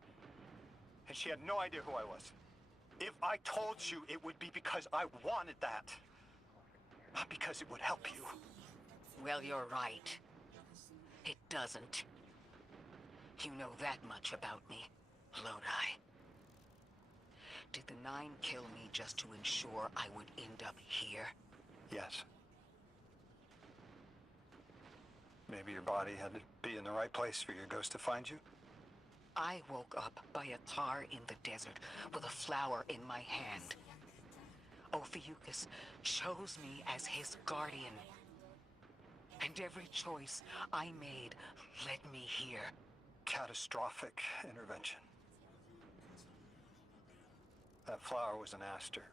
And she had no idea who I was. If I told you, it would be because I wanted that. Not because it would help you. Well, you're right. It doesn't. You know that much about me, Lodi. Did the Nine kill me just to ensure I would end up here? Yes. Maybe your body had to be in the right place for your ghost to find you? I woke up by a tar in the desert with a flower in my hand. Ophiuchus chose me as his guardian. And every choice I made led me here. Catastrophic intervention. That flower was an aster.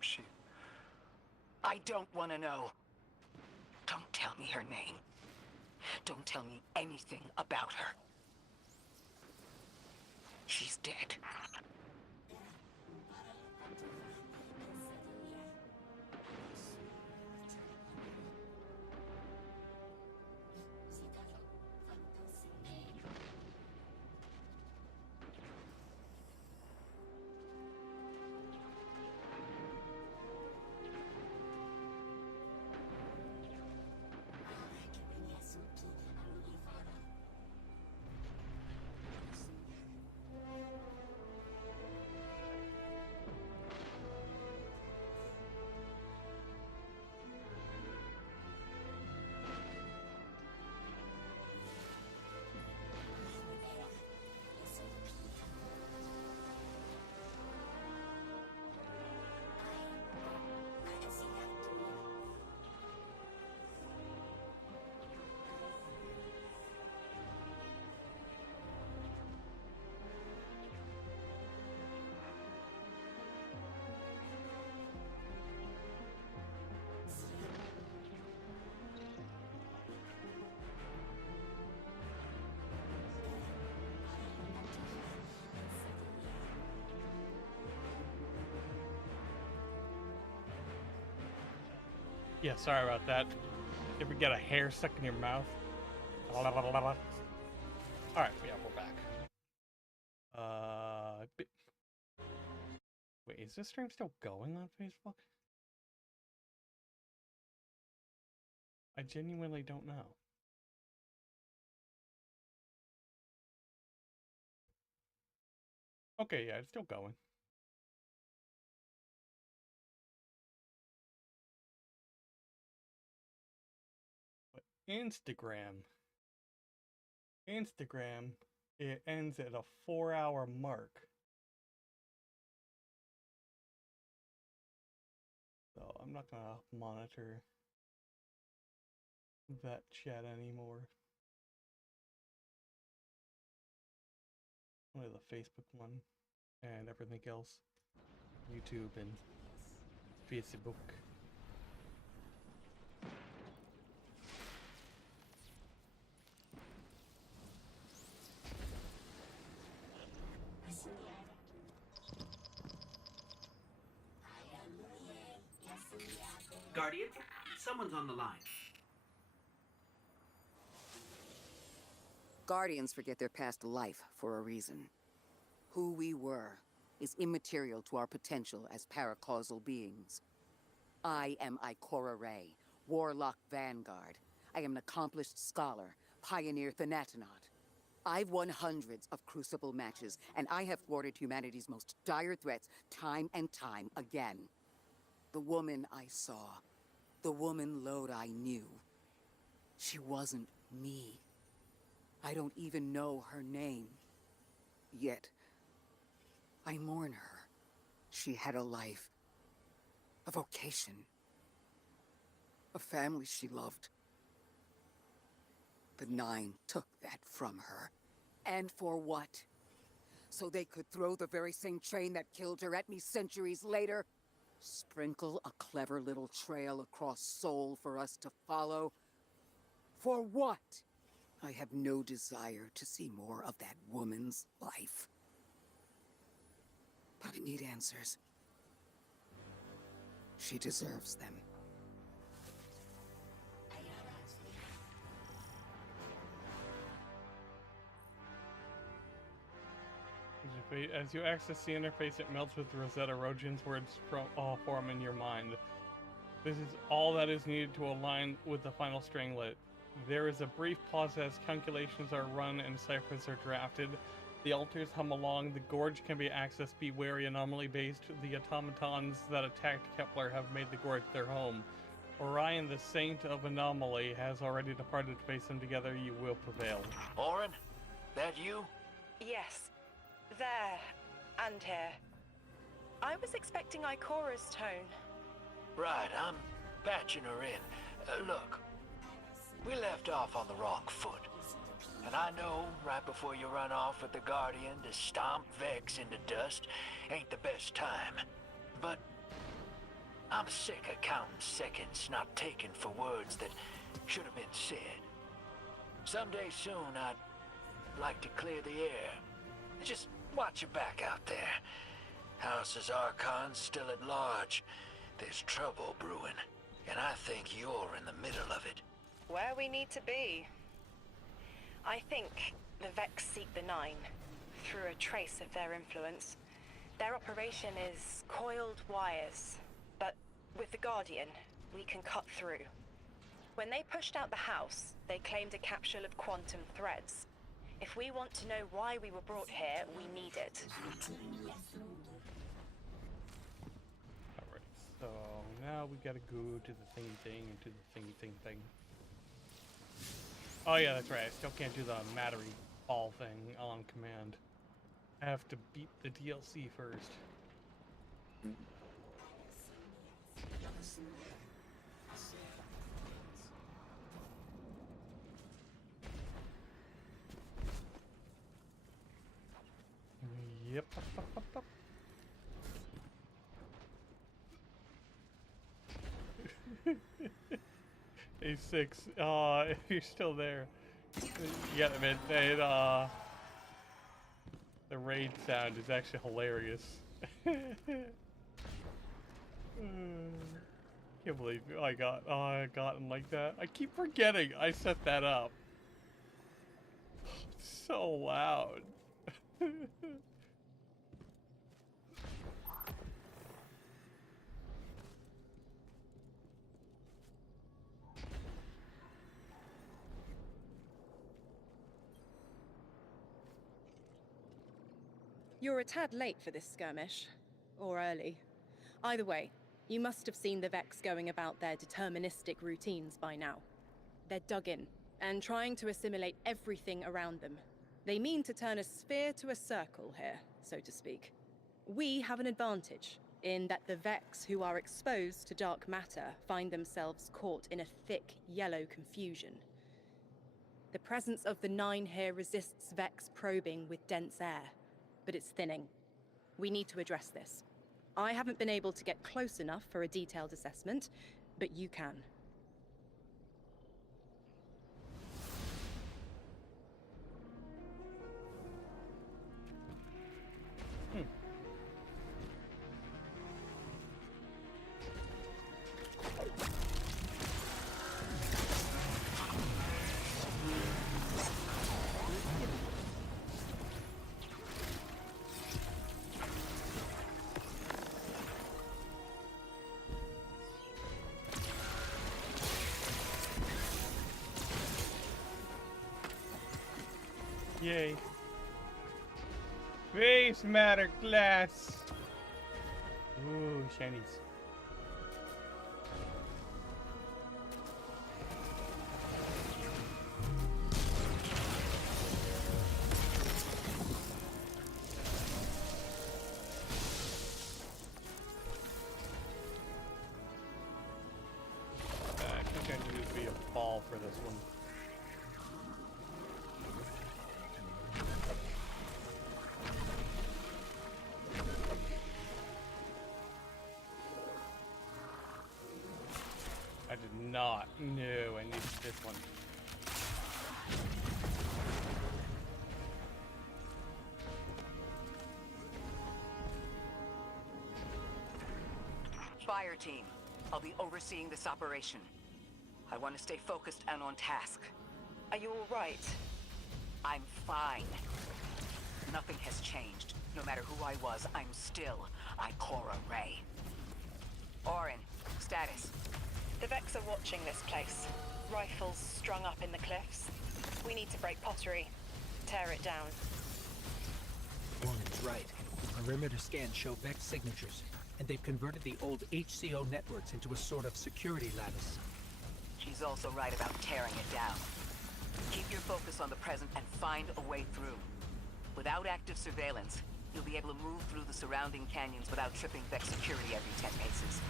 She... I don't want to know. Don't tell me her name. Don't tell me anything about her. She's dead. Yeah, sorry about that. You ever get a hair stuck in your mouth? Alright, yeah, we're back. Wait, is this stream still going on Facebook? I genuinely don't know. Okay, yeah, it's still going. But Instagram, it ends at a 4-hour mark. So I'm not gonna monitor that chat anymore. Only the Facebook one and everything else. YouTube and Facebook. Guardian, someone's on the line. Guardians forget their past life for a reason. Who we were is immaterial to our potential as paracausal beings. I am Ikora Ray, Warlock Vanguard. I am an accomplished scholar, pioneer Thanatonaut. I've won hundreds of Crucible matches, and I have thwarted humanity's most dire threats time and time again. The woman I saw, the woman Lodi knew, she wasn't me. I don't even know her name. Yet, I mourn her. She had a life, a vocation. a family she loved. The Nine took that from her. And for what? So they could throw the very same train that killed her at me centuries later? Sprinkle a clever little trail across Seoul for us to follow? For what? I have no desire to see more of that woman's life. But I need answers. She deserves them. As you access the interface, it melts with Rosetta Rojan's words form in your mind. This is all that is needed to align with the final stringlet. There is a brief pause as calculations are run and ciphers are drafted. The altars hum along. The gorge can be accessed. Be wary, anomaly-based. The automatons that attacked Kepler have made the gorge their home. Orion, the saint of anomaly, has already departed to face them together. You will prevail. Orin, that you? Yes. There. And here. I was expecting Ikora's tone. Right, I'm patching her in. Look, we left off on the wrong foot. And I know right before you run off with the Guardian to stomp Vex into dust ain't the best time. But I'm sick of counting seconds not taken for words that should have been said. Someday soon I'd like to clear the air. Just watch your back out there. House's Archon's still at large. There's trouble brewing, and I think you're in the middle of it. Where we need to be. I think the Vex seek the Nine, through a trace of their influence. Their operation is coiled wires, but with the Guardian, we can cut through. When they pushed out the house, they claimed a capsule of quantum threads. If we want to know why we were brought here, we need it. Alright, so now we gotta go to the thingy thing and to the thingy thing. Oh yeah, that's right, I still can't do the Mattery ball thing on command. I have to beat the DLC first. Yep. A6, if you're still there, you gotta admit that the raid sound is actually hilarious. Can't believe I gotten like that. I keep forgetting I set that up. So loud. You're a tad late for this skirmish. Or early. Either way, you must have seen the Vex going about their deterministic routines by now. They're dug in, and trying to assimilate everything around them. They mean to turn a sphere to a circle here, so to speak. We have an advantage, in that the Vex who are exposed to dark matter find themselves caught in a thick, yellow confusion. The presence of the Nine here resists Vex probing with dense air, but it's thinning. We need to address this. I haven't been able to get close enough for a detailed assessment, but you can. Yay. Face matter glass. Ooh, shinies. this one. I did not. No, I needed this one. Fire team, I'll be overseeing this operation. I want to stay focused and on task. Are you all right? I'm fine. Nothing has changed. No matter who I was, I'm still Ikora Ray. Orin, status. The Vex are watching this place. Rifles strung up in the cliffs. We need to break pottery. Tear it down. Warren's right. Perimeter scans show Vex signatures, and they've converted the old HCO networks into a sort of security lattice. She's also right about tearing it down. Keep your focus on the present and find a way through. Without active surveillance, you'll be able to move through the surrounding canyons without tripping Vex security every 10 paces.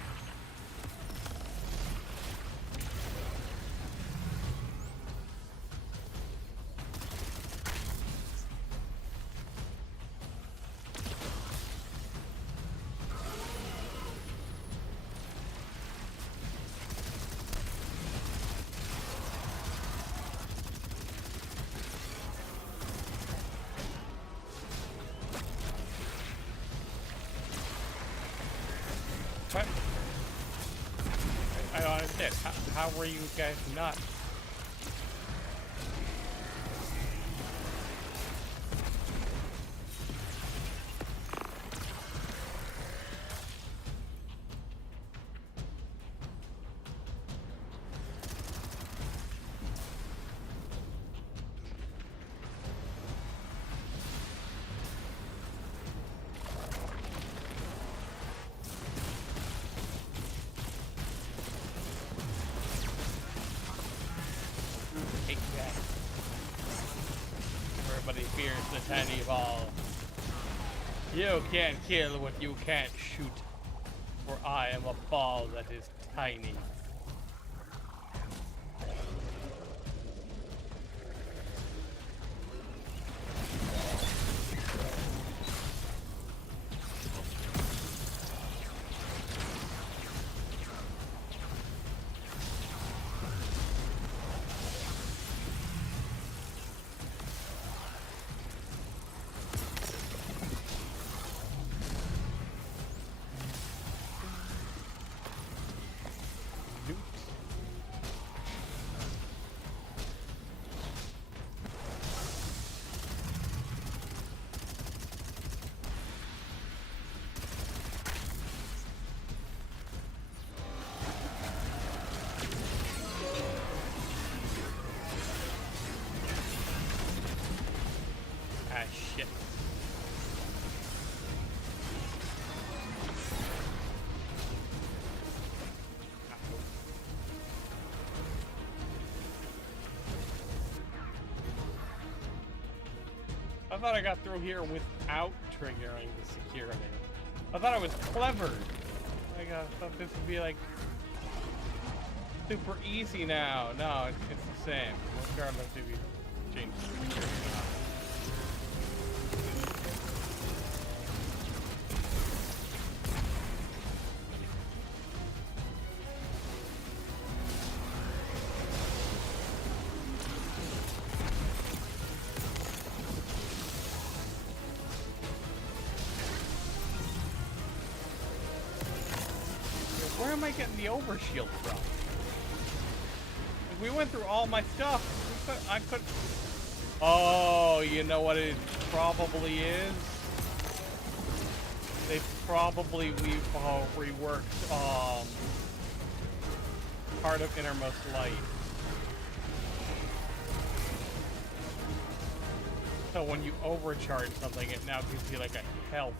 What? I don't understand. How were you guys not? Everybody fears the tiny ball. You can't kill what you can't shoot, for I am a ball that is tiny. Ah, shit. I thought I got through here without triggering the security. I thought I was clever. Like, I thought this would be like super easy now. No, it's the same, regardless if you change the security or not. Where am I getting the overshield from? We went through all my stuff. I could. Oh, you know what it probably is? They probably reworked part of Innermost Light. So when you overcharge something, it now gives you like a health.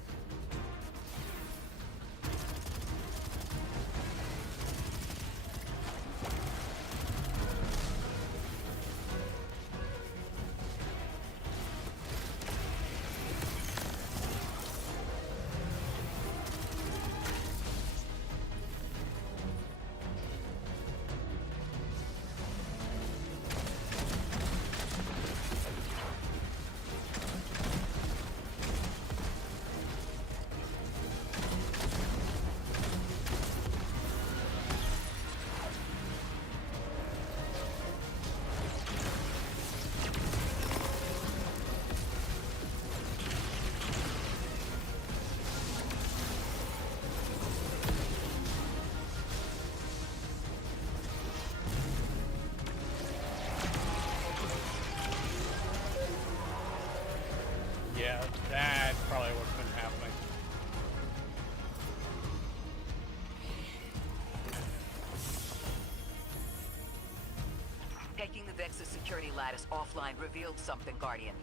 Taking the Vex's security lattice offline revealed something, Guardian.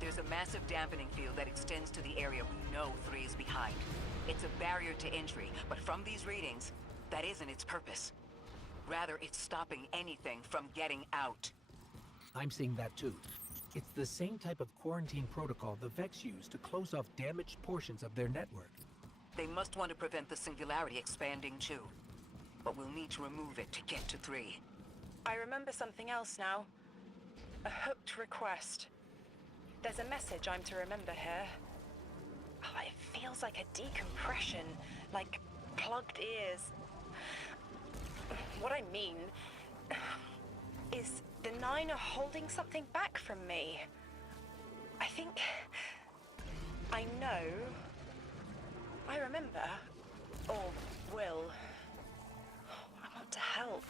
There's a massive dampening field that extends to the area we know 3 is behind. It's a barrier to entry, but from these readings, that isn't its purpose. Rather, it's stopping anything from getting out. I'm seeing that too. It's the same type of quarantine protocol the Vex use to close off damaged portions of their network. They must want to prevent the singularity expanding too. But we'll need to remove it to get to 3. I remember something else now. A hooked request. There's a message I'm to remember here. Oh, it feels like a decompression, like plugged ears. What I mean is the 9 are holding something back from me. I think I know. I remember. Or will. I want to help.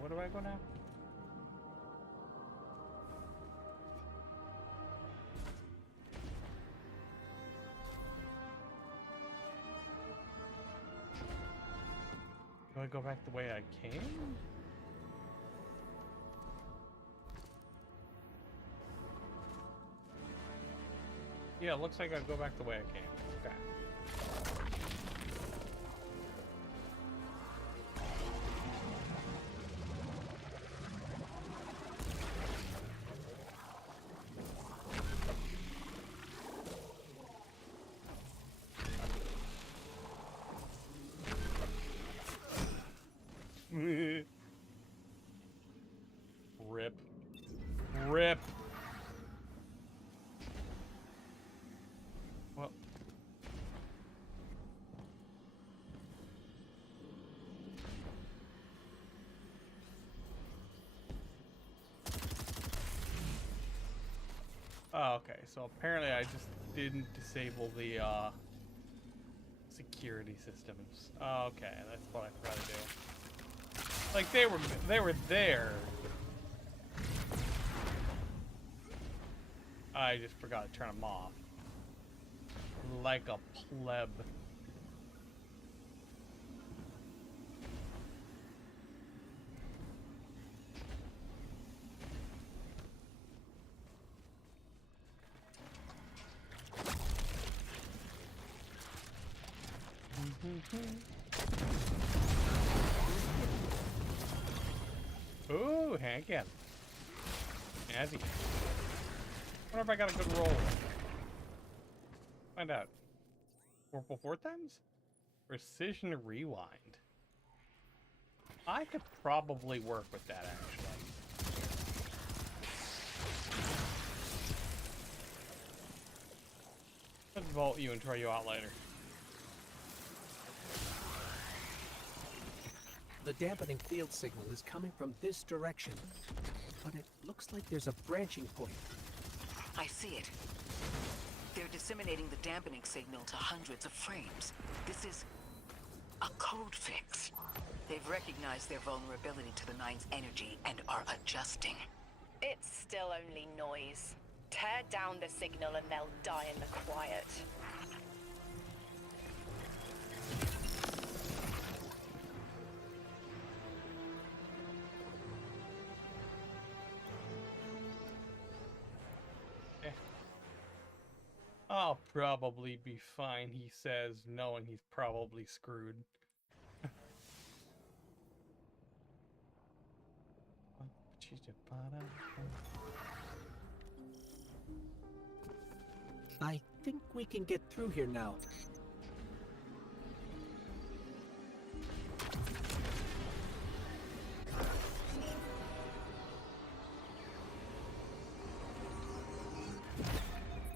Where do I go now? Do I go back the way I came? Yeah, it looks like I go back the way I came. Okay. Rip. Rip. Well. Oh, okay, so apparently I just didn't disable the security systems. Oh, okay, that's what I forgot to do. Like they were there. I just forgot to turn them off. Like a pleb. Ooh, handgun. Azzy. Wonder if I got a good roll. Find out. 4 times? Precision rewind. I could probably work with that actually. Let's vault you and throw you out later. The dampening field signal is coming from this direction, but it looks like there's a branching point. I see it. They're disseminating the dampening signal to hundreds of frames. This is a code fix. They've recognized their vulnerability to the 9's energy and are adjusting. It's still only noise. Tear down the signal and they'll die in the quiet. I'll probably be fine, he says, knowing he's probably screwed. I think we can get through here now.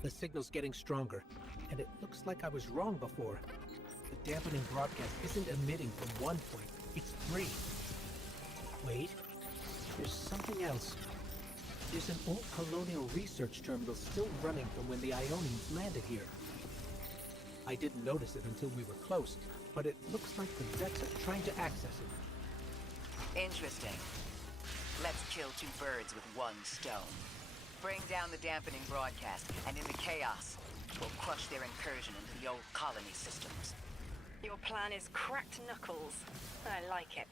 The signal's getting stronger, and it looks like I was wrong before. The dampening broadcast isn't emitting from one point, it's 3. Wait, there's something else. There's an old colonial research terminal still running from when the Ionians landed here. I didn't notice it until we were close, but it looks like the Vex are trying to access it. Interesting. Let's kill 2 birds with 1 stone. Bring down the dampening broadcast, and in the chaos, we'll crush their incursion into the old colony systems. Your plan is cracked knuckles. I like it.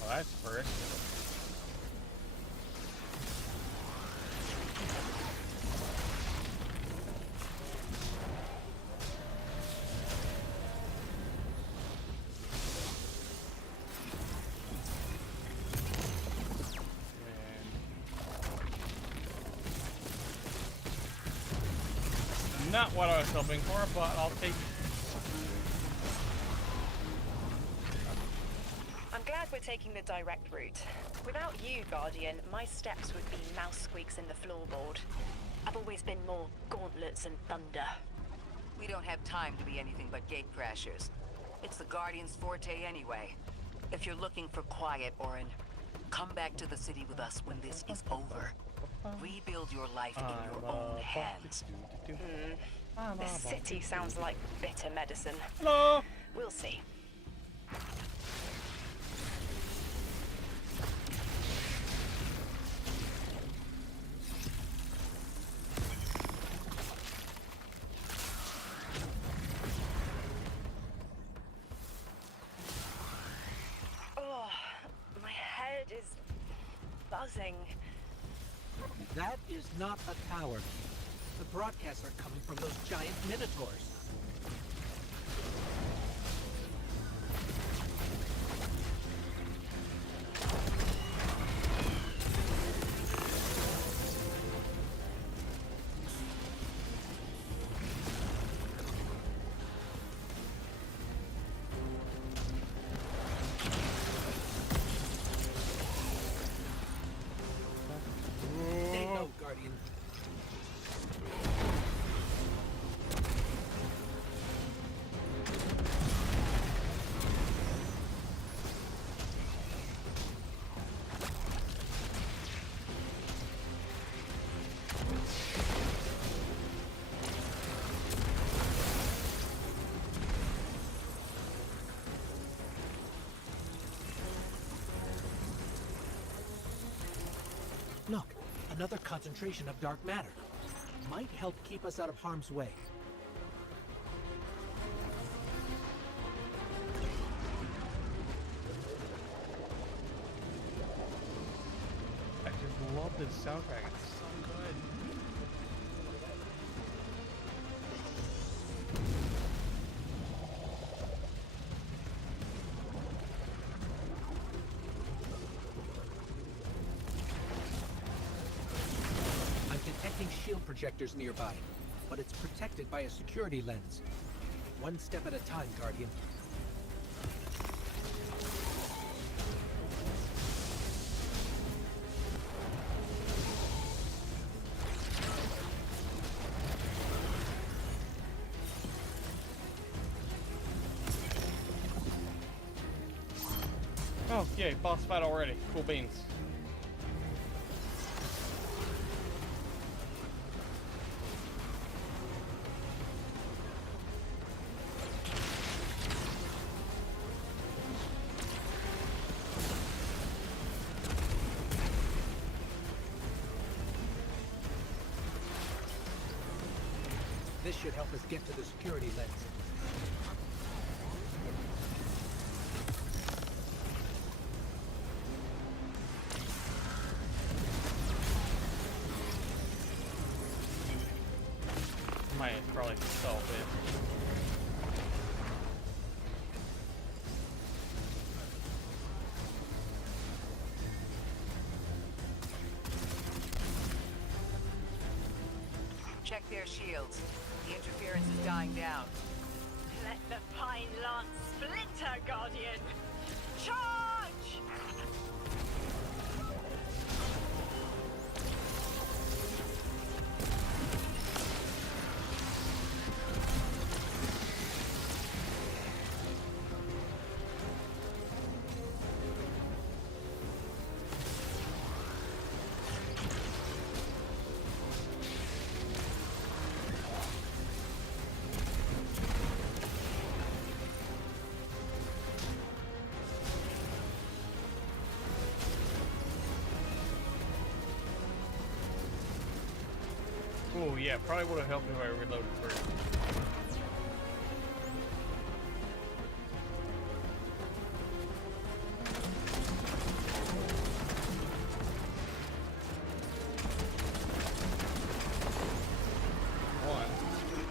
Well, that's first. Not what I was hoping for, but I'll take it. I'm glad we're taking the direct route. Without you, Guardian, my steps would be mouse squeaks in the floorboard. I've always been more gauntlets and thunder. We don't have time to be anything but gate crashers. It's the Guardian's forte anyway. If you're looking for quiet, Orin, come back to the city with us when this is over. Rebuild your life in your own hands. The city sounds like bitter medicine. Hello. We'll see. Oh, my head is buzzing. That is not a tower. The broadcasts are coming from those giant minotaurs. They know, Guardian. Look, another concentration of dark matter. Might help keep us out of harm's way. I just love this soundtrack. It's so good. I'm detecting shield projectors nearby, but it's protected by a security lens. One step at a time, Guardian. Oh, yay, boss fight already. Cool beans. This should help us get to the security lens. Might probably solve it. Check their shields. The interference is dying down. Let the pine lance splinter, Guardian! Charge! yeah, probably would have helped if I reloaded first.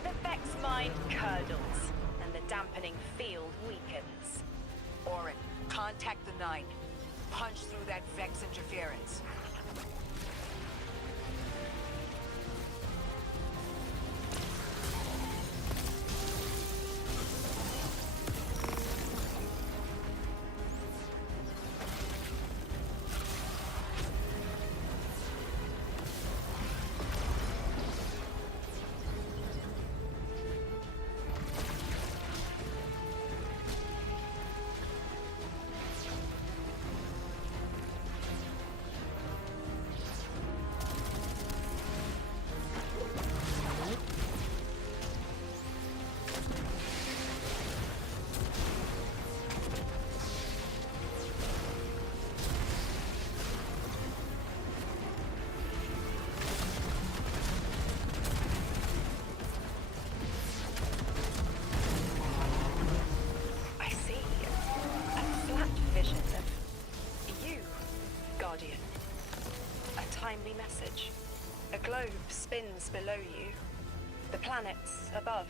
The Vex mind curdles, and the dampening field weakens. Orin, contact the 9. Punch through that Vex interference. I see a flat vision of you, Guardian. A timely message. A globe spins below you, the planets above.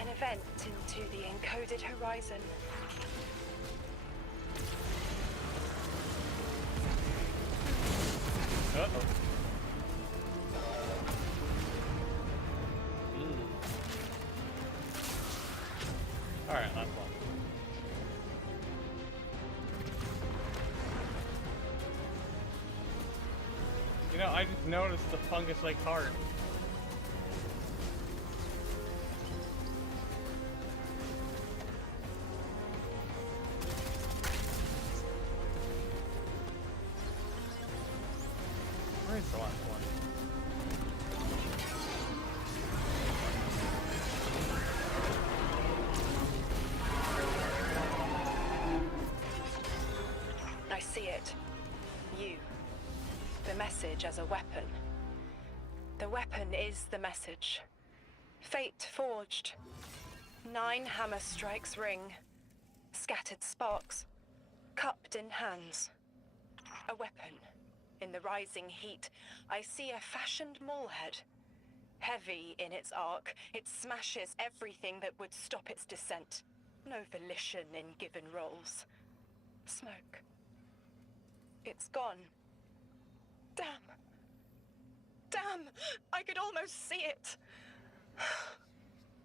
An event into the encoded horizon. Uh-oh. Alright, that's one. You know, I just noticed the fungus-like heart. Where's the last one? I see it. You. The message as a weapon. The weapon is the message. Fate forged. 9 hammer strikes ring. Scattered sparks. Cupped in hands. A weapon. In the rising heat, I see a fashioned maulhead. Heavy in its arc, it smashes everything that would stop its descent. No volition in given roles. Smoke. It's gone. Damn. Damn! I could almost see it!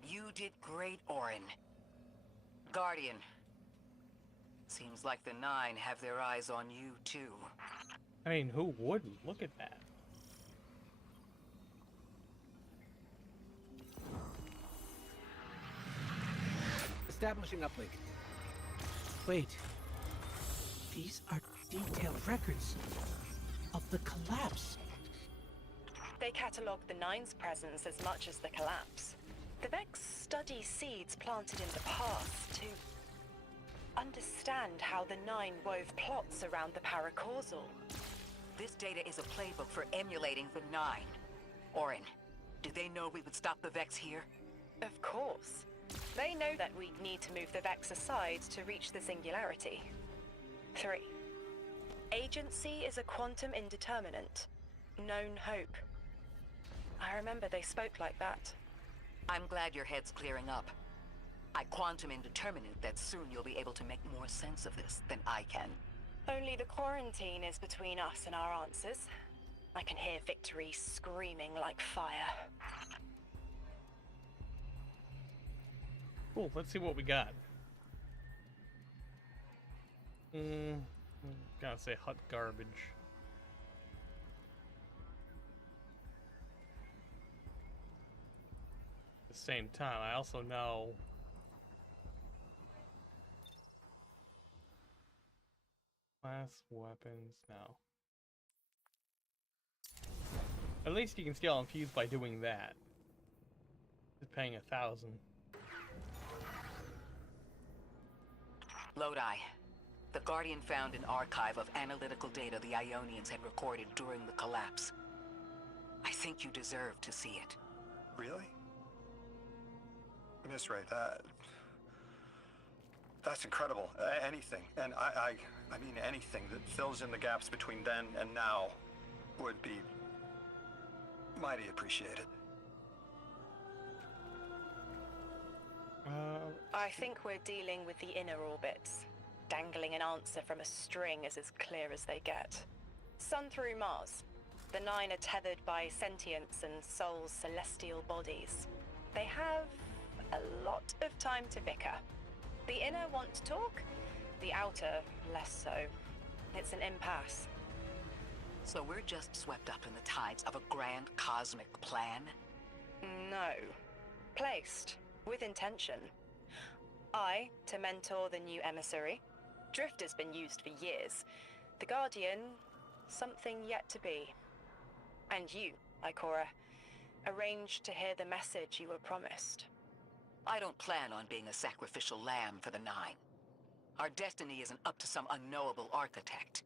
You did great, Orin. Guardian. Seems like the 9 have their eyes on you, too. I mean, who wouldn't? Look at that. Establishing uplink. Wait. These are detailed records of the collapse. They catalogue the 9's presence as much as the collapse. The Vex study seeds planted in the past to understand how the 9 wove plots around the paracausal. This data is a playbook for emulating the 9. Orin, did they know we would stop the Vex here? Of course. They know that we need to move the Vex aside to reach the singularity. 3. Agency is a quantum indeterminate. Known hope. I remember they spoke like that. I'm glad your head's clearing up. I quantum indeterminate that soon you'll be able to make more sense of this than I can. Only the quarantine is between us and our answers. I can hear victory screaming like fire. Cool, let's see what we got. Gotta say hot garbage. At the same time, I also know class weapons now. At least you can steal infuse by doing that. Just paying 1,000. Lodi. The Guardian found an archive of analytical data the Ionians had recorded during the collapse. I I think you deserve to see it. Really? Miss Ray, that's incredible. Anything, and I mean anything that fills in the gaps between then and now would be mighty appreciated. I think we're dealing with the inner orbits. Dangling an answer from a string is as clear as they get. Sun through Mars. The 9 are tethered by sentience and Sol's celestial bodies. They have a lot of time to bicker. The inner want to talk, the outer less so. It's an impasse. So we're just swept up in the tides of a grand cosmic plan? No. Placed. With intention. I, to mentor the new emissary. Drifter's been used for years. The Guardian, something yet to be. And you, Ikora, arranged to hear the message you were promised. I don't plan on being a sacrificial lamb for the 9. Our destiny isn't up to some unknowable architect.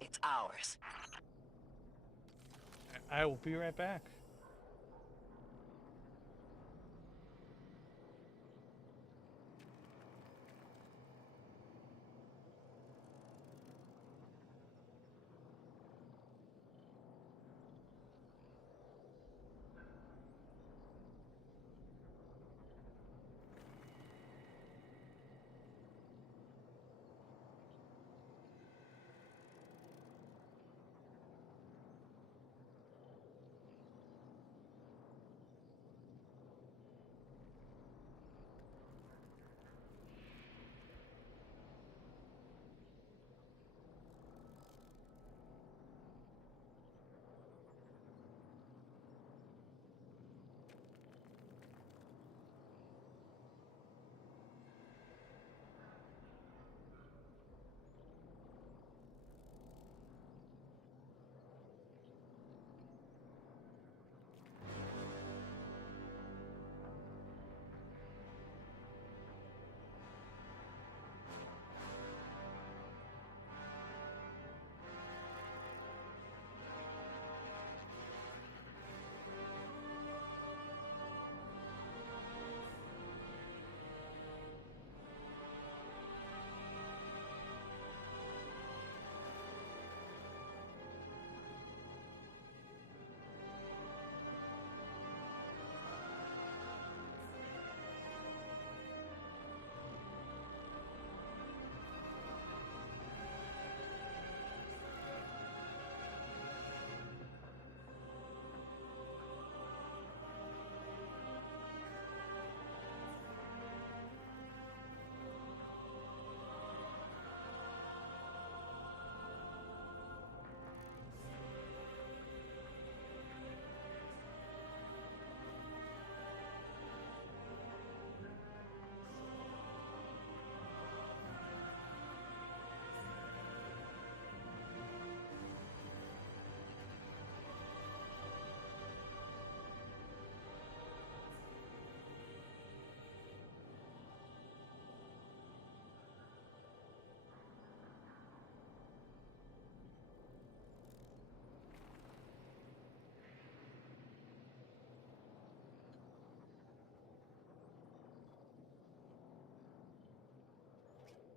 It's ours. I will be right back.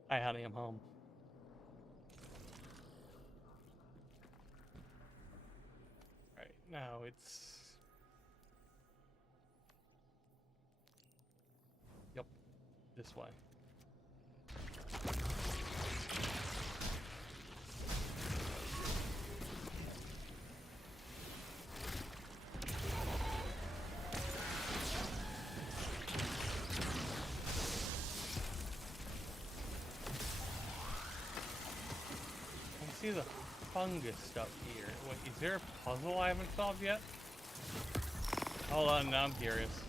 Hi, honey, I'm home. Right, now it's... Yep, this way. See the fungus stuff here. Wait, is there a puzzle I haven't solved yet? Hold on, now I'm curious.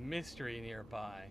Mystery nearby.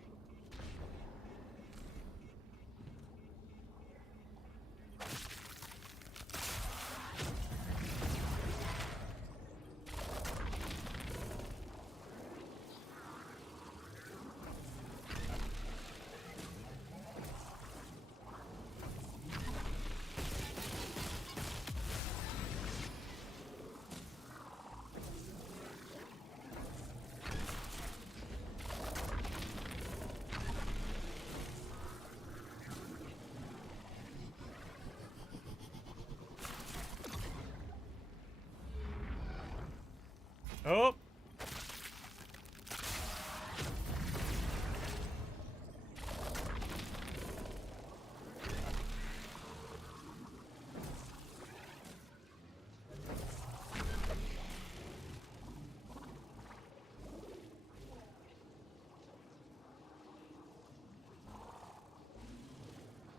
Oh!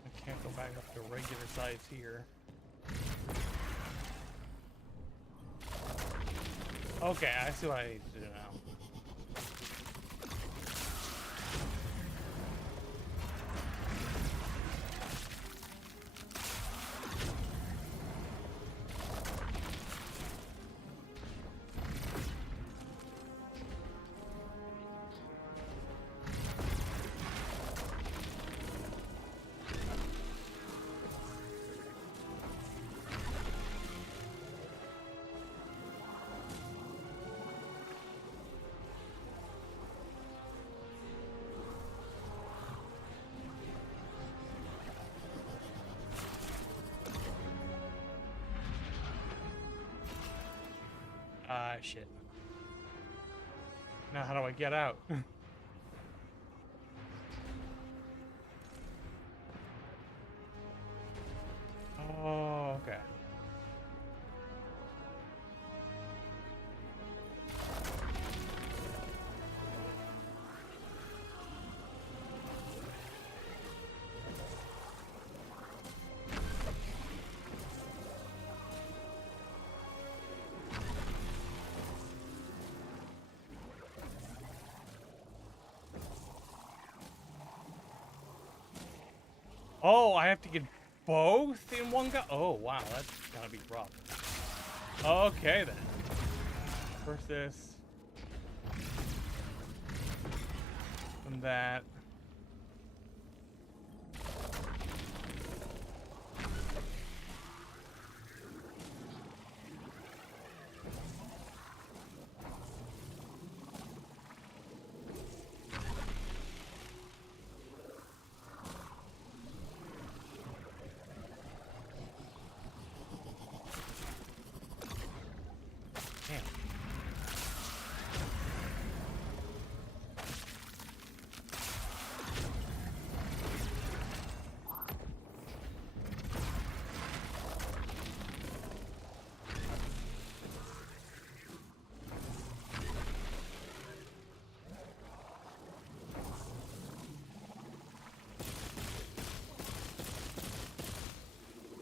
I can't go back up to regular size here. Okay, I see what I need to do now. Ah, shit. Now how do I get out? Oh, okay. Oh, I have to get both in one go? Oh, wow, that's gonna be rough. Okay, then. First this. And that.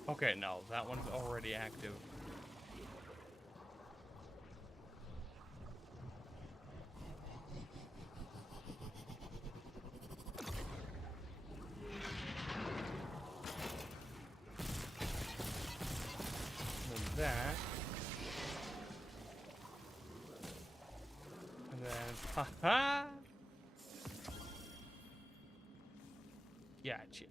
Okay, no, that one's already active. And that. And then, haha! Gotcha.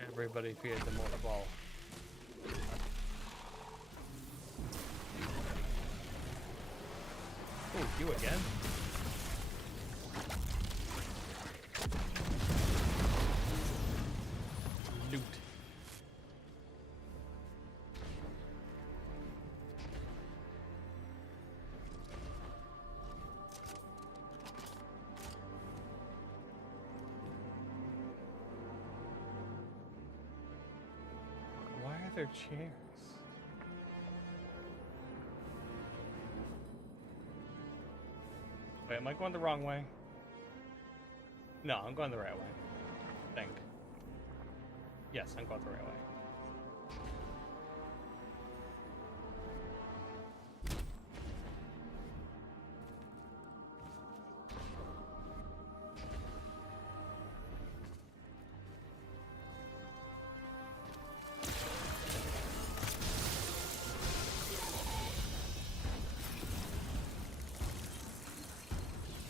Everybody fears the motorball. Oh, you again? Loot. Why are there chairs? Wait, am I going the wrong way? No, I'm going the right way. I think. Yes, I'm going the right way.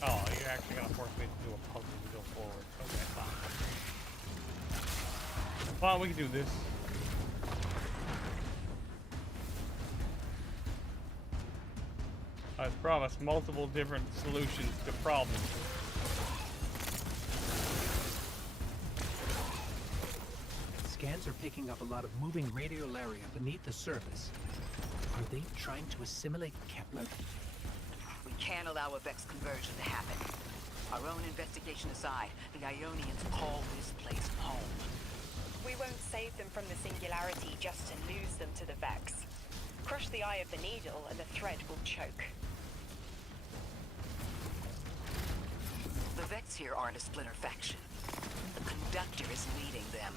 Oh, you're actually gonna force me to do a puzzle to go forward. Okay, fine. Fine, we can do this. I promise multiple different solutions to problems. scans are picking up a lot of moving radiolaria beneath the surface. Are they trying to assimilate Kepler? We can't allow a Vex conversion to happen. Our own investigation aside, the Ionians call this place home. We won't save them from the singularity just to lose them to the Vex. Crush the eye of the needle and the thread will choke. The Vex here aren't a splinter faction. The conductor is leading them.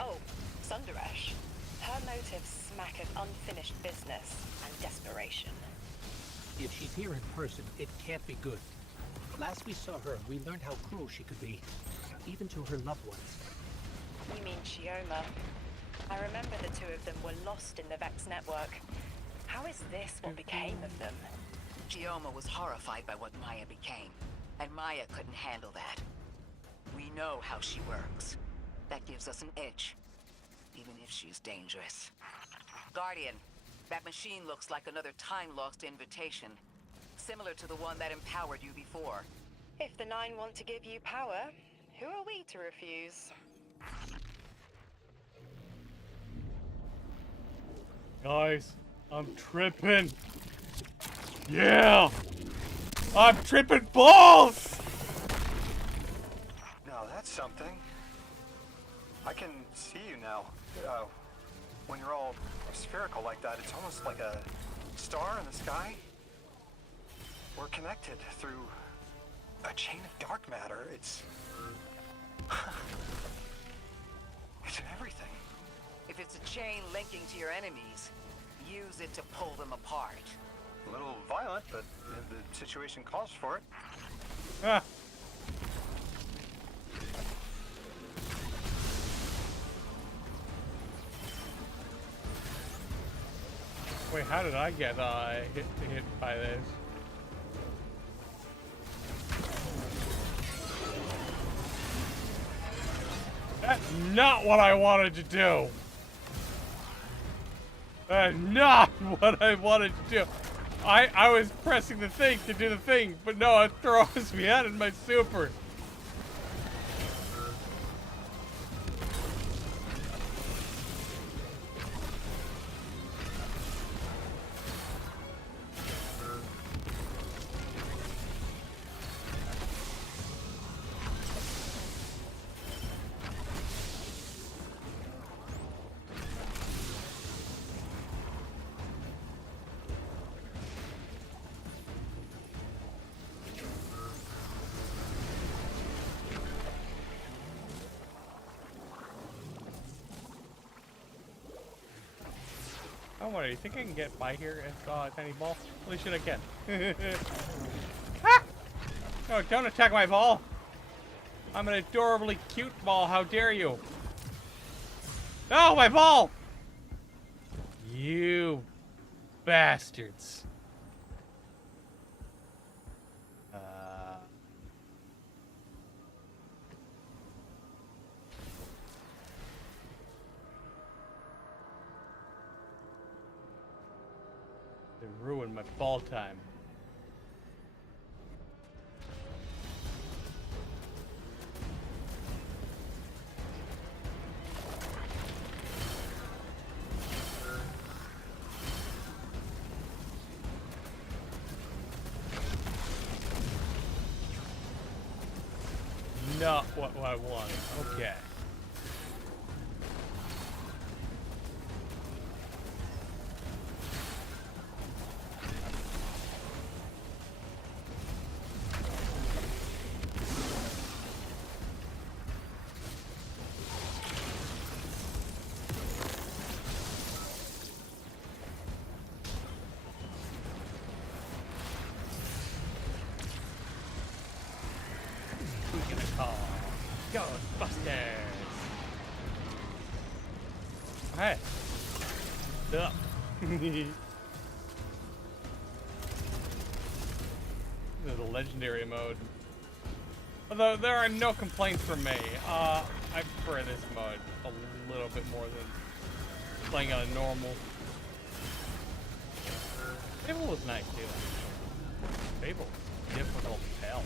Oh, Sundaresh. Her motives smack of unfinished business and desperation. If she's here in person, it can't be good. Last we saw her, we learned how cruel she could be, even to her loved ones. You mean Shioma? I remember the two of them were lost in the Vex network. How is this what became of them? Shioma was horrified by what Maya became, and Maya couldn't handle that. We know how she works. That gives us an edge, even if she's dangerous. Guardian, that machine looks like another time-lost invitation, similar to the one that empowered you before. If the Nine want to give you power, who are we to refuse? Guys, I'm tripping. Yeah! I'm tripping balls! Now that's something. I can see you now. When you're all spherical like that, it's almost like a star in the sky. We're connected through a chain of dark matter. It's in everything. If it's a chain linking to your enemies, use it to pull them apart. A little violent, but the situation calls for it. Ah. Wait, how did I get hit by this? That's not what I wanted to do. That's not what I wanted to do. I was pressing the thing to do the thing, but no, it throws me out in my super. Oh, what, do you think I can get by here with a tiny ball? Holy shit, I can. Ah! No, don't attack my ball! I'm an adorably cute ball, how dare you! No, my ball! You bastards. They ruined my ball time. Not what I wanted. Okay. Ghostbusters! Hey! Up. This is a legendary mode. Although there are no complaints from me. I prefer this mode a little bit more than playing on a normal. Fable was nice too. Fable was difficult as hell.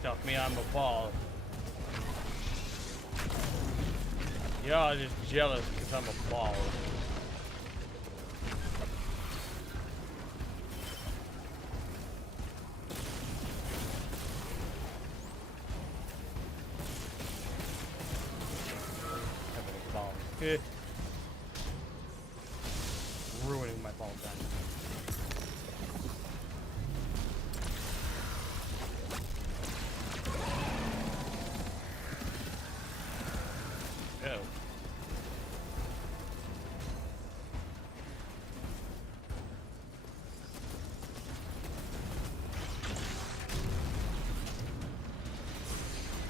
stuff me, I'm a ball. Y'all just jealous because I'm a ball. Good. Ruining my ball gun. Oh.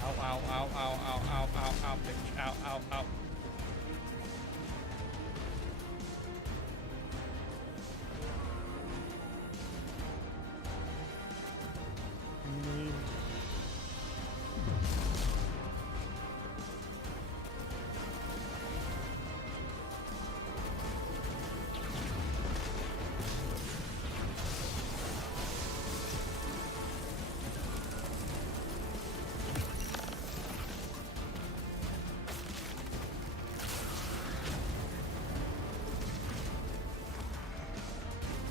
Ow, ow, ow, ow, ow, ow, ow, ow, bitch. Ow, ow, ow.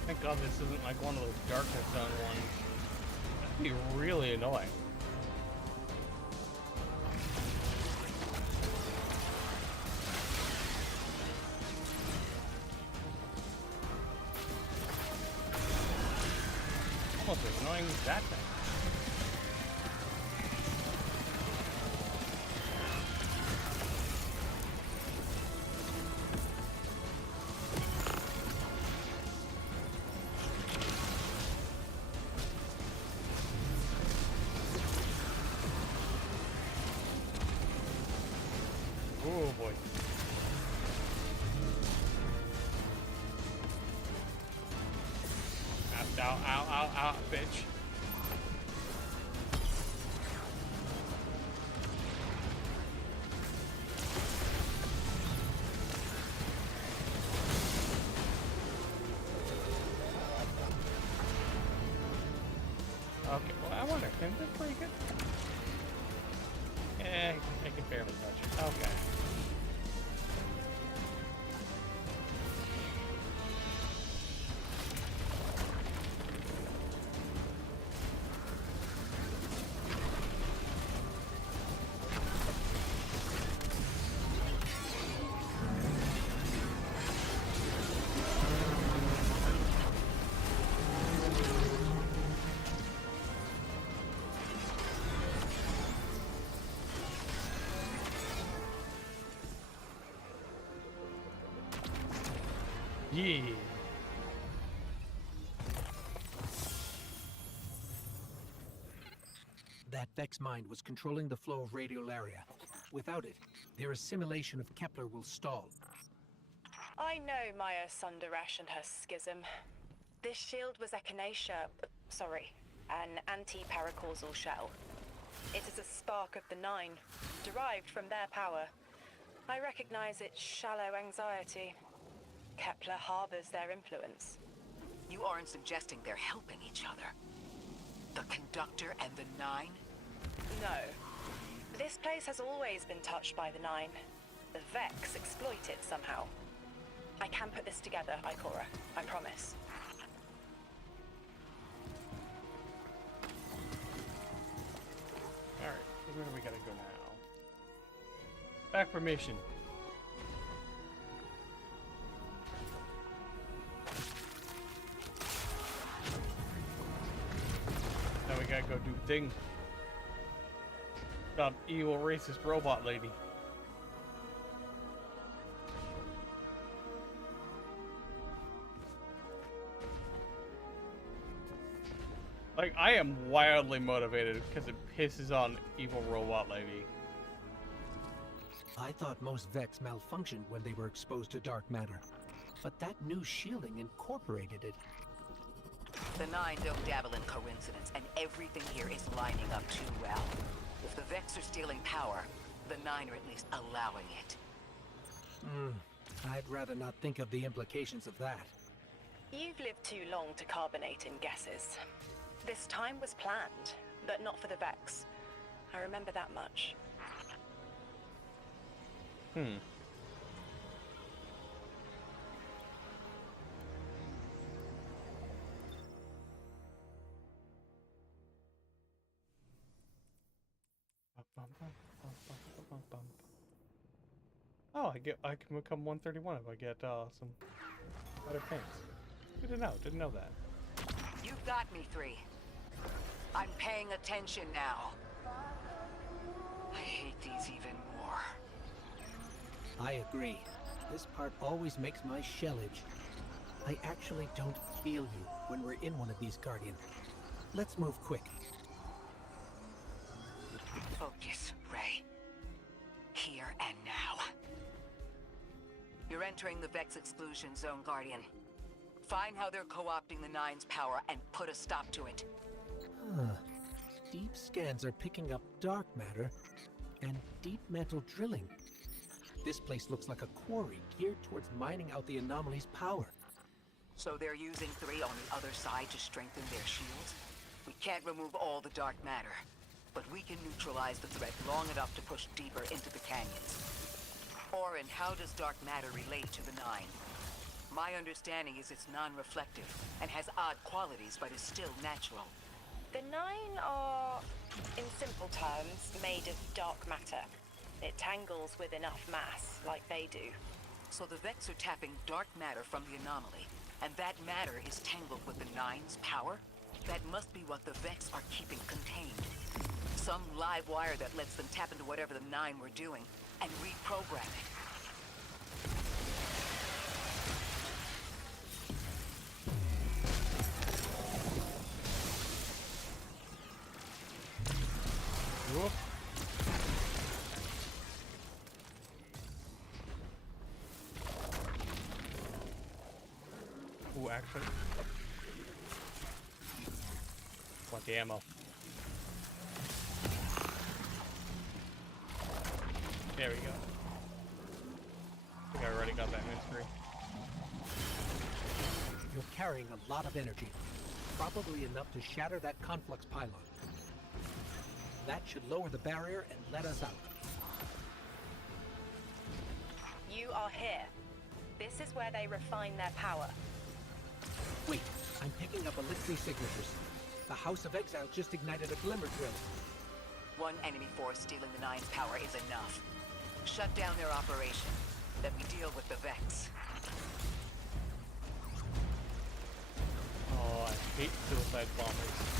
Thank God this isn't like one of those darkness zone ones. That'd be really annoying. Almost as annoying as that thing. Oh boy. Ow, ow, ow, ow, ow, bitch. Okay, well, I wonder, can this pretty good? Eh, I can barely touch it. Okay. Yeah. That Vex mind was controlling the flow of radiolaria. Without it, their assimilation of Kepler will stall. I know Maya Sundaresh and her schism. This shield was an anti-paracausal shell. It is a spark of the Nine, derived from their power. I recognize its shallow anxiety. Kepler harbors their influence. You aren't suggesting they're helping each other? The Conductor and the Nine? No. This place has always been touched by the Nine. The Vex exploit it somehow. I can put this together, Ikora. I promise. Alright, where do we gotta go now? Back for mission. Now we gotta go do the thing. Stop evil racist robot lady. Like, I am wildly motivated because it pisses on evil robot lady. I thought most Vex malfunctioned when they were exposed to dark matter, but that new shielding incorporated it. The Nine don't dabble in coincidence, and everything here is lining up too well. If the Vex are stealing power, the Nine are at least allowing it. I'd rather not think of the implications of that. You've lived too long to carbonate in guesses. This time was planned. but not for the Vex. I remember that much. Oh, I can become 131 if I get some better pants. Good to know. Didn't know that. You've got me, 3. I'm paying attention now. I hate these even more. I agree. This part always makes my shell itch. I actually don't feel you when we're in one of these, Guardian. Let's move quick. Focus, Ray. Here and now. You're entering the Vex exclusion zone, Guardian. Find how they're co-opting the Nine's power and put a stop to it. Huh. Deep scans are picking up dark matter and deep metal drilling. This place looks like a quarry geared towards mining out the anomaly's power. So they're using 3 on the other side to strengthen their shields? We can't remove all the dark matter, but we can neutralize the threat long enough to push deeper into the canyons. Orin, how does dark matter relate to the Nine? My understanding is it's non-reflective and has odd qualities, but is still natural. The Nine are, in simple terms, made of dark matter. It tangles with enough mass, like they do. So the Vex are tapping dark matter from the anomaly, and that matter is tangled with the Nine's power? That must be what the Vex are keeping contained. Some live wire that lets them tap into whatever the Nine were doing and reprogram it. Whoop. Ooh, actually. Want the ammo. There we go. I think I already got that mystery. You're carrying a lot of energy, probably enough to shatter that conflux pylon. That should lower the barrier and let us out. You are here. This is where they refine their power. Wait, I'm picking up Elixir signatures. The House of Exile just ignited a glimmer drill. One enemy force stealing the Nine's power is enough. Shut down their operation. Then we deal with the Vex. Oh, I hate suicide bombers.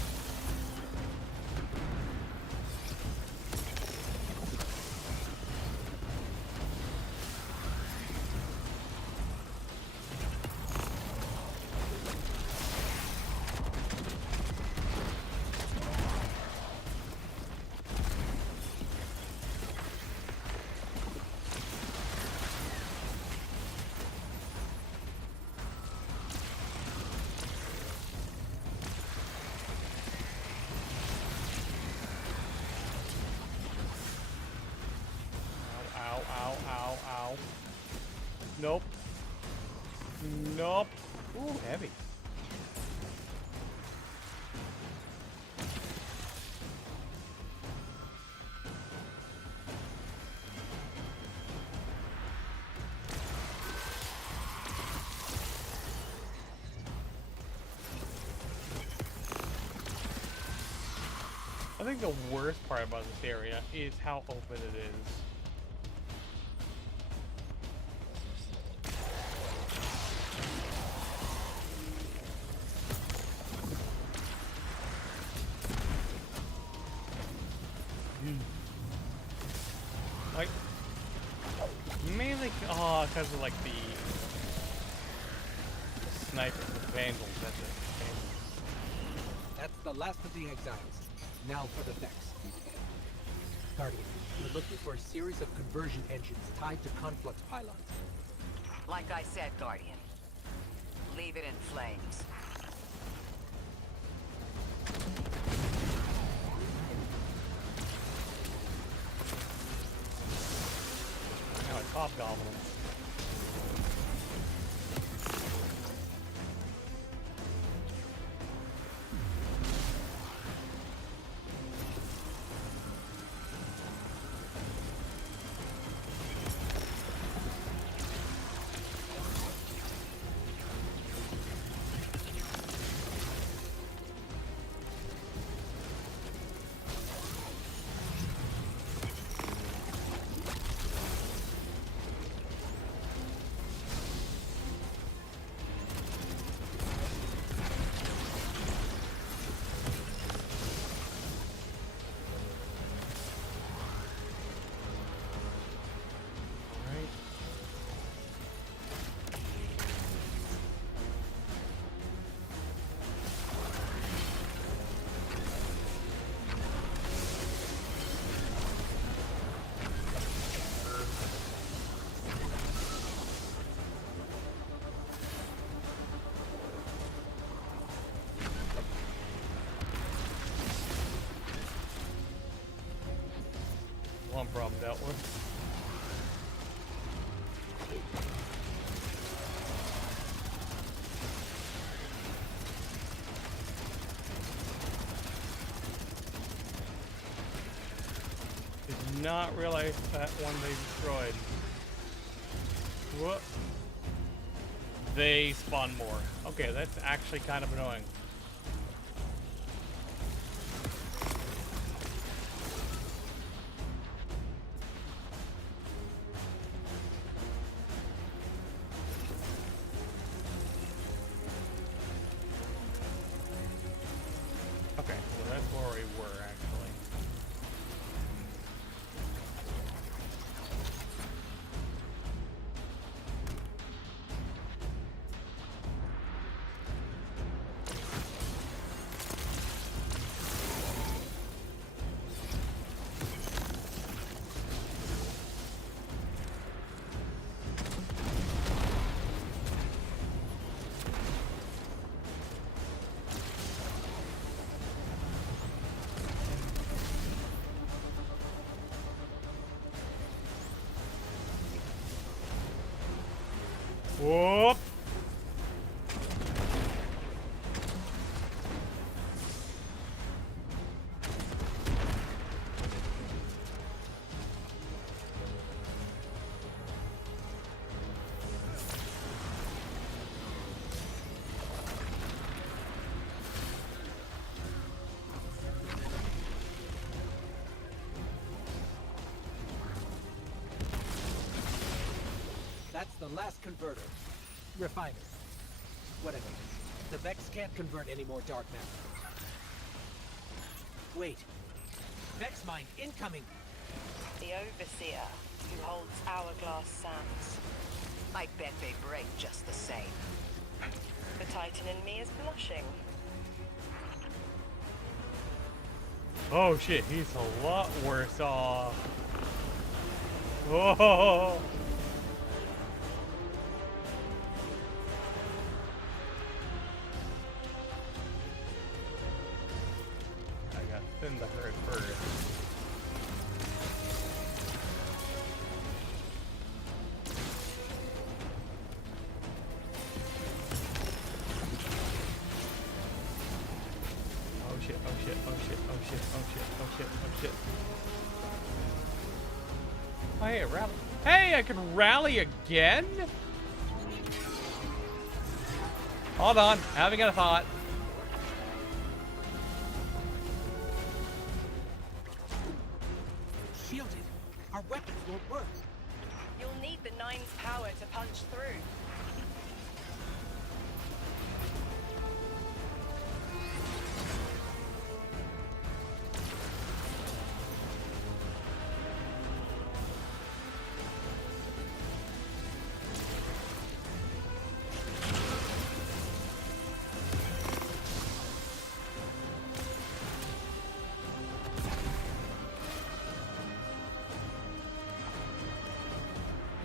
Nope. Nope. Ooh, heavy. I think the worst part about this area is how open it is. Like, mainly, because of like the snipers, the vandals, that's it. That's the last of the exiles. Now for the Vex. Guardian, we're looking for a series of conversion engines tied to conflux pylons. Like I said, Guardian. Leave it in flames. Now it's hobgoblins. problem dealt with. Did not realize that one they destroyed. Whoop. They spawn more. Okay, that's actually kind of annoying. Okay, so that's where we were actually. Whoop! That's the last converter. Refiner. Whatever. The Vex can't convert any more dark matter. Wait. Vex mine incoming! The Overseer, who holds hourglass sands. I bet they break just the same. The Titan in me is blushing. Oh shit, he's a lot worse off. Oh! I got thin to hurt first. Oh shit, oh shit, oh shit, oh shit, oh shit, oh shit, oh shit. Oh hey, rally. Hey, I can rally again? Hold on, having a thought. Shielded. Our weapons won't work. You'll need the Nine's power to punch through.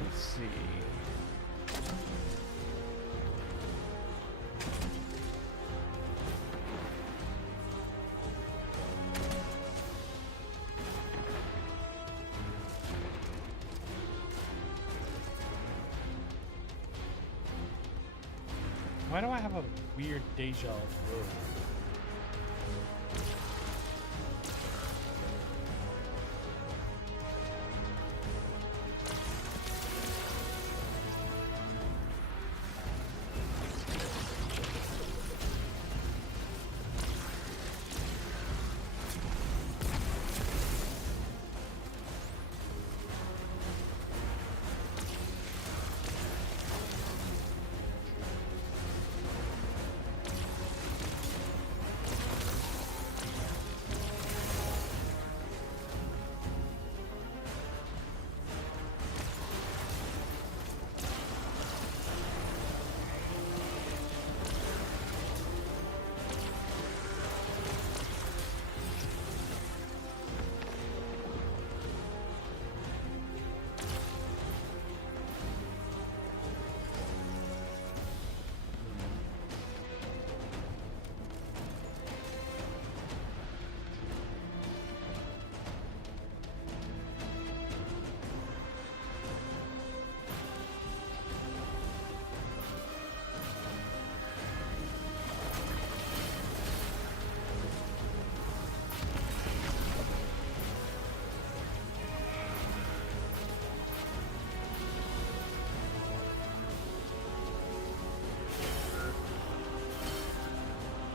Let's see. Why do I have a weird deja vu?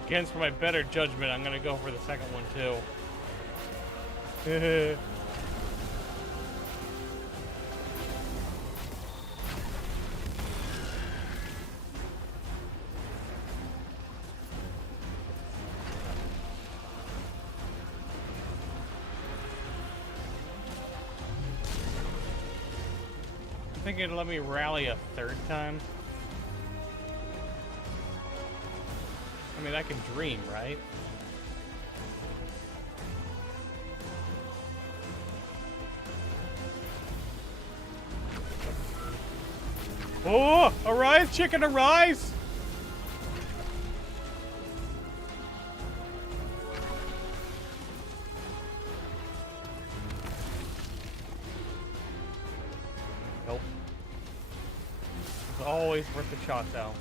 Against my better judgment, I'm gonna go for the second one too. I think it'd let me rally a third time. I mean, I can dream, right? Oh, arise, chicken, arise! Nope. It's always worth the shot, though.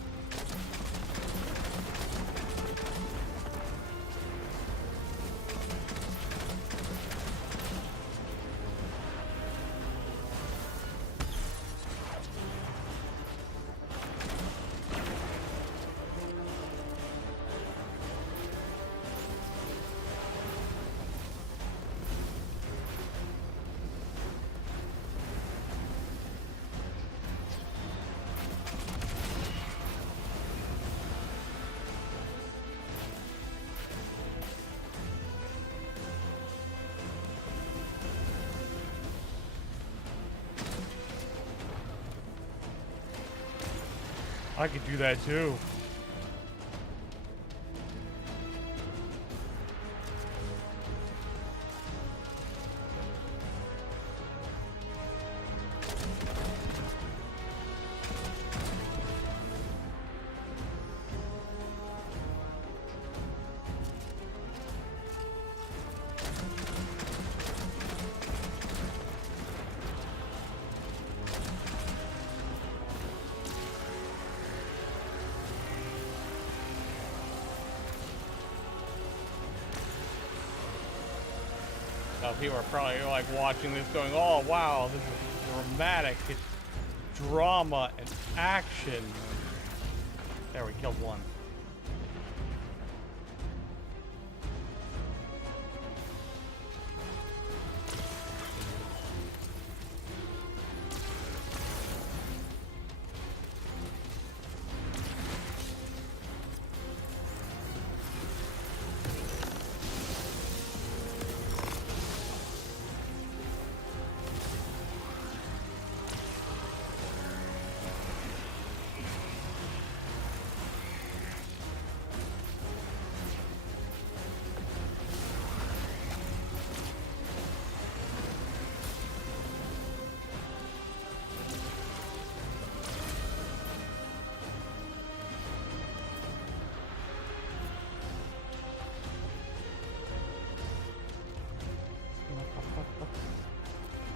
I could do that too. People are probably like watching this going, oh wow, this is dramatic, it's drama and action. There, we killed one.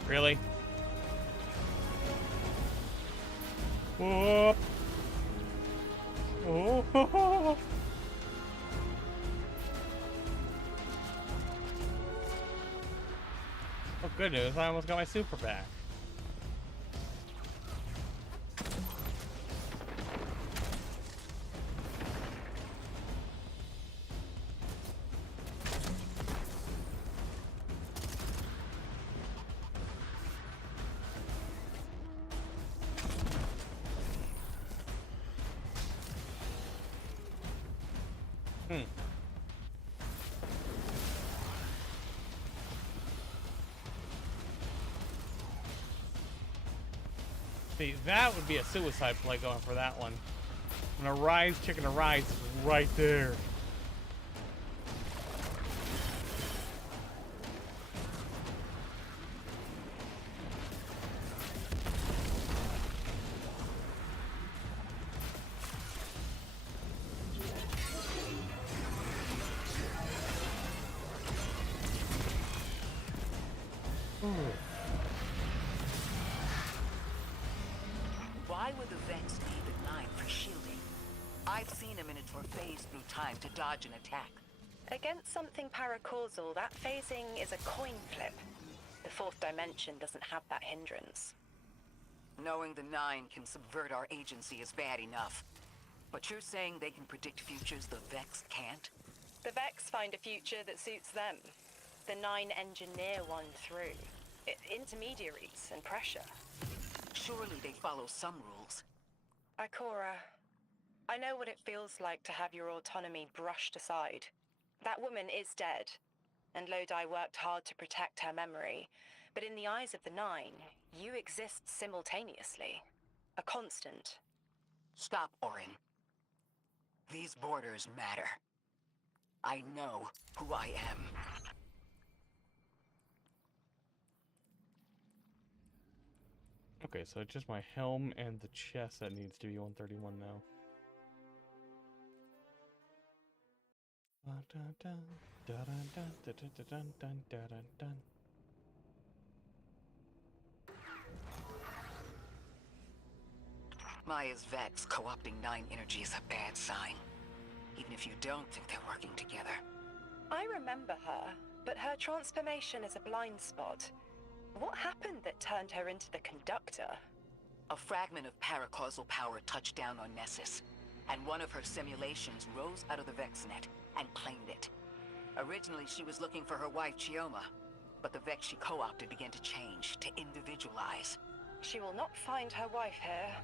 Really? Whoop. Oh. Oh good news, I almost got my super back. See, that would be a suicide play going for that one. And a rise, chicken, a rise is right there. Why would the Vents need the 9 for shielding? I've seen a Minotaur phase through time to dodge an attack. Against something paracausal, that phasing is a coin flip. The fourth dimension doesn't have that hindrance. Knowing the 9 can subvert our agency is bad enough. But you're saying they can predict futures the Vex can't? The Vex find a future that suits them. The Nine engineer one through. Intermediaries and pressure. Surely they follow some rules. Ikora, I know what it feels like to have your autonomy brushed aside. That woman is dead, and Lodi worked hard to protect her memory. But in the eyes of the Nine, you exist simultaneously. A constant. Stop, Orin. These borders matter. I know who I am. Okay, so it's just my helm and the chest that needs to be 131 now. Maya's Vex co-opting Nine energy is a bad sign. Even if you don't think they're working together. I remember her, but her transformation is a blind spot. What happened that turned her into the conductor? A fragment of paracausal power touched down on Nessus, and one of her simulations rose out of the Vex net and claimed it. Originally, she was looking for her wife, Chioma, but the Vex she co-opted began to change, to individualize. She will not find her wife here,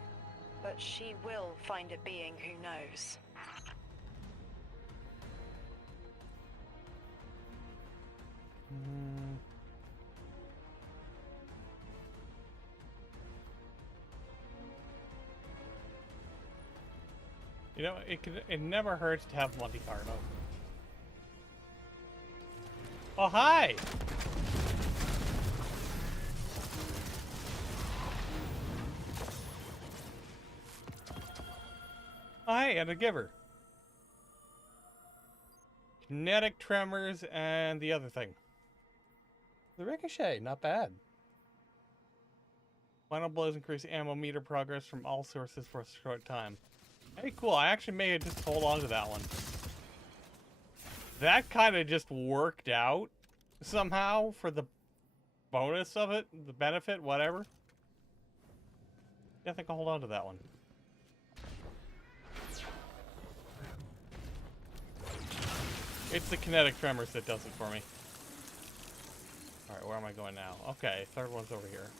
but she will find a being who knows. You know, it never hurts to have Monte Carlo. Oh, hi! Hi, and a giver. Kinetic tremors and the other thing. The ricochet, not bad. Final blows increase ammo meter progress from all sources for a short time. Hey, cool. I actually may just hold on to that one. That kind of just worked out somehow for the bonus of it, the benefit, whatever. Yeah, I think I'll hold on to that one. It's the kinetic tremors that does it for me. Alright, where am I going now? Okay, third one's over here.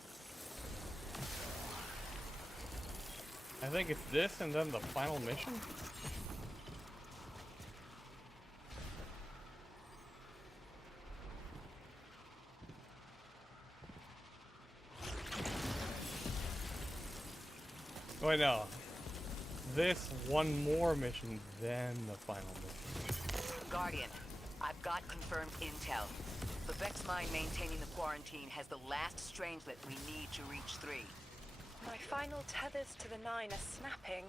I think it's this and then the final mission? Wait, no. This one more mission, then the final mission. Guardian, I've got confirmed intel. The Vex mine maintaining the quarantine has the last strangelet we need to reach 3. My final tethers to the Nine are snapping.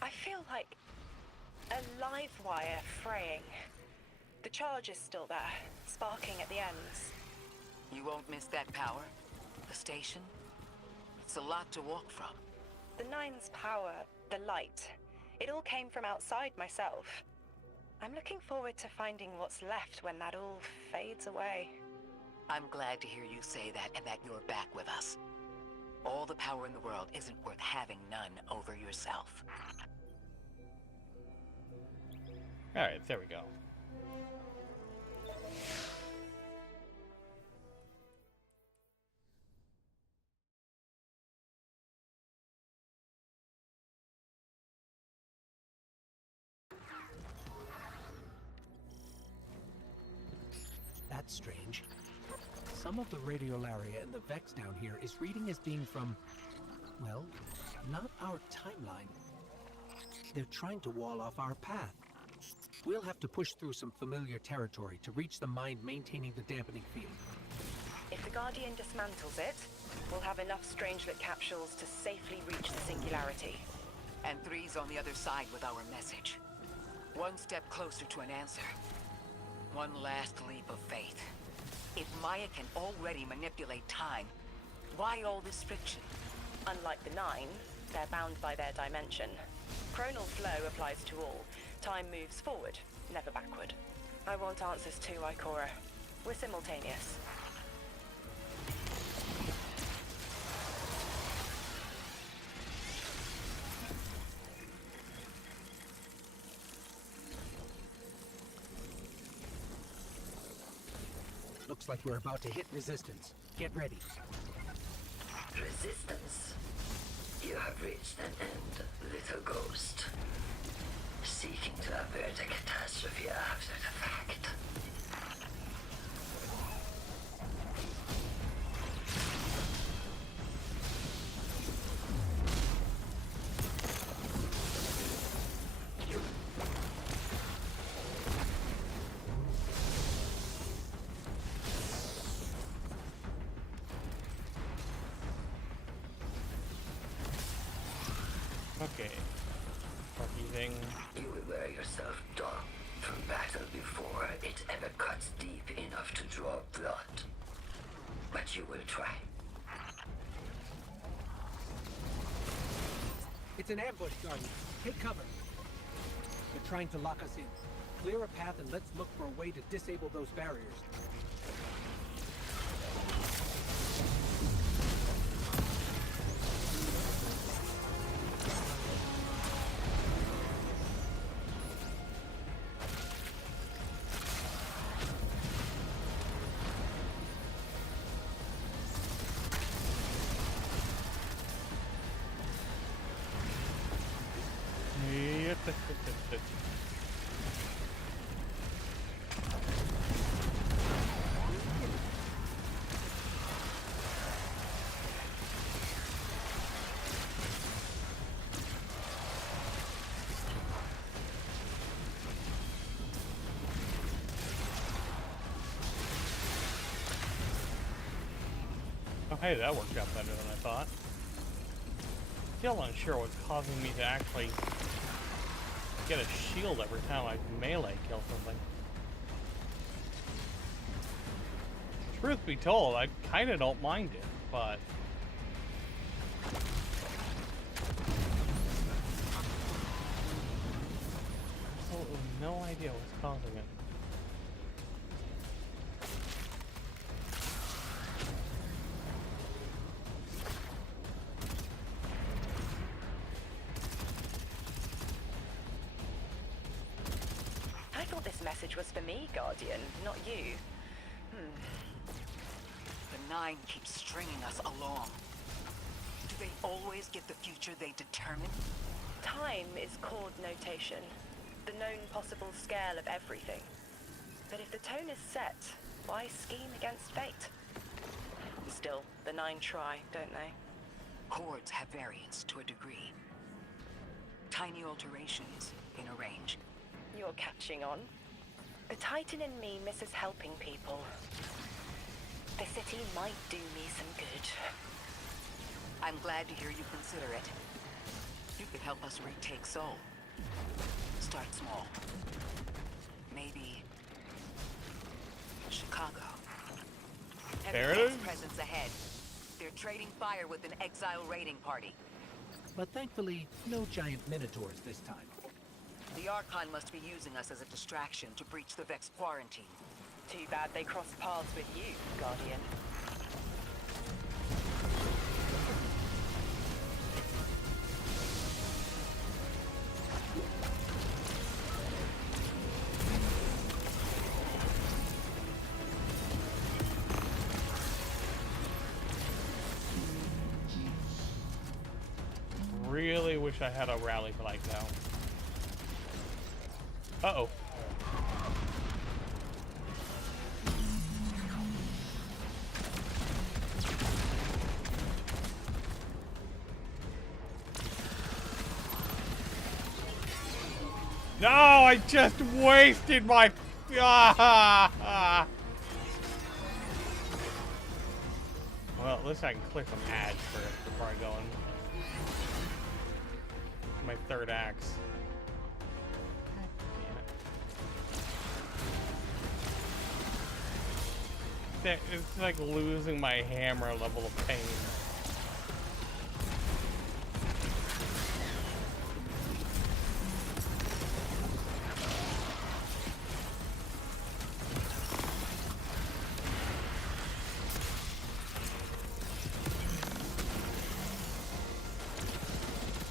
I feel like a live wire fraying. The charge is still there, sparking at the ends. You won't miss that power? The station? It's a lot to walk from. The Nine's power, the light, it all came from outside myself. I'm looking forward to finding what's left when that all fades away. I'm glad to hear you say that and that you're back with us. All the power in the world isn't worth having none over yourself. Alright, there we go. That's strange. Some of the radiolaria in the Vex down here is reading as being from, well, not our timeline. They're trying to wall off our path. We'll have to push through some familiar territory to reach the mine maintaining the dampening field. If the Guardian dismantles it, we'll have enough Strangelet capsules to safely reach the Singularity. And 3's on the other side with our message. One step closer to an answer. One last leap of faith. If Maya can already manipulate time, why all this friction? Unlike the Nine, they're bound by their dimension. Chronal flow applies to all. Time moves forward, never backward. I want answers too, Ikora. We're simultaneous. Looks like we're about to hit resistance. Get ready. Resistance. You have reached an end, little ghost. Seeking to avert a catastrophe after the fact. Okay. Fucky thing. You will wear yourself down from battle before it ever cuts deep enough to draw blood. But you will try. It's an ambush, Guardian. Take cover. They're trying to lock us in. Clear a path and let's look for a way to disable those barriers. Oh, hey, that worked out better than I thought. Still unsure what's causing me to actually get a shield every time I melee kill something. Truth be told, I kinda don't mind it, but... absolutely no idea what's causing it. I thought this message was for me, Guardian, not you. The Nine keeps stringing us along. Do they always get the future they determine? Time is chord notation, the known possible scale of everything. But if the tone is set, why scheme against fate? Still, the Nine try, don't they? Chords have variance to a degree. Tiny alterations in a range. You're catching on. The Titan in me misses helping people. The city might do me some good. I'm glad to hear you consider it. You could help us retake Seoul. Start small. Maybe Chicago. There it Heavy is. presence ahead. They're trading fire with an exile raiding party. But thankfully, no giant minotaurs this time. The Archon must be using us as a distraction to breach the Vex quarantine. Too bad they crossed paths with you, Guardian. Really wish I had a rally like now. Uh-oh. No, I just wasted my... Well, at least I can clear some ads first before I go in. My third axe. Damn it. It's like losing my hammer level of pain.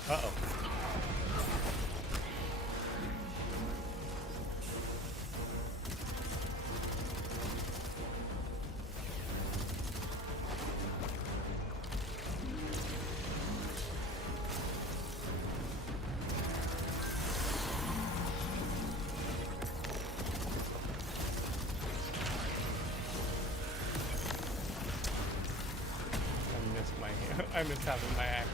Uh-oh. I miss having my axes.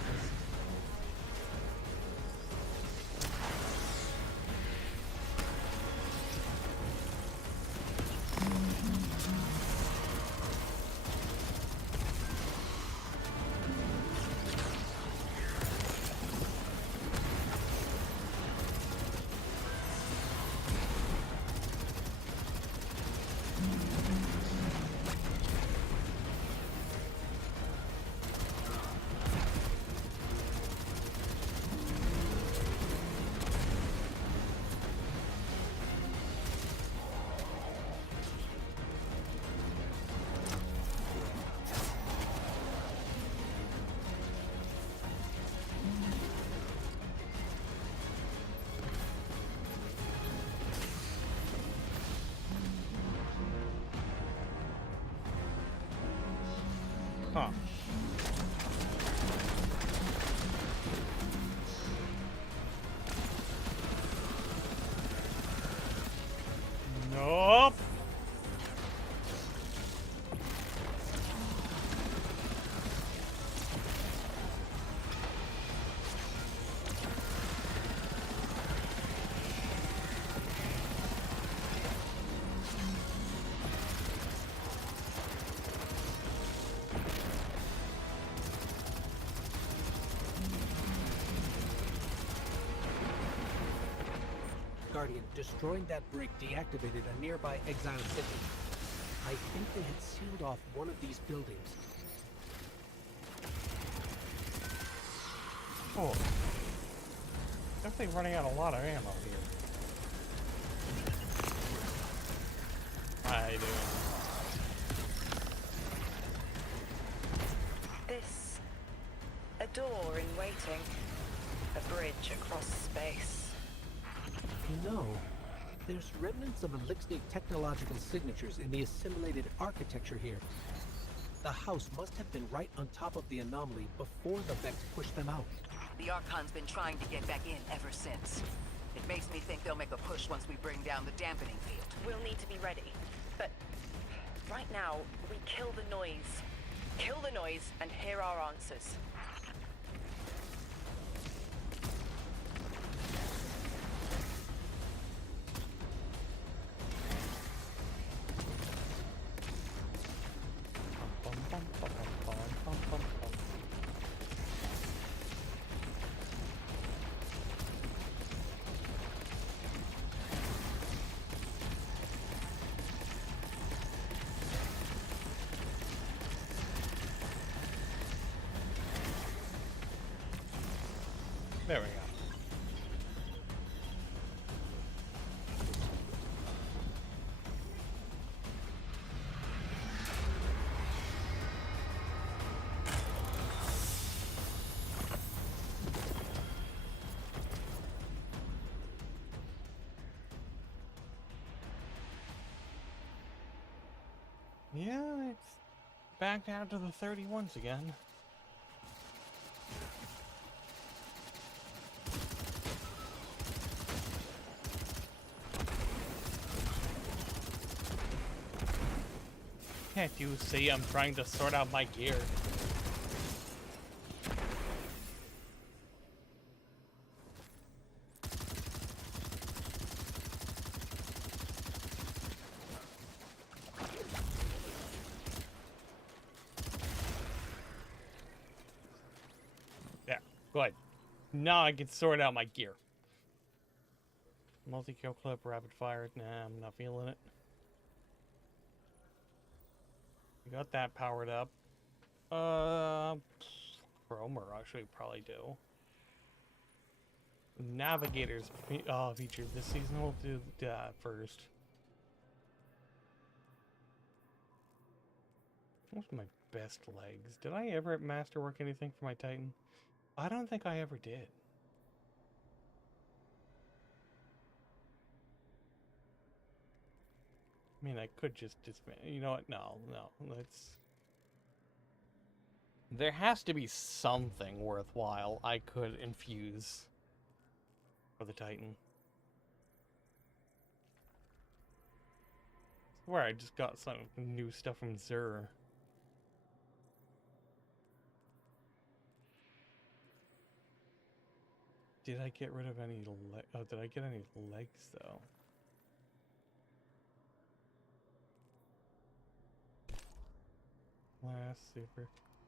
Huh. Nope. Guardian, destroying that brick deactivated a nearby exile city. I think they had sealed off one of these buildings. Oh. Definitely running out a lot of ammo here. How you doing? This... a door in waiting. A bridge across space. No. There's remnants of Elixir technological signatures in the assimilated architecture here. The house must have been right on top of the anomaly before the Vex pushed them out. The Archon's been trying to get back in ever since. It makes me think they'll make a push once we bring down the dampening field. We'll need to be ready. But right now, we kill the noise. Kill the noise and hear our answers. There we go. Yeah, it's back down to the 31s again. Can't you see I'm trying to sort out my gear? Yeah, good. Now I can sort out my gear. Multi-kill clip, rapid fire. Nah, I'm not feeling it. We got that powered up. Chromer actually probably do. Navigators featured this season. We'll do that first. What's my best legs? Did I ever masterwork anything for my Titan? I don't think I ever did. I mean, I could just dismantle. You know what? No. Let's... There has to be something worthwhile I could infuse for the Titan. I swear I just got some new stuff from Zur. Did I get rid of any oh, did I get any legs though? Last super.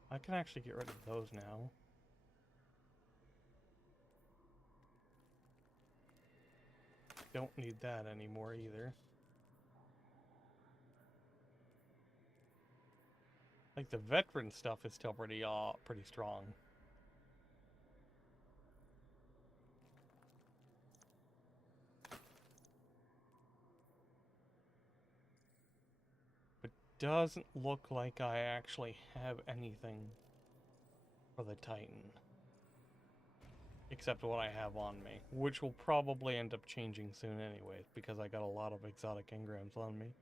I can actually get rid of those now. Don't need that anymore either. Like the veteran stuff is still pretty strong. But doesn't look like I actually have anything for the Titan. Except what I have on me, which will probably end up changing soon anyways, because I got a lot of exotic engrams on me.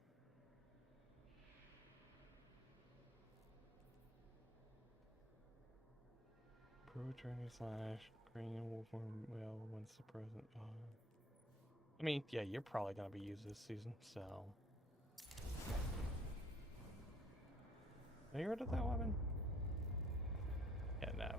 Pro attorney / cranial wolfworm whale once the present. I mean, yeah, you're probably gonna be used this season, so. Are you rid of that weapon? Yeah, Nav.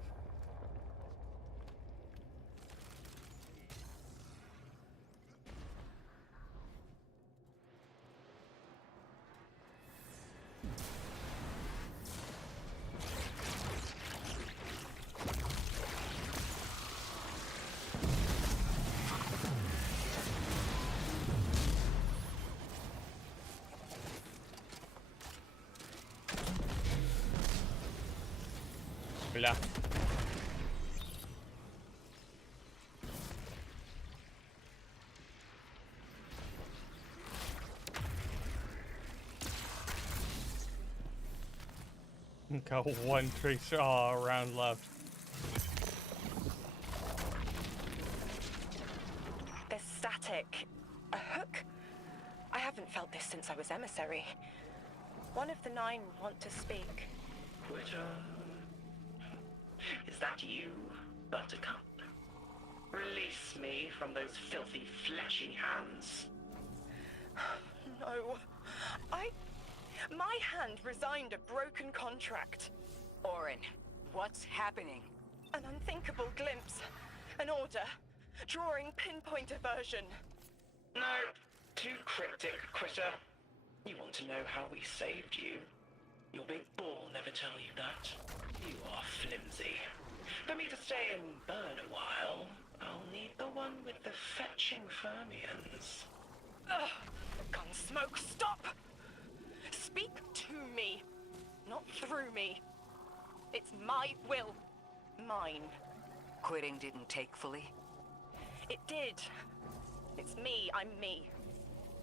Blah. Got one trace round left. There's static. A hook? I haven't felt this since I was emissary. One of the 9 want to speak. Twitter? Is that you, Buttercup? Release me from those filthy, fleshy hands. No. My hand resigned a broken contract. Orin, what's happening? An unthinkable glimpse. An order. Drawing pinpoint aversion. No. Too cryptic, Quitter. You want to know how we saved you? Your big ball never tell you that. You are flimsy. For me to stay and burn a while, I'll need the one with the fetching fermions. Ugh! Gunsmoke, stop! Speak to me, not through me. It's my will. Mine. Quitting didn't take fully? It did. It's me, I'm me.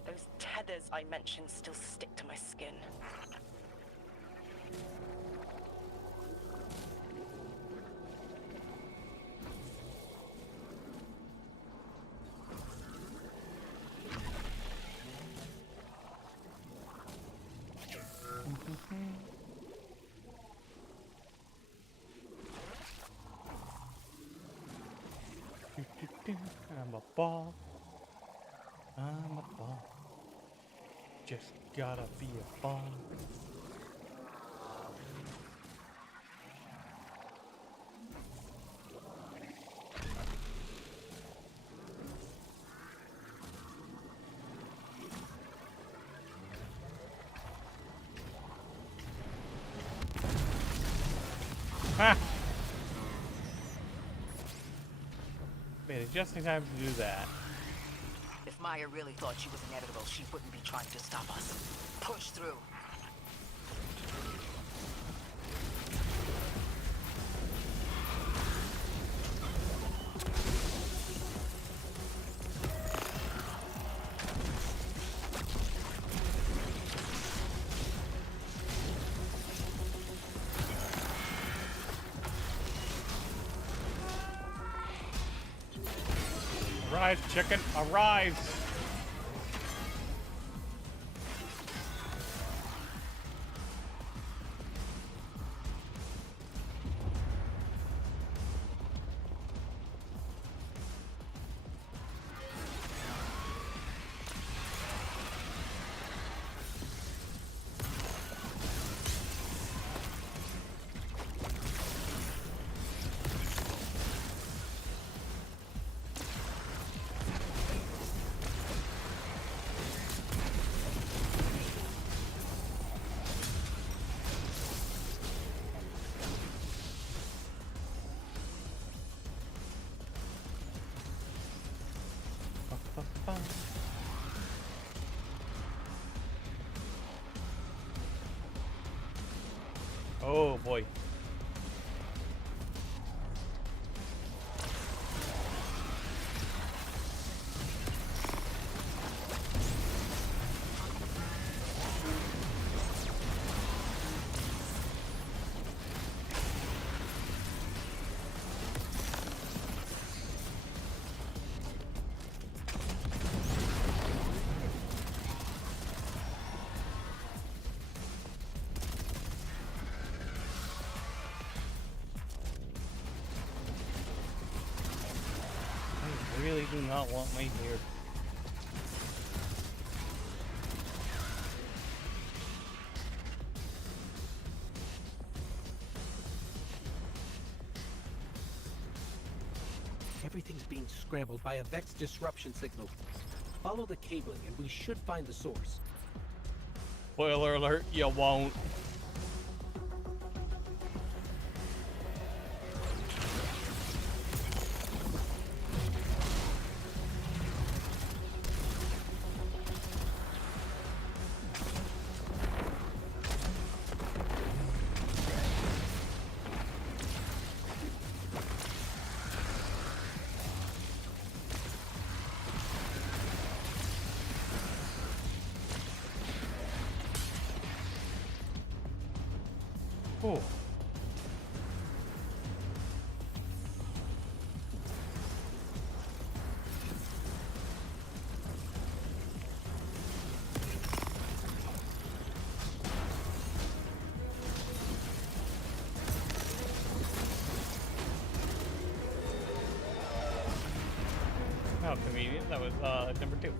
Those tethers I mentioned still stick to my skin. I'm a ball. I'm a ball. Just gotta be a ball. Ha! Made it just in time to do that. If Maya really thought she was inevitable, she wouldn't be trying to stop us. Push through. Arise, chicken, arise! Oh boy. I really do not want my here. Everything's being scrambled by a Vex disruption signal. Follow the cabling and we should find the source. Spoiler alert, you won't. Oh. How convenient. That was number 2.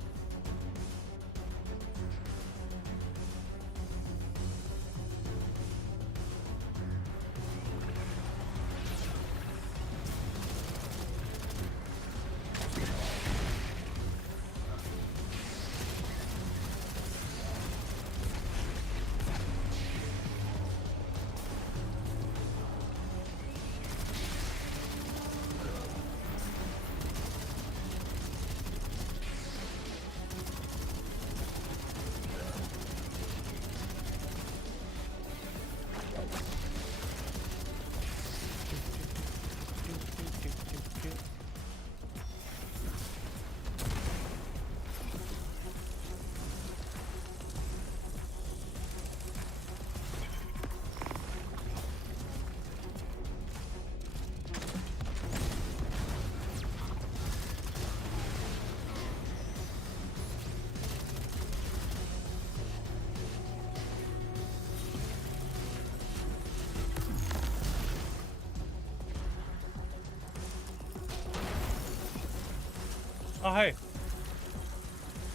Oh, hey.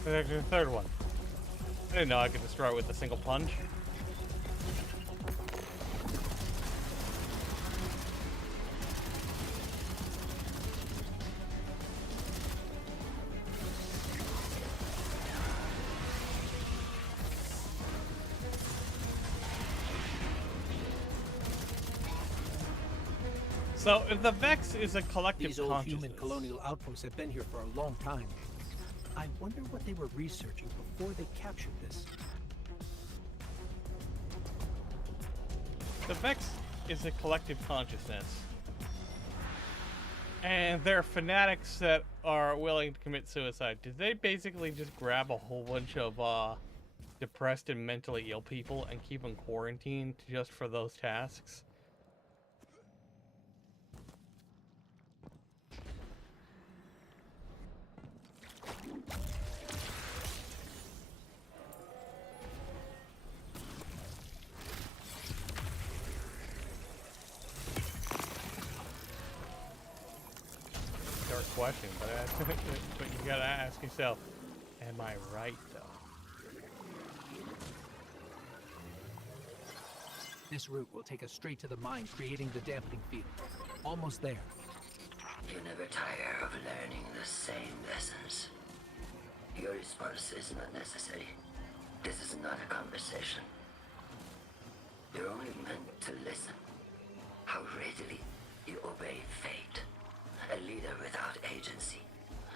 There's actually a third one. I didn't know I could destroy it with a single punch. So, if the Vex is a collective These old consciousness, human colonial outposts have been here for a long time. I wonder what they were researching before they captured this. the Vex is a collective consciousness, and they're fanatics that are willing to commit suicide. Did they basically just grab a whole bunch of depressed and mentally ill people and keep them quarantined just for those tasks? Dark question, but but you gotta ask yourself, am I right though? This route will take us straight to the mine, creating the dampening field. Almost there. You never tire of learning the same lessons. Your response is not necessary. This is not a conversation. You're only meant to listen. How readily you obey fate. A leader without agency.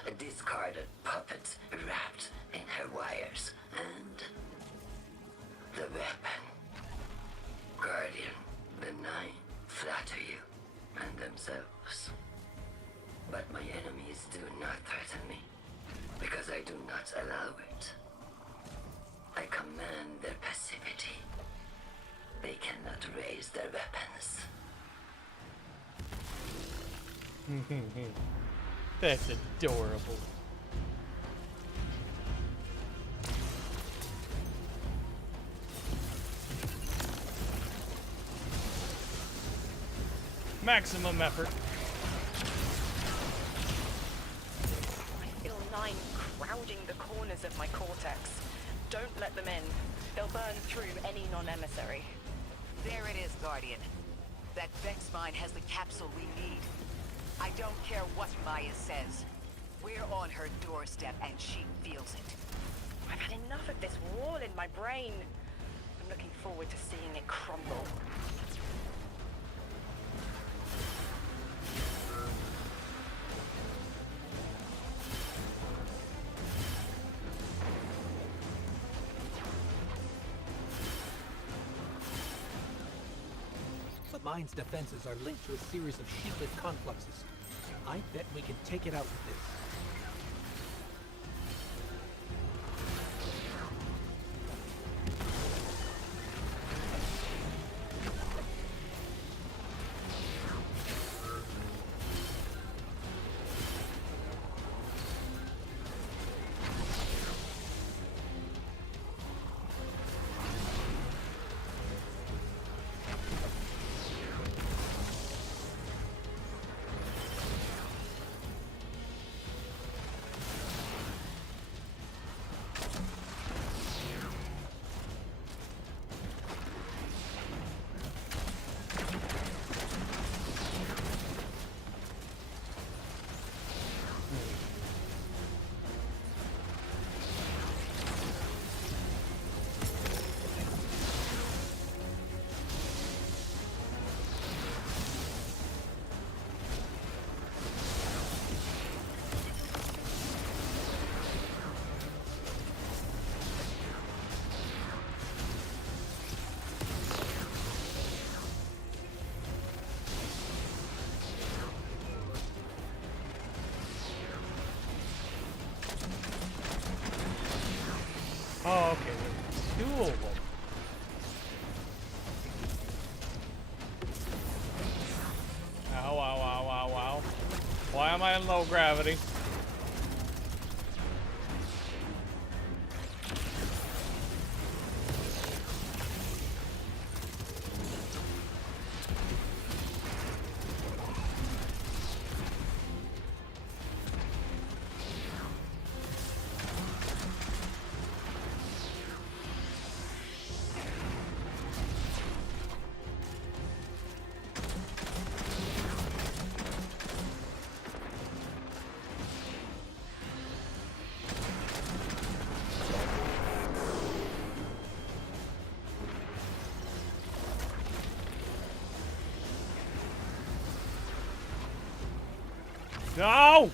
a discarded puppet wrapped in her wires, and the weapon. Guardian, the Nine flatter you and themselves. But my enemies do not threaten me, because I do not allow it. I command their passivity. They cannot raise their weapons. That's adorable. Maximum effort. I feel Nine crowding the corners of my cortex. Don't let them in. They'll burn through any non-emissary. There it is, Guardian. That Vex mine has the capsule we need. I don't care what Maya says. We're on her doorstep and she feels it. I've had enough of this wall in my brain. I'm looking forward to seeing it crumble. The mine's defenses are linked to a series of shielded confluxes. I bet we can take it out with this. Oh, okay. There's 2 of them. Ow, ow, ow, ow, ow. Why am I in low gravity? No!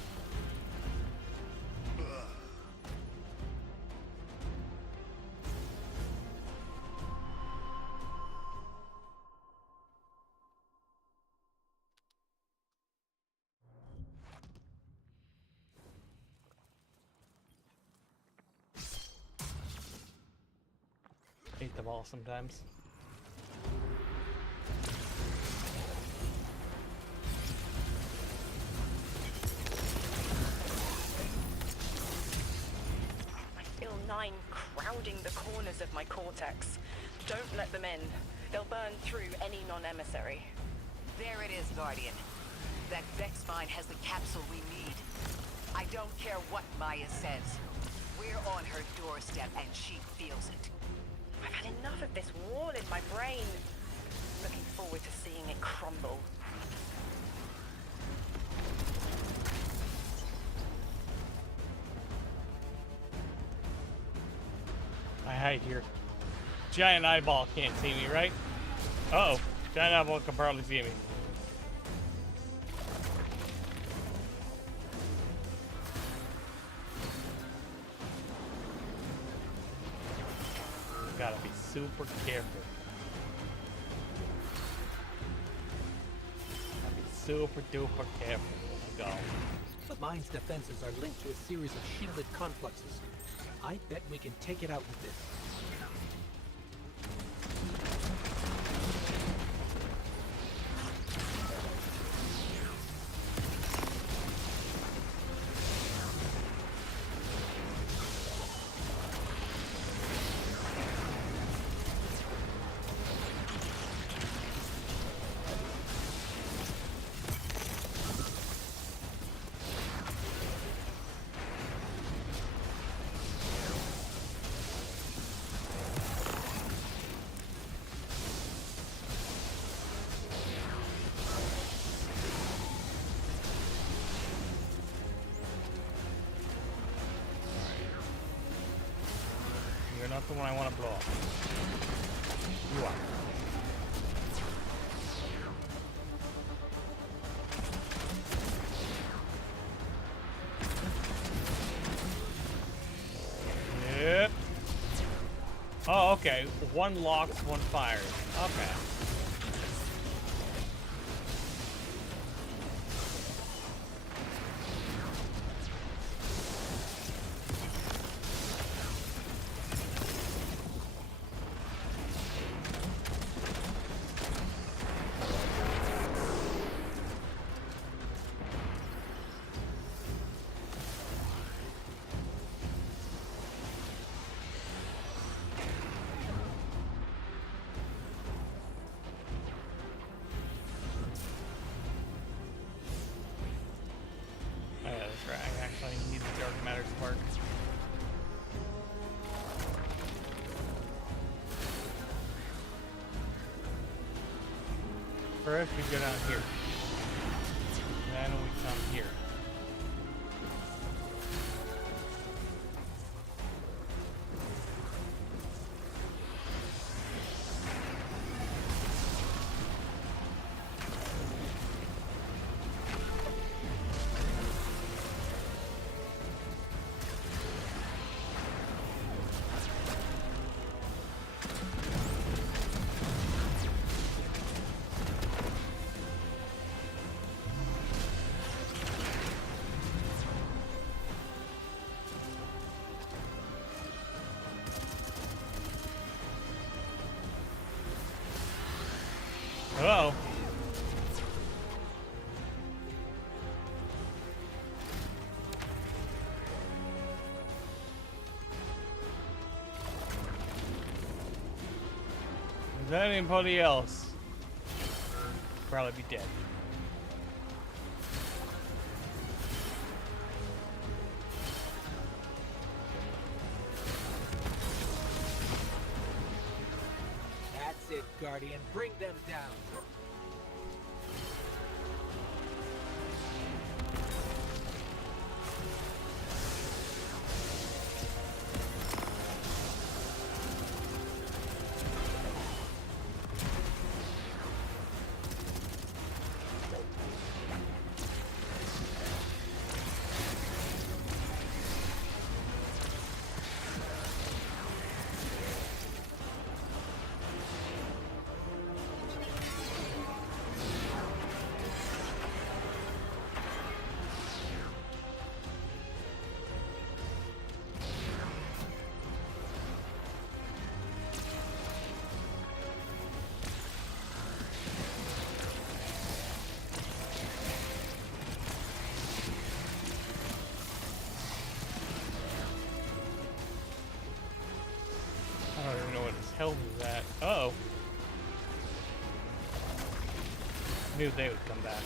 Hate them all sometimes. Nine crowding the corners of my cortex. Don't let them in. They'll burn through any non-emissary. There it is, Guardian. That Vex mine has the capsule we need. I don't care what Maya says. We're on her doorstep and she feels it. I've had enough of this wall in my brain. Looking forward to seeing it crumble. I hide here. Giant eyeball can't see me, right? Uh-oh. Giant eyeball can probably see me. Gotta be super careful. Gotta be super duper careful when I go. The mine's defenses are linked to a series of shielded confluxes. I bet we can take it out with this. You're not the one I want to blow up. You are. Yep. Oh, okay. One locks, one fires. Okay. Oh, yeah, that's right. I actually need the dark matter spark. First, we go down here. Then we come here. Hello? Is that anybody else? Probably be dead. That's it, Guardian. Bring them down. I don't even know what his health is at. Uh-oh. Knew they would come back.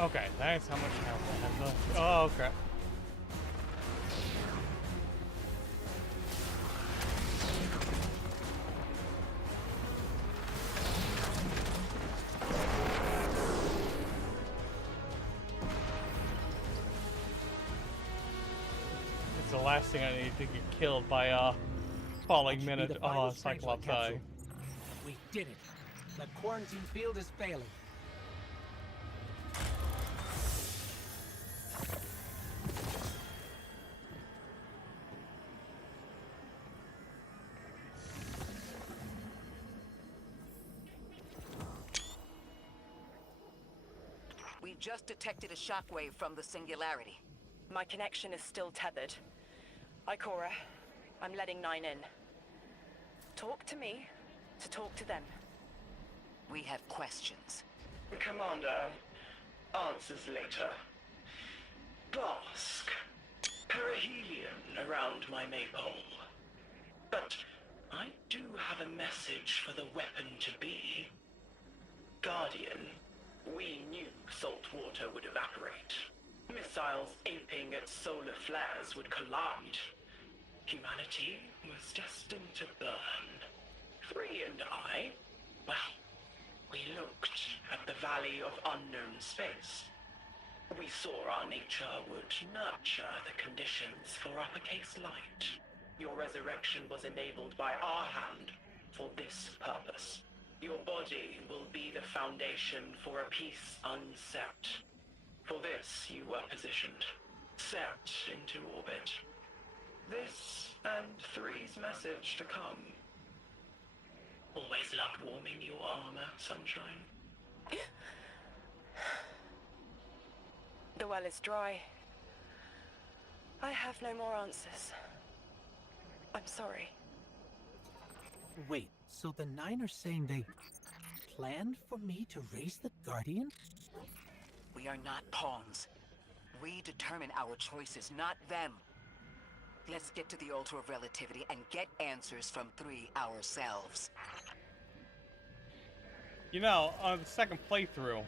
Okay, that's how much health I have left. Oh, crap. It's the last thing I need to get killed by a falling minute. Oh, Cyclops eye. We did it. The quarantine field is failing. We just detected a shockwave from the singularity. My connection is still tethered. Ikora, I'm letting 9 in. Talk to me to talk to them. We have questions. Commander, answers later. Bask. Perihelion around my maypole. But I do have a message for the weapon to be. Guardian, we knew salt water would evaporate. Missiles aping at solar flares would collide. Humanity was destined to burn. Free and I, well, we looked at the valley of unknown space. We saw our nature would nurture the conditions for uppercase light. Your resurrection was enabled by our hand for this purpose. Your body will be the foundation for a peace unset. For this you were positioned, set into orbit. This and 3's message to come. Always loved warming your armor, Sunshine. The well is dry. I have no more answers. I'm sorry. Wait, so the 9 are saying they planned for me to raise the Guardian? We are not pawns. We determine our choices, not them. Let's get to the altar of relativity and get answers from 3 ourselves. You know, on the second playthrough,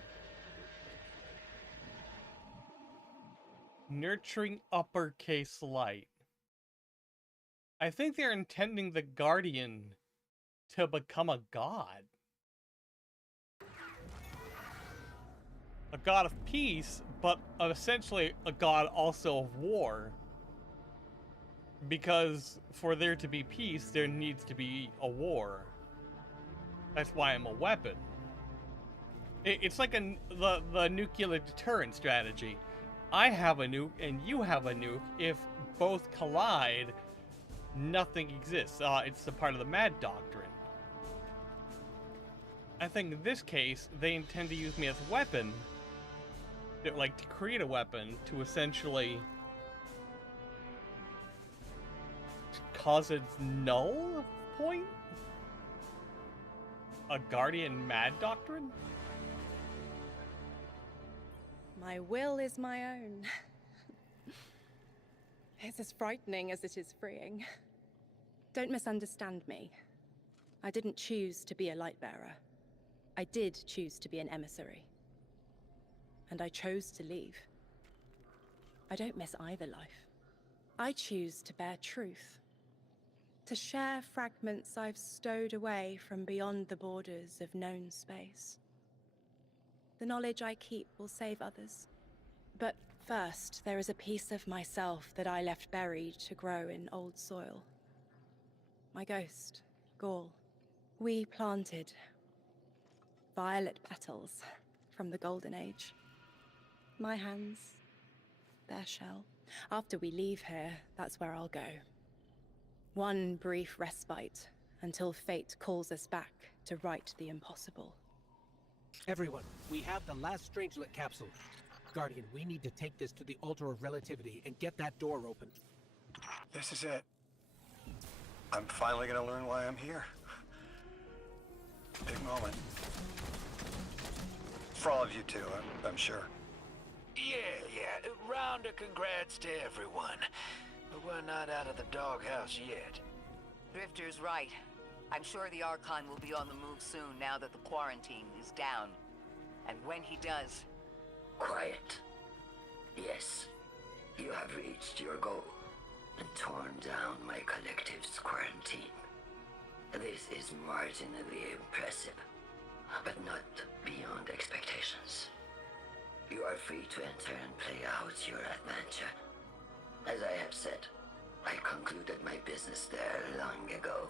nurturing uppercase light. I think they're intending the Guardian to become a god. A god of peace, but essentially a god also of war. Because for there to be peace, there needs to be a war. That's why I'm a weapon. It's like the nuclear deterrent strategy. I have a nuke and you have a nuke. If both collide, nothing exists. It's a part of the Mad Doctrine. I think in this case, they intend to use me as a weapon. Like, to create a weapon to essentially cause its null point? A Guardian Mad Doctrine? My will is my own. It's as frightening as it is freeing. Don't misunderstand me. I didn't choose to be a light bearer. I did choose to be an emissary. And I chose to leave. I don't miss either life. I choose to bear truth. To share fragments I've stowed away from beyond the borders of known space. The knowledge I keep will save others. But first, there is a piece of myself that I left buried to grow in old soil. My ghost, Gaul. We planted violet petals from the Golden Age. My hands, their shell. After we leave here, that's where I'll go. One brief respite, until fate calls us back to right the impossible. Everyone, we have the last Strangelet capsule. Guardian, we need to take this to the Altar of Relativity and get that door open. This is it. I'm finally gonna learn why I'm here. Big moment. For all of you too, I'm sure. Yeah. Round of congrats to everyone. But we're not out of the doghouse yet. Drifter's right. I'm sure the Archon will be on the move soon now that the quarantine is down. And when he does... Quiet. Yes, you have reached your goal and torn down my collective's quarantine. This is marginally impressive, but not beyond expectations. You are free to enter and play out your adventure. As I have said, I concluded my business there long ago.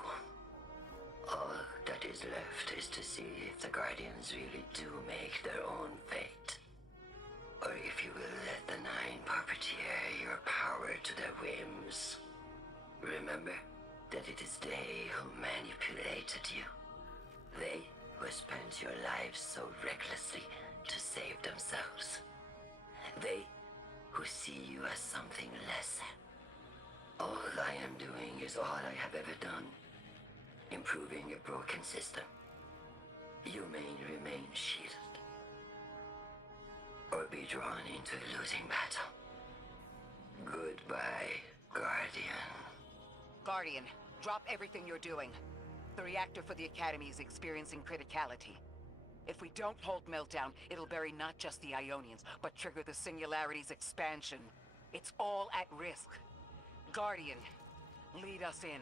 All that is left is to see if the Guardians really do make their own fate. Or if you will let the Nine puppeteer your power to their whims. Remember that it is they who manipulated you. They who spent your lives so recklessly to save themselves. They who see you as something lesser. All I am doing is all I have ever done. Improving a broken system. You may remain shielded. Or be drawn into a losing battle. Goodbye, Guardian. Guardian, drop everything you're doing. The reactor for the Academy is experiencing criticality. If we don't hold Meltdown, it'll bury not just the Ionians, but trigger the Singularity's expansion. It's all at risk. Guardian, lead us in.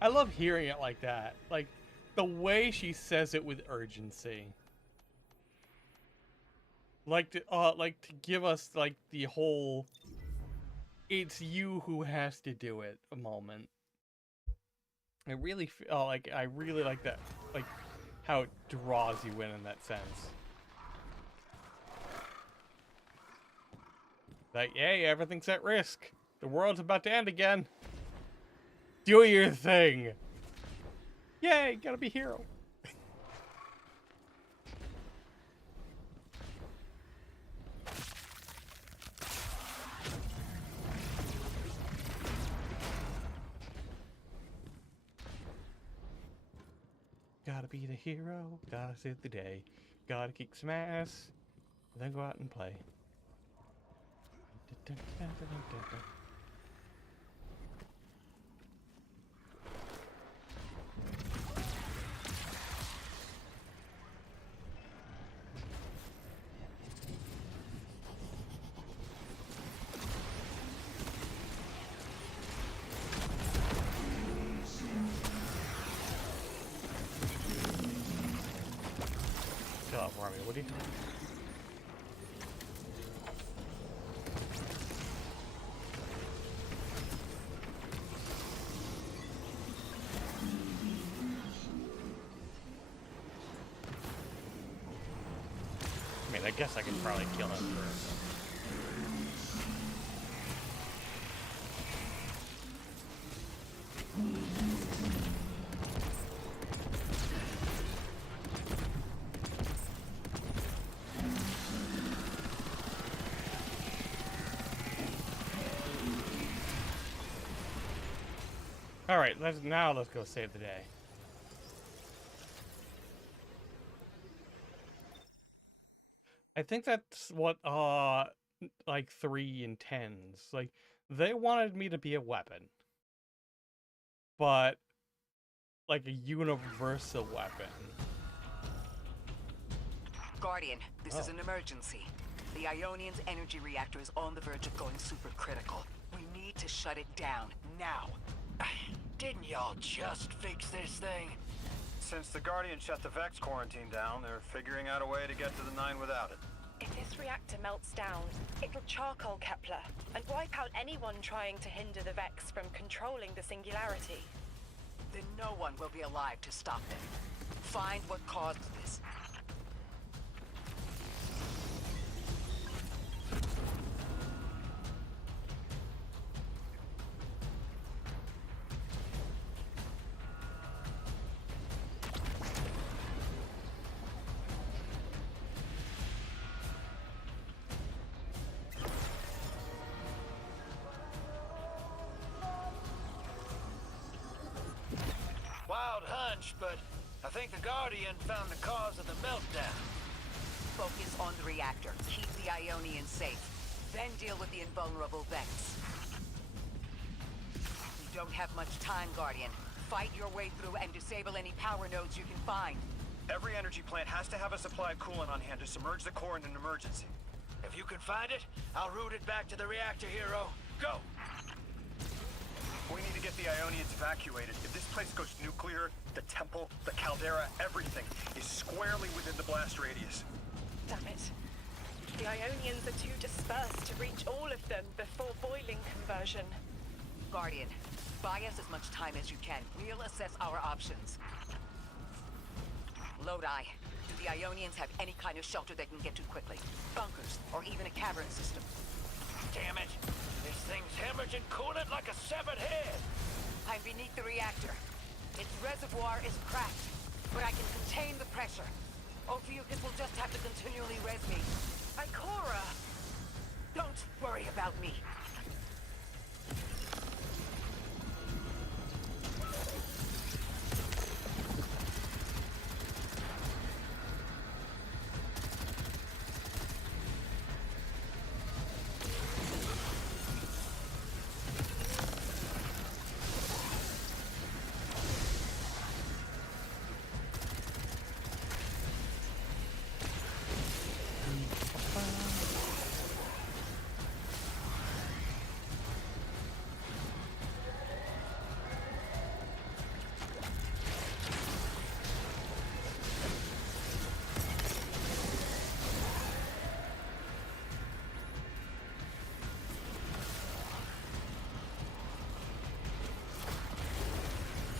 I love hearing it like that. Like, the way she says it with urgency. Like to give us, like, the whole... It's you who has to do it a moment. I really feel like I really like that, like how it draws you in that sense. Like, hey, everything's at risk. The world's about to end again. Do your thing. Yay, gotta be hero. Gotta be the hero, gotta save the day, gotta kick some ass, then go out and play. Shut up, Rami, what are you doing? I mean, I guess I can probably kill him first. Alright, let's go save the day. I think that's what like 3 intends. Like, they wanted me to be a weapon. But like a universal weapon. Guardian, this is an emergency. The Ionian's energy reactor is on the verge of going supercritical. We need to shut it down now. Didn't y'all just fix this thing? Since the Guardian shut the Vex quarantine down, they're figuring out a way to get to the Nine without it. If this reactor melts down, it'll charcoal Kepler and wipe out anyone trying to hinder the Vex from controlling the Singularity. Then no one will be alive to stop them. Find what caused this. hunch, but I think the Guardian found the cause of the meltdown. Focus on the reactor. Keep the Ionians safe. Then deal with the invulnerable Vex. We don't have much time, Guardian. Fight your way through and disable any power nodes you can find. Every energy plant has to have a supply of coolant on hand to submerge the core in an emergency. If you can find it, I'll route it back to the reactor, Hero. Go! We need to get the Ionians evacuated. If this place goes nuclear, the temple, the caldera, everything is squarely within the blast radius. Damn it. The Ionians are too dispersed to reach all of them before boiling conversion. Guardian, buy us as much time as you can. We'll assess our options. Lodi, do the Ionians have any kind of shelter they can get to quickly? Bunkers, or even a cavern system? Damn it! This thing's hemorrhaging coolant like a severed head! I'm beneath the reactor. Its reservoir is cracked, but I can contain the pressure. Ophiuchus will just have to continually res me. Ikora! Don't worry about me.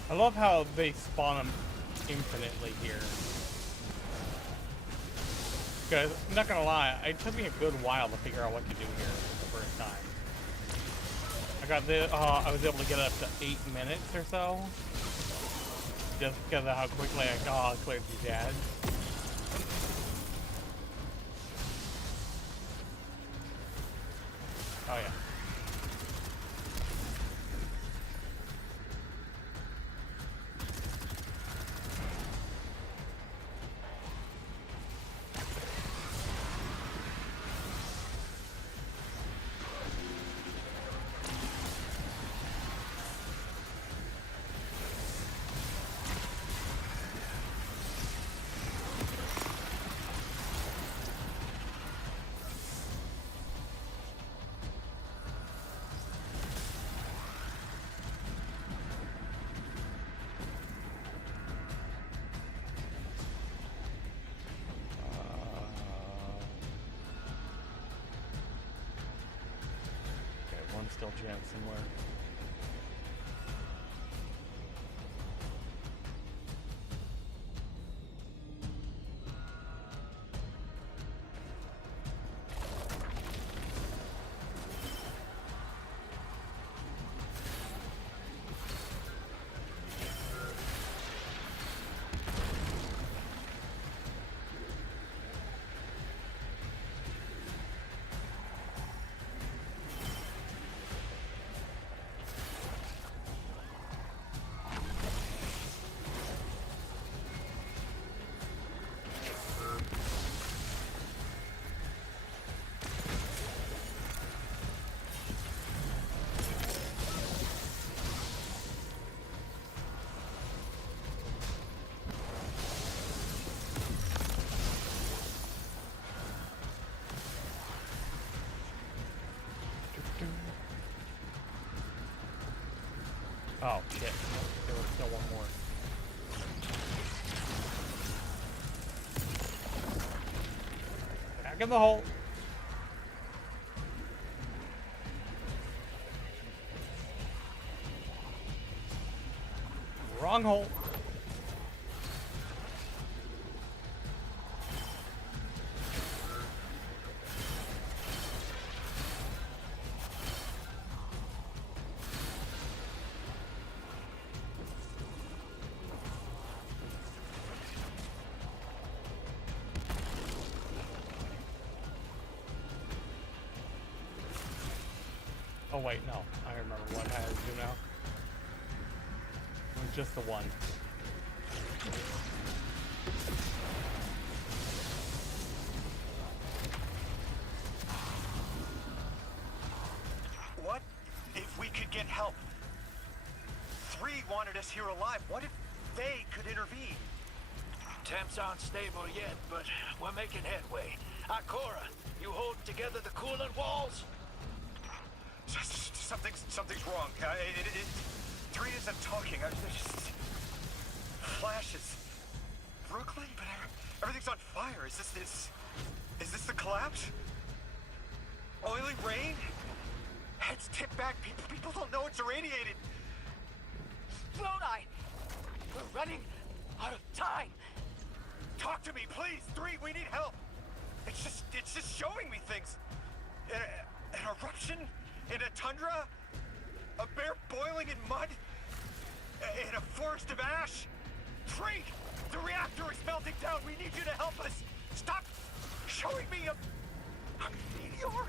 I love how they spawn them infinitely here. Because, I'm not gonna lie, it took me a good while to figure out what to do here the first time. I got the, I was able to get up to 8 minutes or so. Just because of how quickly I cleared the dad. Oh yeah. Still jammed somewhere. Oh shit, there was still one more. Back in the hole. Wrong hole. Oh wait, no. I remember what I had to do now. It was just the one. What if we could get help? 3 wanted us here alive. What if they could intervene? Temps aren't stable yet, but we're making headway. Ikora, you holding together the coolant walls? Something's wrong. 3 isn't talking. There's just flashes. Brooklyn, but everything's on fire. Is this the collapse? Oily rain? Heads tipped back. People don't know it's irradiated. Lodi! We're running out of time! Talk to me, please! 3, we need help! It's just showing me things. An eruption? In a tundra? A bear boiling in mud? In a forest of ash? 3! The reactor is melting down! We need you to help us! Stop showing me a meteor!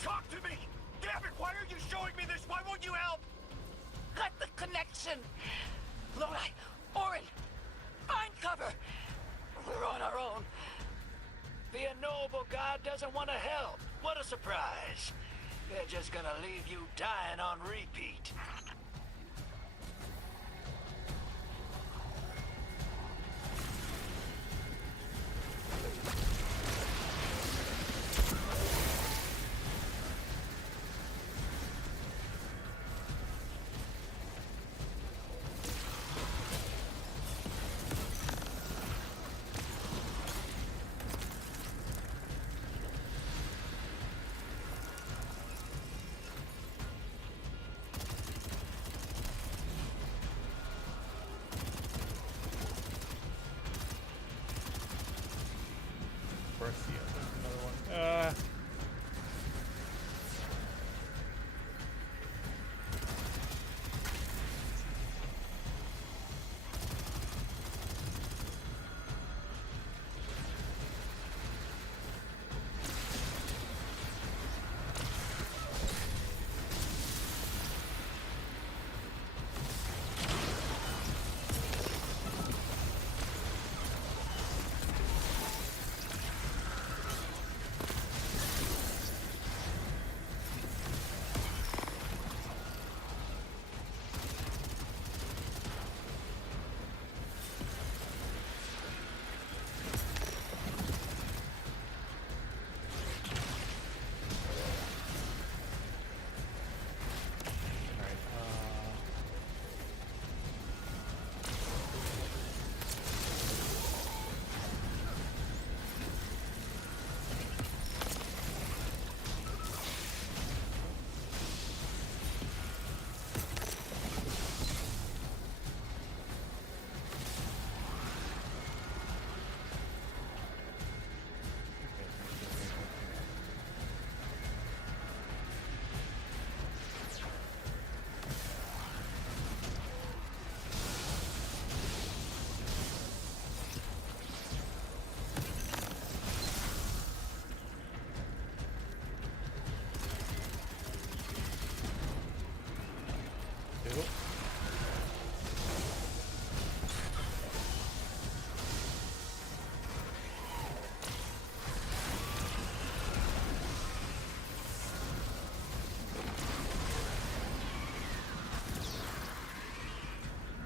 Talk to me! Damn it, why are you showing me this? Why won't you help? Cut the connection! Lodi! Orin! Find cover! We're on our own. The unknowable god doesn't want to help. What a surprise. They're just gonna leave you dying on repeat. Another one.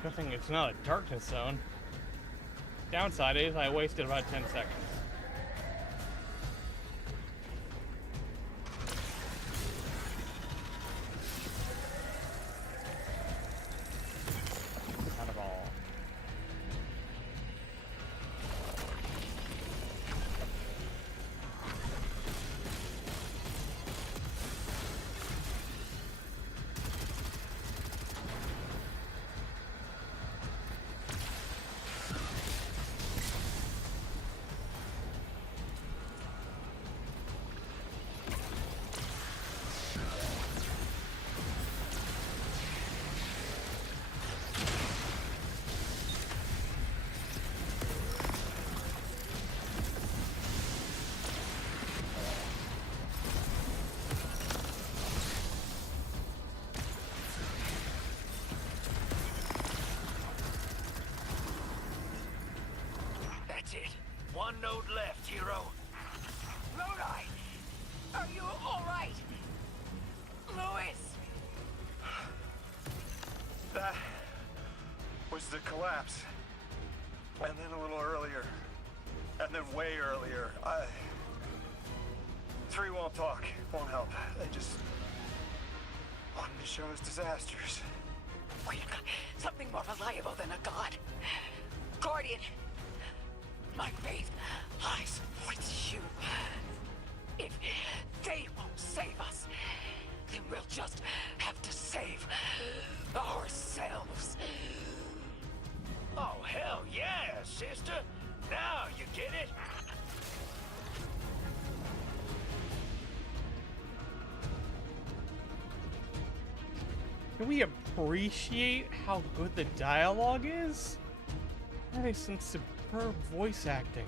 Good thing it's not a darkness zone. Downside is I wasted about 10 seconds. Kind of all. one node left, hero. Lodi! Are you alright? Louis! That was the collapse. And then a little earlier. And then way earlier. 3 won't talk, won't help. They just wanted to show us disasters. We've got something more reliable than a god. Guardian, my faith lies with you. If they won't save us, then we'll just have to save ourselves. Oh, hell yeah, sister. Now you get it. Can we appreciate how good the dialogue is? That is some superb voice acting.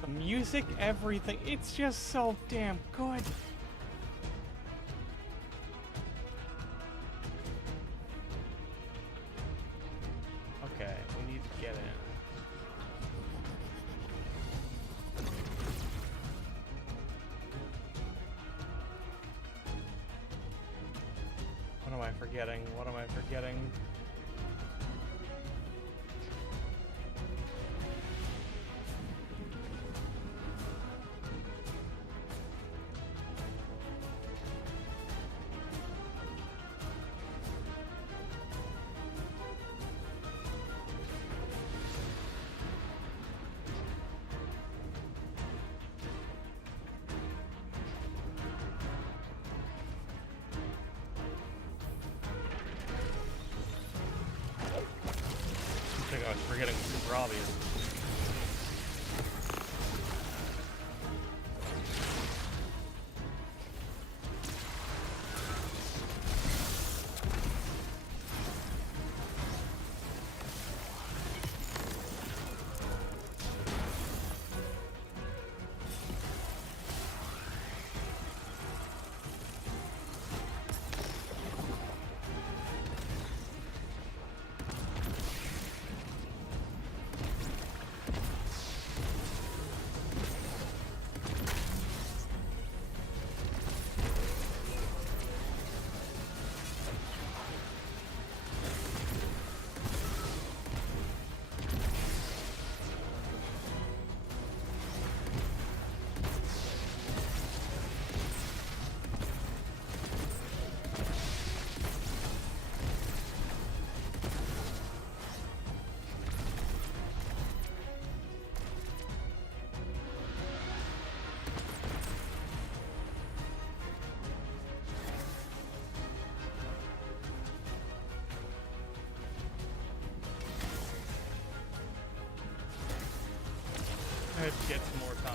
The music, everything, it's just so damn good. Okay, we need to get in. What am I forgetting? What am I forgetting? I think I was forgetting super obvious. I have to get some more time.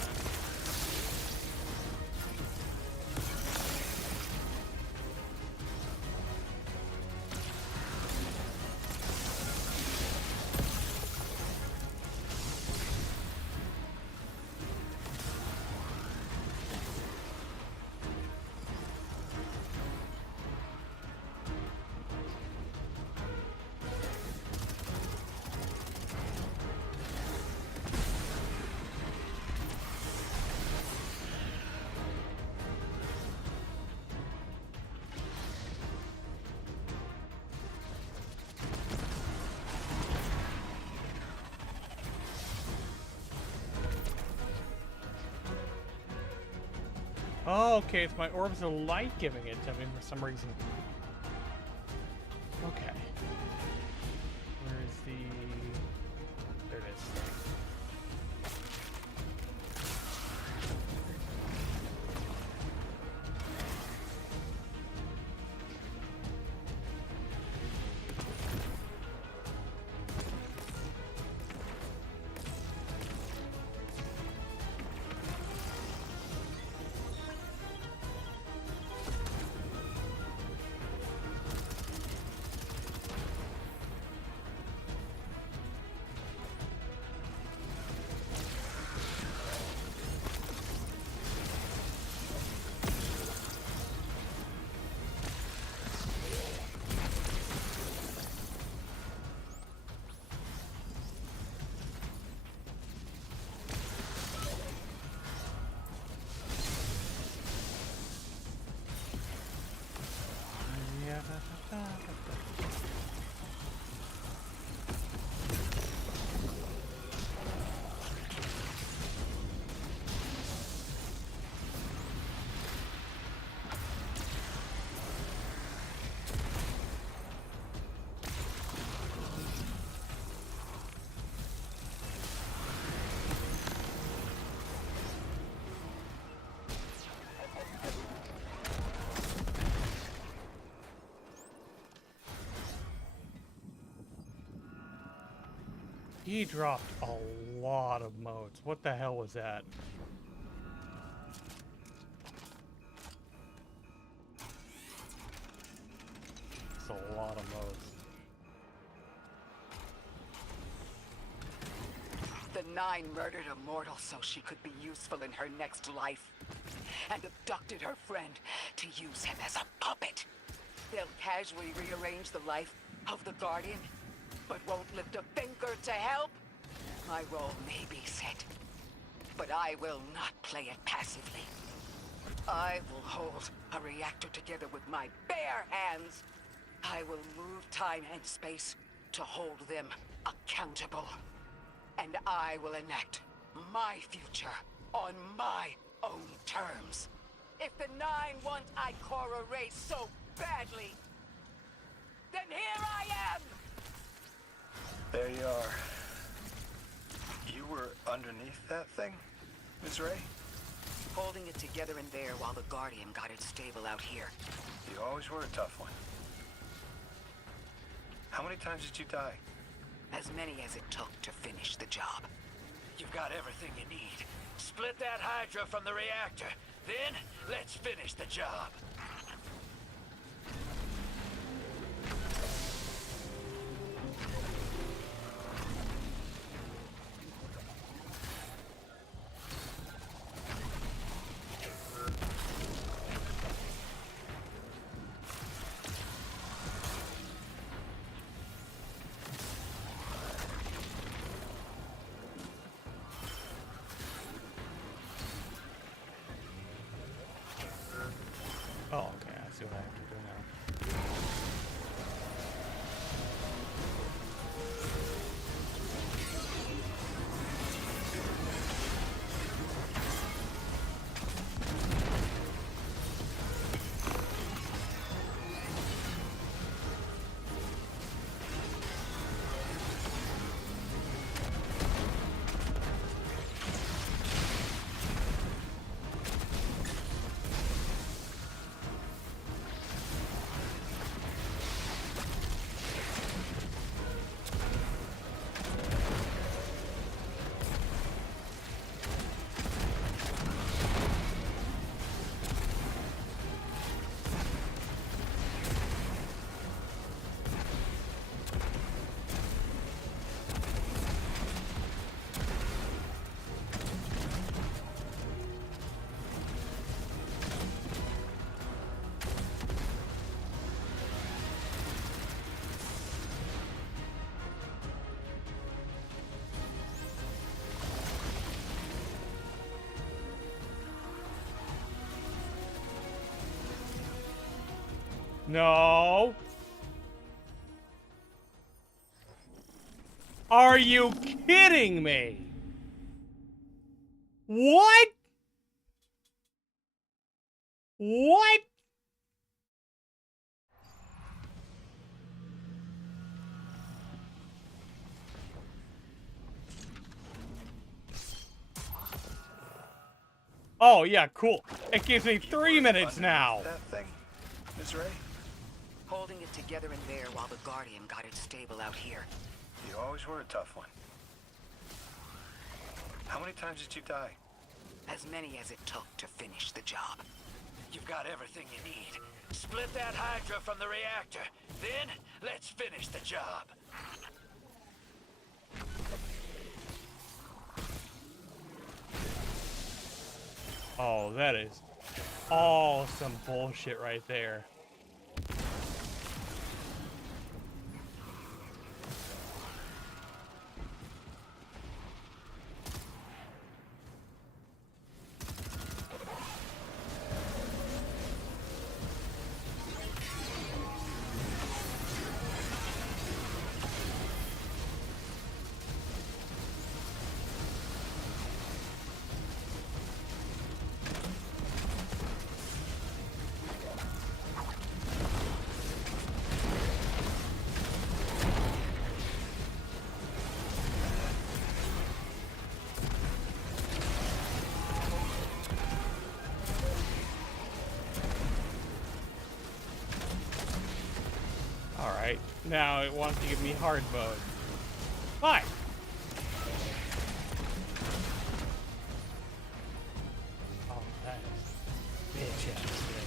Oh, okay, it's my orbs of light giving it to me for some reason. Okay. Where is the... There it is. He dropped a lot of modes. What the hell was that? It's a lot of modes. The Nine murdered a mortal so she could be useful in her next life, and abducted her friend to use him as a puppet. They'll casually rearrange the life of the Guardian, but won't lift a finger to help. My role may be set, but I will not play it passively. I will hold a reactor together with my bare hands. I will move time and space to hold them accountable. And I will enact my future on my own terms. If the Nine want Ikora erased so badly, then here I am! There you are. You were underneath that thing, Ms. Ray? Holding it together in there while the Guardian got it stable out here. You always were a tough one. How many times did you die? As many as it took to finish the job. You've got everything you need. Split that Hydra from the reactor. Then, let's finish the job. Oh, okay, I see what I have to do now. No. Are you kidding me? What? What? Oh, yeah, cool. It gives me 3 minutes now. That thing, Ms. Ray? Holding it together in there while the Guardian got it stable out here. You always were a tough one. How many times did you die? As many as it took to finish the job. You've got everything you need. Split that Hydra from the reactor. Then, let's finish the job. Oh, that is all some bullshit right there. Alright, now it wants to give me hard mode. Fine! Oh, that is bitch-ass good.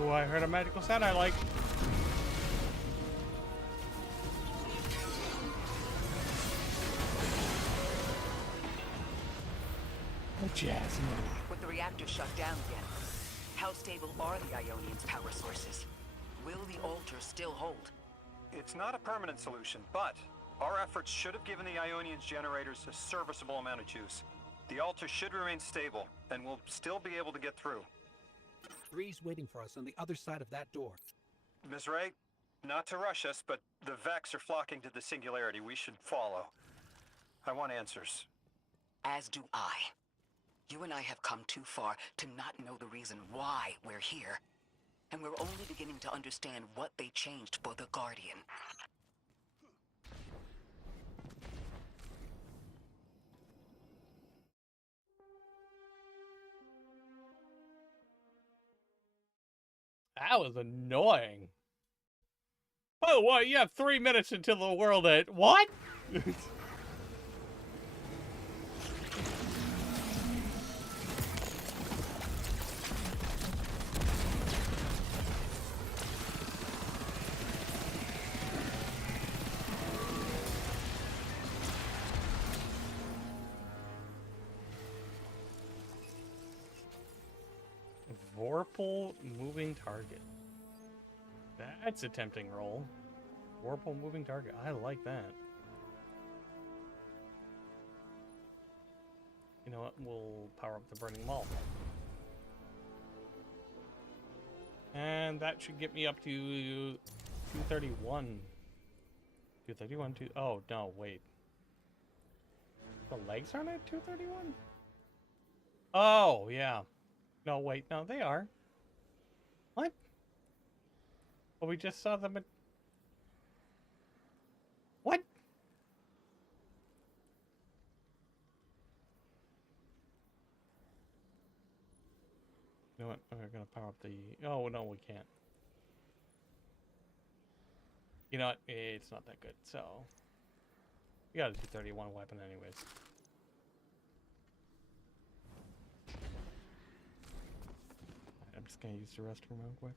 Ooh, I heard a magical sound I like. Oh, Jasmine. With the reactor shut down again, how stable are the Ionians' power sources? Will the altar still hold? It's not a permanent solution, but our efforts should have given the Ionians generators a serviceable amount of juice. The altar should remain stable, and we'll still be able to get through. 3's waiting for us on the other side of that door. Ms. Ray, not to rush us, but the Vex are flocking to the Singularity. We should follow. I want answers. As do I. You and I have come too far to not know the reason why we're here. And we're only beginning to understand what they changed for the Guardian. That was annoying. Oh, what? You have 3 minutes until the world end. What? Vorpal moving target. That's a tempting roll. Vorpal moving target. I like that. You know what? We'll power up the Burning Maul. And that should get me up to 231. 231, oh, no, wait. The legs aren't at 231? Oh, yeah. No, wait, no, they are. What? Well, we just saw them at... What? You know what? We're gonna power up the... Oh, no, we can't. You know what? It's not that good, so... We got a 231 weapon anyways. I'm just gonna use the restroom real quick.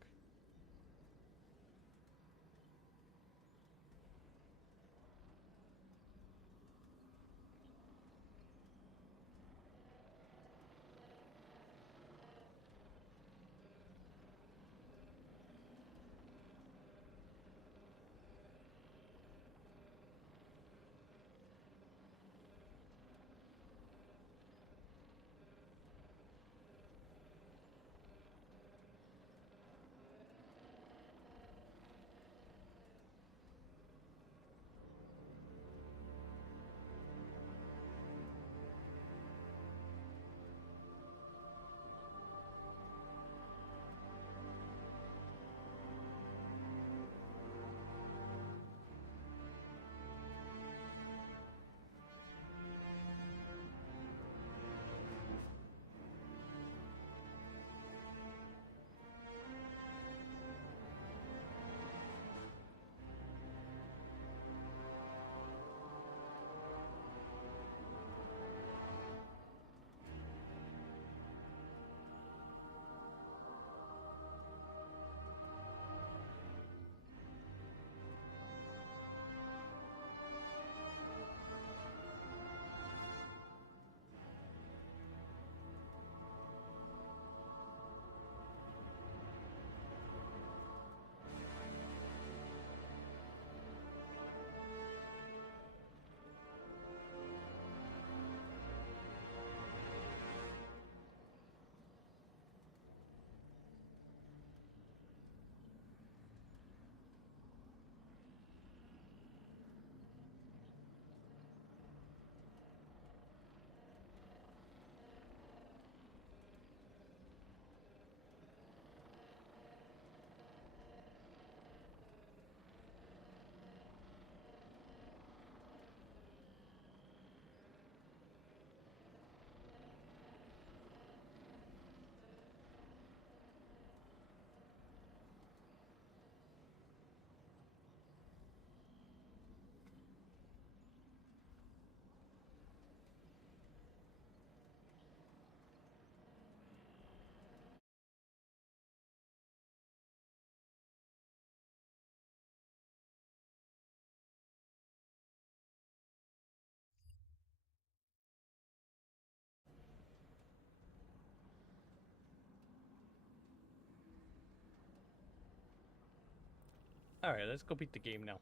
Alright, let's go beat the game now.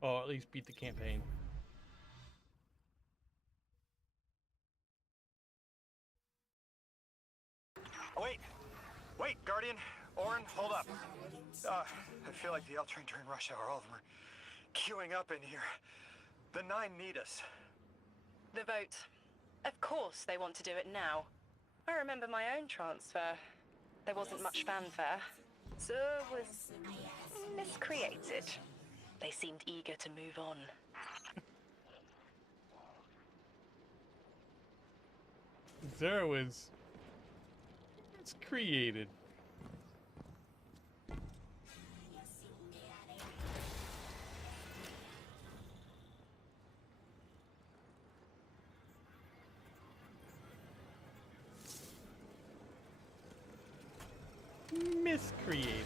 Or at least beat the campaign. Wait, Guardian, Orin, hold up. I feel like the L train during rush hour. All of them are queuing up in here. The 9 need us. The vote. Of course they want to do it now. I remember my own transfer. There wasn't much fanfare. So it was miscreated. They seemed eager to move on. Zero is... It's created. Miscreated.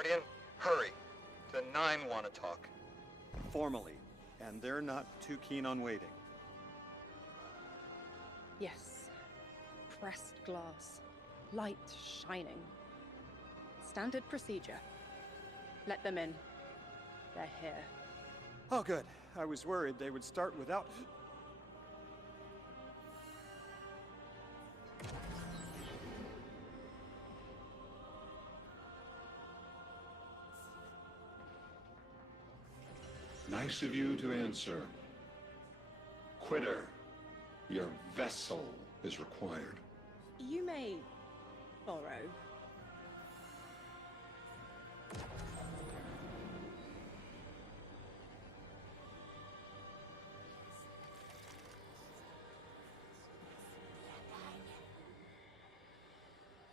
Guardian, hurry. The 9 want to talk. Formally, and they're not too keen on waiting. Yes. Pressed glass. Light shining. Standard procedure. Let them in. They're here. Oh, good. I was worried they would start without... Nice of you to answer. Quitter, your vessel is required. You may borrow.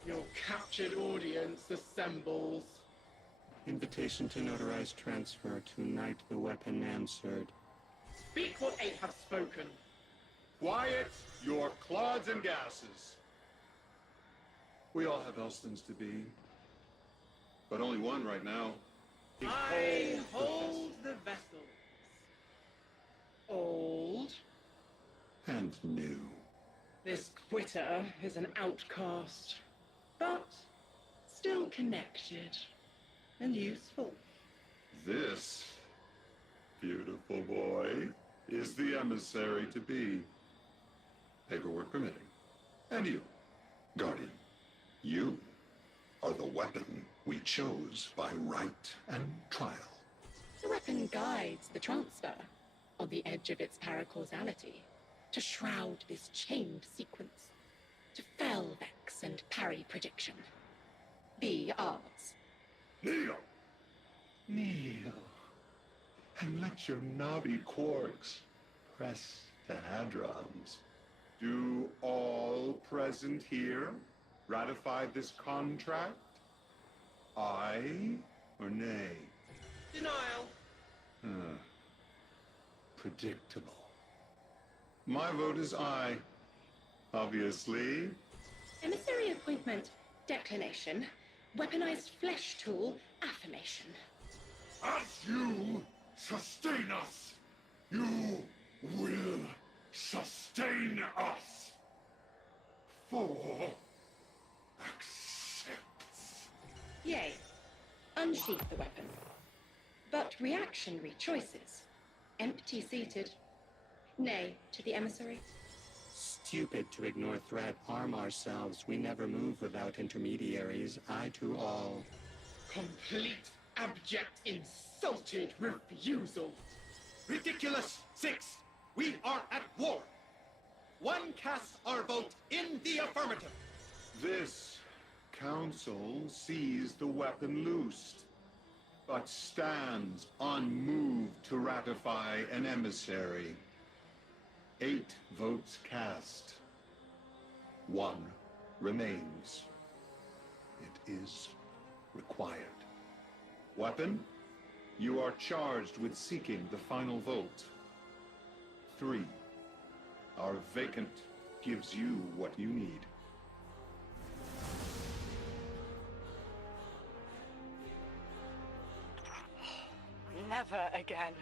Your captured audience assembles. Invitation to notarize transfer. Tonight the weapon answered. Speak what 8 have spoken. Quiet your clods and gases. We all have Elstons to be. But only one right now. I hold the vessels. Old. And new. This quitter is an outcast, but still connected and useful. This beautiful boy is the emissary to be. Paperwork permitting. And you, Guardian, you are the weapon we chose by right and trial. The weapon guides the transfer on the edge of its paracausality to shroud this chained sequence, to fell vex and parry prediction. Be ours. Kneel! Kneel. And let your knobby quarks press the hadrons. Do all present here ratify this contract? Aye or nay? Denial. Predictable. My vote is aye. Obviously. Emissary appointment, declination. Weaponized flesh tool, affirmation. As you sustain us, you will sustain us. For accepts. Yea. Unsheath the weapon. But reactionary choices. Empty-seated. Nay to the emissary. Stupid to ignore threat, arm ourselves. We never move without intermediaries. Eye to all. Complete, abject, insulted refusal. Ridiculous! 6! We are at war! One casts our vote in the affirmative! This council sees the weapon loosed, but stands unmoved to ratify an emissary. 8 votes cast. 1 remains. It is required. Weapon, you are charged with seeking the final vote. 3. Our vacant gives you what you need. Never again.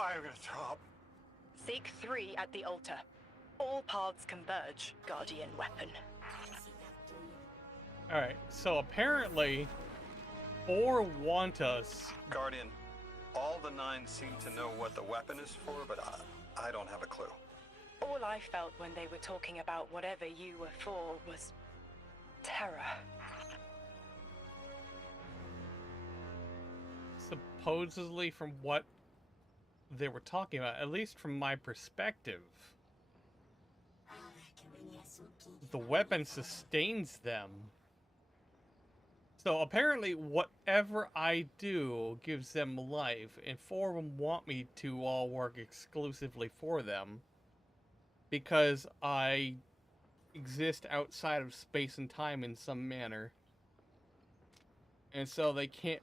I'm gonna throw up. Seek 3 at the altar. All paths converge, Guardian weapon. Alright, so apparently 4 want us. Guardian, all the 9 seem to know what the weapon is for, but I don't have a clue. All I felt when they were talking about whatever you were for was terror. Supposedly from what they were talking about, at least from my perspective, the weapon sustains them. So apparently whatever I do gives them life, and 4 of them want me to all work exclusively for them because I exist outside of space and time in some manner. And so they can't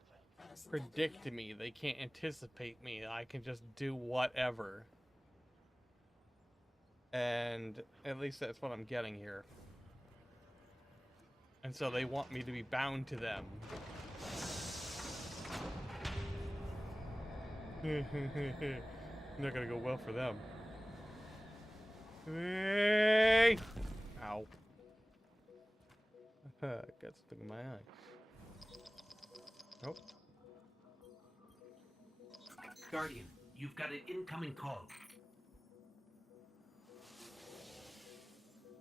predict me, they can't anticipate me, I can just do whatever. And at least that's what I'm getting here. And so they want me to be bound to them. Not gonna go well for them. Hey! Ow. Got stuck in my eye. Nope. Guardian, you've got an incoming call.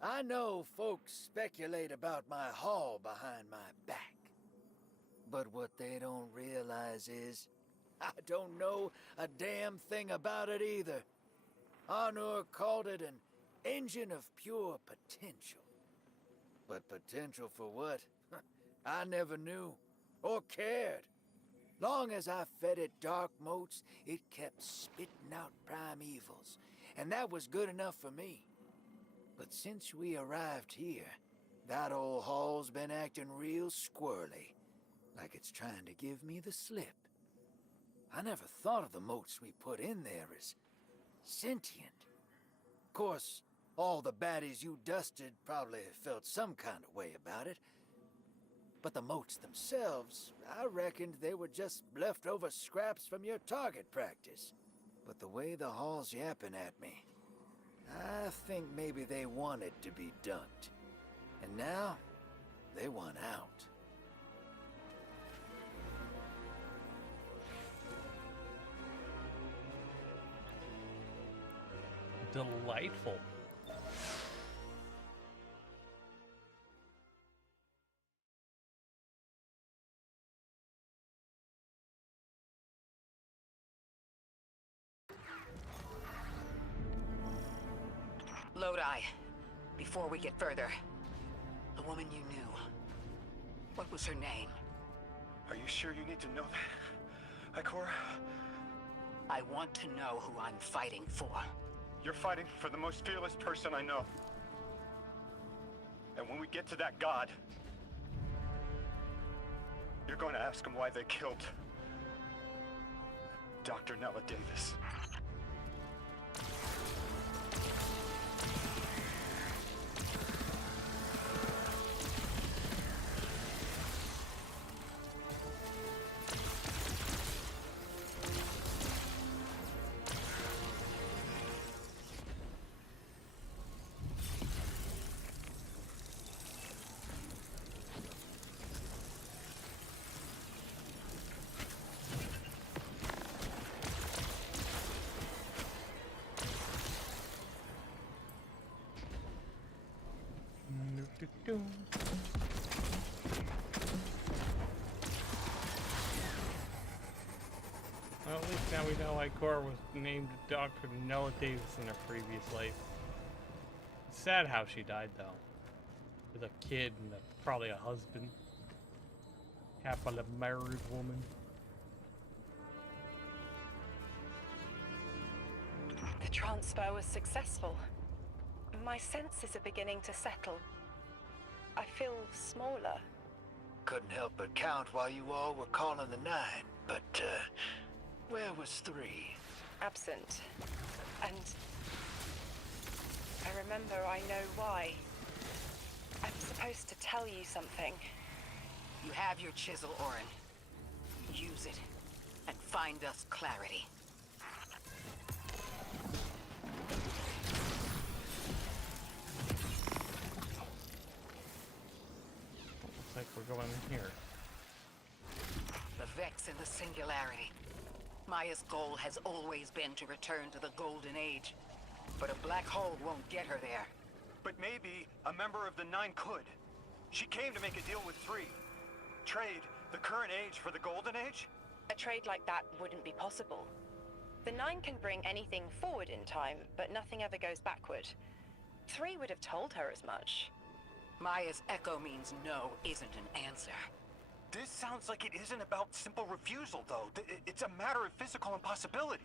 I know folks speculate about my haul behind my back. But what they don't realize is, I don't know a damn thing about it either. Arnor called it an engine of pure potential. But potential for what? I never knew, or cared. Long as I fed it dark motes, it kept spitting out primevals, and that was good enough for me. But since we arrived here, that old hall's been acting real squirrely, like it's trying to give me the slip. I never thought of the motes we put in there as sentient. Of course, all the baddies you dusted probably felt some kind of way about it. But the motes themselves, I reckoned they were just leftover scraps from your target practice. But the way the hall's yapping at me, I think maybe they wanted to be dunked. And now, they want out. Delightful. Lodi, before we get further, the woman you knew, what was her name? Are you sure you need to know that, Ikora? I want to know who I'm fighting for. You're fighting for the most fearless person I know. And when we get to that god, you're going to ask him why they killed Dr. Nella Davis. Well, at least now we know Ikora was named Dr. Nella Davis in her previous life. It's sad how she died, though. With a kid and probably a husband. Happily married woman. The transfer was successful. My senses are beginning to settle. I feel smaller. Couldn't help but count while you all were calling the 9, but, where was 3? Absent. And I remember I know why. I'm supposed to tell you something. You have your chisel, Orin. Use it, and find us clarity. Looks like we're going in here. The Vex and the Singularity. Maya's goal has always been to return to the Golden Age. But a black hole won't get her there. But maybe a member of the 9 could. She came to make a deal with 3. Trade the current age for the Golden Age? A trade like that wouldn't be possible. The 9 can bring anything forward in time, but nothing ever goes backward. 3 would have told her as much. Maya's echo means no isn't an answer. This sounds like it isn't about simple refusal, though. It's a matter of physical impossibility.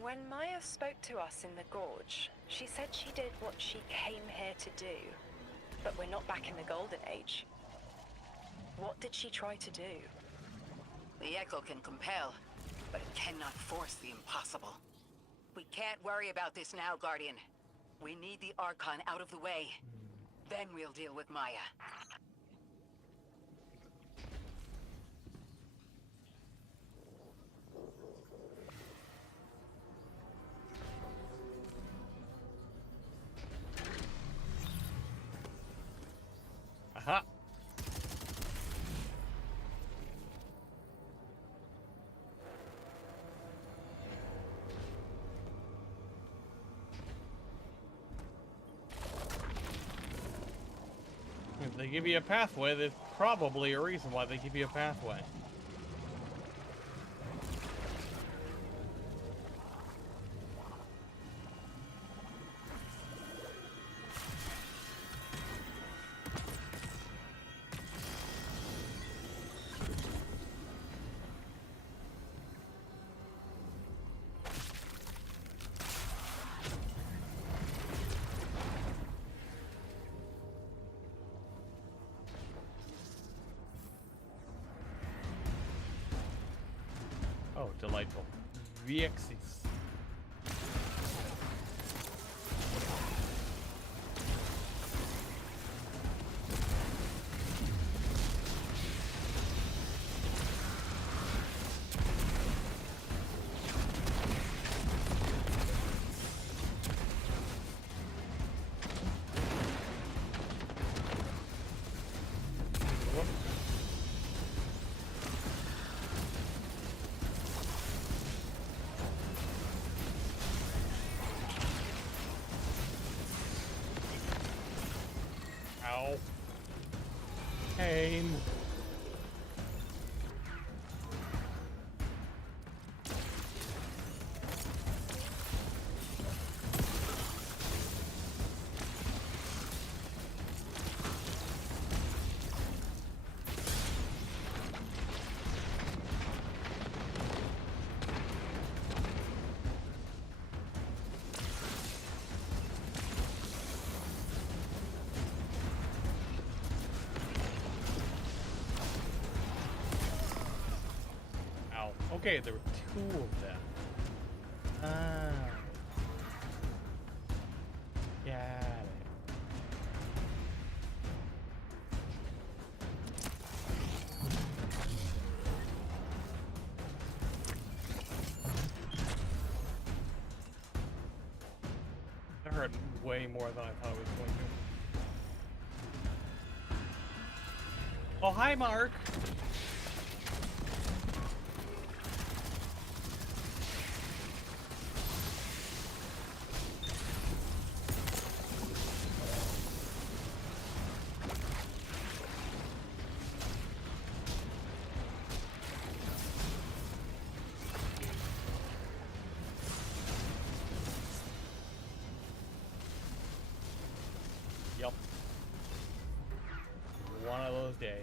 When Maya spoke to us in the Gorge, she said she did what she came here to do. But we're not back in the Golden Age. What did she try to do? The echo can compel, but it cannot force the impossible. We can't worry about this now, Guardian. We need the Archon out of the way. Then we'll deal with Maya. Aha! If they give you a pathway, there's probably a reason why they give you a pathway. Oh, delightful. Viexis. Ow. Pain. Okay, there were two of them. Ah. Got it. That hurt way more than I thought it was going to. Oh, hi, Mark. Yep. One of those days.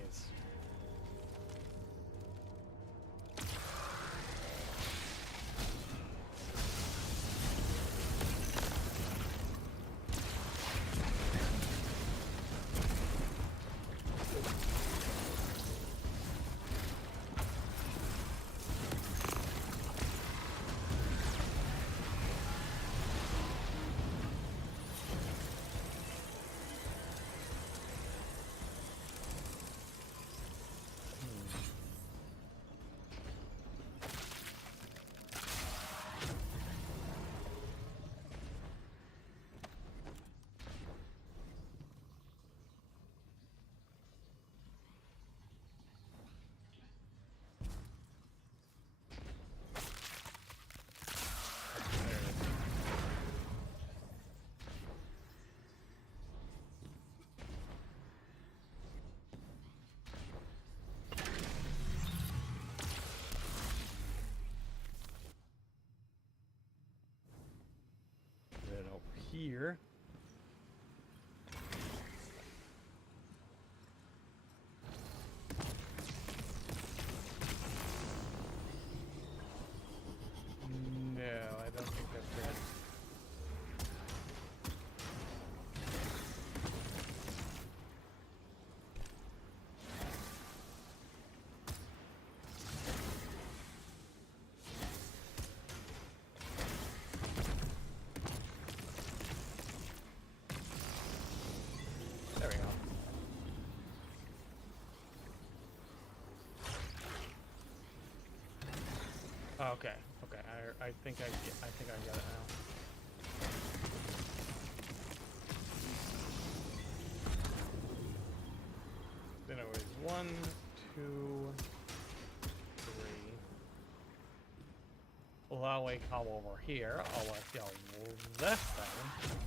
Then over here. No, I don't think that's red. Okay, okay. I think I got it now. Then it was 1, 2, 3. Well, that way come over here. I'll let you this thing.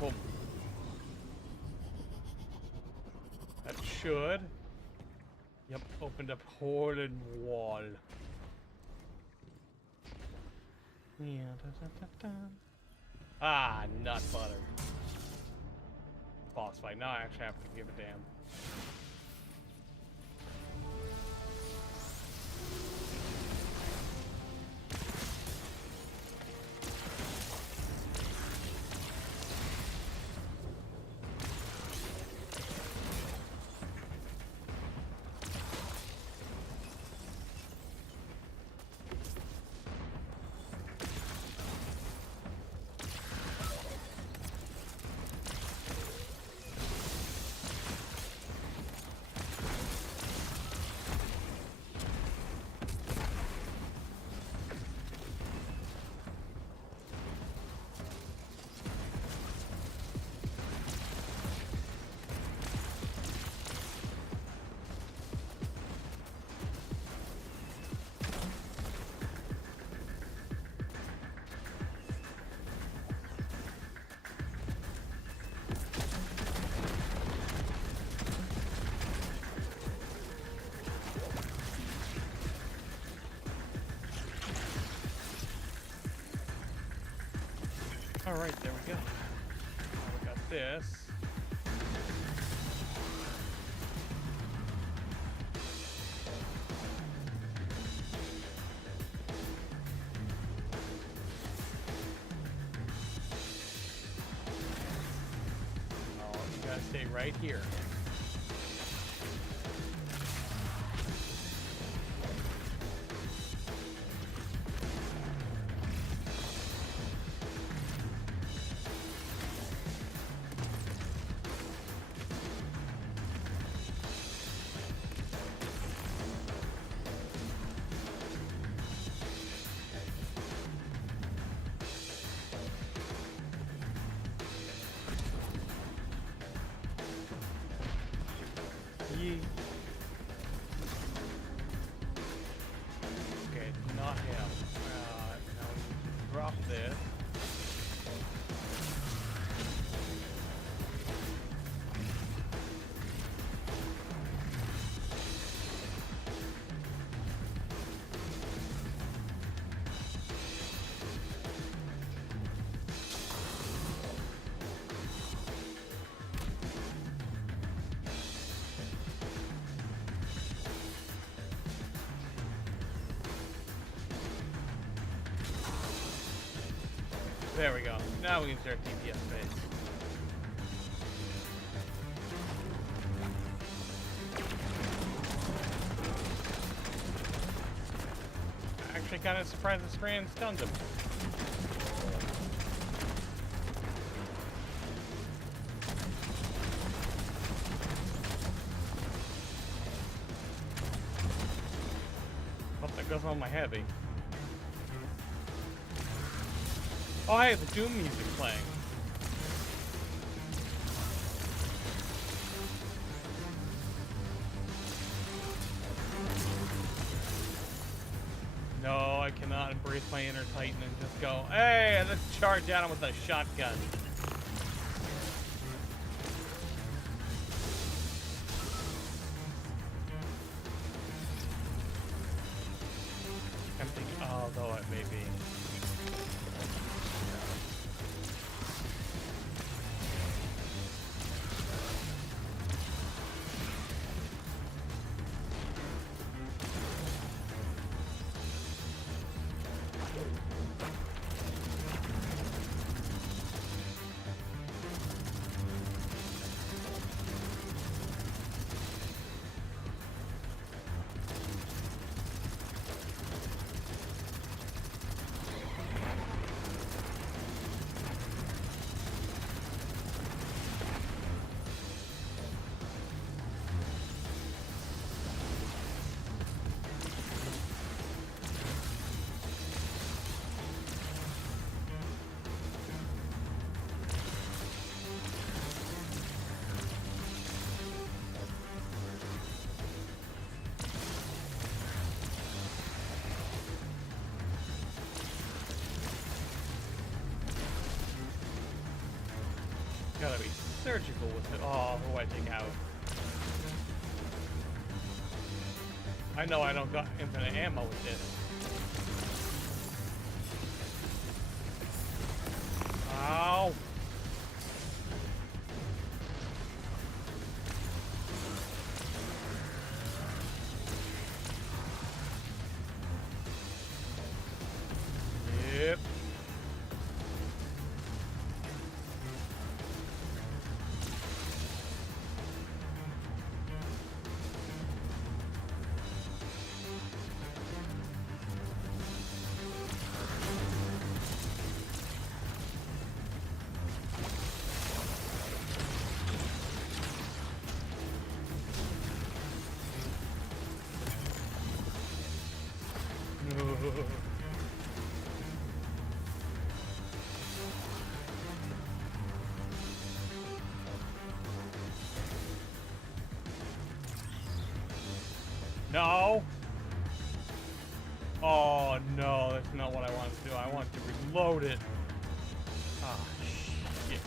Boom. That should. Yep, opened up hoarded wall. Yeah, Ah, nut butter. Boss fight. Now I actually have to give a damn. Alright, there we go. Now we got this. Oh, you gotta stay right here. Okay, not him. Now we drop this. There we go. Now we can start DPS phase. Actually, kind of surprised the spray and stunned him. Oh, that goes on my heavy. Oh, hey, the Doom music playing. No, I cannot embrace my inner Titan and just go, hey, let's charge at him with a shotgun. Tempting, although it may be. surgical with it. Oh, who I take out? I know I don't got infinite ammo with this. Ow! Yep. No! Oh no, that's not what I want to do. I want to reload it. Ah, shit.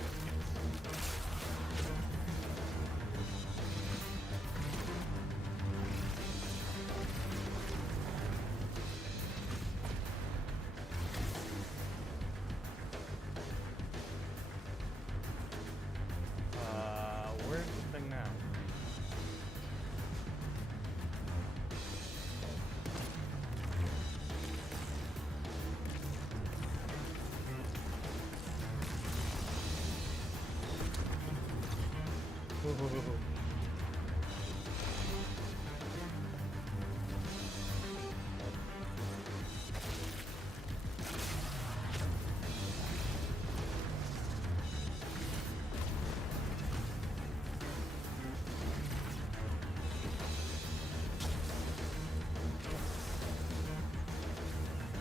Where's the thing now?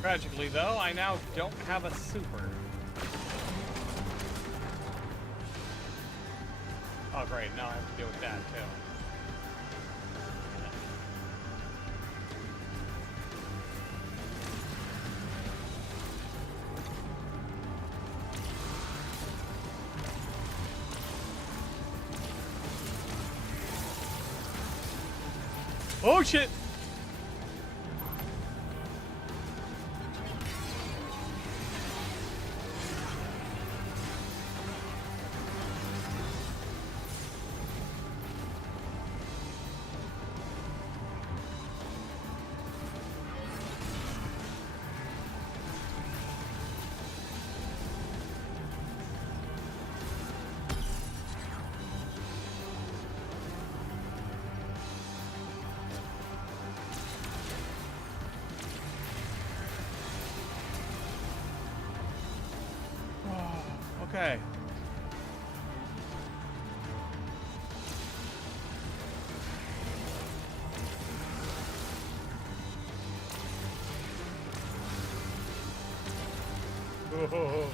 Tragically, though, I now don't have a super. Oh, great. Now I have to deal with that, too. Oh, shit! Okay. Oh.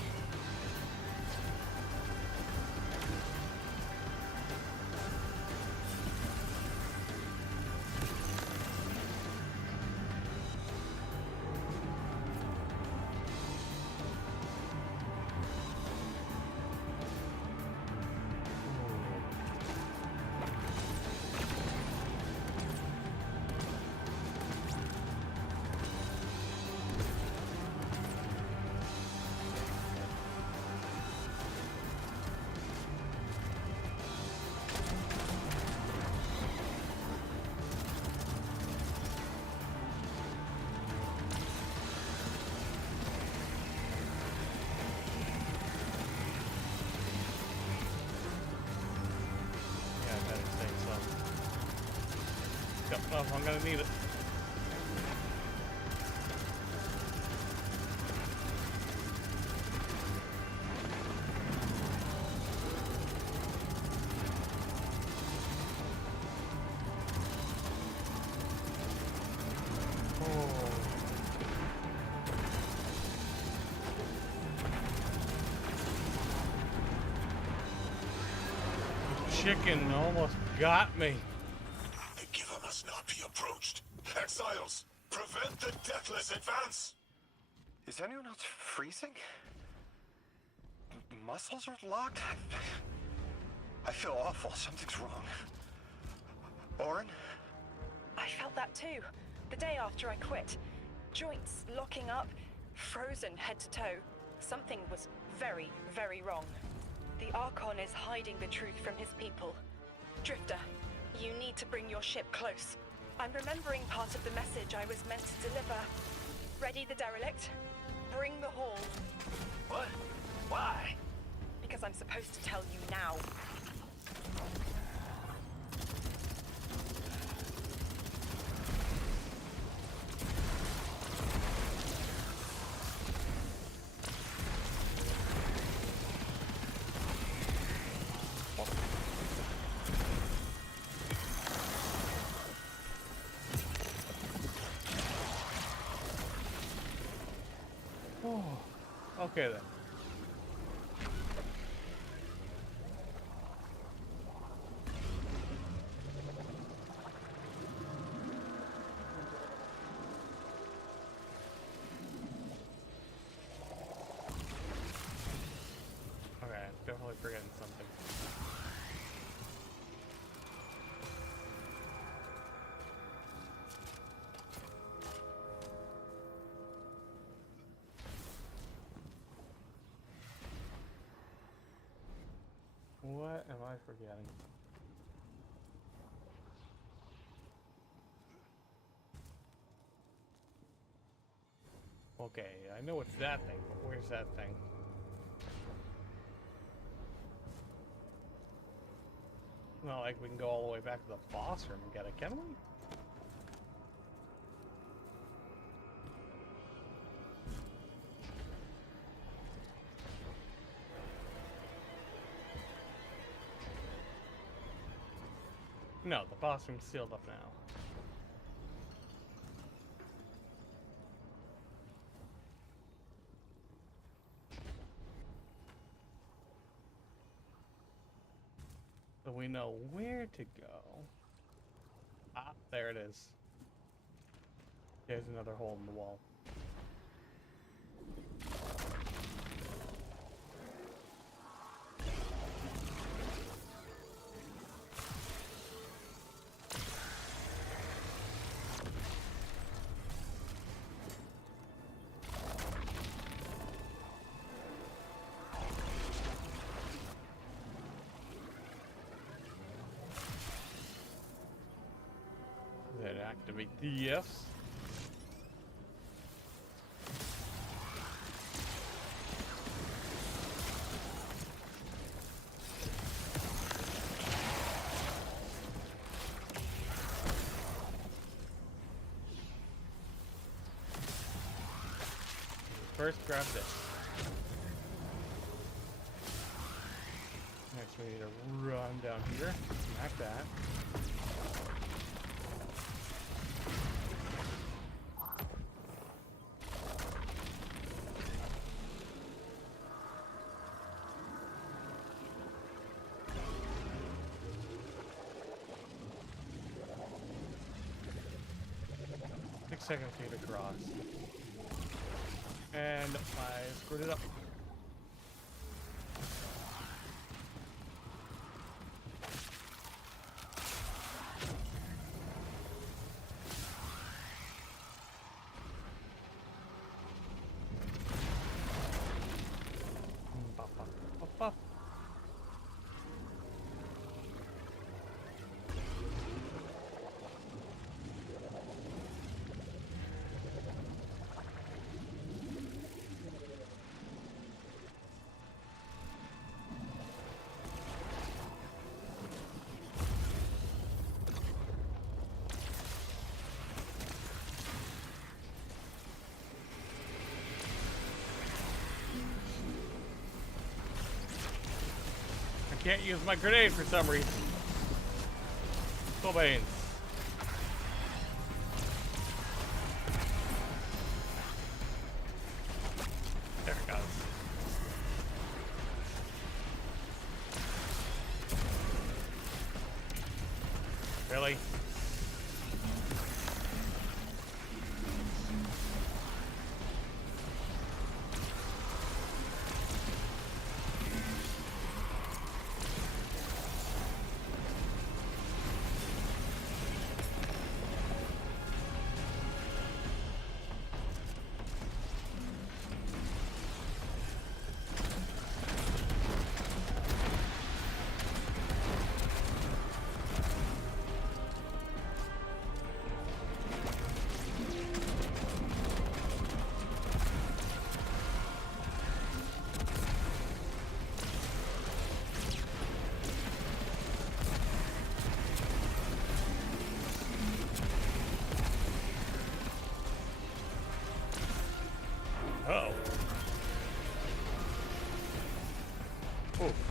Yep, no, I'm gonna need it. Chicken almost got me. The giver must not be approached. Exiles, prevent the deathless advance. Is anyone else freezing? Muscles are locked? I feel awful. Something's wrong. Orin? I felt that too. The day after I quit. Joints locking up, frozen head to toe. Something was very, very wrong. The Archon is hiding the truth from his people. Drifter, you need to bring your ship close. I'm remembering part of the message I was meant to deliver. Ready the derelict? Bring the haul. What? Why? Because I'm supposed to tell you now. Oh, okay then. Okay, I'm definitely forgetting something. What am I forgetting? Okay, I know it's that thing, but where's that thing? Not like we can go all the way back to the boss room and get it, can we? No, the boss room's sealed up now. So we know where to go. Ah, there it is. There's another hole in the wall. Then activate the Fs. First, grab this. Next, we need to run down here, smack that. Seconds to get across. And I screwed it up. Can't use my grenade for some reason. Cobain. There it goes. Really?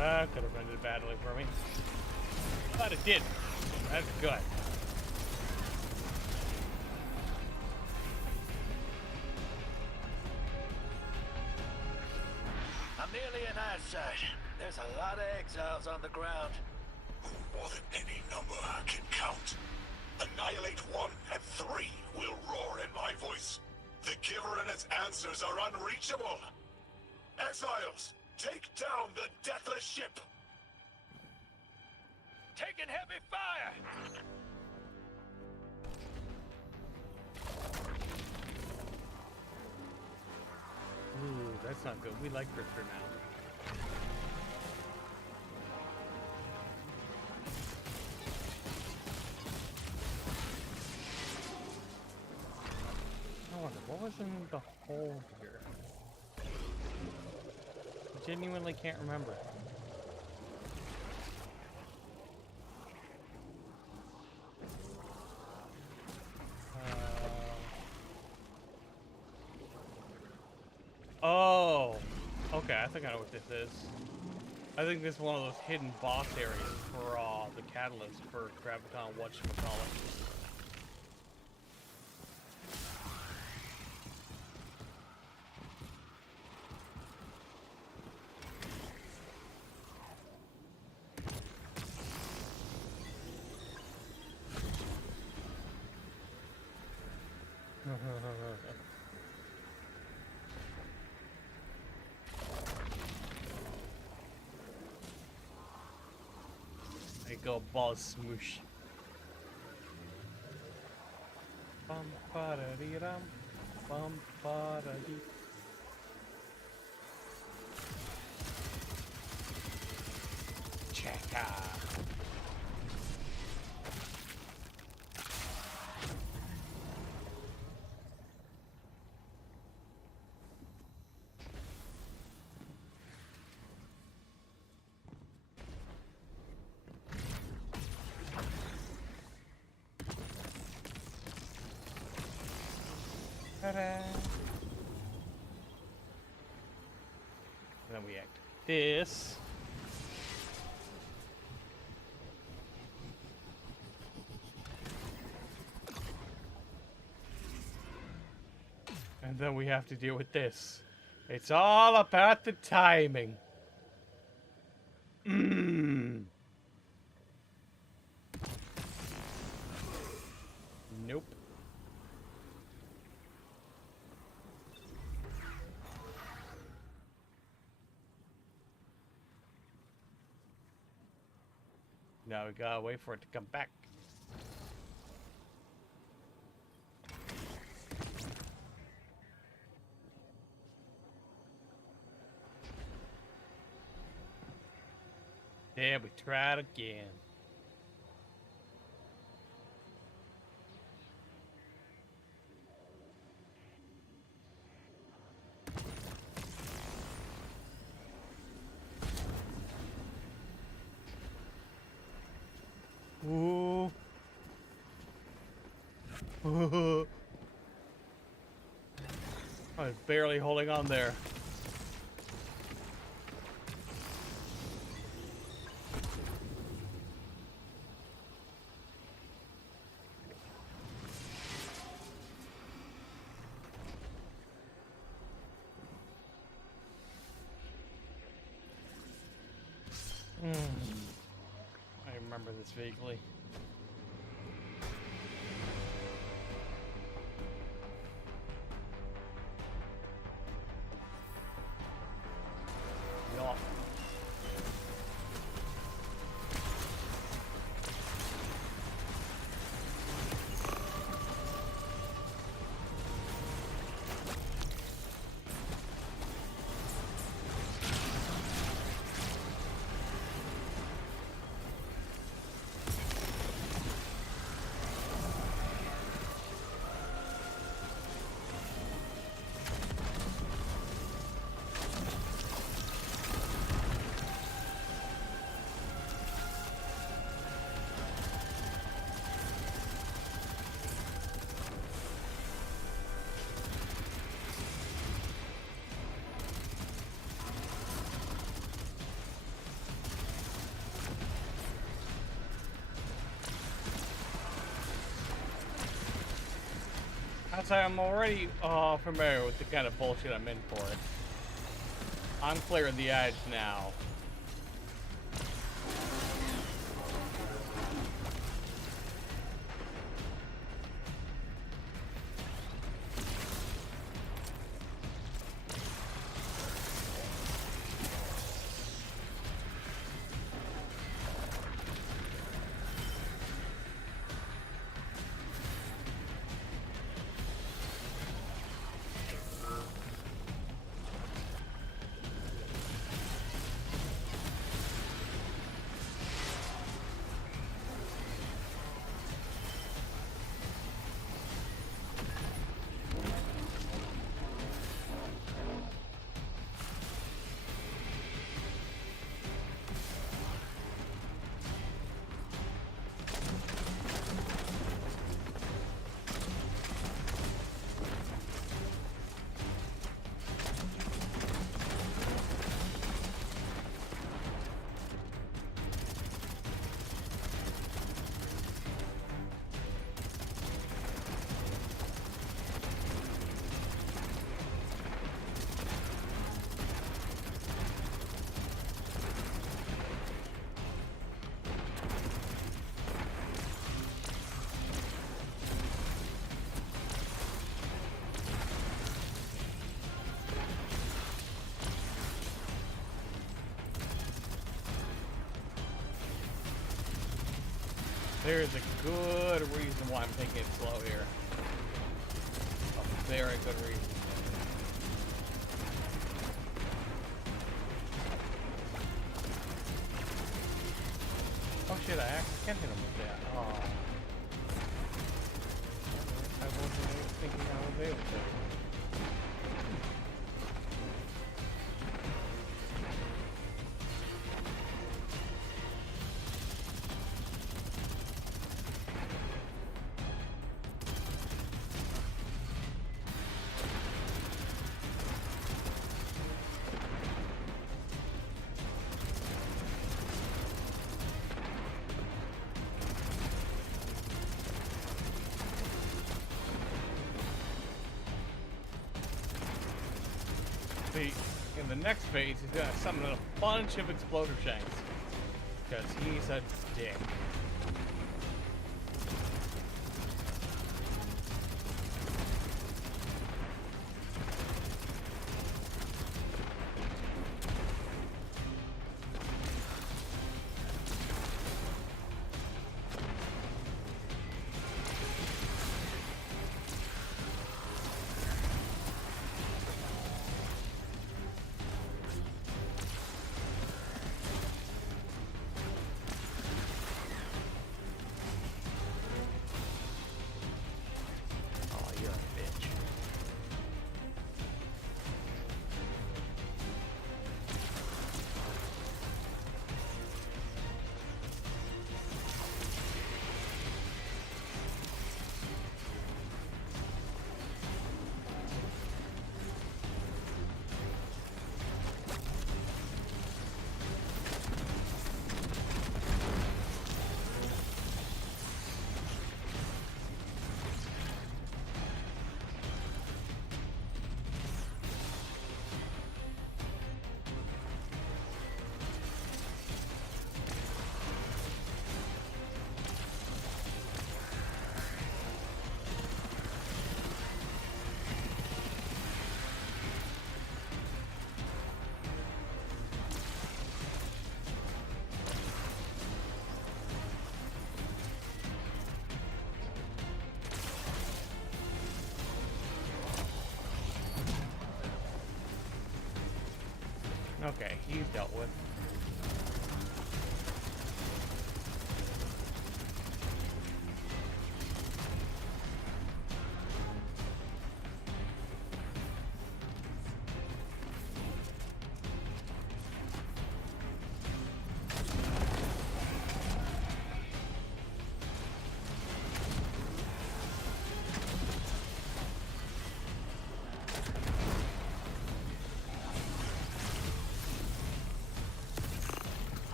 That could have ended badly for me. But it did. That's good. I'm nearly in eyesight. There's a lot of exiles on the ground. More than any number I can count. Annihilate 1 and 3 will roar in my voice. The Giver and its answers are unreachable. Exiles, take down the deathless ship. Taking heavy fire! Ooh, that's not good. We like Drifter now. I wonder, what was in the hole here? I genuinely can't remember. Oh, okay, I think I know what this is. I think this is one of those hidden boss areas for the catalyst for Graviton whatchamacallit. There you go, buzz smoosh. Bum ba da dee dum, bum ba da dee. Checker. Ta-da. And then we act this. And then we have to deal with this. It's all about the timing. Nope. Now we gotta wait for it to come back. Yeah, we tried again. Ooh. I was barely holding on there. I remember this vaguely. Yup. As I'm already familiar with the kind of bullshit I'm in for, I'm clearing the edge now. There's a good reason why I'm taking it slow here. A very good reason. Oh shit, I actually can't hit him with that. Oh. I wasn't even thinking I was able to. See, in the next phase, he's gonna summon a bunch of exploder shanks. Because he's a dick. Okay, he's dealt with.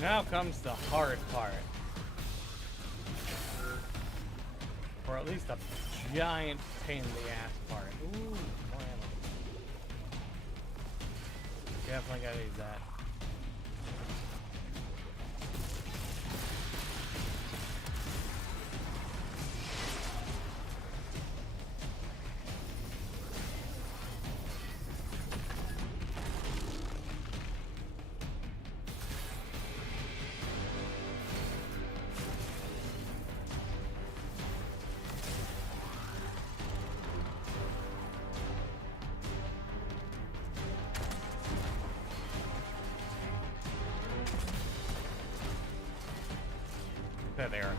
Now comes the hard part. Or at least a giant pain in the ass part. Ooh, more ammo. Definitely gotta use that. There.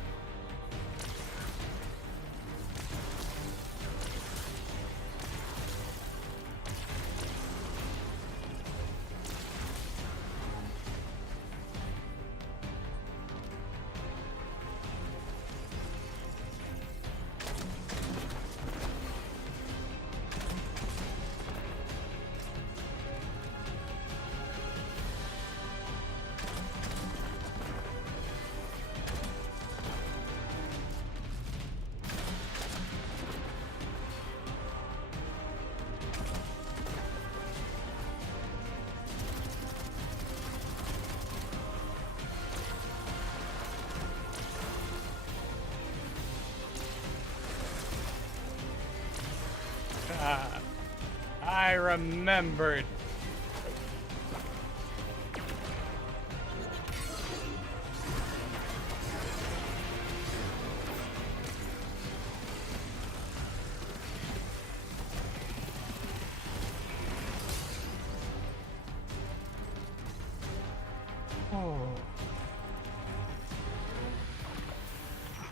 I remembered.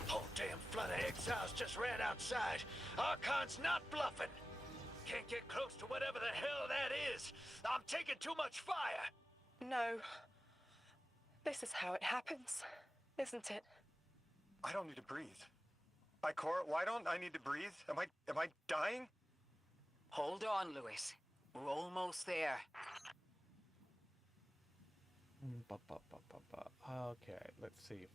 Whole damn flood of exiles just ran outside. Archon's not bluffing. Can't get close to whatever the hell that is. I'm taking too much fire. No. This is how it happens, isn't it? I don't need to breathe. Ikora, why don't I need to breathe? Am I dying? Hold on, Lewis. We're almost there. Okay, let's see.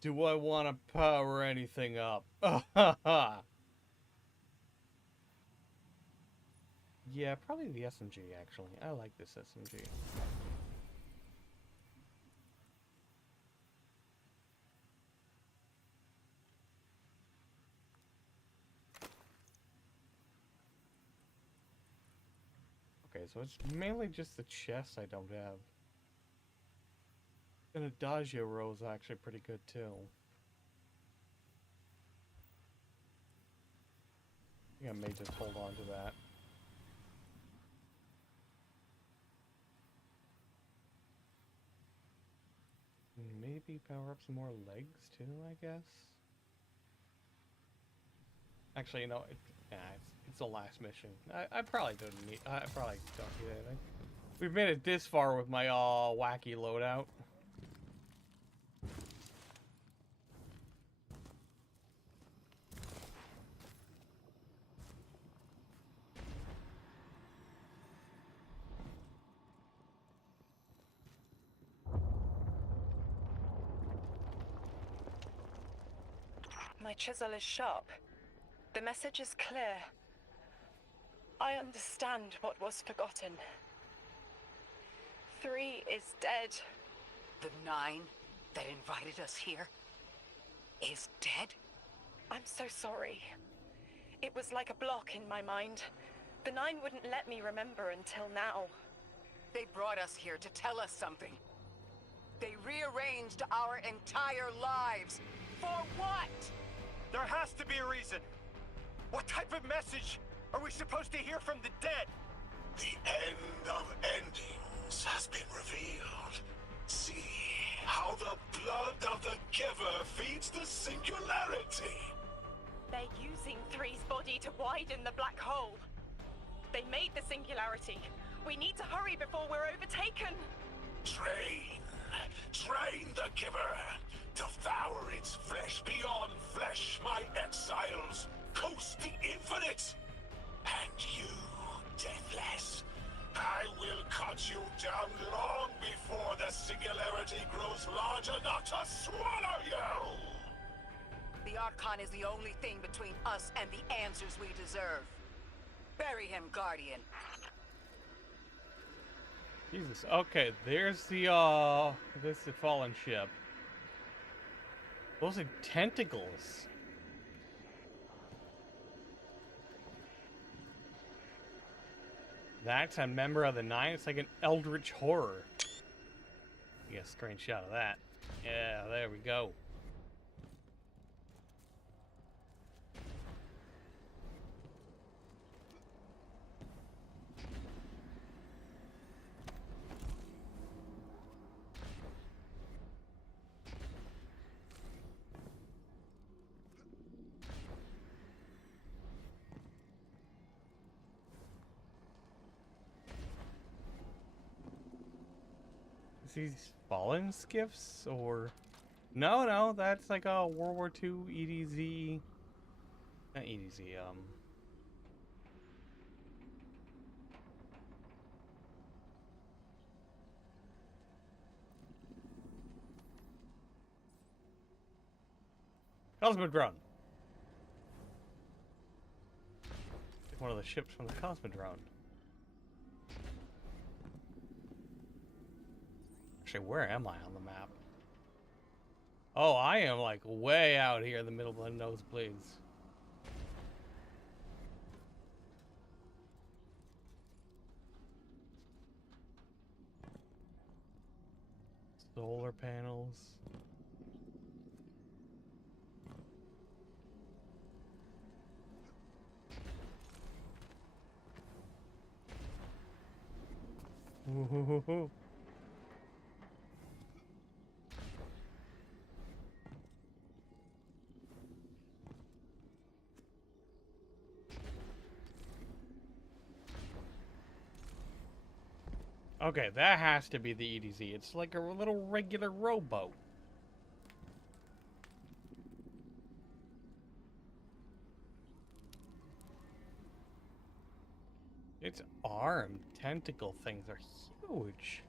Do I want to power anything up? Yeah, probably the SMG, actually. I like this SMG. Okay, so it's mainly just the chest I don't have. And the Adagio row is actually pretty good, too. I think I may just hold on to that. Maybe power up some more legs, too, I guess? Actually, you know, it's the last mission. I probably don't need anything. We've made it this far with my wacky loadout. My chisel is sharp. The message is clear. I understand what was forgotten. 3 is dead. The 9 that invited us here is dead? I'm so sorry. It was like a block in my mind. The 9 wouldn't let me remember until now. They brought us here to tell us something. They rearranged our entire lives. For what? There has to be a reason. What type of message are we supposed to hear from the dead? The end of endings has been revealed. See how the blood of the giver feeds the singularity. They're using 3's body to widen the black hole. They made the singularity. We need to hurry before we're overtaken. Train the giver. Devour its flesh beyond flesh, my exiles. Coast the infinite. And you, Deathless, I will cut you down long before Archon is the only thing between us and the answers we deserve. Bury him, Guardian. Jesus. Okay, there's the fallen ship. Those are tentacles. That's a member of the Nine. It's like an eldritch horror. You get a strange shot of that. Yeah, there we go. These fallen skiffs or no, that's like a World War II EDZ, not EDZ, Cosmodrome. One of the ships from the Cosmodrome. Actually, where am I on the map? Oh, I am like way out here in the middle of the nosebleeds. Solar panels. Ooh. Okay, that has to be the EDZ. It's like a little regular rowboat. Its arm tentacle things are huge.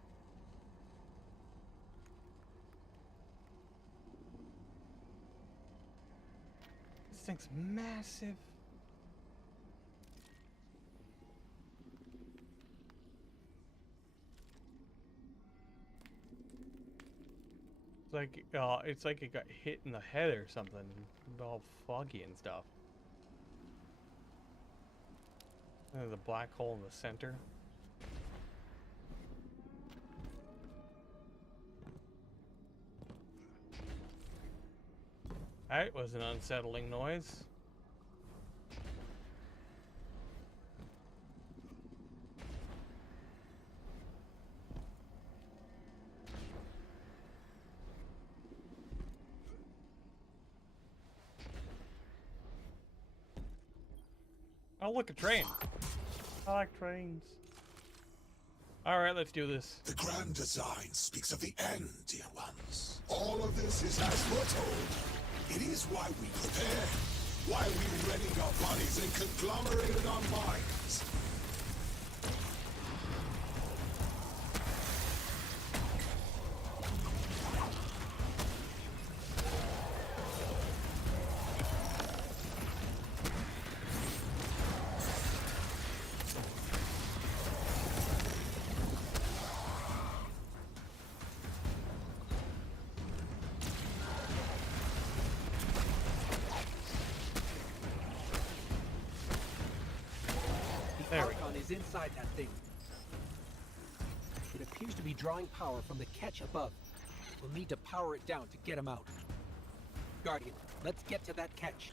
This thing's massive. It's like it got hit in the head or something. All foggy and stuff. There's a black hole in the center. That was an unsettling noise. Oh, look, a train. I like trains. Alright, let's do this. The grand design speaks of the end, dear ones. All of this is as foretold. It is why we prepare, why we readied our bodies and conglomerated our minds. The Archon is inside that thing. It appears to be drawing power from the catch above. We'll need to power it down to get him out. Guardian, let's get to that catch.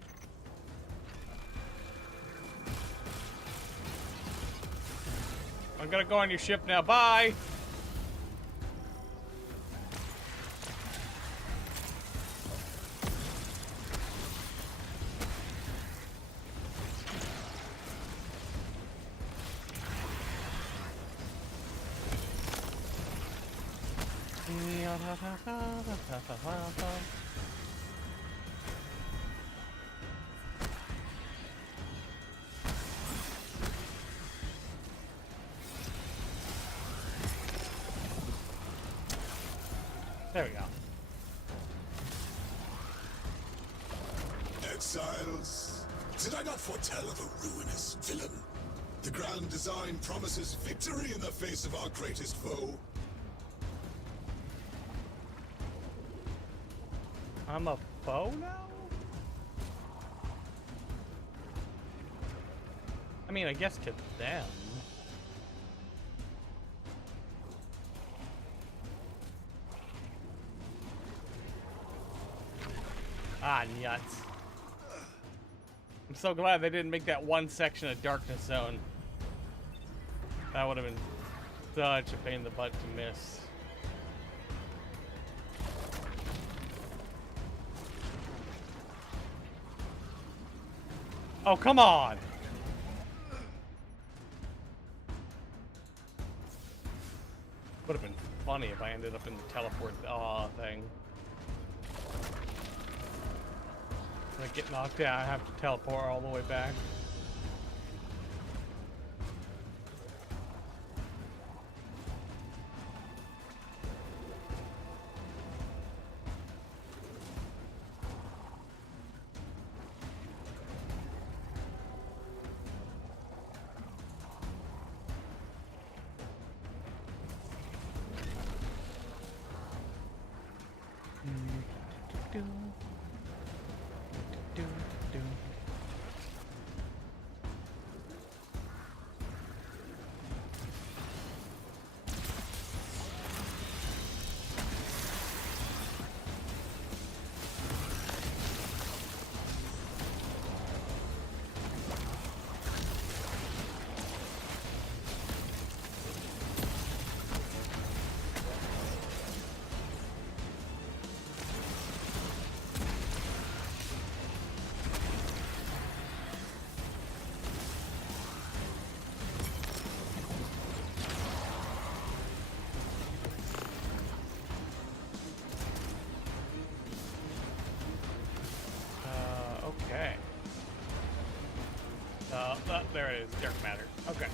I'm gonna go on your ship now. Bye! There we go. exiles. Did I not foretell of a ruinous villain? The grand design promises victory in the face of our greatest foe. I'm a foe now? I mean, I guess to them. Ah, nuts. I'm so glad they didn't make that one section a darkness zone. That would have been such a pain in the butt to miss. Oh, come on! Would have been funny if I ended up in the teleport thing. When I get knocked out, I have to teleport all the way back. Okay. There it is. Dark matter. Okay.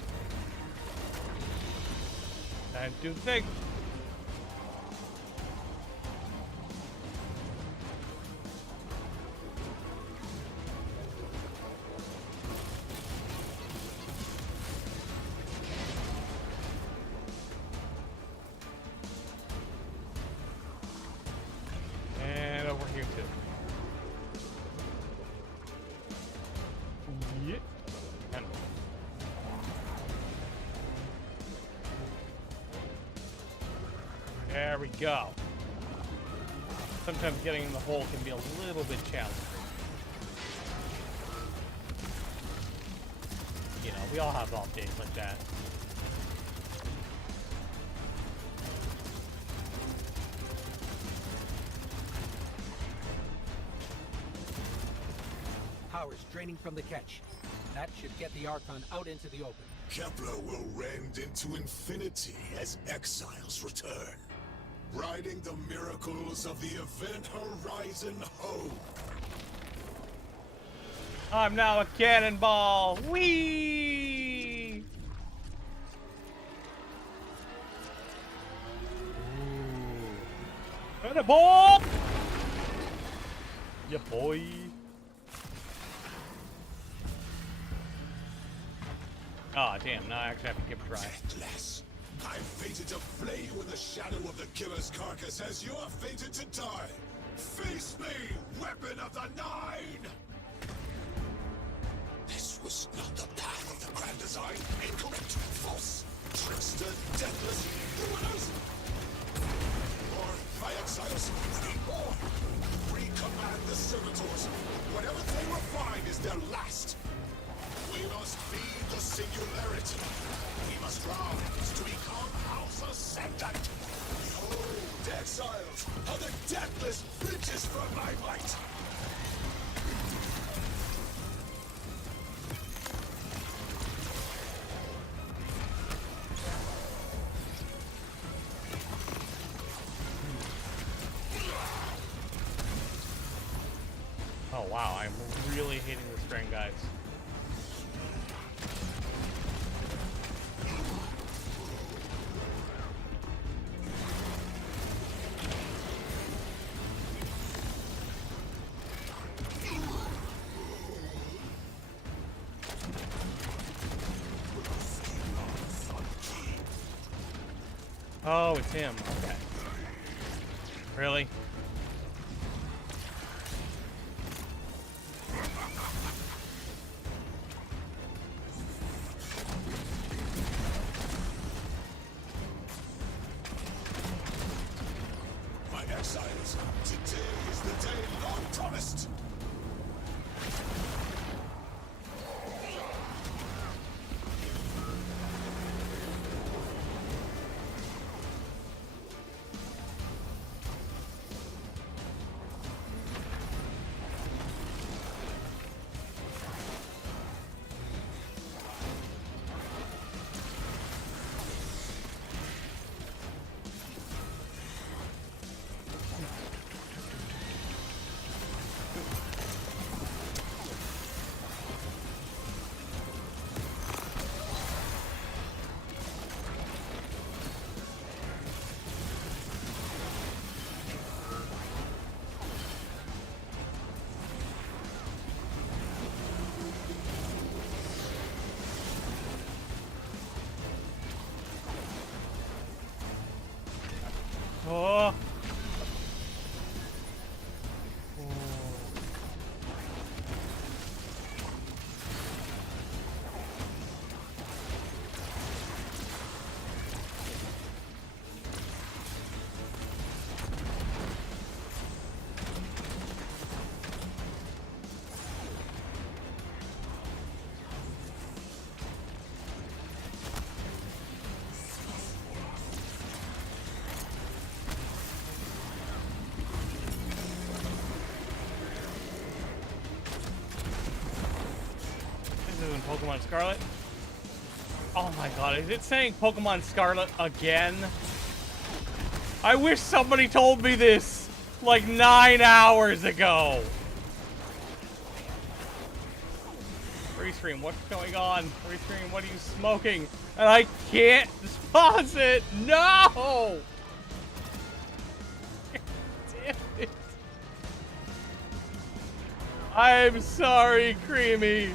And do the thing. And over here too. Yeah. And there we go. Sometimes getting in the hole can be a little bit challenging. You know, we all have off days like that. Power's draining from the catch. That should get the Archon out into the open. Kepler will rend into infinity as exiles return, riding the miracles of the Event Horizon home. I'm now a cannonball. Whee! Cannonball! Yeah, boy. Oh, damn. Now I actually have to give it a try. Deathless. I'm fated to flay you in the shadow of the killer's carcass as you're fated to die. Face me, weapon of the Nine! This was not the path of the grand design. Incorrect, false, trickster, deathless, ruiners. More my exiles, we need more. Recommand the servitors. Whatever they will find is their last. We must feed the singularity. We must rise to become House Ascendant. Behold, exiles, how the deathless flinches from my might. Oh wow, I'm really hating this string, guys. Oh, it's him. Okay. Really? My exiles, today is the day long promised. Oh. This isn't Pokemon Scarlet. Oh my god, is it saying Pokemon Scarlet again? I wish somebody told me this like 9 hours ago. Restream, what's going on? Restream, what are you smoking? And I can't pause it. No! Damn it. I'm sorry, Creamy.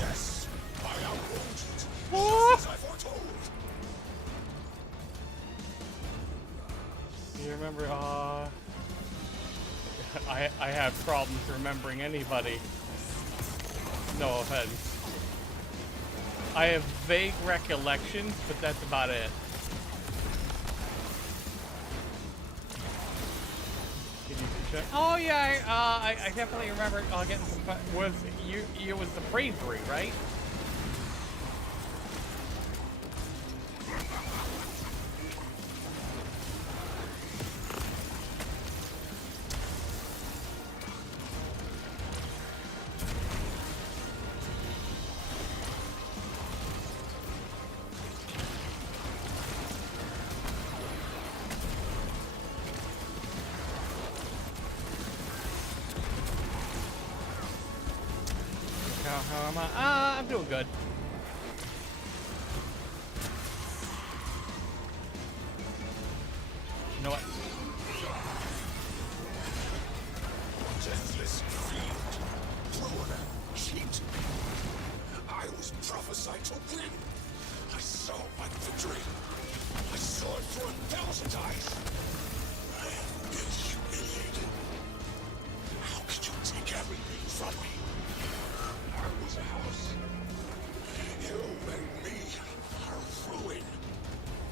Yes, I outraged. What? As I foretold. You remember, I have problems remembering anybody. No offense. I have vague recollections, but that's about it. Oh yeah, I definitely remember getting some. Was you was the bravery, right? How am I? I'm doing good. You know what? Deathless field. Ruiner. Cheat. I was prophesied to win. I saw my victory. I saw it through 1,000 eyes. I have been humiliated. How could you take everything from me? I was a house. You made me a ruin.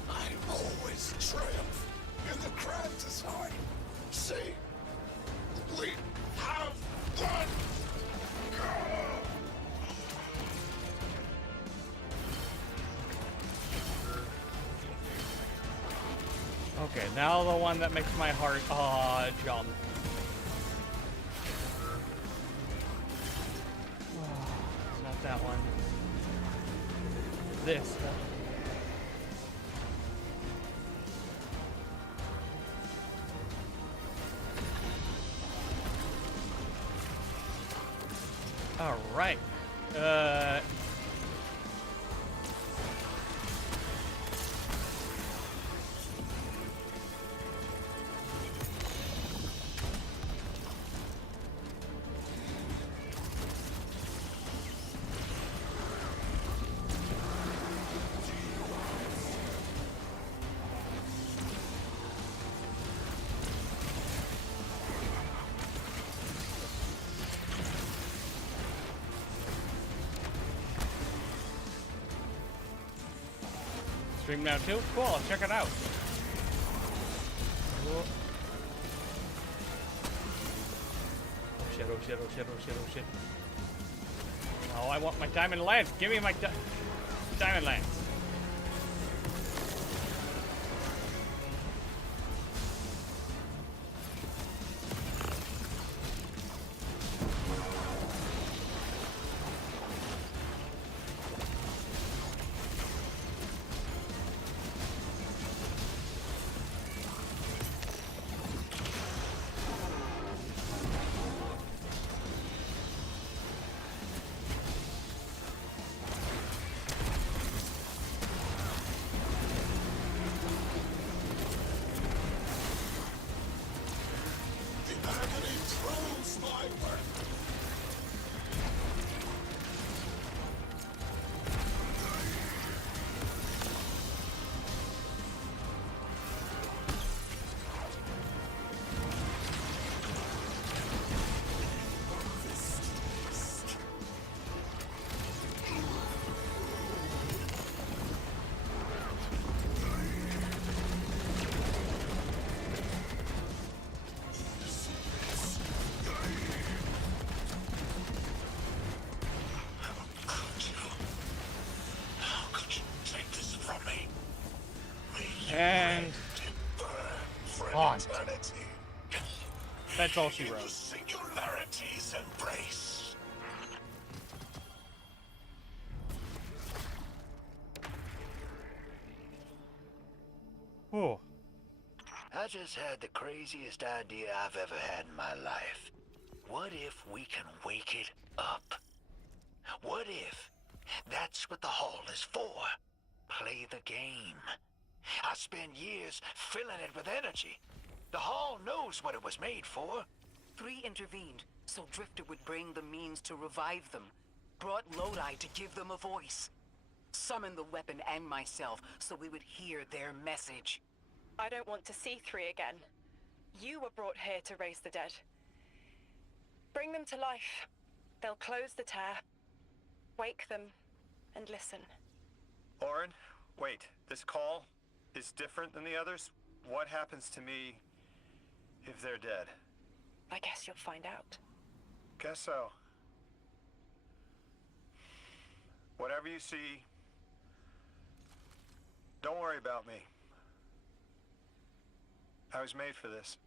I always triumph in the grand design. See? We have won! Okay, now the one that makes my heart jump. Not that one. This one. All right. stream now too? Cool, I'll check it out. Cool. Oh shit, oh shit, oh shit, oh shit, oh shit. Oh, I want my diamond lance. Give me my diamond lance. And on. That's all she wrote. Singularity's embrace. Oh. I just had the craziest idea I've ever had in my life. What if we can wake it up? What if that's what the hall is for? Play the game. I spent years filling it with energy. The hall knows what it was made for. 3 intervened, so Drifter would bring the means to revive them. Brought Lodi to give them a voice. Summoned the weapon and myself, so we would hear their message. I don't want to see 3 again. You were brought here to raise the dead. Bring them to life. They'll close the tear, wake them, and listen. Orin, wait. This call is different than the others? What happens to me if they're dead? I guess you'll find out. Guess so. Whatever you see, don't worry about me. I was made for this.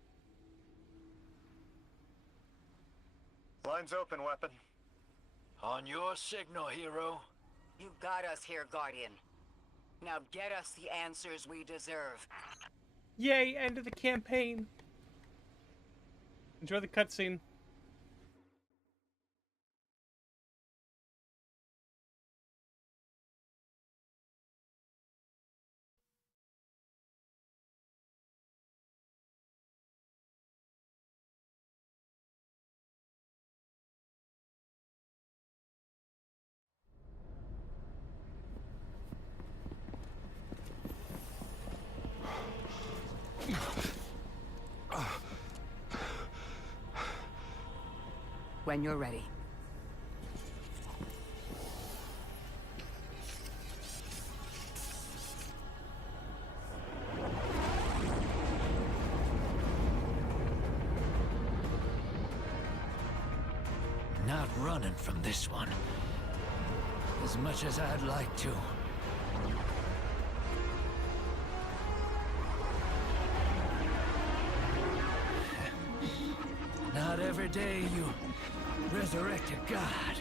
Line's open, weapon. On your signal, hero. You got us here, Guardian. Now get us the answers we deserve. Yay, end of the campaign. Enjoy the cutscene. When you're ready. Not running from this one. As much as I'd like to. Not every day you resurrect a god.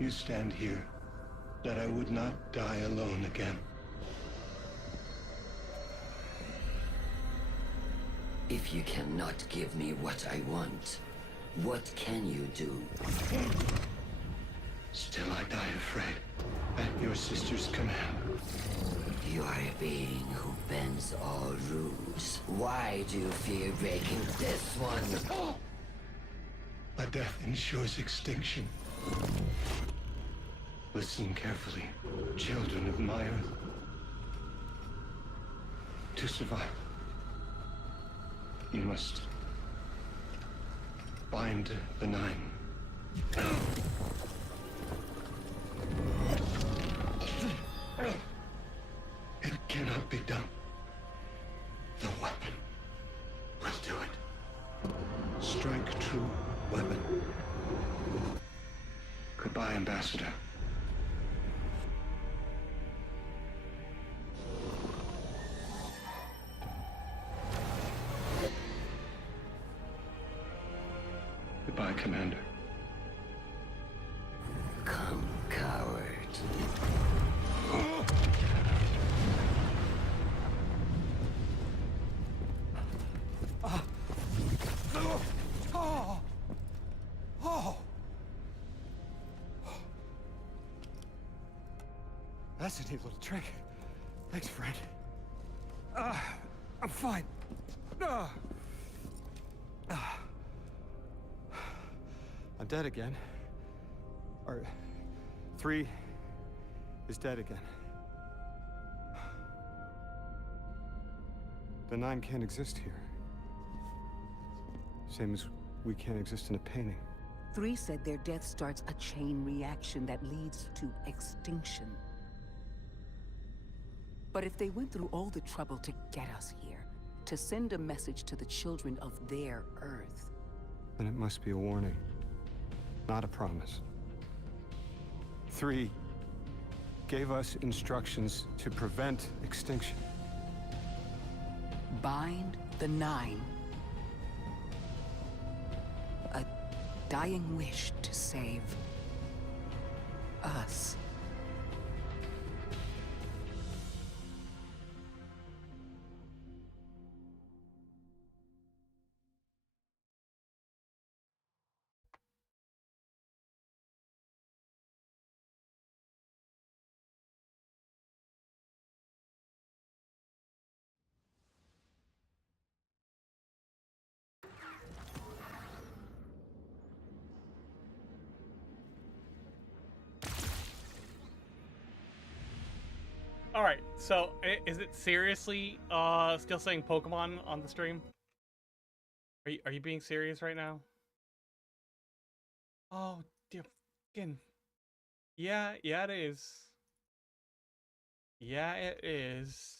You stand here, that I would not die alone again. If you cannot give me what I want, what can you do? Still I die afraid that you your sister's command. You are a being who bends all rules. Why do you fear breaking this one? A death ensures extinction. Listen carefully, children of my earth. To survive, you must bind the nine. It cannot be done. The weapon will do it. Strike true, weapon. Goodbye, Ambassador. Goodbye, Commander. Come, coward. That's a neat little trick. Thanks, friend. I'm fine. I'm dead again. Or 3 is dead again. The 9 can't exist here. Same as we can't exist in a painting. 3 said their death starts a chain reaction that leads to extinction. But if they went through all the trouble to get us here, to send a message to the children of their Earth... Then it must be a warning, not a promise. 3 gave us instructions to prevent extinction. Bind the 9. A dying wish to save us. All right, so is it seriously still saying Pokemon on the stream? Are you being serious right now? Oh, dear fucking. Yeah, it is. Yeah, it is.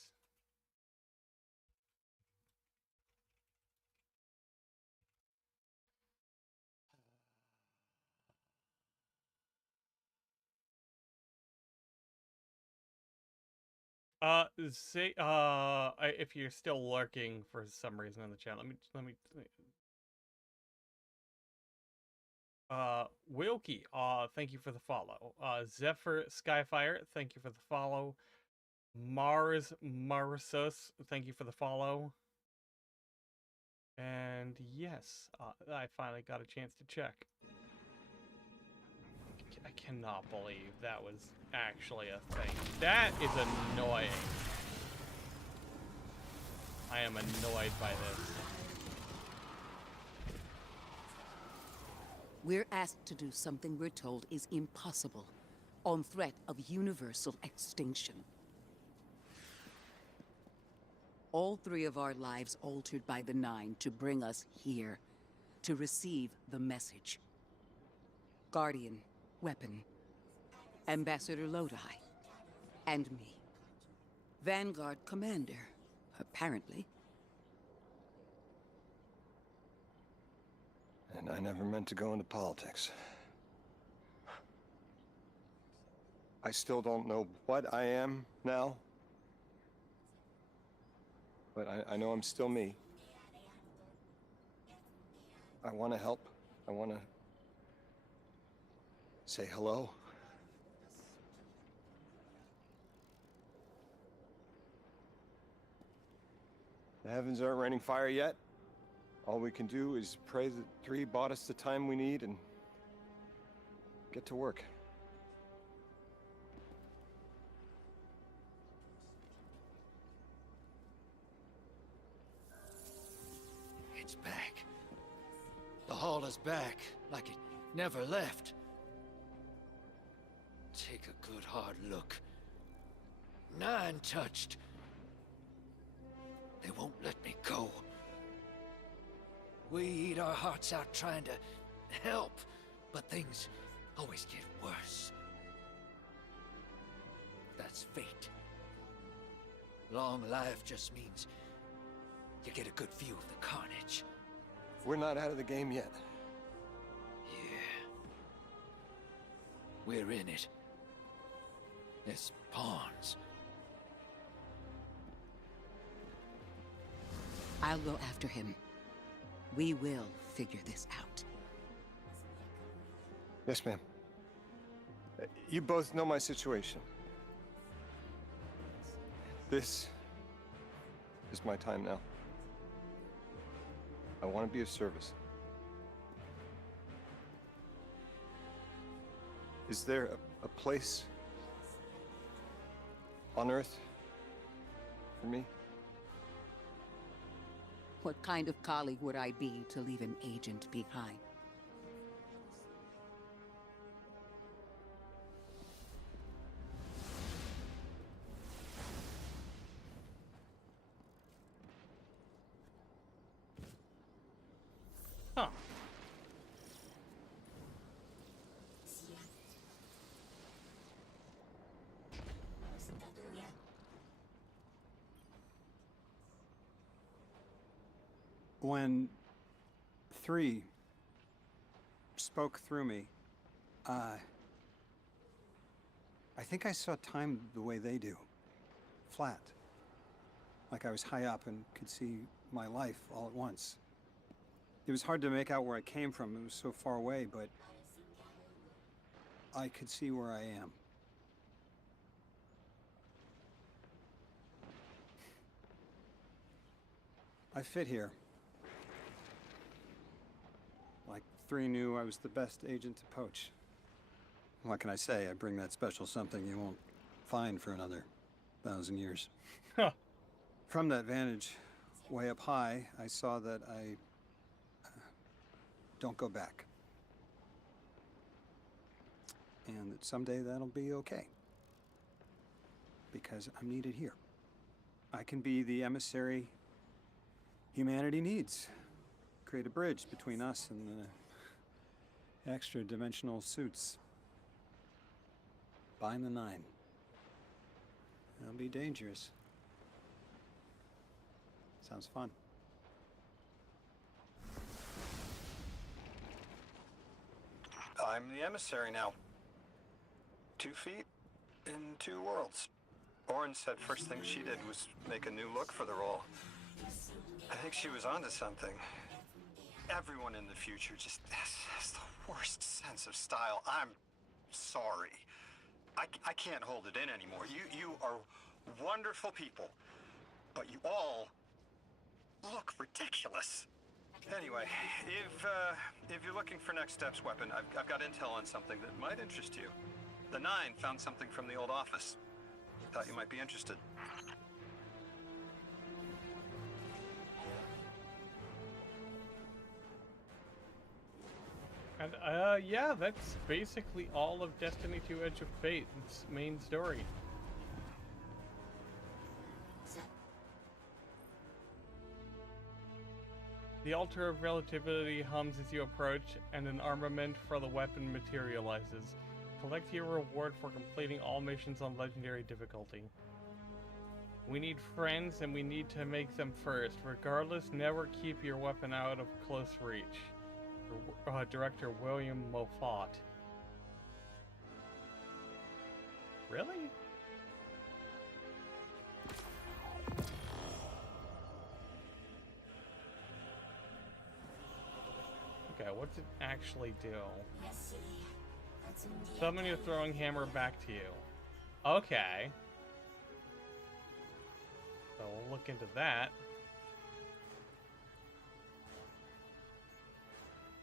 Say, if you're still lurking for some reason in the chat, let me. Wilkie, thank you for the follow. Zephyr Skyfire, thank you for the follow. Marsus, thank you for the follow. And yes, I finally got a chance to check. I cannot believe that was actually a thing. That is annoying. I am annoyed by this. We're asked to do something we're told is impossible, on threat of universal extinction. All 3 of our lives altered by the 9 to bring us here, to receive the message. Guardian, Weapon, Ambassador Lodi, and me. Vanguard Commander, apparently. And I never meant to go into politics. I still don't know what I am now. But I know I'm still me. I want to help. I want to say hello. The heavens aren't raining fire yet. All we can do is pray that 3 bought us the time we need and get to work. It's back. The hall is back, like it never left. Take a good hard look. 9 touched. They won't let me go. We eat our hearts out trying to help, but things always get worse. That's fate. Long life just means you get a good view of the carnage. We're not out of the game yet. Yeah. We're in it. As pawns. I'll go after him. We will figure this out. Yes, ma'am. You both know my situation. This is my time now. I want to be of service. Is there a place on Earth for me? What kind of colleague would I be to leave an agent behind? Huh. When 3 spoke through me, I think I saw time the way they do. Flat. Like I was high up and could see my life all at once. It was hard to make out where I came from. It was so far away, but I could see where I am. I fit here. Like 3 knew I was the best agent to poach. What can I say? I bring that special something you won't find for another 1,000 years. Huh. From that vantage, way up high, I saw that I don't go back. And that someday that'll be okay. Because I'm needed here. I can be the emissary humanity needs. Create a bridge between us and the extra-dimensional suits. Bind the 9. That'll be dangerous. Sounds fun. I'm the emissary now. 2 feet in 2 worlds. Orin said first thing she did was make a new look for the role. I think she was onto something. Everyone in the future just has the worst sense of style. I'm sorry. I can't hold it in anymore. You are wonderful people, but you all look ridiculous. Anyway, if you're looking for next steps, Weapon, I've got intel on something that might interest you. The 9 found something from the old office. Thought you might be interested. And yeah, that's basically all of Destiny 2 Edge of Fate, its main story. The altar of relativity hums as you approach, and an armament for the weapon materializes. Collect your reward for completing all missions on legendary difficulty. We need friends, and we need to make them first. Regardless, never keep your weapon out of close reach. Director William Moffat. Really? Okay, what's it actually do? Summon your throwing hammer back to you. Okay. So we'll look into that.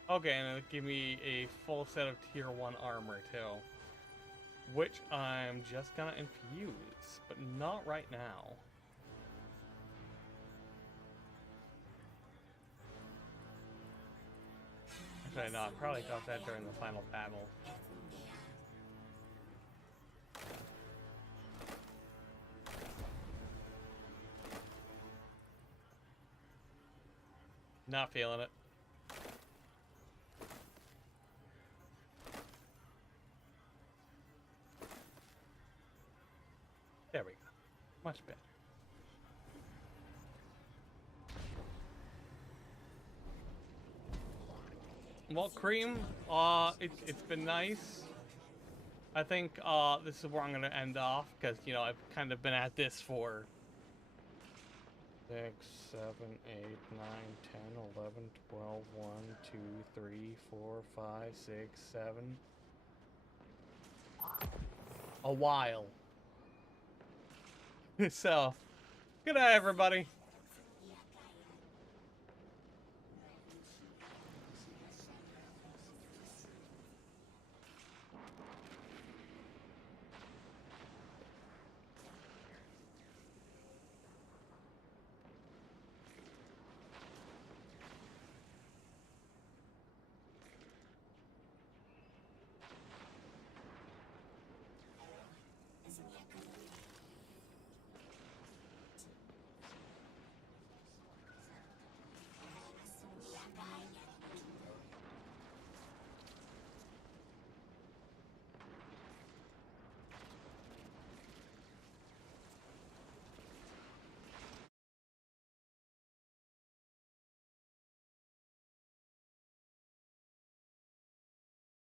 Okay, and it'll give me a full set of tier 1 armor too. Which I'm just gonna infuse, but not right now. Actually, no, I probably got that during the final battle. Not feeling it. There we go. Much better. Well, Cream, it's been nice. I think this is where I'm gonna end off because you know I've kind of been at this for 6, 7, 8, 9, 10, 11, 12, 1, 2, 3, 4, 5, 6, 7. A while. So, good night, everybody.